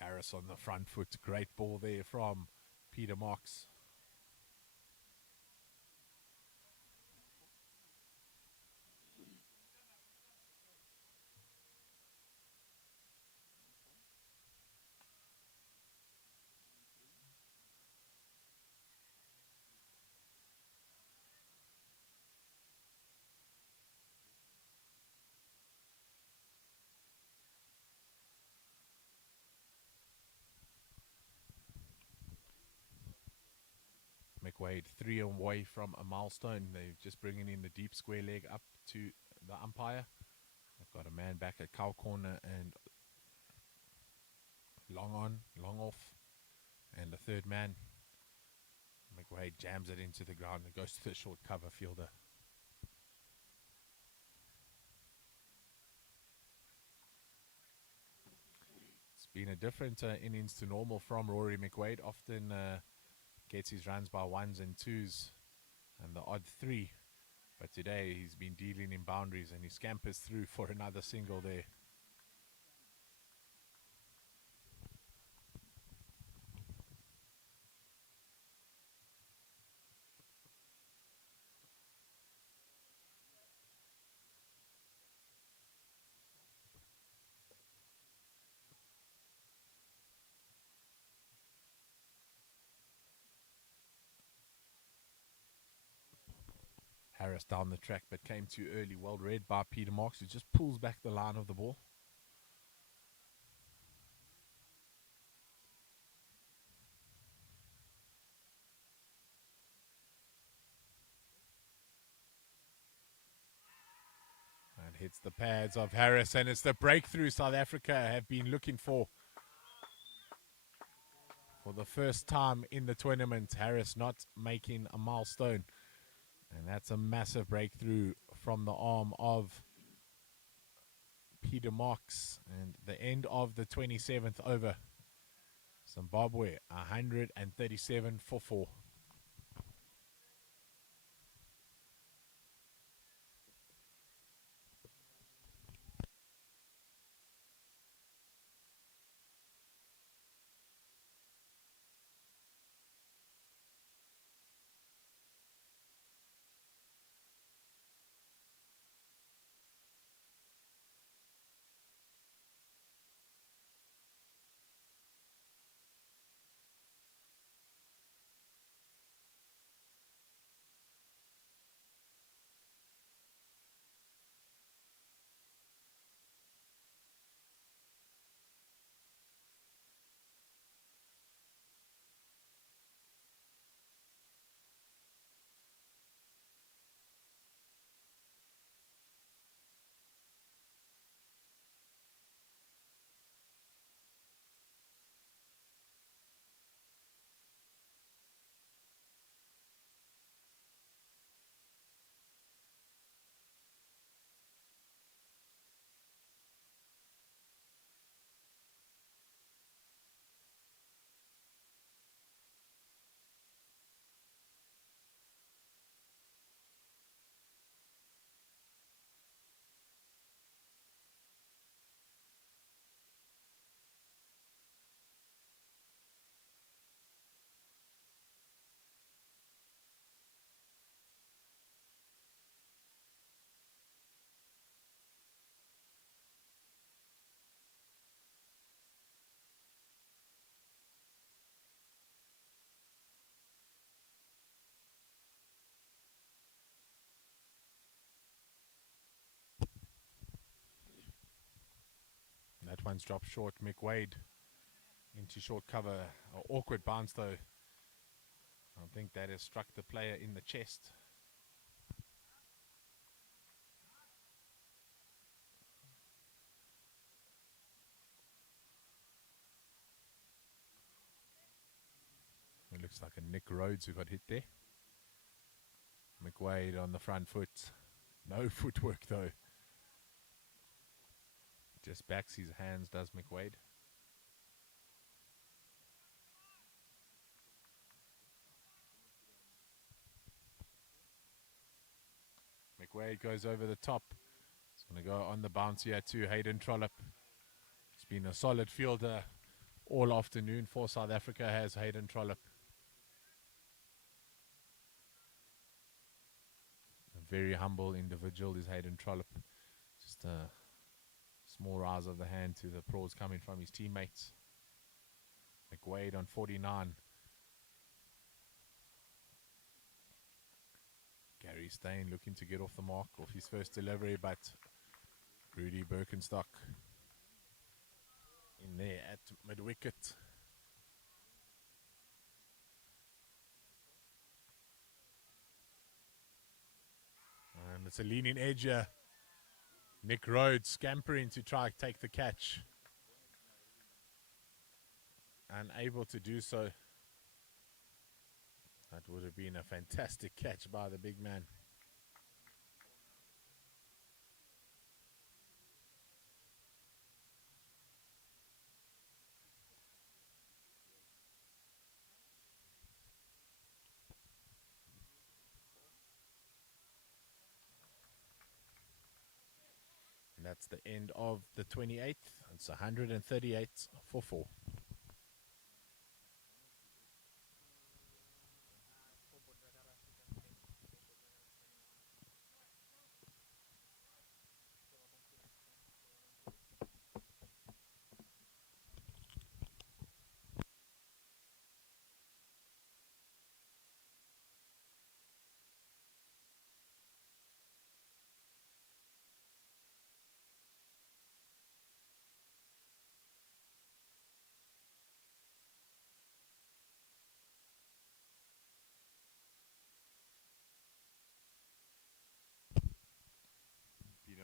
Harris on the front foot. Great ball there from Peter Marks. McWade 3 away from a milestone. They're just bringing in the deep square leg up to the umpire. They've got a man back at cow corner and long on, long off, and the third man. McWade jams it into the ground and goes to the short cover fielder. It's been a different innings to normal from Rory McWade. Often gets his runs by 1s and 2s and the odd 3. But today he's been dealing in boundaries and he scampers through for another single there. Harris down the track but came too early. Well read by Peter Marks, who just pulls back the line of the ball. And hits the pads of Harris, and it's the breakthrough South Africa have been looking for. For the first time in the tournament, Harris not making a milestone. And that's a massive breakthrough from the arm of Peter Marks. And the end of the 27th over. Zimbabwe 137 for 4. That one's dropped short. McWade into short cover. Awkward bounce though. I think that has struck the player in the chest. It looks like a Nick Rhodes who got hit there. McWade on the front foot. No footwork though. Just backs his hands, does McWade. McWade goes over the top. He's going to go on the bounce here to Hayden Trollope. He's been a solid fielder all afternoon for South Africa, has Hayden Trollope. A very humble individual is Hayden Trollope. Just a small rise of the hand to the applause coming from his teammates. McWade on 49. Gary Steyn looking to get off the mark off his first delivery, but Rudy Birkenstock in there at mid-wicket. And it's a leaning edge here. Nick Rhodes scampering to try to take the catch. Unable to do so. That would have been a fantastic catch by the big man. And that's the end of the 28th. It's 138 for 4.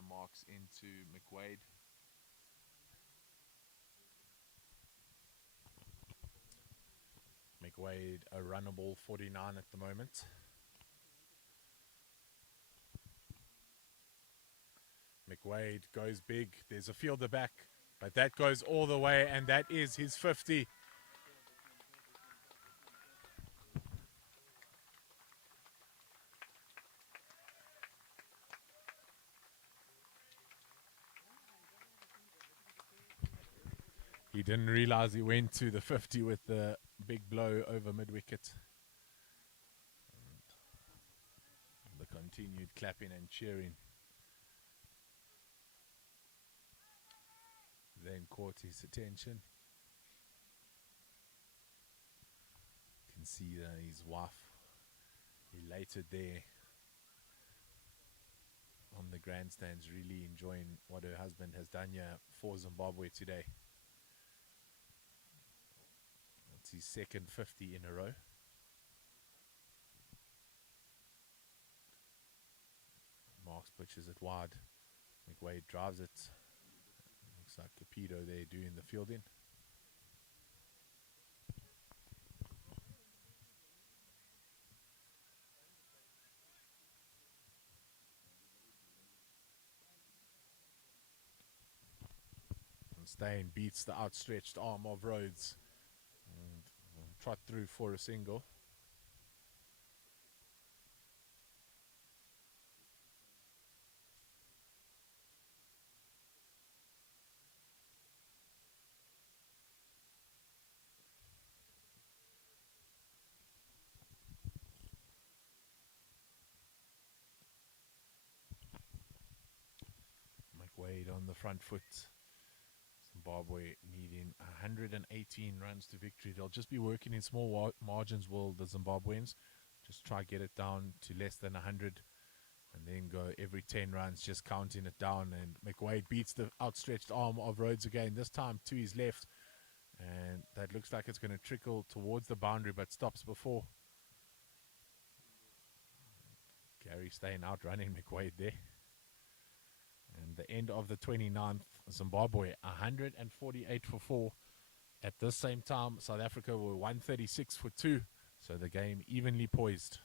Marks into McWade. McWade a runnable 49 at the moment. McWade goes big. There's a fielder back, but that goes all the way, and that is his 50. He didn't realize he went to the 50 with the big blow over mid-wicket. The continued clapping and cheering then caught his attention. You can see that his wife elated there on the grandstands, really enjoying what her husband has done here for Zimbabwe today. It's his second 50 in a row. Marks pitches it wide. McWade drives it. Looks like Capito there doing the fielding. And Steyn beats the outstretched arm of Rhodes. Trot through for a single. McWade on the front foot. Zimbabwe needing 118 runs to victory. They'll just be working in small margins, will the Zimbabweans. Just try to get it down to less than 100 and then go every 10 runs, just counting it down. And McWade beats the outstretched arm of Rhodes again, this time to his left. And that looks like it's going to trickle towards the boundary, but stops before. Gary Steyn outrunning McWade there. And the end of the 29th, Zimbabwe 148 for 4. At this same time, South Africa were 136 for 2. So the game evenly poised.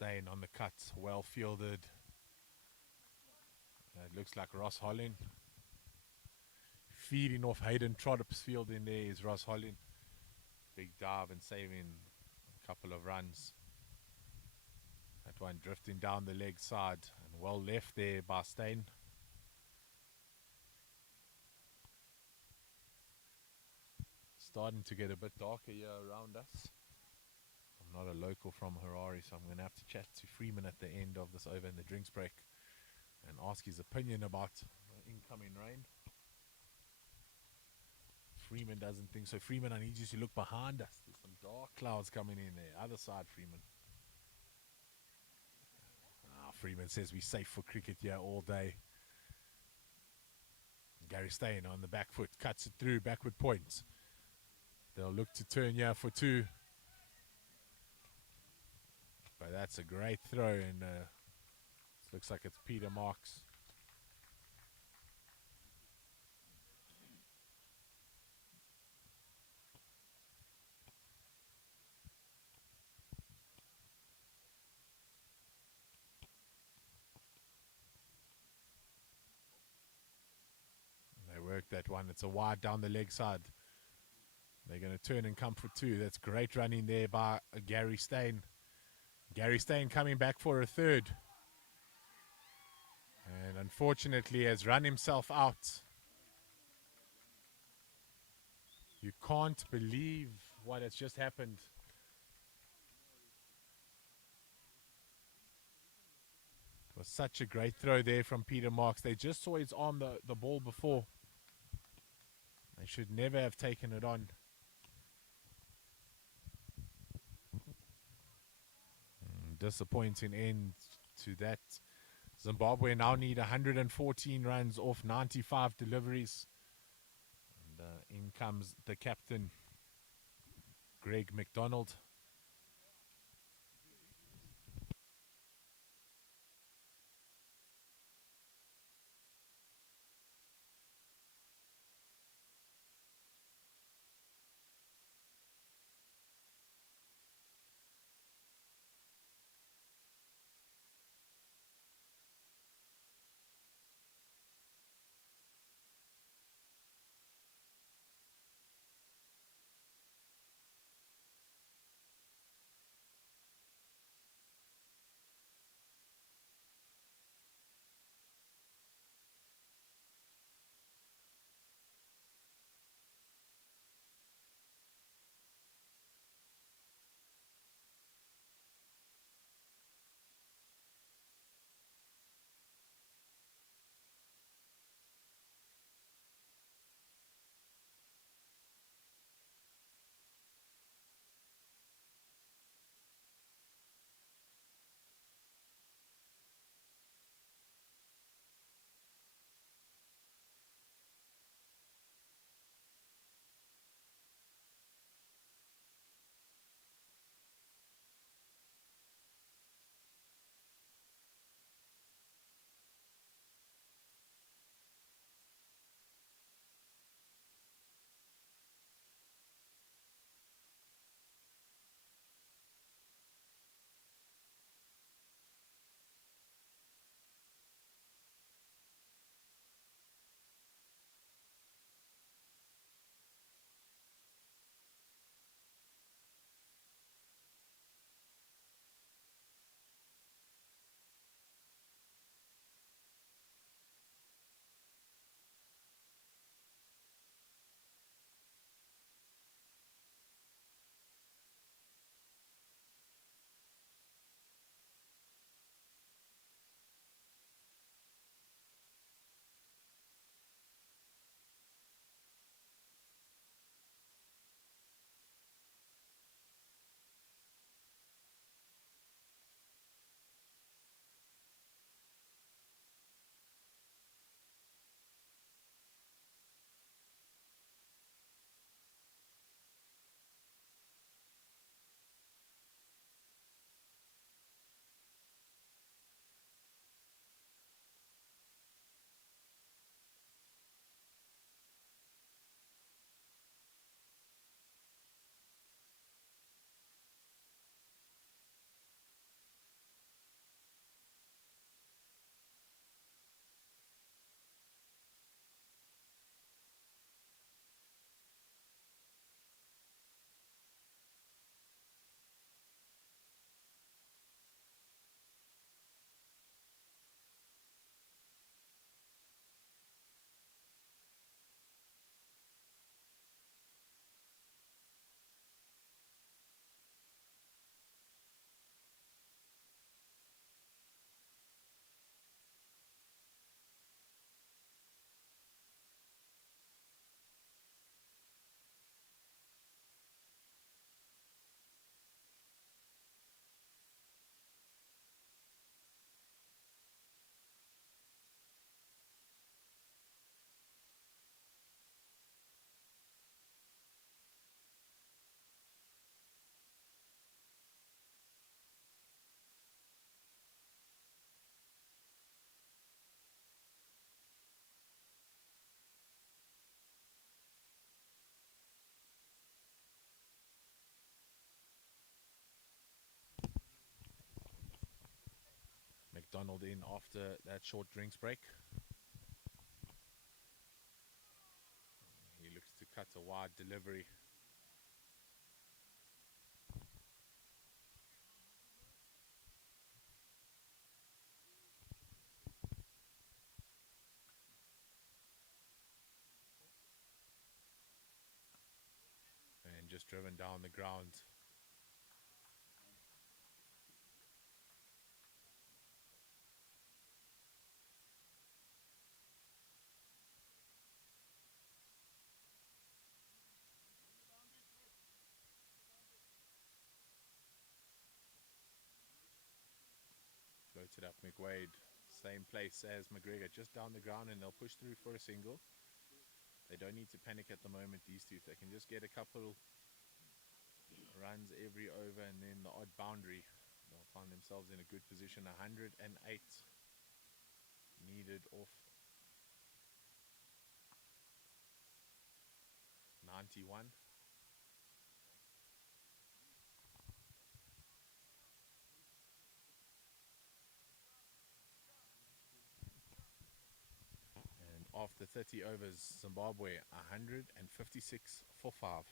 Steyn on the cut, well fielded. It looks like Ross Hollin. Feeding off Hayden Trottip's field in there is Ross Hollin. Big dive and saving a couple of runs. That one drifting down the leg side and well left there by Steyn. Starting to get a bit darker here around us. I'm not a local from Harare, so I'm going to have to chat to Freeman at the end of this over in the drinks break and ask his opinion about the incoming rain. Freeman doesn't think so. Freeman, I need you to look behind us. There's some dark clouds coming in there. Other side, Freeman. Freeman says we're safe for cricket here all day. Gary Steyn on the back foot, cuts it through, backward points. They'll look to turn here for 2. But that's a great throw, and looks like it's Peter Marks. They work that one. It's a wide down the leg side. They're going to turn and come for 2. That's great running there by Gary Steyn. Gary Steyn coming back for a 3rd. And unfortunately has run himself out. You can't believe what has just happened. It was such a great throw there from Peter Marks. They just saw his arm the ball before. They should never have taken it on. Disappointing end to that. Zimbabwe now need 114 runs off 95 deliveries. And in comes the captain, Greg McDonald. McDonald in after that short drinks break. He looks to cut a wide delivery. And just driven down the ground. Floated up McWade, same place as McGregor, just down the ground, and they'll push through for a single. They don't need to panic at the moment, these two. If they can just get a couple runs every over and then the odd boundary, they'll find themselves in a good position. 108 needed off 91. And after 30 overs, Zimbabwe 156 for 5.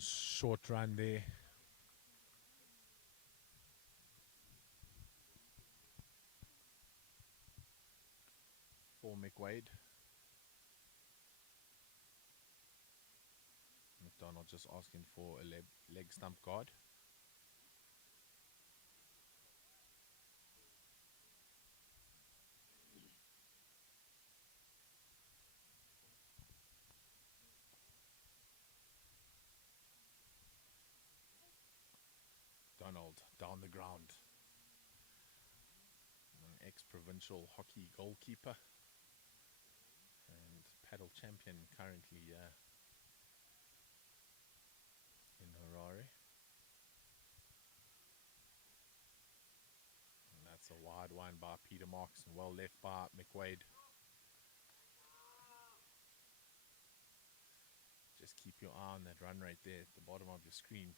Short run there. For McWade. McDonald just asking for a leg stump guard. Donald down the ground. An ex-provincial hockey goalkeeper and paddle champion currently in Harare. And that's a wide one by Peter Marks and well left by McWade. Just keep your eye on that run right there at the bottom of your screen.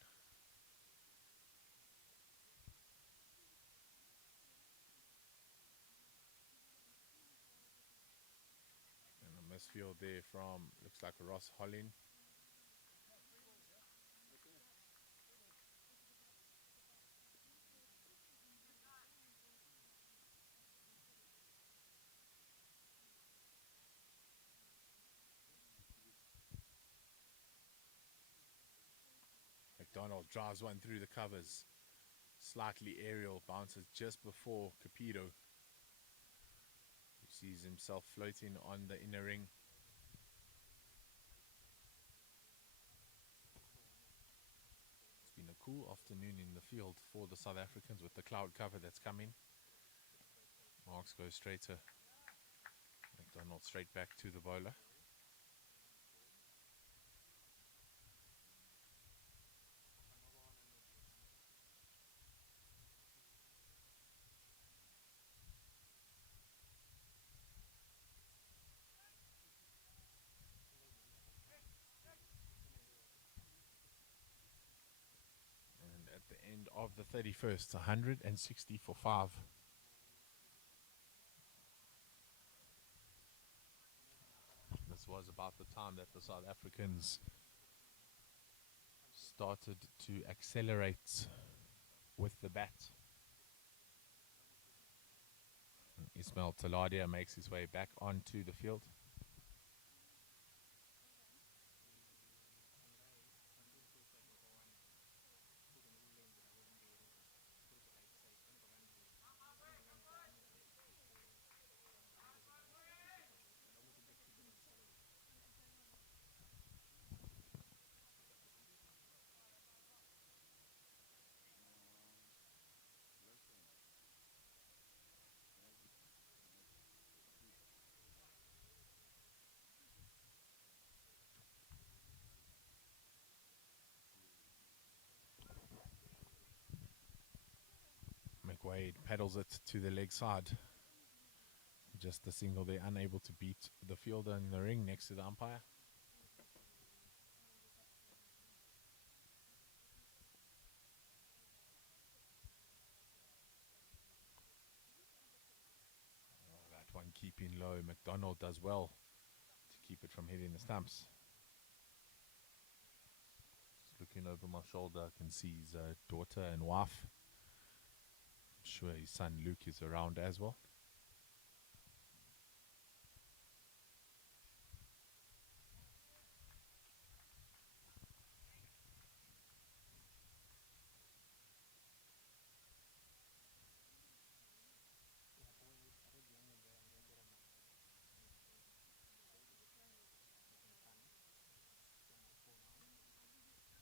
Misfield there from, looks like Ross Hollin. McDonald drives one through the covers. Slightly aerial, bounces just before Capito, who sees himself floating on the inner ring. It's been a cool afternoon in the field for the South Africans with the cloud cover that's coming. Marks goes straight to McDonald, straight back to the bowler. of the 31st, 160 for 5. This was about the time that the South Africans started to accelerate with the bat. Ismail Taladia makes his way back onto the field. McWade pedals it to the leg side. Just a single, they're unable to beat the fielder in the ring next to the umpire. Oh, that one keeping low. McDonald does well to keep it from hitting the stumps. Just looking over my shoulder, I can see his daughter and wife. I'm sure his son Luke is around as well.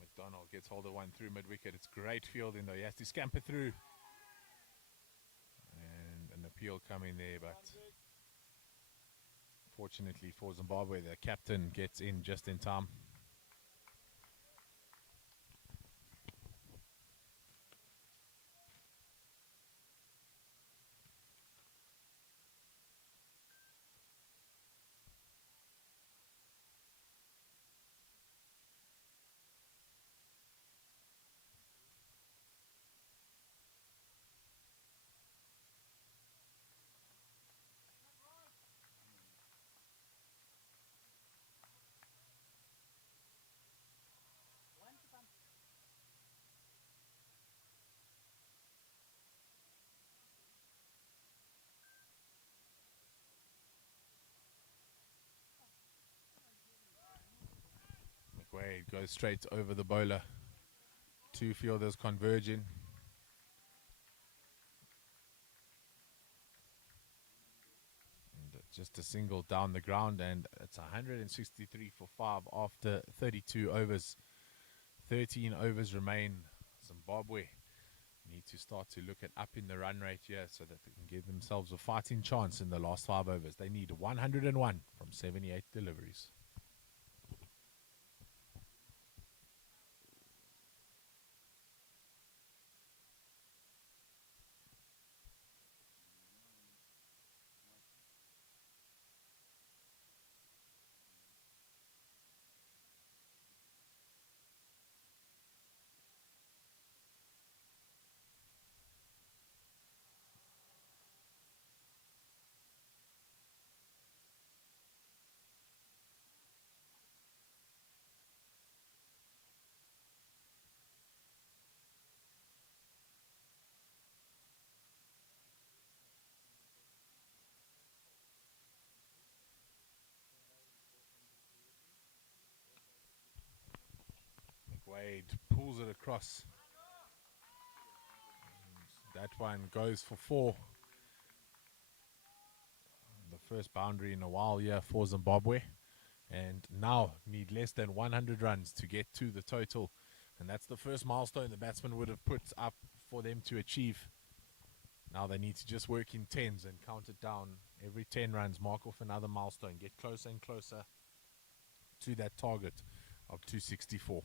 McDonald gets hold of one through mid-wicket. It's great fielding though. He has to scamper through. And an appeal coming there, but fortunately for Zimbabwe, the captain gets in just in time. McWade goes straight over the bowler. Two fielders converging. And just a single down the ground, and it's 163 for 5 after 32 overs. 13 overs remain. Zimbabwe need to start to look at upping the run rate here so that they can give themselves a fighting chance in the last 5 overs. They need 101 from 78 deliveries. Wade pulls it across. And that one goes for 4. The first boundary in a while here for Zimbabwe. And now need less than 100 runs to get to the total. And that's the first milestone the batsman would have put up for them to achieve. Now they need to just work in tens and count it down. Every 10 runs, mark off another milestone. Get closer and closer to that target of 264.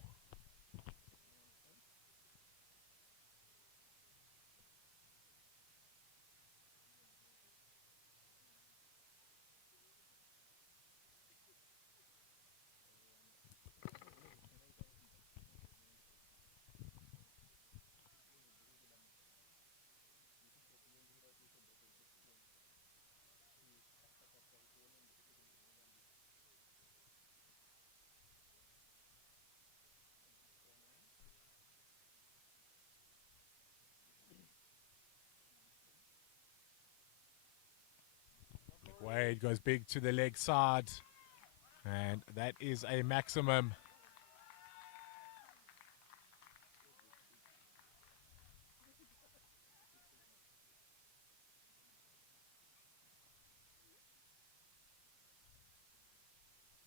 McWade goes big to the leg side. And that is a maximum.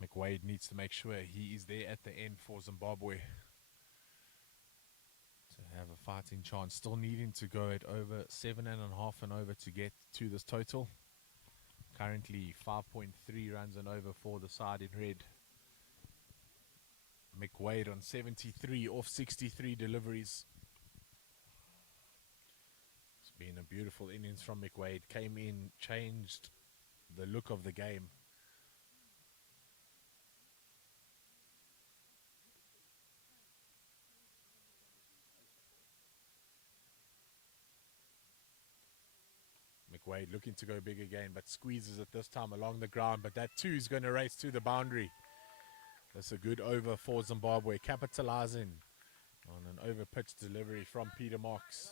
McWade needs to make sure he is there at the end for Zimbabwe to have a fighting chance. Still needing to go at over 7.5 and over to get to this total. Currently 5.3 runs and over for the side in red. McWade on 73 off 63 deliveries. It's been a beautiful innings from McWade. Came in, changed the look of the game. McWade looking to go big again, but squeezes it this time along the ground. But that too is going to race to the boundary. That's a good over for Zimbabwe, capitalizing on an over-pitched delivery from Peter Marks.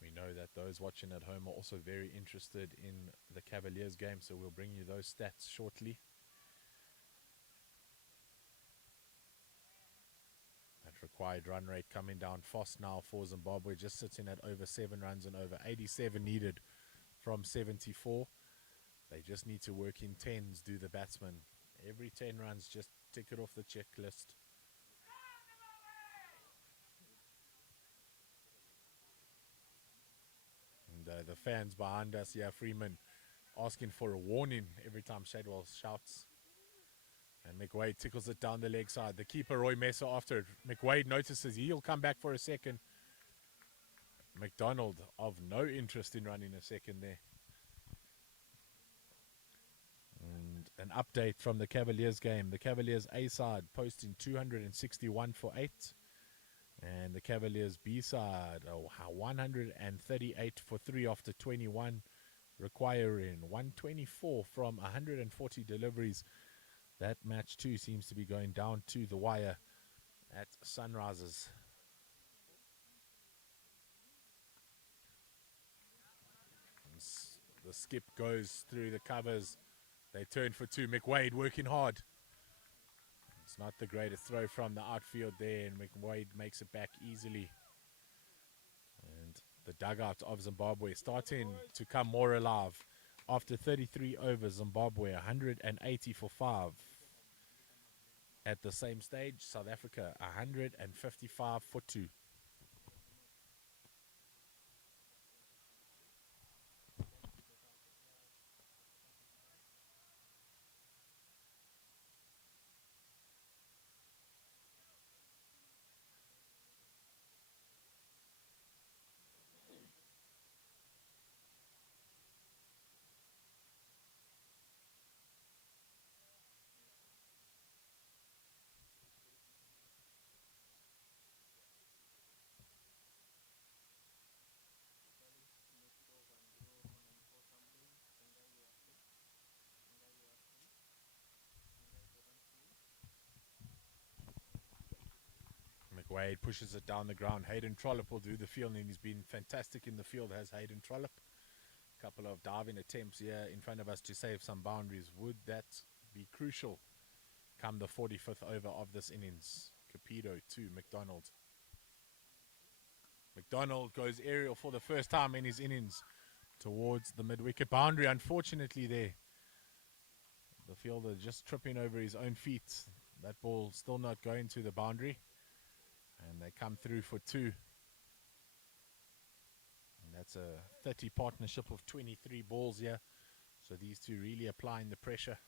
We know that those watching at home are also very interested in the Cavaliers game, so we'll bring you those stats shortly. Required run rate coming down fast now for Zimbabwe, just sitting at over 7 runs and over. 87 needed from 74. They just need to work in 10s, do the batsmen. Every 10 runs, just tick it off the checklist. And the fans behind us, yeah, Freeman, asking for a warning every time Shadwell shouts. And McWade tickles it down the leg side. The keeper, Roy Messer, after it. McWade notices he'll come back for a second. McDonald of no interest in running a second there. And an update from the Cavaliers game. The Cavaliers A side posting 261 for 8. And the Cavaliers B side, 138 for 3 after 21. Requiring 124 from 140 deliveries. That match too seems to be going down to the wire at Sunrisers. The skip goes through the covers. They turn for 2. McWade working hard. It's not the greatest throw from the outfield there, and McWade makes it back easily. And the dugout of Zimbabwe starting to come more alive. After 33 overs, Zimbabwe 180 for 5. At the same stage, South Africa 155 for 2. McWade pushes it down the ground. Hayden Trollope will do the fielding. He's been fantastic in the field, has Hayden Trollope. A couple of diving attempts here in front of us to save some boundaries. Would that be crucial come the 45th over of this innings? Capito to McDonald. McDonald goes aerial for the first time in his innings towards the mid-wicket boundary. Unfortunately there, the fielder just tripping over his own feet. That ball still not going to the boundary. And they come through for 2. And that's a 30 partnership of 23 balls here. So these two really applying the pressure.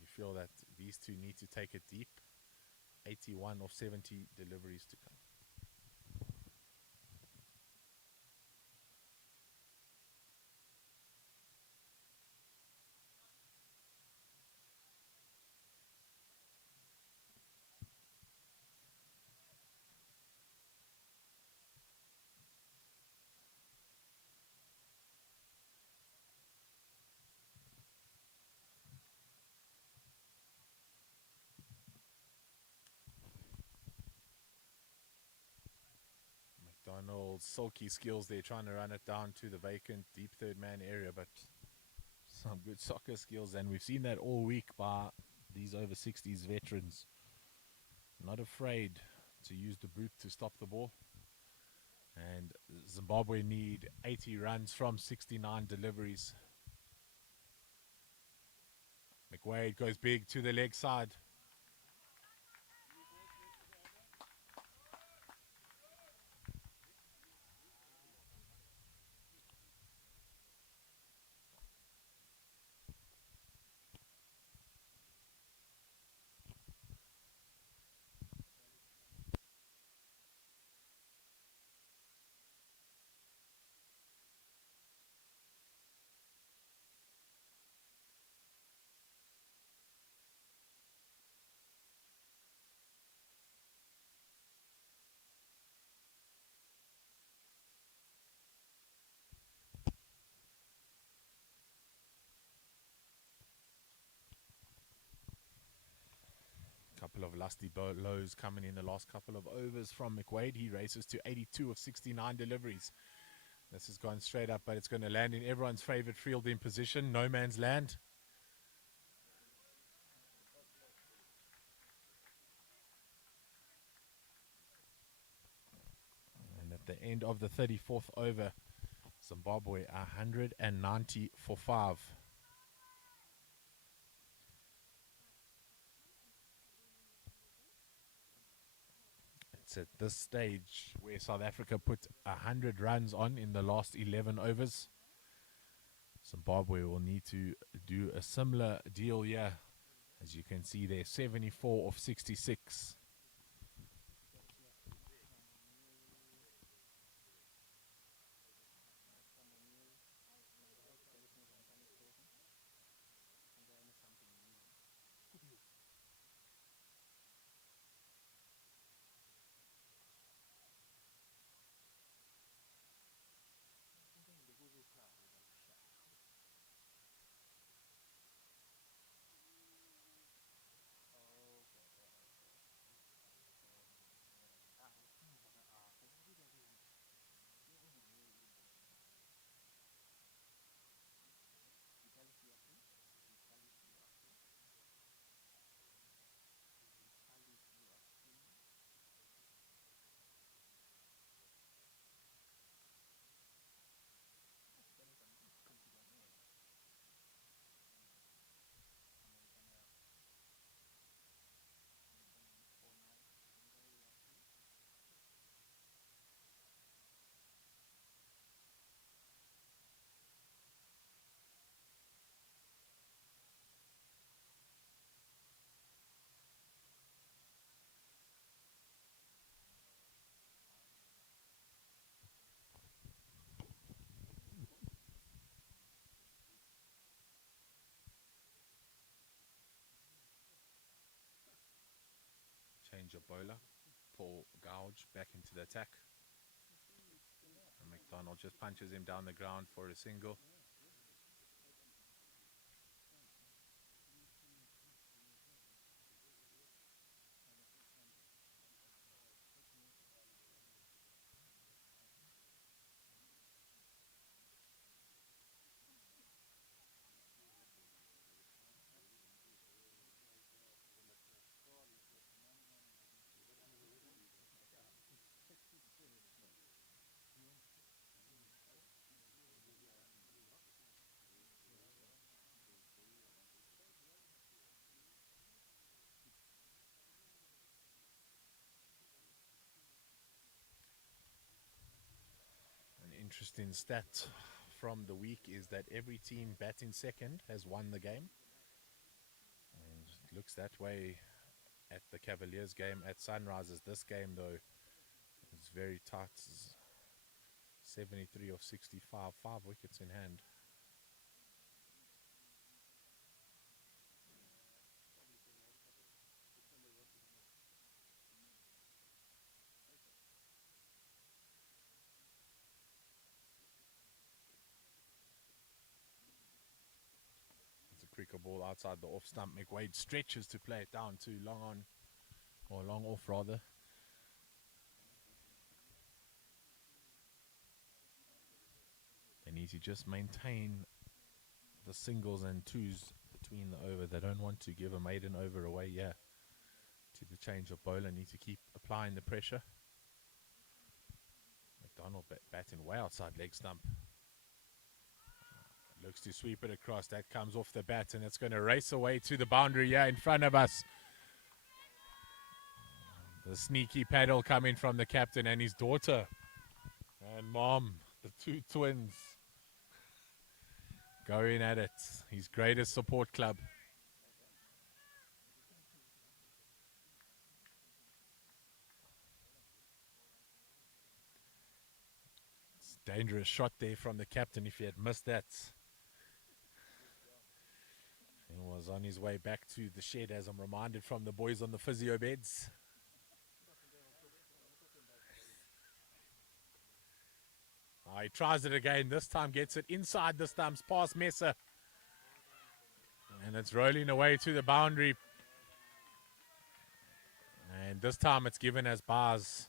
You feel that these two need to take it deep. 81 of 70 deliveries to come. Donald's sulky skills there, trying to run it down to the vacant deep third man area, but some good soccer skills, and we've seen that all week by these over 60s veterans. Not afraid to use the brute to stop the ball. And Zimbabwe need 80 runs from 69 deliveries. McWade goes big to the leg side. Couple of lusty lows coming in the last couple of overs from McWade. He races to 82 of 69 deliveries. This has gone straight up, but it's going to land in everyone's favorite fielding position, no man's land. And at the end of the 34th over, Zimbabwe 190 for 5. It's at this stage where South Africa put 100 runs on in the last 11 overs. Zimbabwe will need to do a similar deal here. As you can see there, 74 of 66. Change of bowler. Paul Gouge back into the attack. And McDonald just punches him down the ground for a single. Interesting stat from the week is that every team batting second has won the game. And it looks that way at the Cavaliers game at Sunrisers. This game, though, is very tight. 73 of 65, 5 wickets in hand. Cricket ball outside the off stump. McWade stretches to play it down to long on, or long off rather. need to just maintain the singles and twos between the over. They don't want to give a maiden over away here to the change of bowler. Need to keep applying the pressure. McDonald batting way outside leg stump. Looks to sweep it across. That comes off the bat, and it's going to race away to the boundary here in front of us. The sneaky paddle coming from the captain and his daughter. And mom, the two twins, going at it. His greatest support club. It's a dangerous shot there from the captain if he had missed that. He was on his way back to the shed, as I'm reminded from the boys on the physio beds. He tries it again. This time gets it inside the stumps, past Messer. And it's rolling away to the boundary. And this time it's given as bars.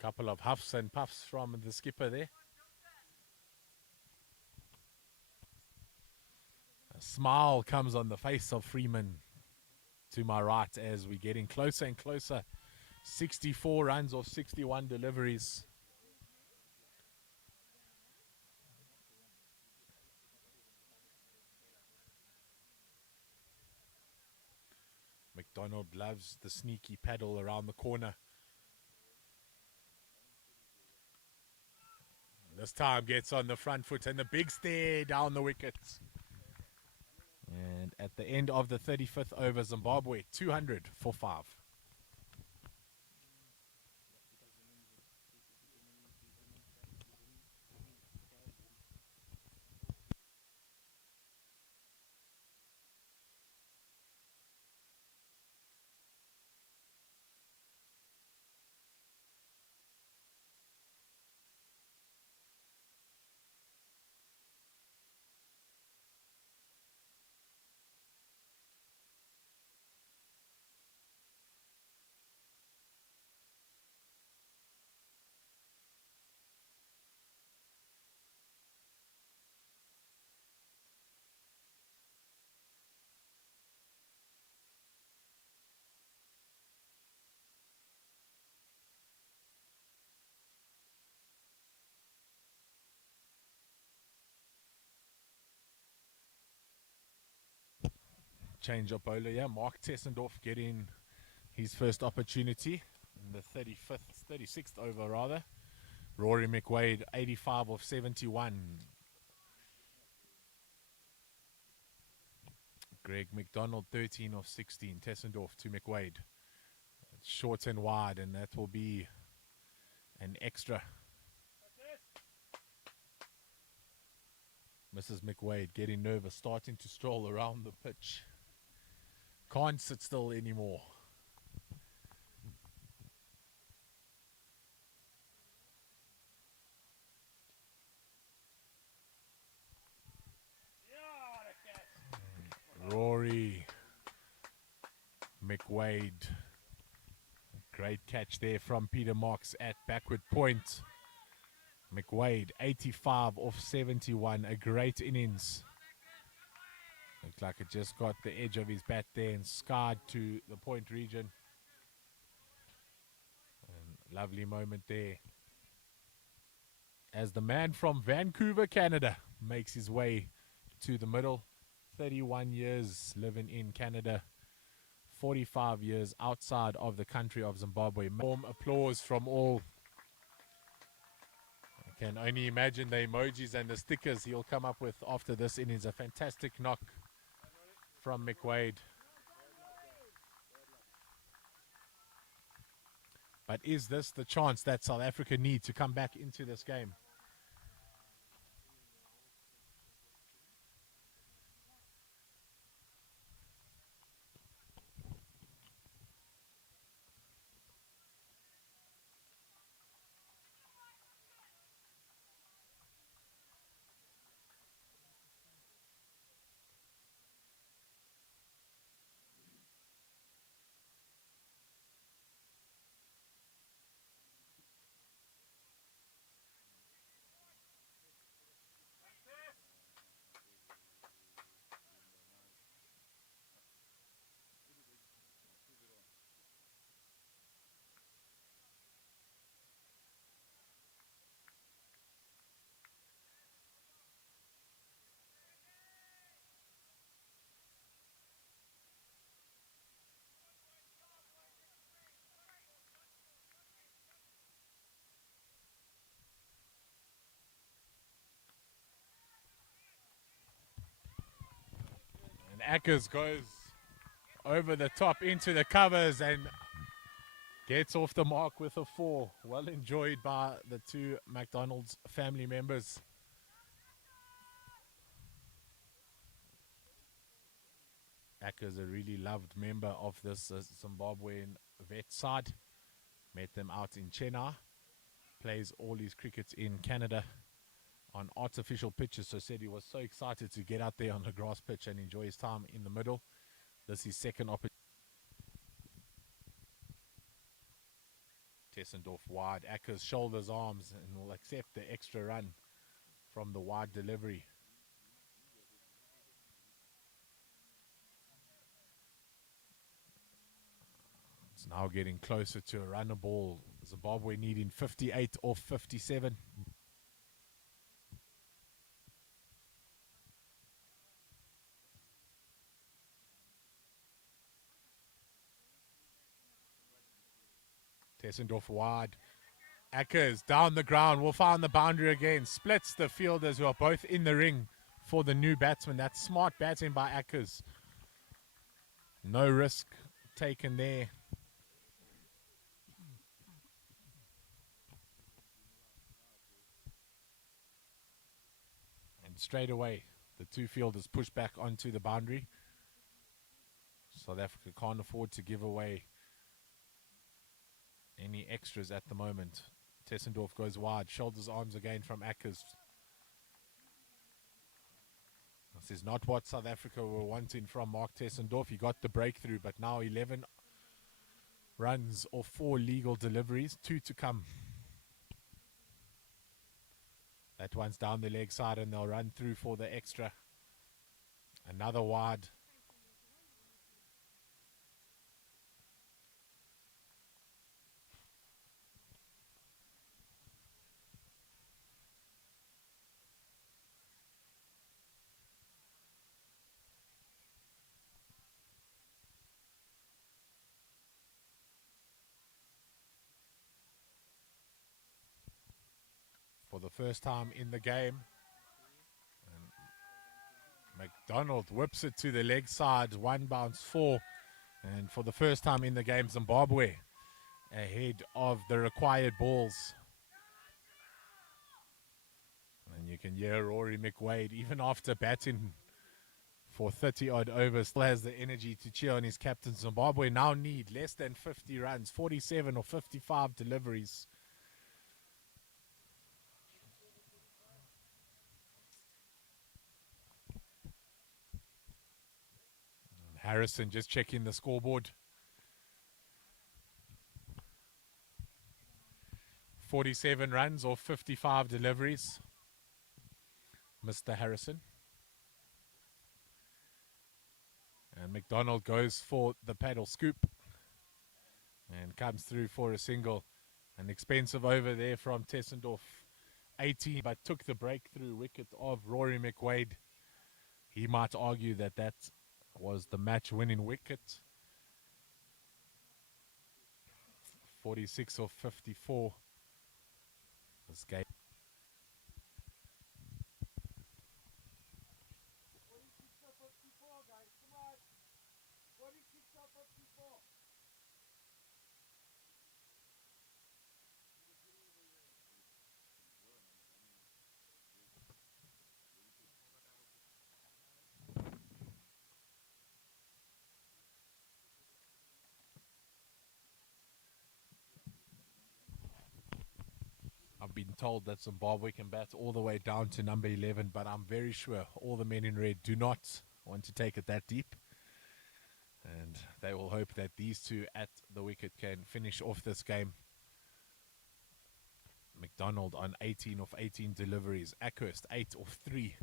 Couple of huffs and puffs from the skipper there. A smile comes on the face of Freeman to my right as we're getting closer and closer. 64 runs off 61 deliveries. McDonald loves the sneaky paddle around the corner. This time gets on the front foot and the big stare down the wickets. And at the end of the 35th over, Zimbabwe 200 for 5. Change up bowler, yeah. Mark Tessendorf getting his first opportunity in the 36th over rather. Rory McWade 85 of 71. Greg McDonald 13 of 16. Tessendorf to McWade. Short and wide, and that will be an extra. Mrs. McWade getting nervous, starting to stroll around the pitch. Can't sit still anymore. Rory McWade. Great catch there from Peter Marks at backward point. McWade 85 off 71. A great innings. Looks like it just got the edge of his bat there and scarred to the point region. And lovely moment there. As the man from Vancouver, Canada, makes his way to the middle. 31 years living in Canada. 45 years outside of the country of Zimbabwe. Warm applause from all. I can only imagine the emojis and the stickers he'll come up with after this innings. A fantastic knock from McWade. But is this the chance that South Africa need to come back into this game? Ackers goes over the top into the covers and gets off the mark with a 4. Well enjoyed by the two McDonald's family members. Ackers a really loved member of this Zimbabwean vet side. Met them out in Chennai. Plays all his cricket in Canada on artificial pitches, so said he was so excited to get out there on the grass pitch and enjoy his time in the middle. This is his second opportunity. Tessendorf wide. Ackers shoulders arms and will accept the extra run from the wide delivery. It's now getting closer to a runner ball. Zimbabwe needing 58 off 57. Tessendorf wide. Ackers down the ground. Will find the boundary again. Splits the fielders who are both in the ring for the new batsman. That's smart batting by Ackers. No risk taken there. And straight away, the two fielders push back onto the boundary. South Africa can't afford to give away any extras at the moment. Tessendorf goes wide, shoulders arms again from Ackers. This is not what South Africa were wanting from Mark Tessendorf. He got the breakthrough, but now 11 runs or 4 legal deliveries, 2 to come. That one's down the leg side and they'll run through for the extra. Another wide. For the first time in the game. And McDonald whips it to the leg side, 1 bounce 4. And for the first time in the game, Zimbabwe ahead of the required balls. And you can hear Rory McWade, even after batting for 30 odd overs, still has the energy to cheer on his captain. Zimbabwe now need less than 50 runs, 47 or 55 deliveries. Harrison just checking the scoreboard. 47 runs or 55 deliveries. Mr. Harrison. And McDonald goes for the paddle scoop. And comes through for a single. An expensive over there from Tessendorf. 18, but took the breakthrough wicket of Rory McWade. He might argue that that was the match-winning wicket. 46 of 54. This game. I've been told that Zimbabwe can bat all the way down to number 11, but I'm very sure all the men in red do not want to take it that deep. And they will hope that these two at the wicket can finish off this game. McDonald on 18 of 18 deliveries. Ackhurst 8 of 3.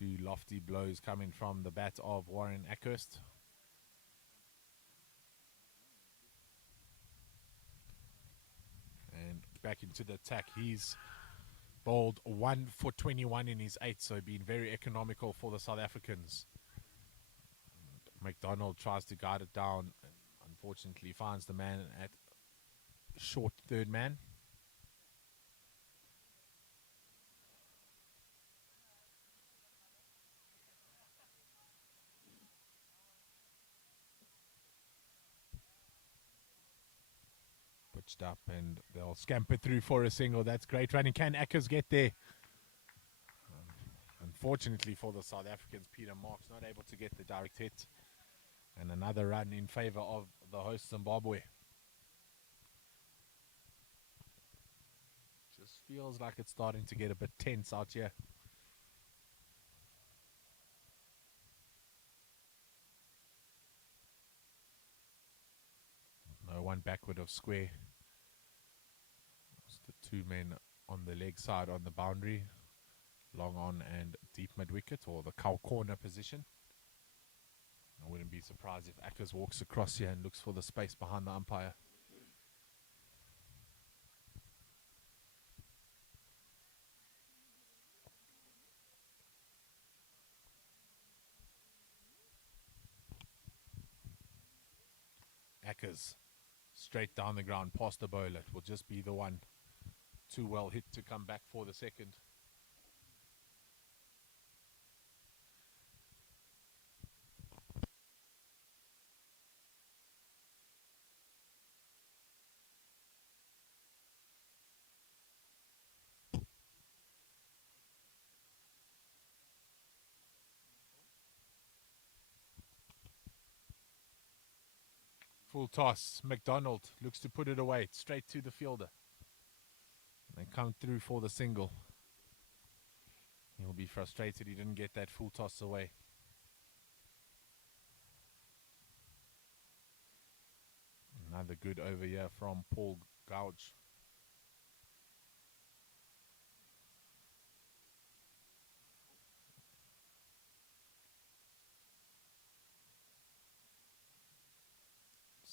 2 lofty blows coming from the bat of Warren Ackhurst. And back into the attack. He's bowled 1 for 21 in his 8, so been very economical for the South Africans. And McDonald tries to guide it down. And unfortunately, finds the man at short third man. Switched up and they'll scamper through for a single. That's great running. Can Ackers get there? Unfortunately for the South Africans, Peter Marks not able to get the direct hit. And another run in favor of the host Zimbabwe. Just feels like it's starting to get a bit tense out here. No one backward of square. Just the two men on the leg side on the boundary. Long on and deep mid wicket, or the cow corner position. I wouldn't be surprised if Ackers walks across here and looks for the space behind the umpire. Ackers straight down the ground past the bowler. It will just be the one. Too well hit to come back for the second. Full toss. McDonald looks to put it away. Straight to the fielder. And come through for the single. He'll be frustrated he didn't get that full toss away. Another good over here from Paul Gouge.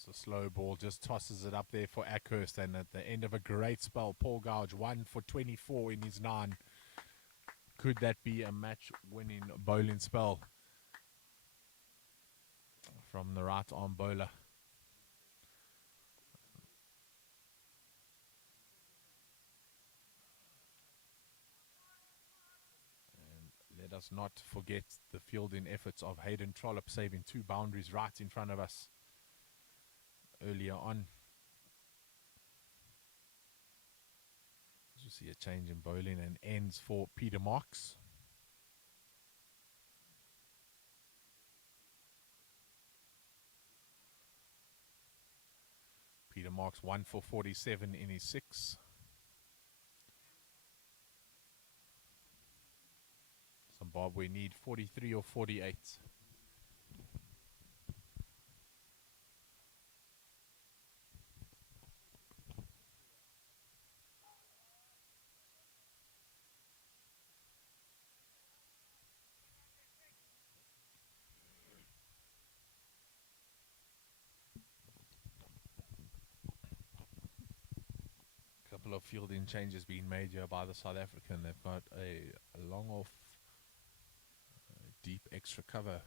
A slow ball, just tosses it up there for Ackhurst, and at the end of a great spell, Paul Gouge 1 for 24 in his 9. Could that be a match-winning bowling spell from the right-arm bowler? And let us not forget the fielding efforts of Hayden Trollope, saving 2 boundaries right in front of us earlier on. You see a change in bowling and ends for Peter Marks. Peter Marks 1 for 47 in his 6. Zimbabwe need 43 or 48. Couple of fielding changes being made here by the South African. They've got a long off, deep extra cover,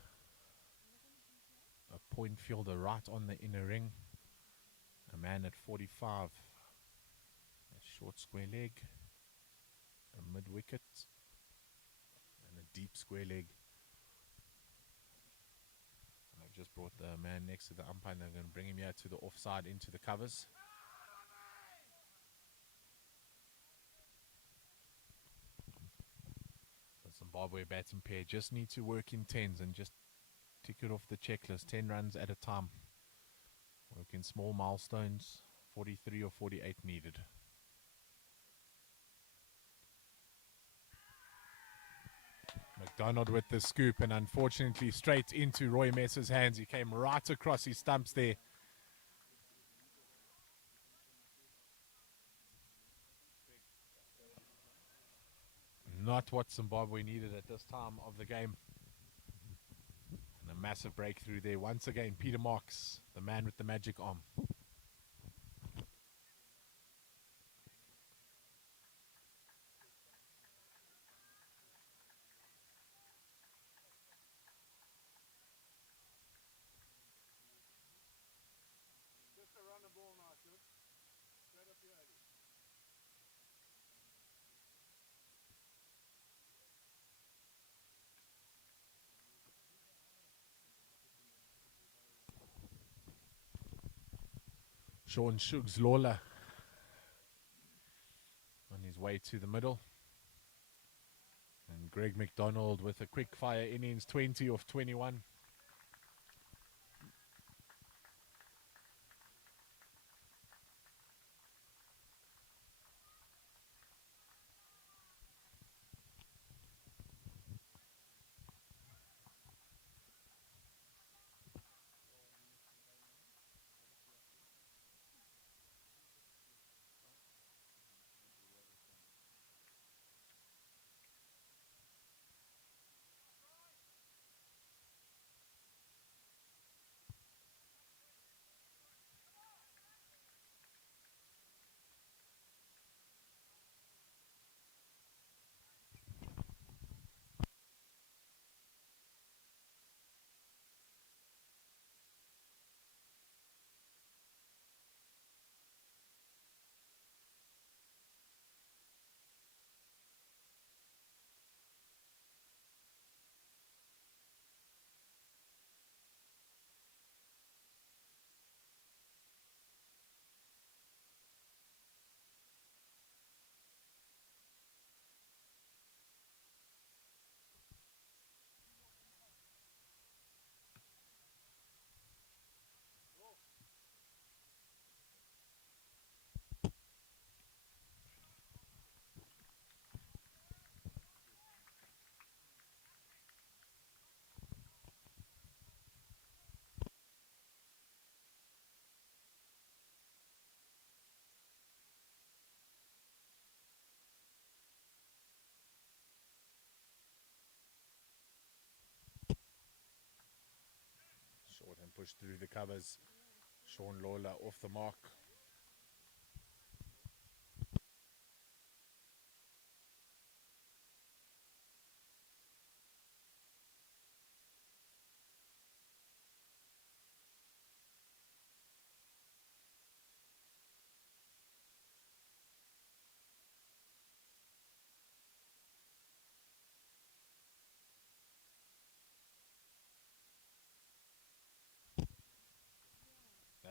a point fielder right on the inner ring, a man at 45, a short square leg, a mid wicket, and a deep square leg. And I've just brought the man next to the umpire, and they're going to bring him here to the offside into the covers. Zimbabwe batting pair just need to work in 10s and just tick it off the checklist, 10 runs at a time. Work in small milestones, 43 or 48 needed. McDonald with the scoop, and unfortunately straight into Roy Messer's hands. He came right across his stumps there. Not what Zimbabwe needed at this time of the game. And a massive breakthrough there. Once again, Peter Marks, the man with the magic arm. Just around the ball now, sir. Straight up your alley. Sean Shugs Lawler way to the middle. And Greg McDonald with a quick fire innings, 20 of 21. Short and push through the covers. Sean Lawler off the mark.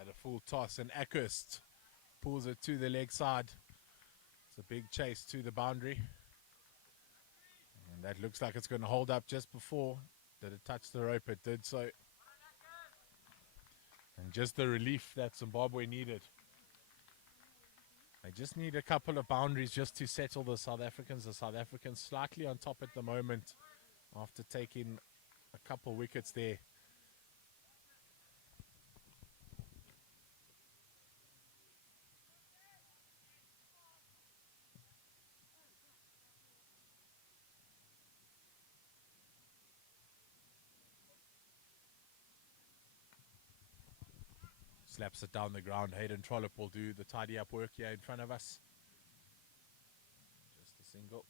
At a full toss, and Ackhurst pulls it to the leg side. It's a big chase to the boundary. And that looks like it's going to hold up just before. Did it touch the rope? It did so. And just the relief that Zimbabwe needed. They just need a couple of boundaries just to settle the South Africans. The South Africans slightly on top at the moment after taking a couple wickets there. Slaps it down the ground. Hayden Trollope will do the tidy up work here in front of us. Just a single.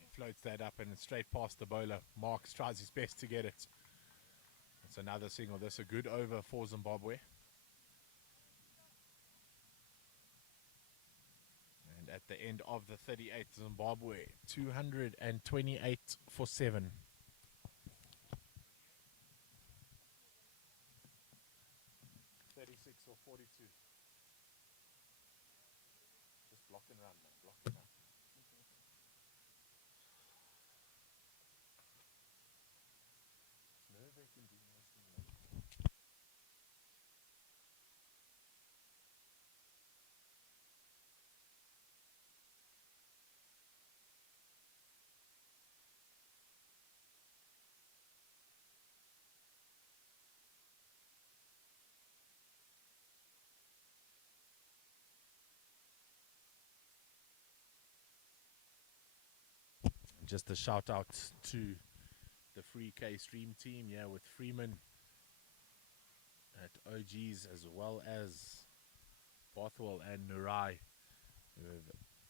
He floats that up and straight past the bowler. Marks tries his best to get it. It's another single. That's a good over for Zimbabwe. At the end of the 38th, Zimbabwe 228 for 7. Or 42. Just block and run, man. Block and run. It's nerve-wracking doing this thing, man. Just a shout out to the Free K Stream team, yeah, with Freeman at OGs as well as Bothwell and Nurai, who have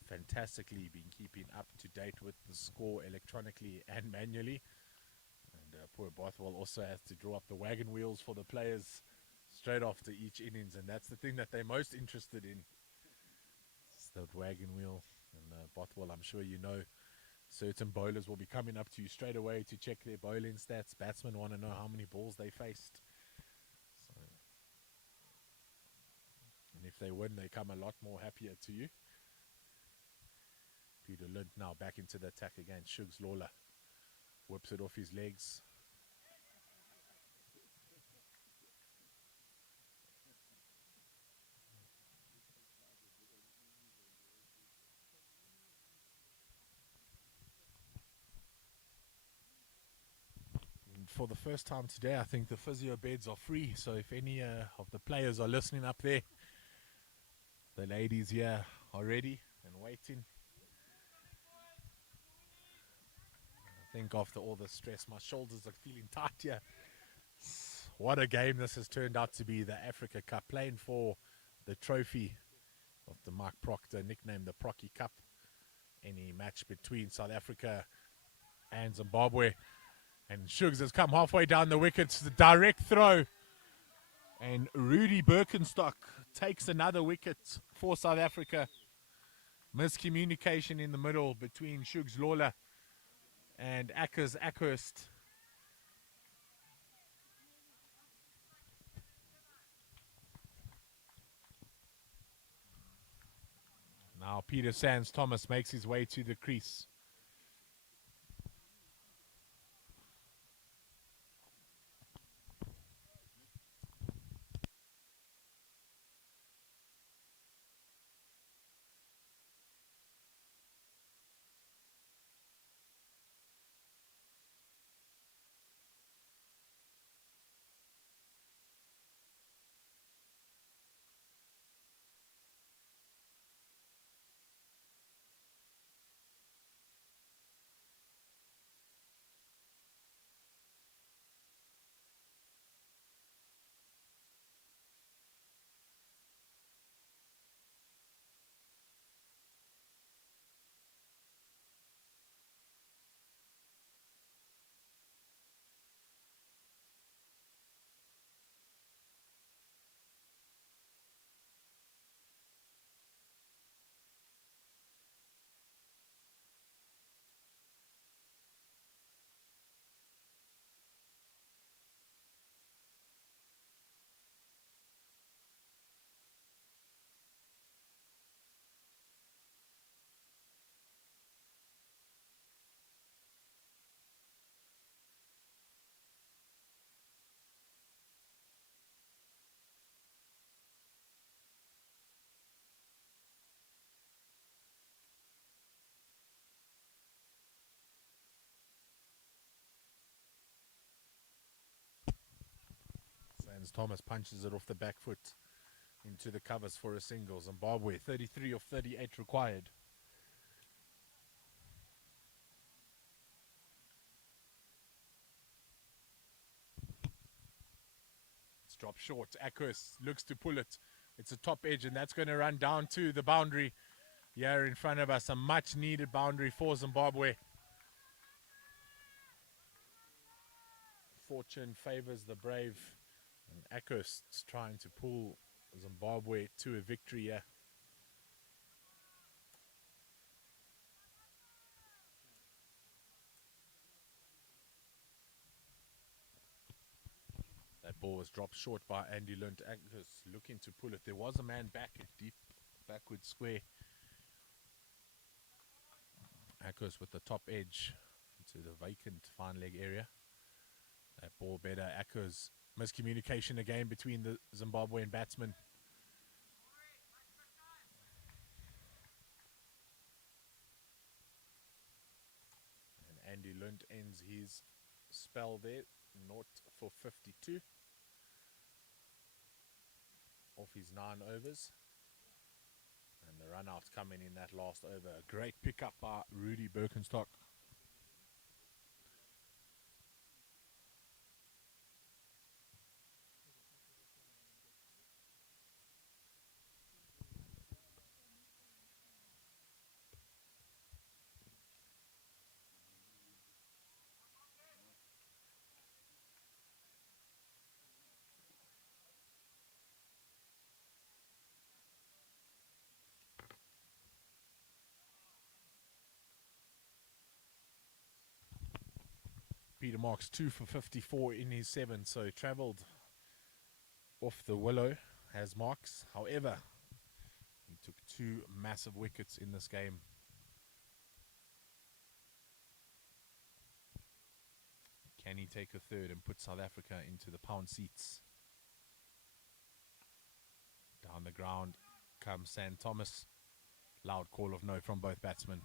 fantastically been keeping up to date with the score electronically and manually. And poor Bothwell also has to draw up the wagon wheels for the players straight after each innings, and that's the thing that they're most interested in. It's the wagon wheel. And Bothwell, I'm sure you know, certain bowlers will be coming up to you straight away to check their bowling stats. Batsmen want to know how many balls they faced. So, and if they win, they come a lot more happier to you. Peter Lind now back into the attack again. Shugs Lawler whips it off his legs. And for the first time today, I think the physio beds are free. So if any of the players are listening up there, the ladies here are ready and waiting. I think after all the stress, my shoulders are feeling tight here. What a game this has turned out to be, the Africa Cup, playing for the trophy of the Mike Proctor, nicknamed the Procky Cup. Any match between South Africa and Zimbabwe. And Shugs has come halfway down the wickets, the direct throw. And Rudy Birkenstock takes another wicket for South Africa. Miscommunication in the middle between Shugs Lawler and Akhurst. Now Peter Sands Thomas makes his way to the crease. Sands Thomas punches it off the back foot into the covers for a single. Zimbabwe 33 of 38 required. It's dropped short. Akhurst looks to pull it. It's a top edge, and that's going to run down to the boundary here in front of us. A much needed boundary for Zimbabwe. Fortune favors the brave, and Akhurst's trying to pull Zimbabwe to a victory here. That ball was dropped short by Andy Lind. Akhurst looking to pull it. There was a man back, a deep backward square. Akhurst with the top edge into the vacant fine leg area. That ball better. Akhurst, miscommunication again between the Zimbabwean batsmen. And Andy Lind ends his spell there. 0 for 52. Off his 9 overs. And the run out's coming in that last over. A great pickup by Rudy Birkenstock. Peter Marks 2 for 54 in his 7, so travelled off the willow as Marks. However, he took 2 massive wickets in this game. Can he take a third and put South Africa into the pound seats? Down the ground comes Sam Thomas. Loud call of no from both batsmen.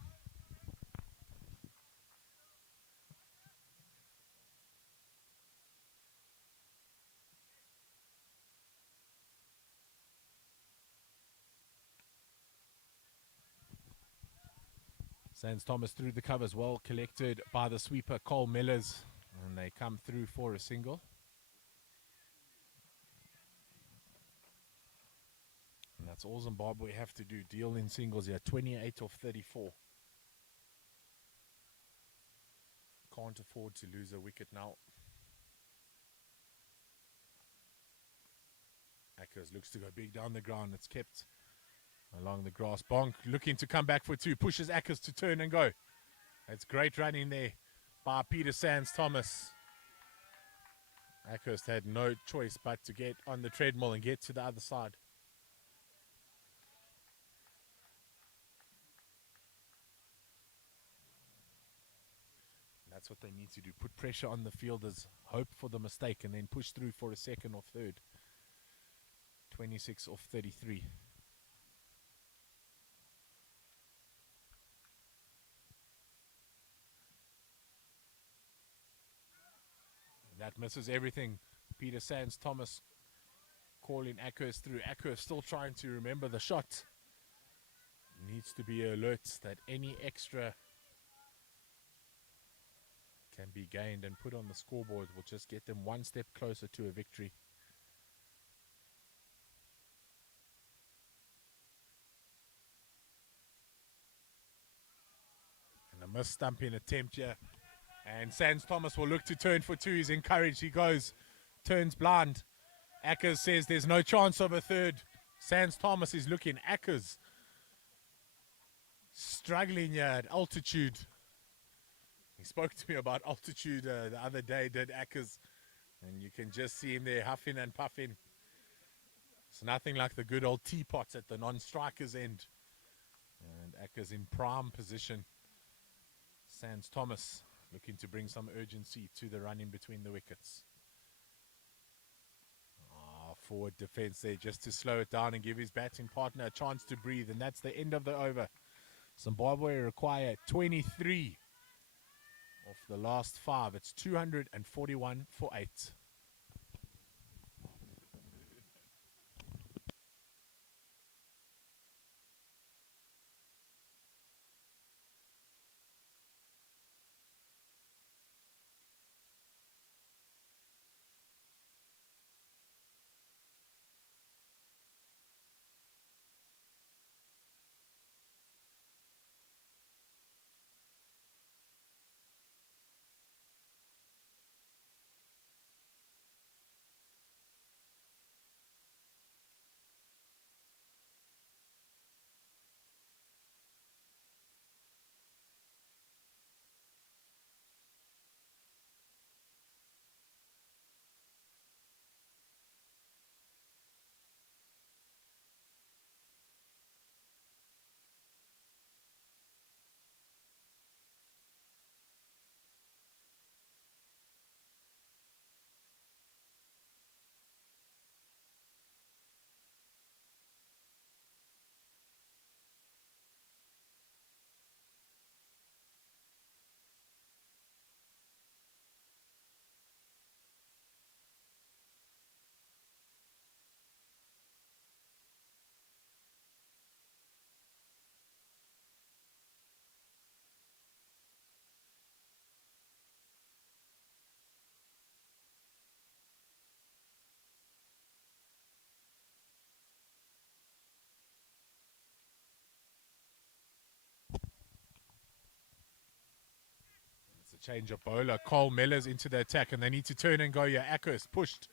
Sans Thomas through the covers, well collected by the sweeper Cole Millers, and they come through for a single. And that's all Zimbabwe have to do, deal in singles here, 28 of 34. Can't afford to lose a wicket now. Akers looks to go big down the ground, it's kept along the grass. Bonk looking to come back for 2. Pushes Akers to turn and go. That's great running there by Peter Sans Thomas. Akers had no choice but to get on the treadmill and get to the other side. That's what they need to do. Put pressure on the fielders. Hope for the mistake and then push through for a second or third. 26 of 33. That misses everything. Peter Sans Thomas calling Akers through. Akers still trying to remember the shot. Needs to be alert that any extra can be gained and put on the scoreboard will just get them one step closer to a victory. And a mis-stumping attempt here. And Sans Thomas will look to turn for 2. He's encouraged. He goes, turns blind. Akers says there's no chance of a third. Sans Thomas is looking. Akers struggling here at altitude. He spoke to me about altitude the other day, did Akers. And you can just see him there huffing and puffing. It's nothing like the good old teapots at the non-striker's end. And Akers in prime position. Sans Thomas looking to bring some urgency to the run in between the wickets. Forward defense there just to slow it down and give his batting partner a chance to breathe. And that's the end of the over. Zimbabwe require 23 of the last 5. It's 241 for 8. Change of bowler. Cole Mellors into the attack, and they need to turn and go here. Akers pushed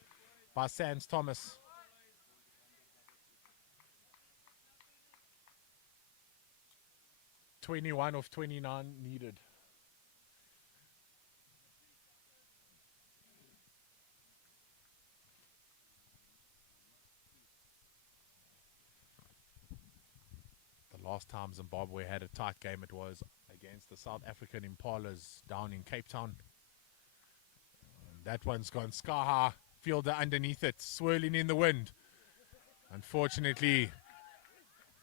by Sans Thomas. (21 of 29 needed). last time Zimbabwe had a tight game, it was against the South African Impalas down in Cape Town. And that one's gone sky high. Fielder underneath it, swirling in the wind. Unfortunately,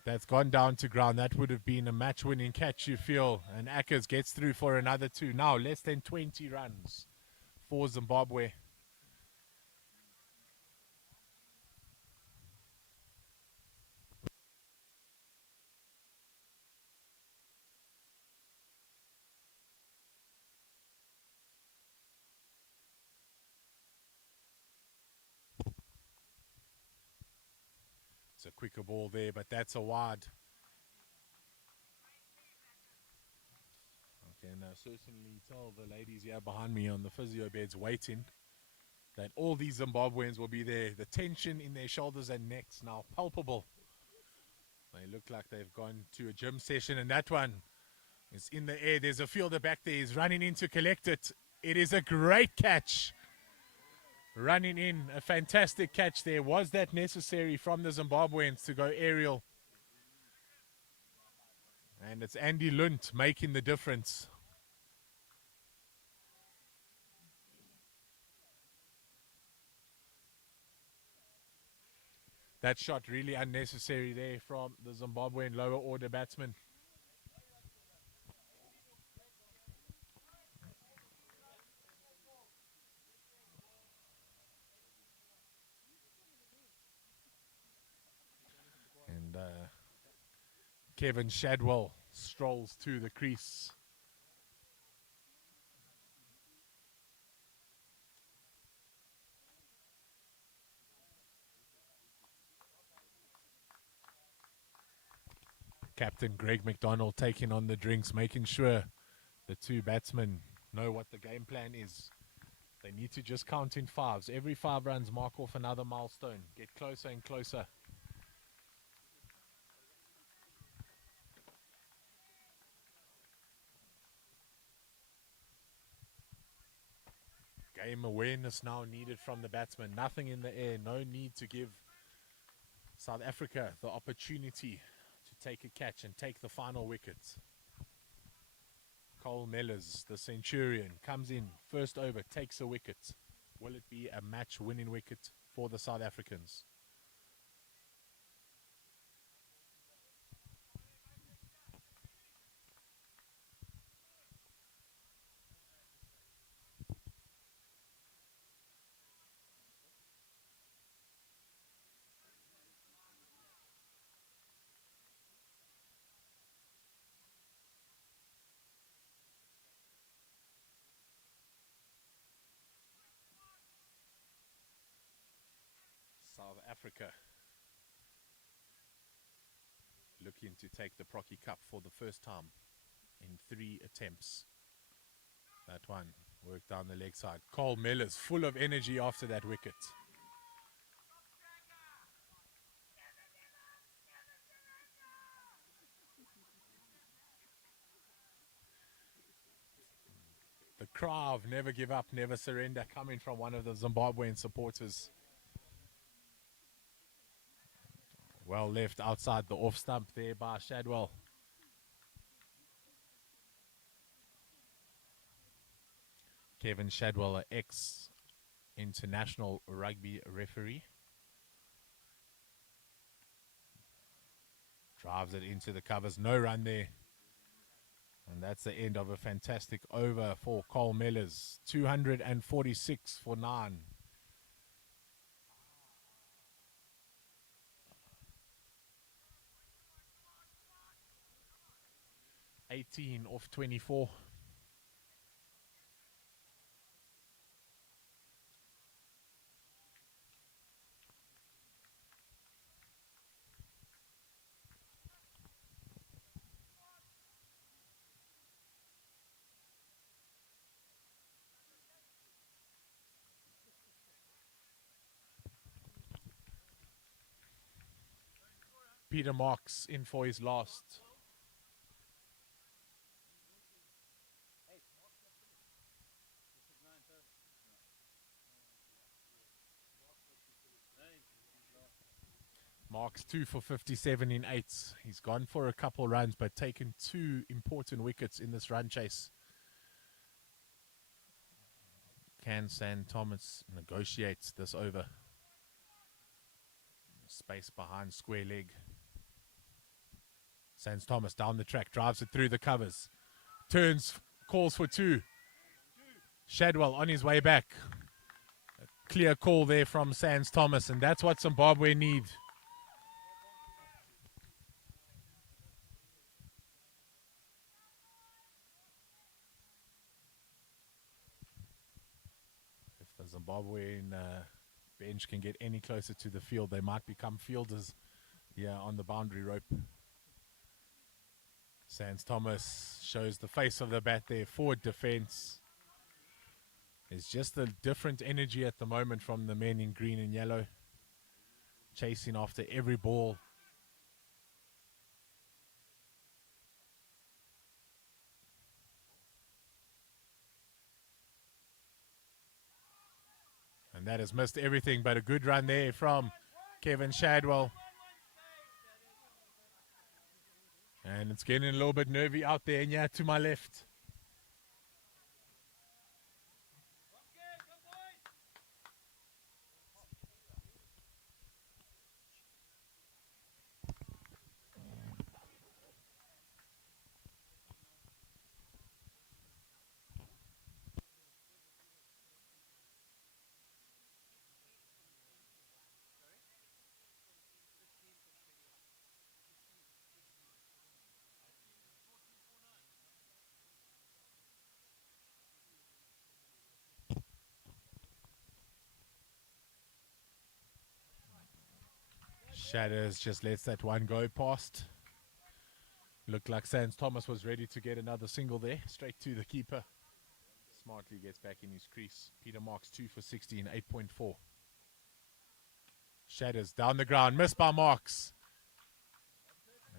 that's gone down to ground. That would have been a match-winning catch, you feel. And Ackers gets through for another 2. Now less than 20 runs for Zimbabwe. It's a quicker ball there, but that's a wide. Okay, and I certainly tell the ladies here behind me on the physio beds waiting that all these Zimbabweans will be there. The tension in their shoulders and necks now palpable. They look like they've gone to a gym session, and that one is in the air. There's a fielder back there. He's running in to collect it. It is a great catch. Running in, a fantastic catch there. Was that necessary from the Zimbabweans to go aerial? And it's Andy Lunt making the difference. That shot really unnecessary there from the Zimbabwean lower order batsman. And Kevin Shadwell strolls to the crease. Captain Greg McDonald taking on the drinks, making sure the two batsmen know what the game plan is. They need to just count in 5s. Every 5 runs mark off another milestone. Get closer and closer. Game awareness now needed from the batsman. Nothing in the air. No need to give South Africa the opportunity to take a catch and take the final wicket. Cole Mellors, the Centurion, comes in first over, takes a wicket. Will it be a match-winning wicket for the South Africans? South Africa looking to take the Proctor Cup for the first time in 3 attempts. That one worked down the leg side. Cole Mellors full of energy after that wicket. The cry of never give up, never surrender coming from one of the Zimbabwean supporters. Well left outside the off stump there by Shadwell. Kevin Shadwell, an ex-international rugby referee. Drives it into the covers. No run there. And that's the end of a fantastic over for Cole Mellors. 246 for 9. 18 off 24. Peter Marks in for his last. Marks 2 for 57 in 8. He's gone for a couple runs, but taken 2 important wickets in this run chase. Can San Thomas negotiate this over? Space behind square leg. Sans Thomas down the track, drives it through the covers. Turns, calls for 2. Shadwell on his way back. A clear call there from Sans Thomas, and that's what Zimbabwe need. If the Zimbabwean bench can get any closer to the field, they might become fielders here on the boundary rope. Sans Thomas shows the face of the bat there. Forward defense. It's just a different energy at the moment from the men in green and yellow. Chasing after every ball. And that has missed everything, but a good run there from Kevin Shadwell. And it's getting a little bit nervy out there, and yeah, to my left. Shadows just lets that one go past. Looked like Sans Thomas was ready to get another single there. Straight to the keeper. Smartly gets back in his crease. Peter Marks 2 for 60 in 8.4. Shadows down the ground. Missed by Marks.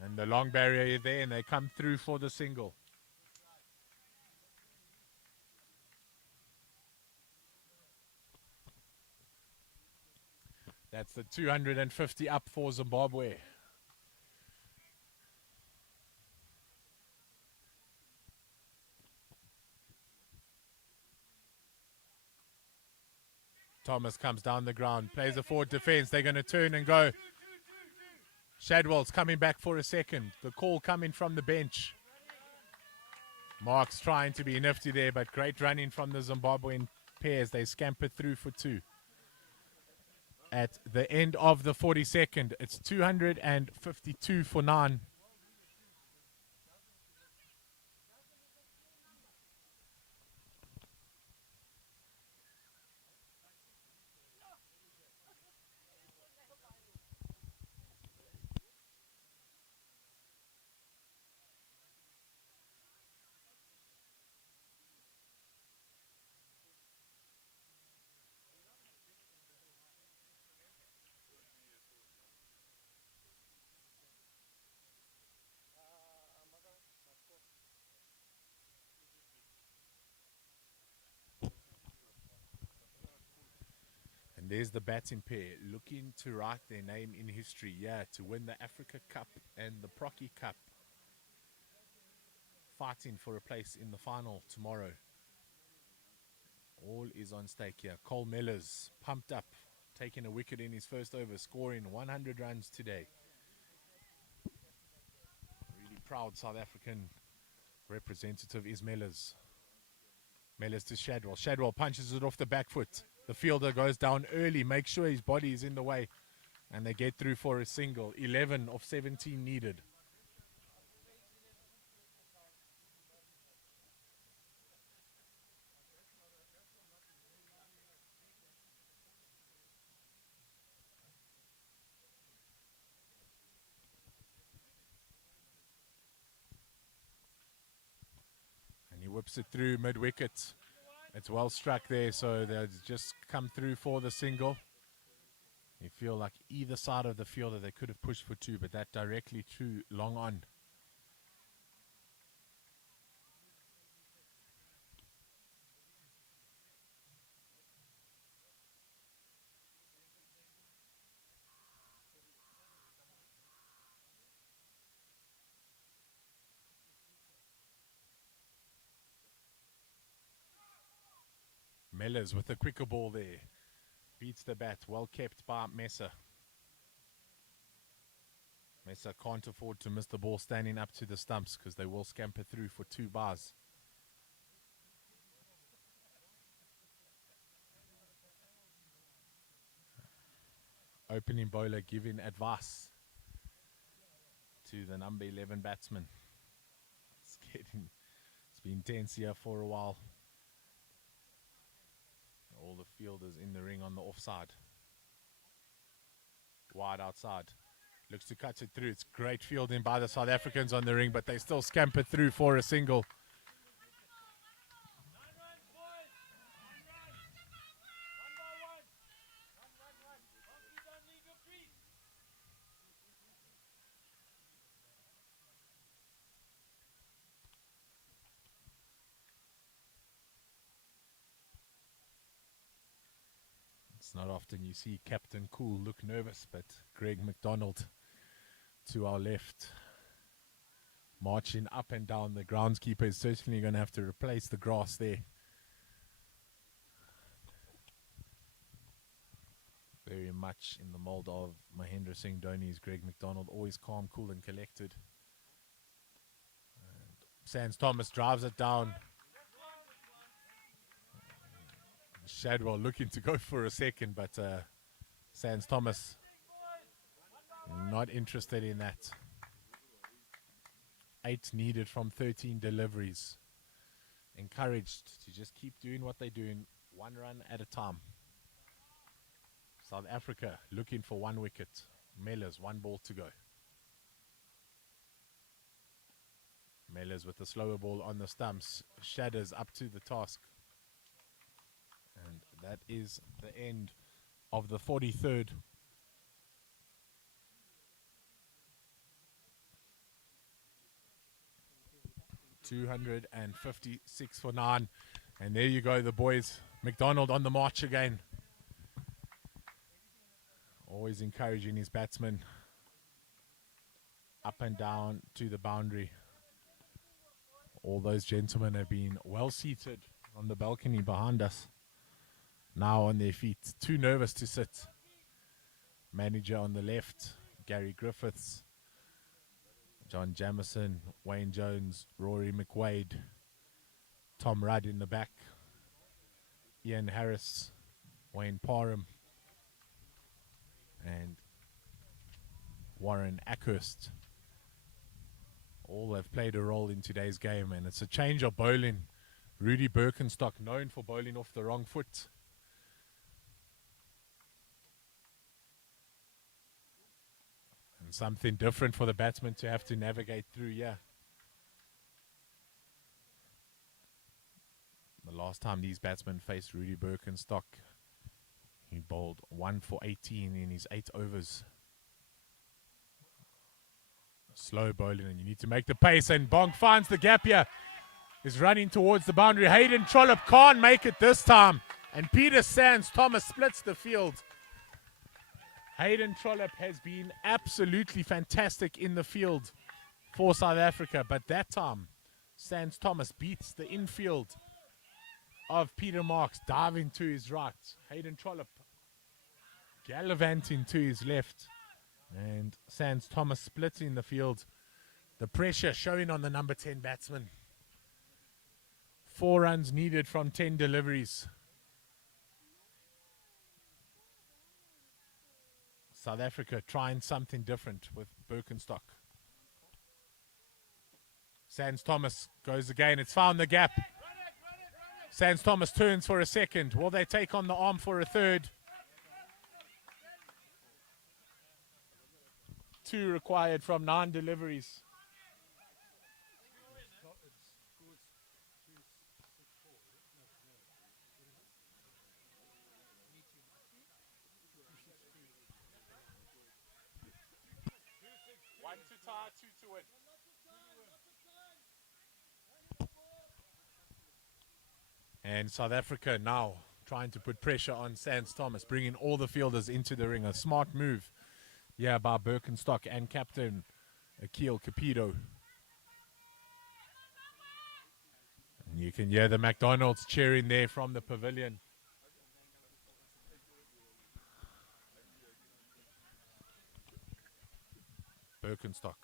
And the long barrier there, and they come through for the single. That's the 250 up for Zimbabwe. Thomas comes down the ground, plays a forward defense. They're going to turn and go. Shadwell's coming back for a second. The call coming from the bench. Marks trying to be nifty there, but great running from the Zimbabwean pairs. They scampered through for 2. At the end of the 42nd, it's 252 for 9. And there's the batting pair looking to write their name in history. Yeah, to win the Africa Cup and the Proctor Cup. Fighting for a place in the final tomorrow. All is on stake here. Cole Mellors pumped up, taking a wicket in his first over, scoring 100 runs today. Really proud South African representative is Mellors. Mellors to Shadwell. Shadwell punches it off the back foot. The fielder goes down early, makes sure his body is in the way, and they get through for a single. 11 of 17 needed. And he whips it through mid-wicket. It's well struck there, so they'll just come through for the single. You feel like either side of the fielder, they could have pushed for 2, but that directly too long on. Mellors with a quicker ball there. Beats the bat. Well kept by Messer. Messer can't afford to miss the ball standing up to the stumps because they will scamper through for 2 bars. Opening bowler giving advice to the number 11 batsman. It's been tense here for a while. All the fielders in the ring on the offside. Wide outside. Looks to cut it through. It's great fielding by the South Africans on the ring, but they still scamper through for a single. It's not often you see Captain Cool look nervous, but Greg McDonald to our left, marching up and down. The groundskeeper is certainly going to have to replace the grass there. Very much in the mold of Mahendra Singh Dhoni's Greg McDonald, always calm, cool and collected. And Sans Thomas drives it down. Shadwell looking to go for a second, but Sans Thomas not interested in that. 8 needed from 13 deliveries. Encouraged to just keep doing what they're doing, 1 run at a time. South Africa looking for 1 wicket. Mellors, 1 ball to go. Mellors with the slower ball on the stumps. Shadders up to the task. And that is the end of the 43rd. $256 for 9. And there you go, the boys. McDonald on the march again. Always encouraging his batsmen. Up and down to the boundary. All those gentlemen have been well seated on the balcony behind us. Now on their feet. Too nervous to sit. Manager on the left. Gary Griffiths. John Jamieson, Wayne Jones, Rory McWade, Tom Rudd in the back, Ian Harris, Wayne Parham, and Warren Ackhurst. All have played a role in today's game, and it's a change of bowling. Rudy Birkenstock, known for bowling off the wrong foot. And something different for the batsman to have to navigate through, yeah. The last time these batsmen faced Rudy Birkenstock, he bowled 1 for 18 in his 8 overs. Slow bowling, and you need to make the pace, and Bong finds the gap here. Is running towards the boundary. Hayden Trollope can't make it this time, and Peter Sans Thomas splits the field. Hayden Trollope has been absolutely fantastic in the field for South Africa, but that time Sans Thomas beats the infield of Peter Marks, diving to his right. Hayden Trollope gallivanting to his left, and Sans Thomas splitting the field. The pressure showing on the number 10 batsman. 4 runs needed from 10 deliveries. South Africa trying something different with Birkenstock. Sans Thomas goes again. It's found the gap. Sans Thomas turns for a second. Will they take on the arm for a third? 2 required from 9 deliveries. And South Africa now trying to put pressure on Sans Thomas, bringing all the fielders into the ring. A smart move, yeah, by Birkenstock and captain Akil Capito. And you can hear the McDonald's cheering there from the pavilion. Birkenstock.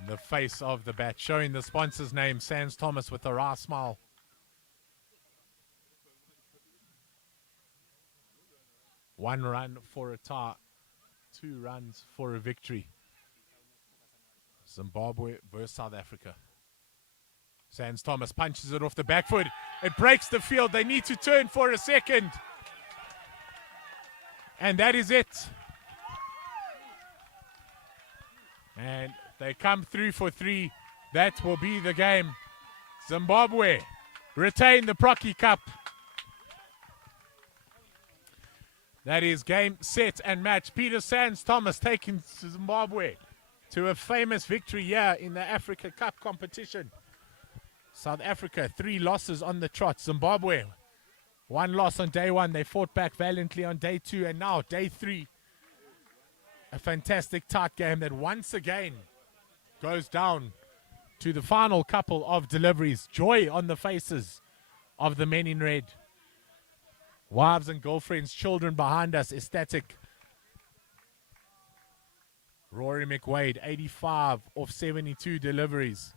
In the face of the bat, showing the sponsor's name, Sans Thomas, with a wry smile. One run for a tie, 2 runs for a victory. Zimbabwe versus South Africa. Sans Thomas punches it off the back foot. It breaks the field. They need to turn for a second. And that is it. And they come through for 3. That will be the game. Zimbabwe retain the Proctor Cup. That is game, set, and match. Peter Sans Thomas taking Zimbabwe to a famous victory here in the Africa Cup competition. South Africa, 3 losses on the trot. Zimbabwe, 1 loss on day 1. They fought back valiantly on day 2, and now day 3. A fantastic tight game that once again goes down to the final couple of deliveries. Joy on the faces of the men in red. Wives and girlfriends, children behind us, ecstatic. Rory McWade, 85 off 72 deliveries.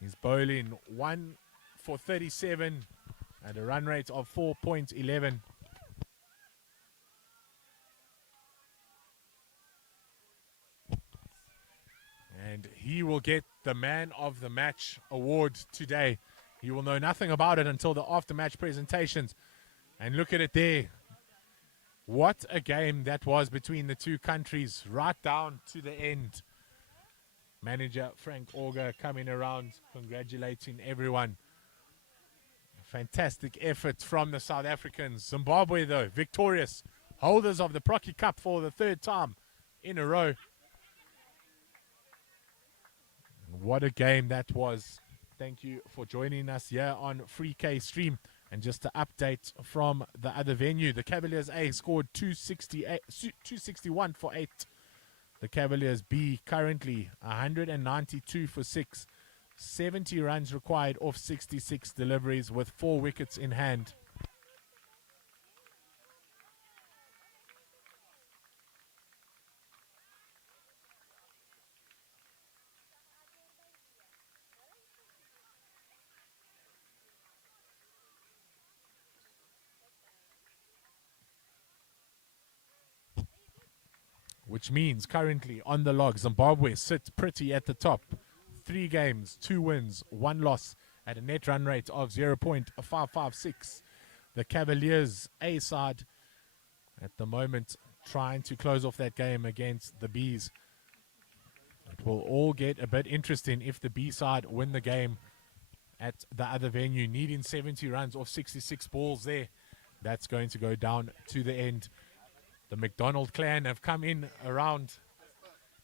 He's bowling 1 for 37 at a run rate of 4.11. And he will get the Man of the Match award today. You will know nothing about it until the after-match presentations. And look at it there. What a game that was between the two countries, right down to the end. Manager Frank Auger coming around, congratulating everyone. Fantastic effort from the South Africans. Zimbabwe, though, victorious. Holders of the Proctor Cup for the 3rd time in a row. What a game that was. Thank you for joining us here on Free K Stream. And just to update from the other venue, the Cavaliers A scored 261 for 8. The Cavaliers B currently 192 for 6. 70 runs required off 66 deliveries with 4 wickets in hand. Which means currently on the log, Zimbabwe sits pretty at the top. 3 games, 2 wins, 1 loss at a net run rate of 0.556. The Cavaliers A side at the moment trying to close off that game against the Bs. It will all get a bit interesting if the B side win the game at the other venue, needing 70 runs off 66 balls there. That's going to go down to the end. The McDonald clan have come in around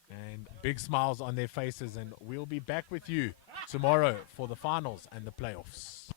and big smiles on their faces, and we'll be back with you tomorrow for the finals and the playoffs.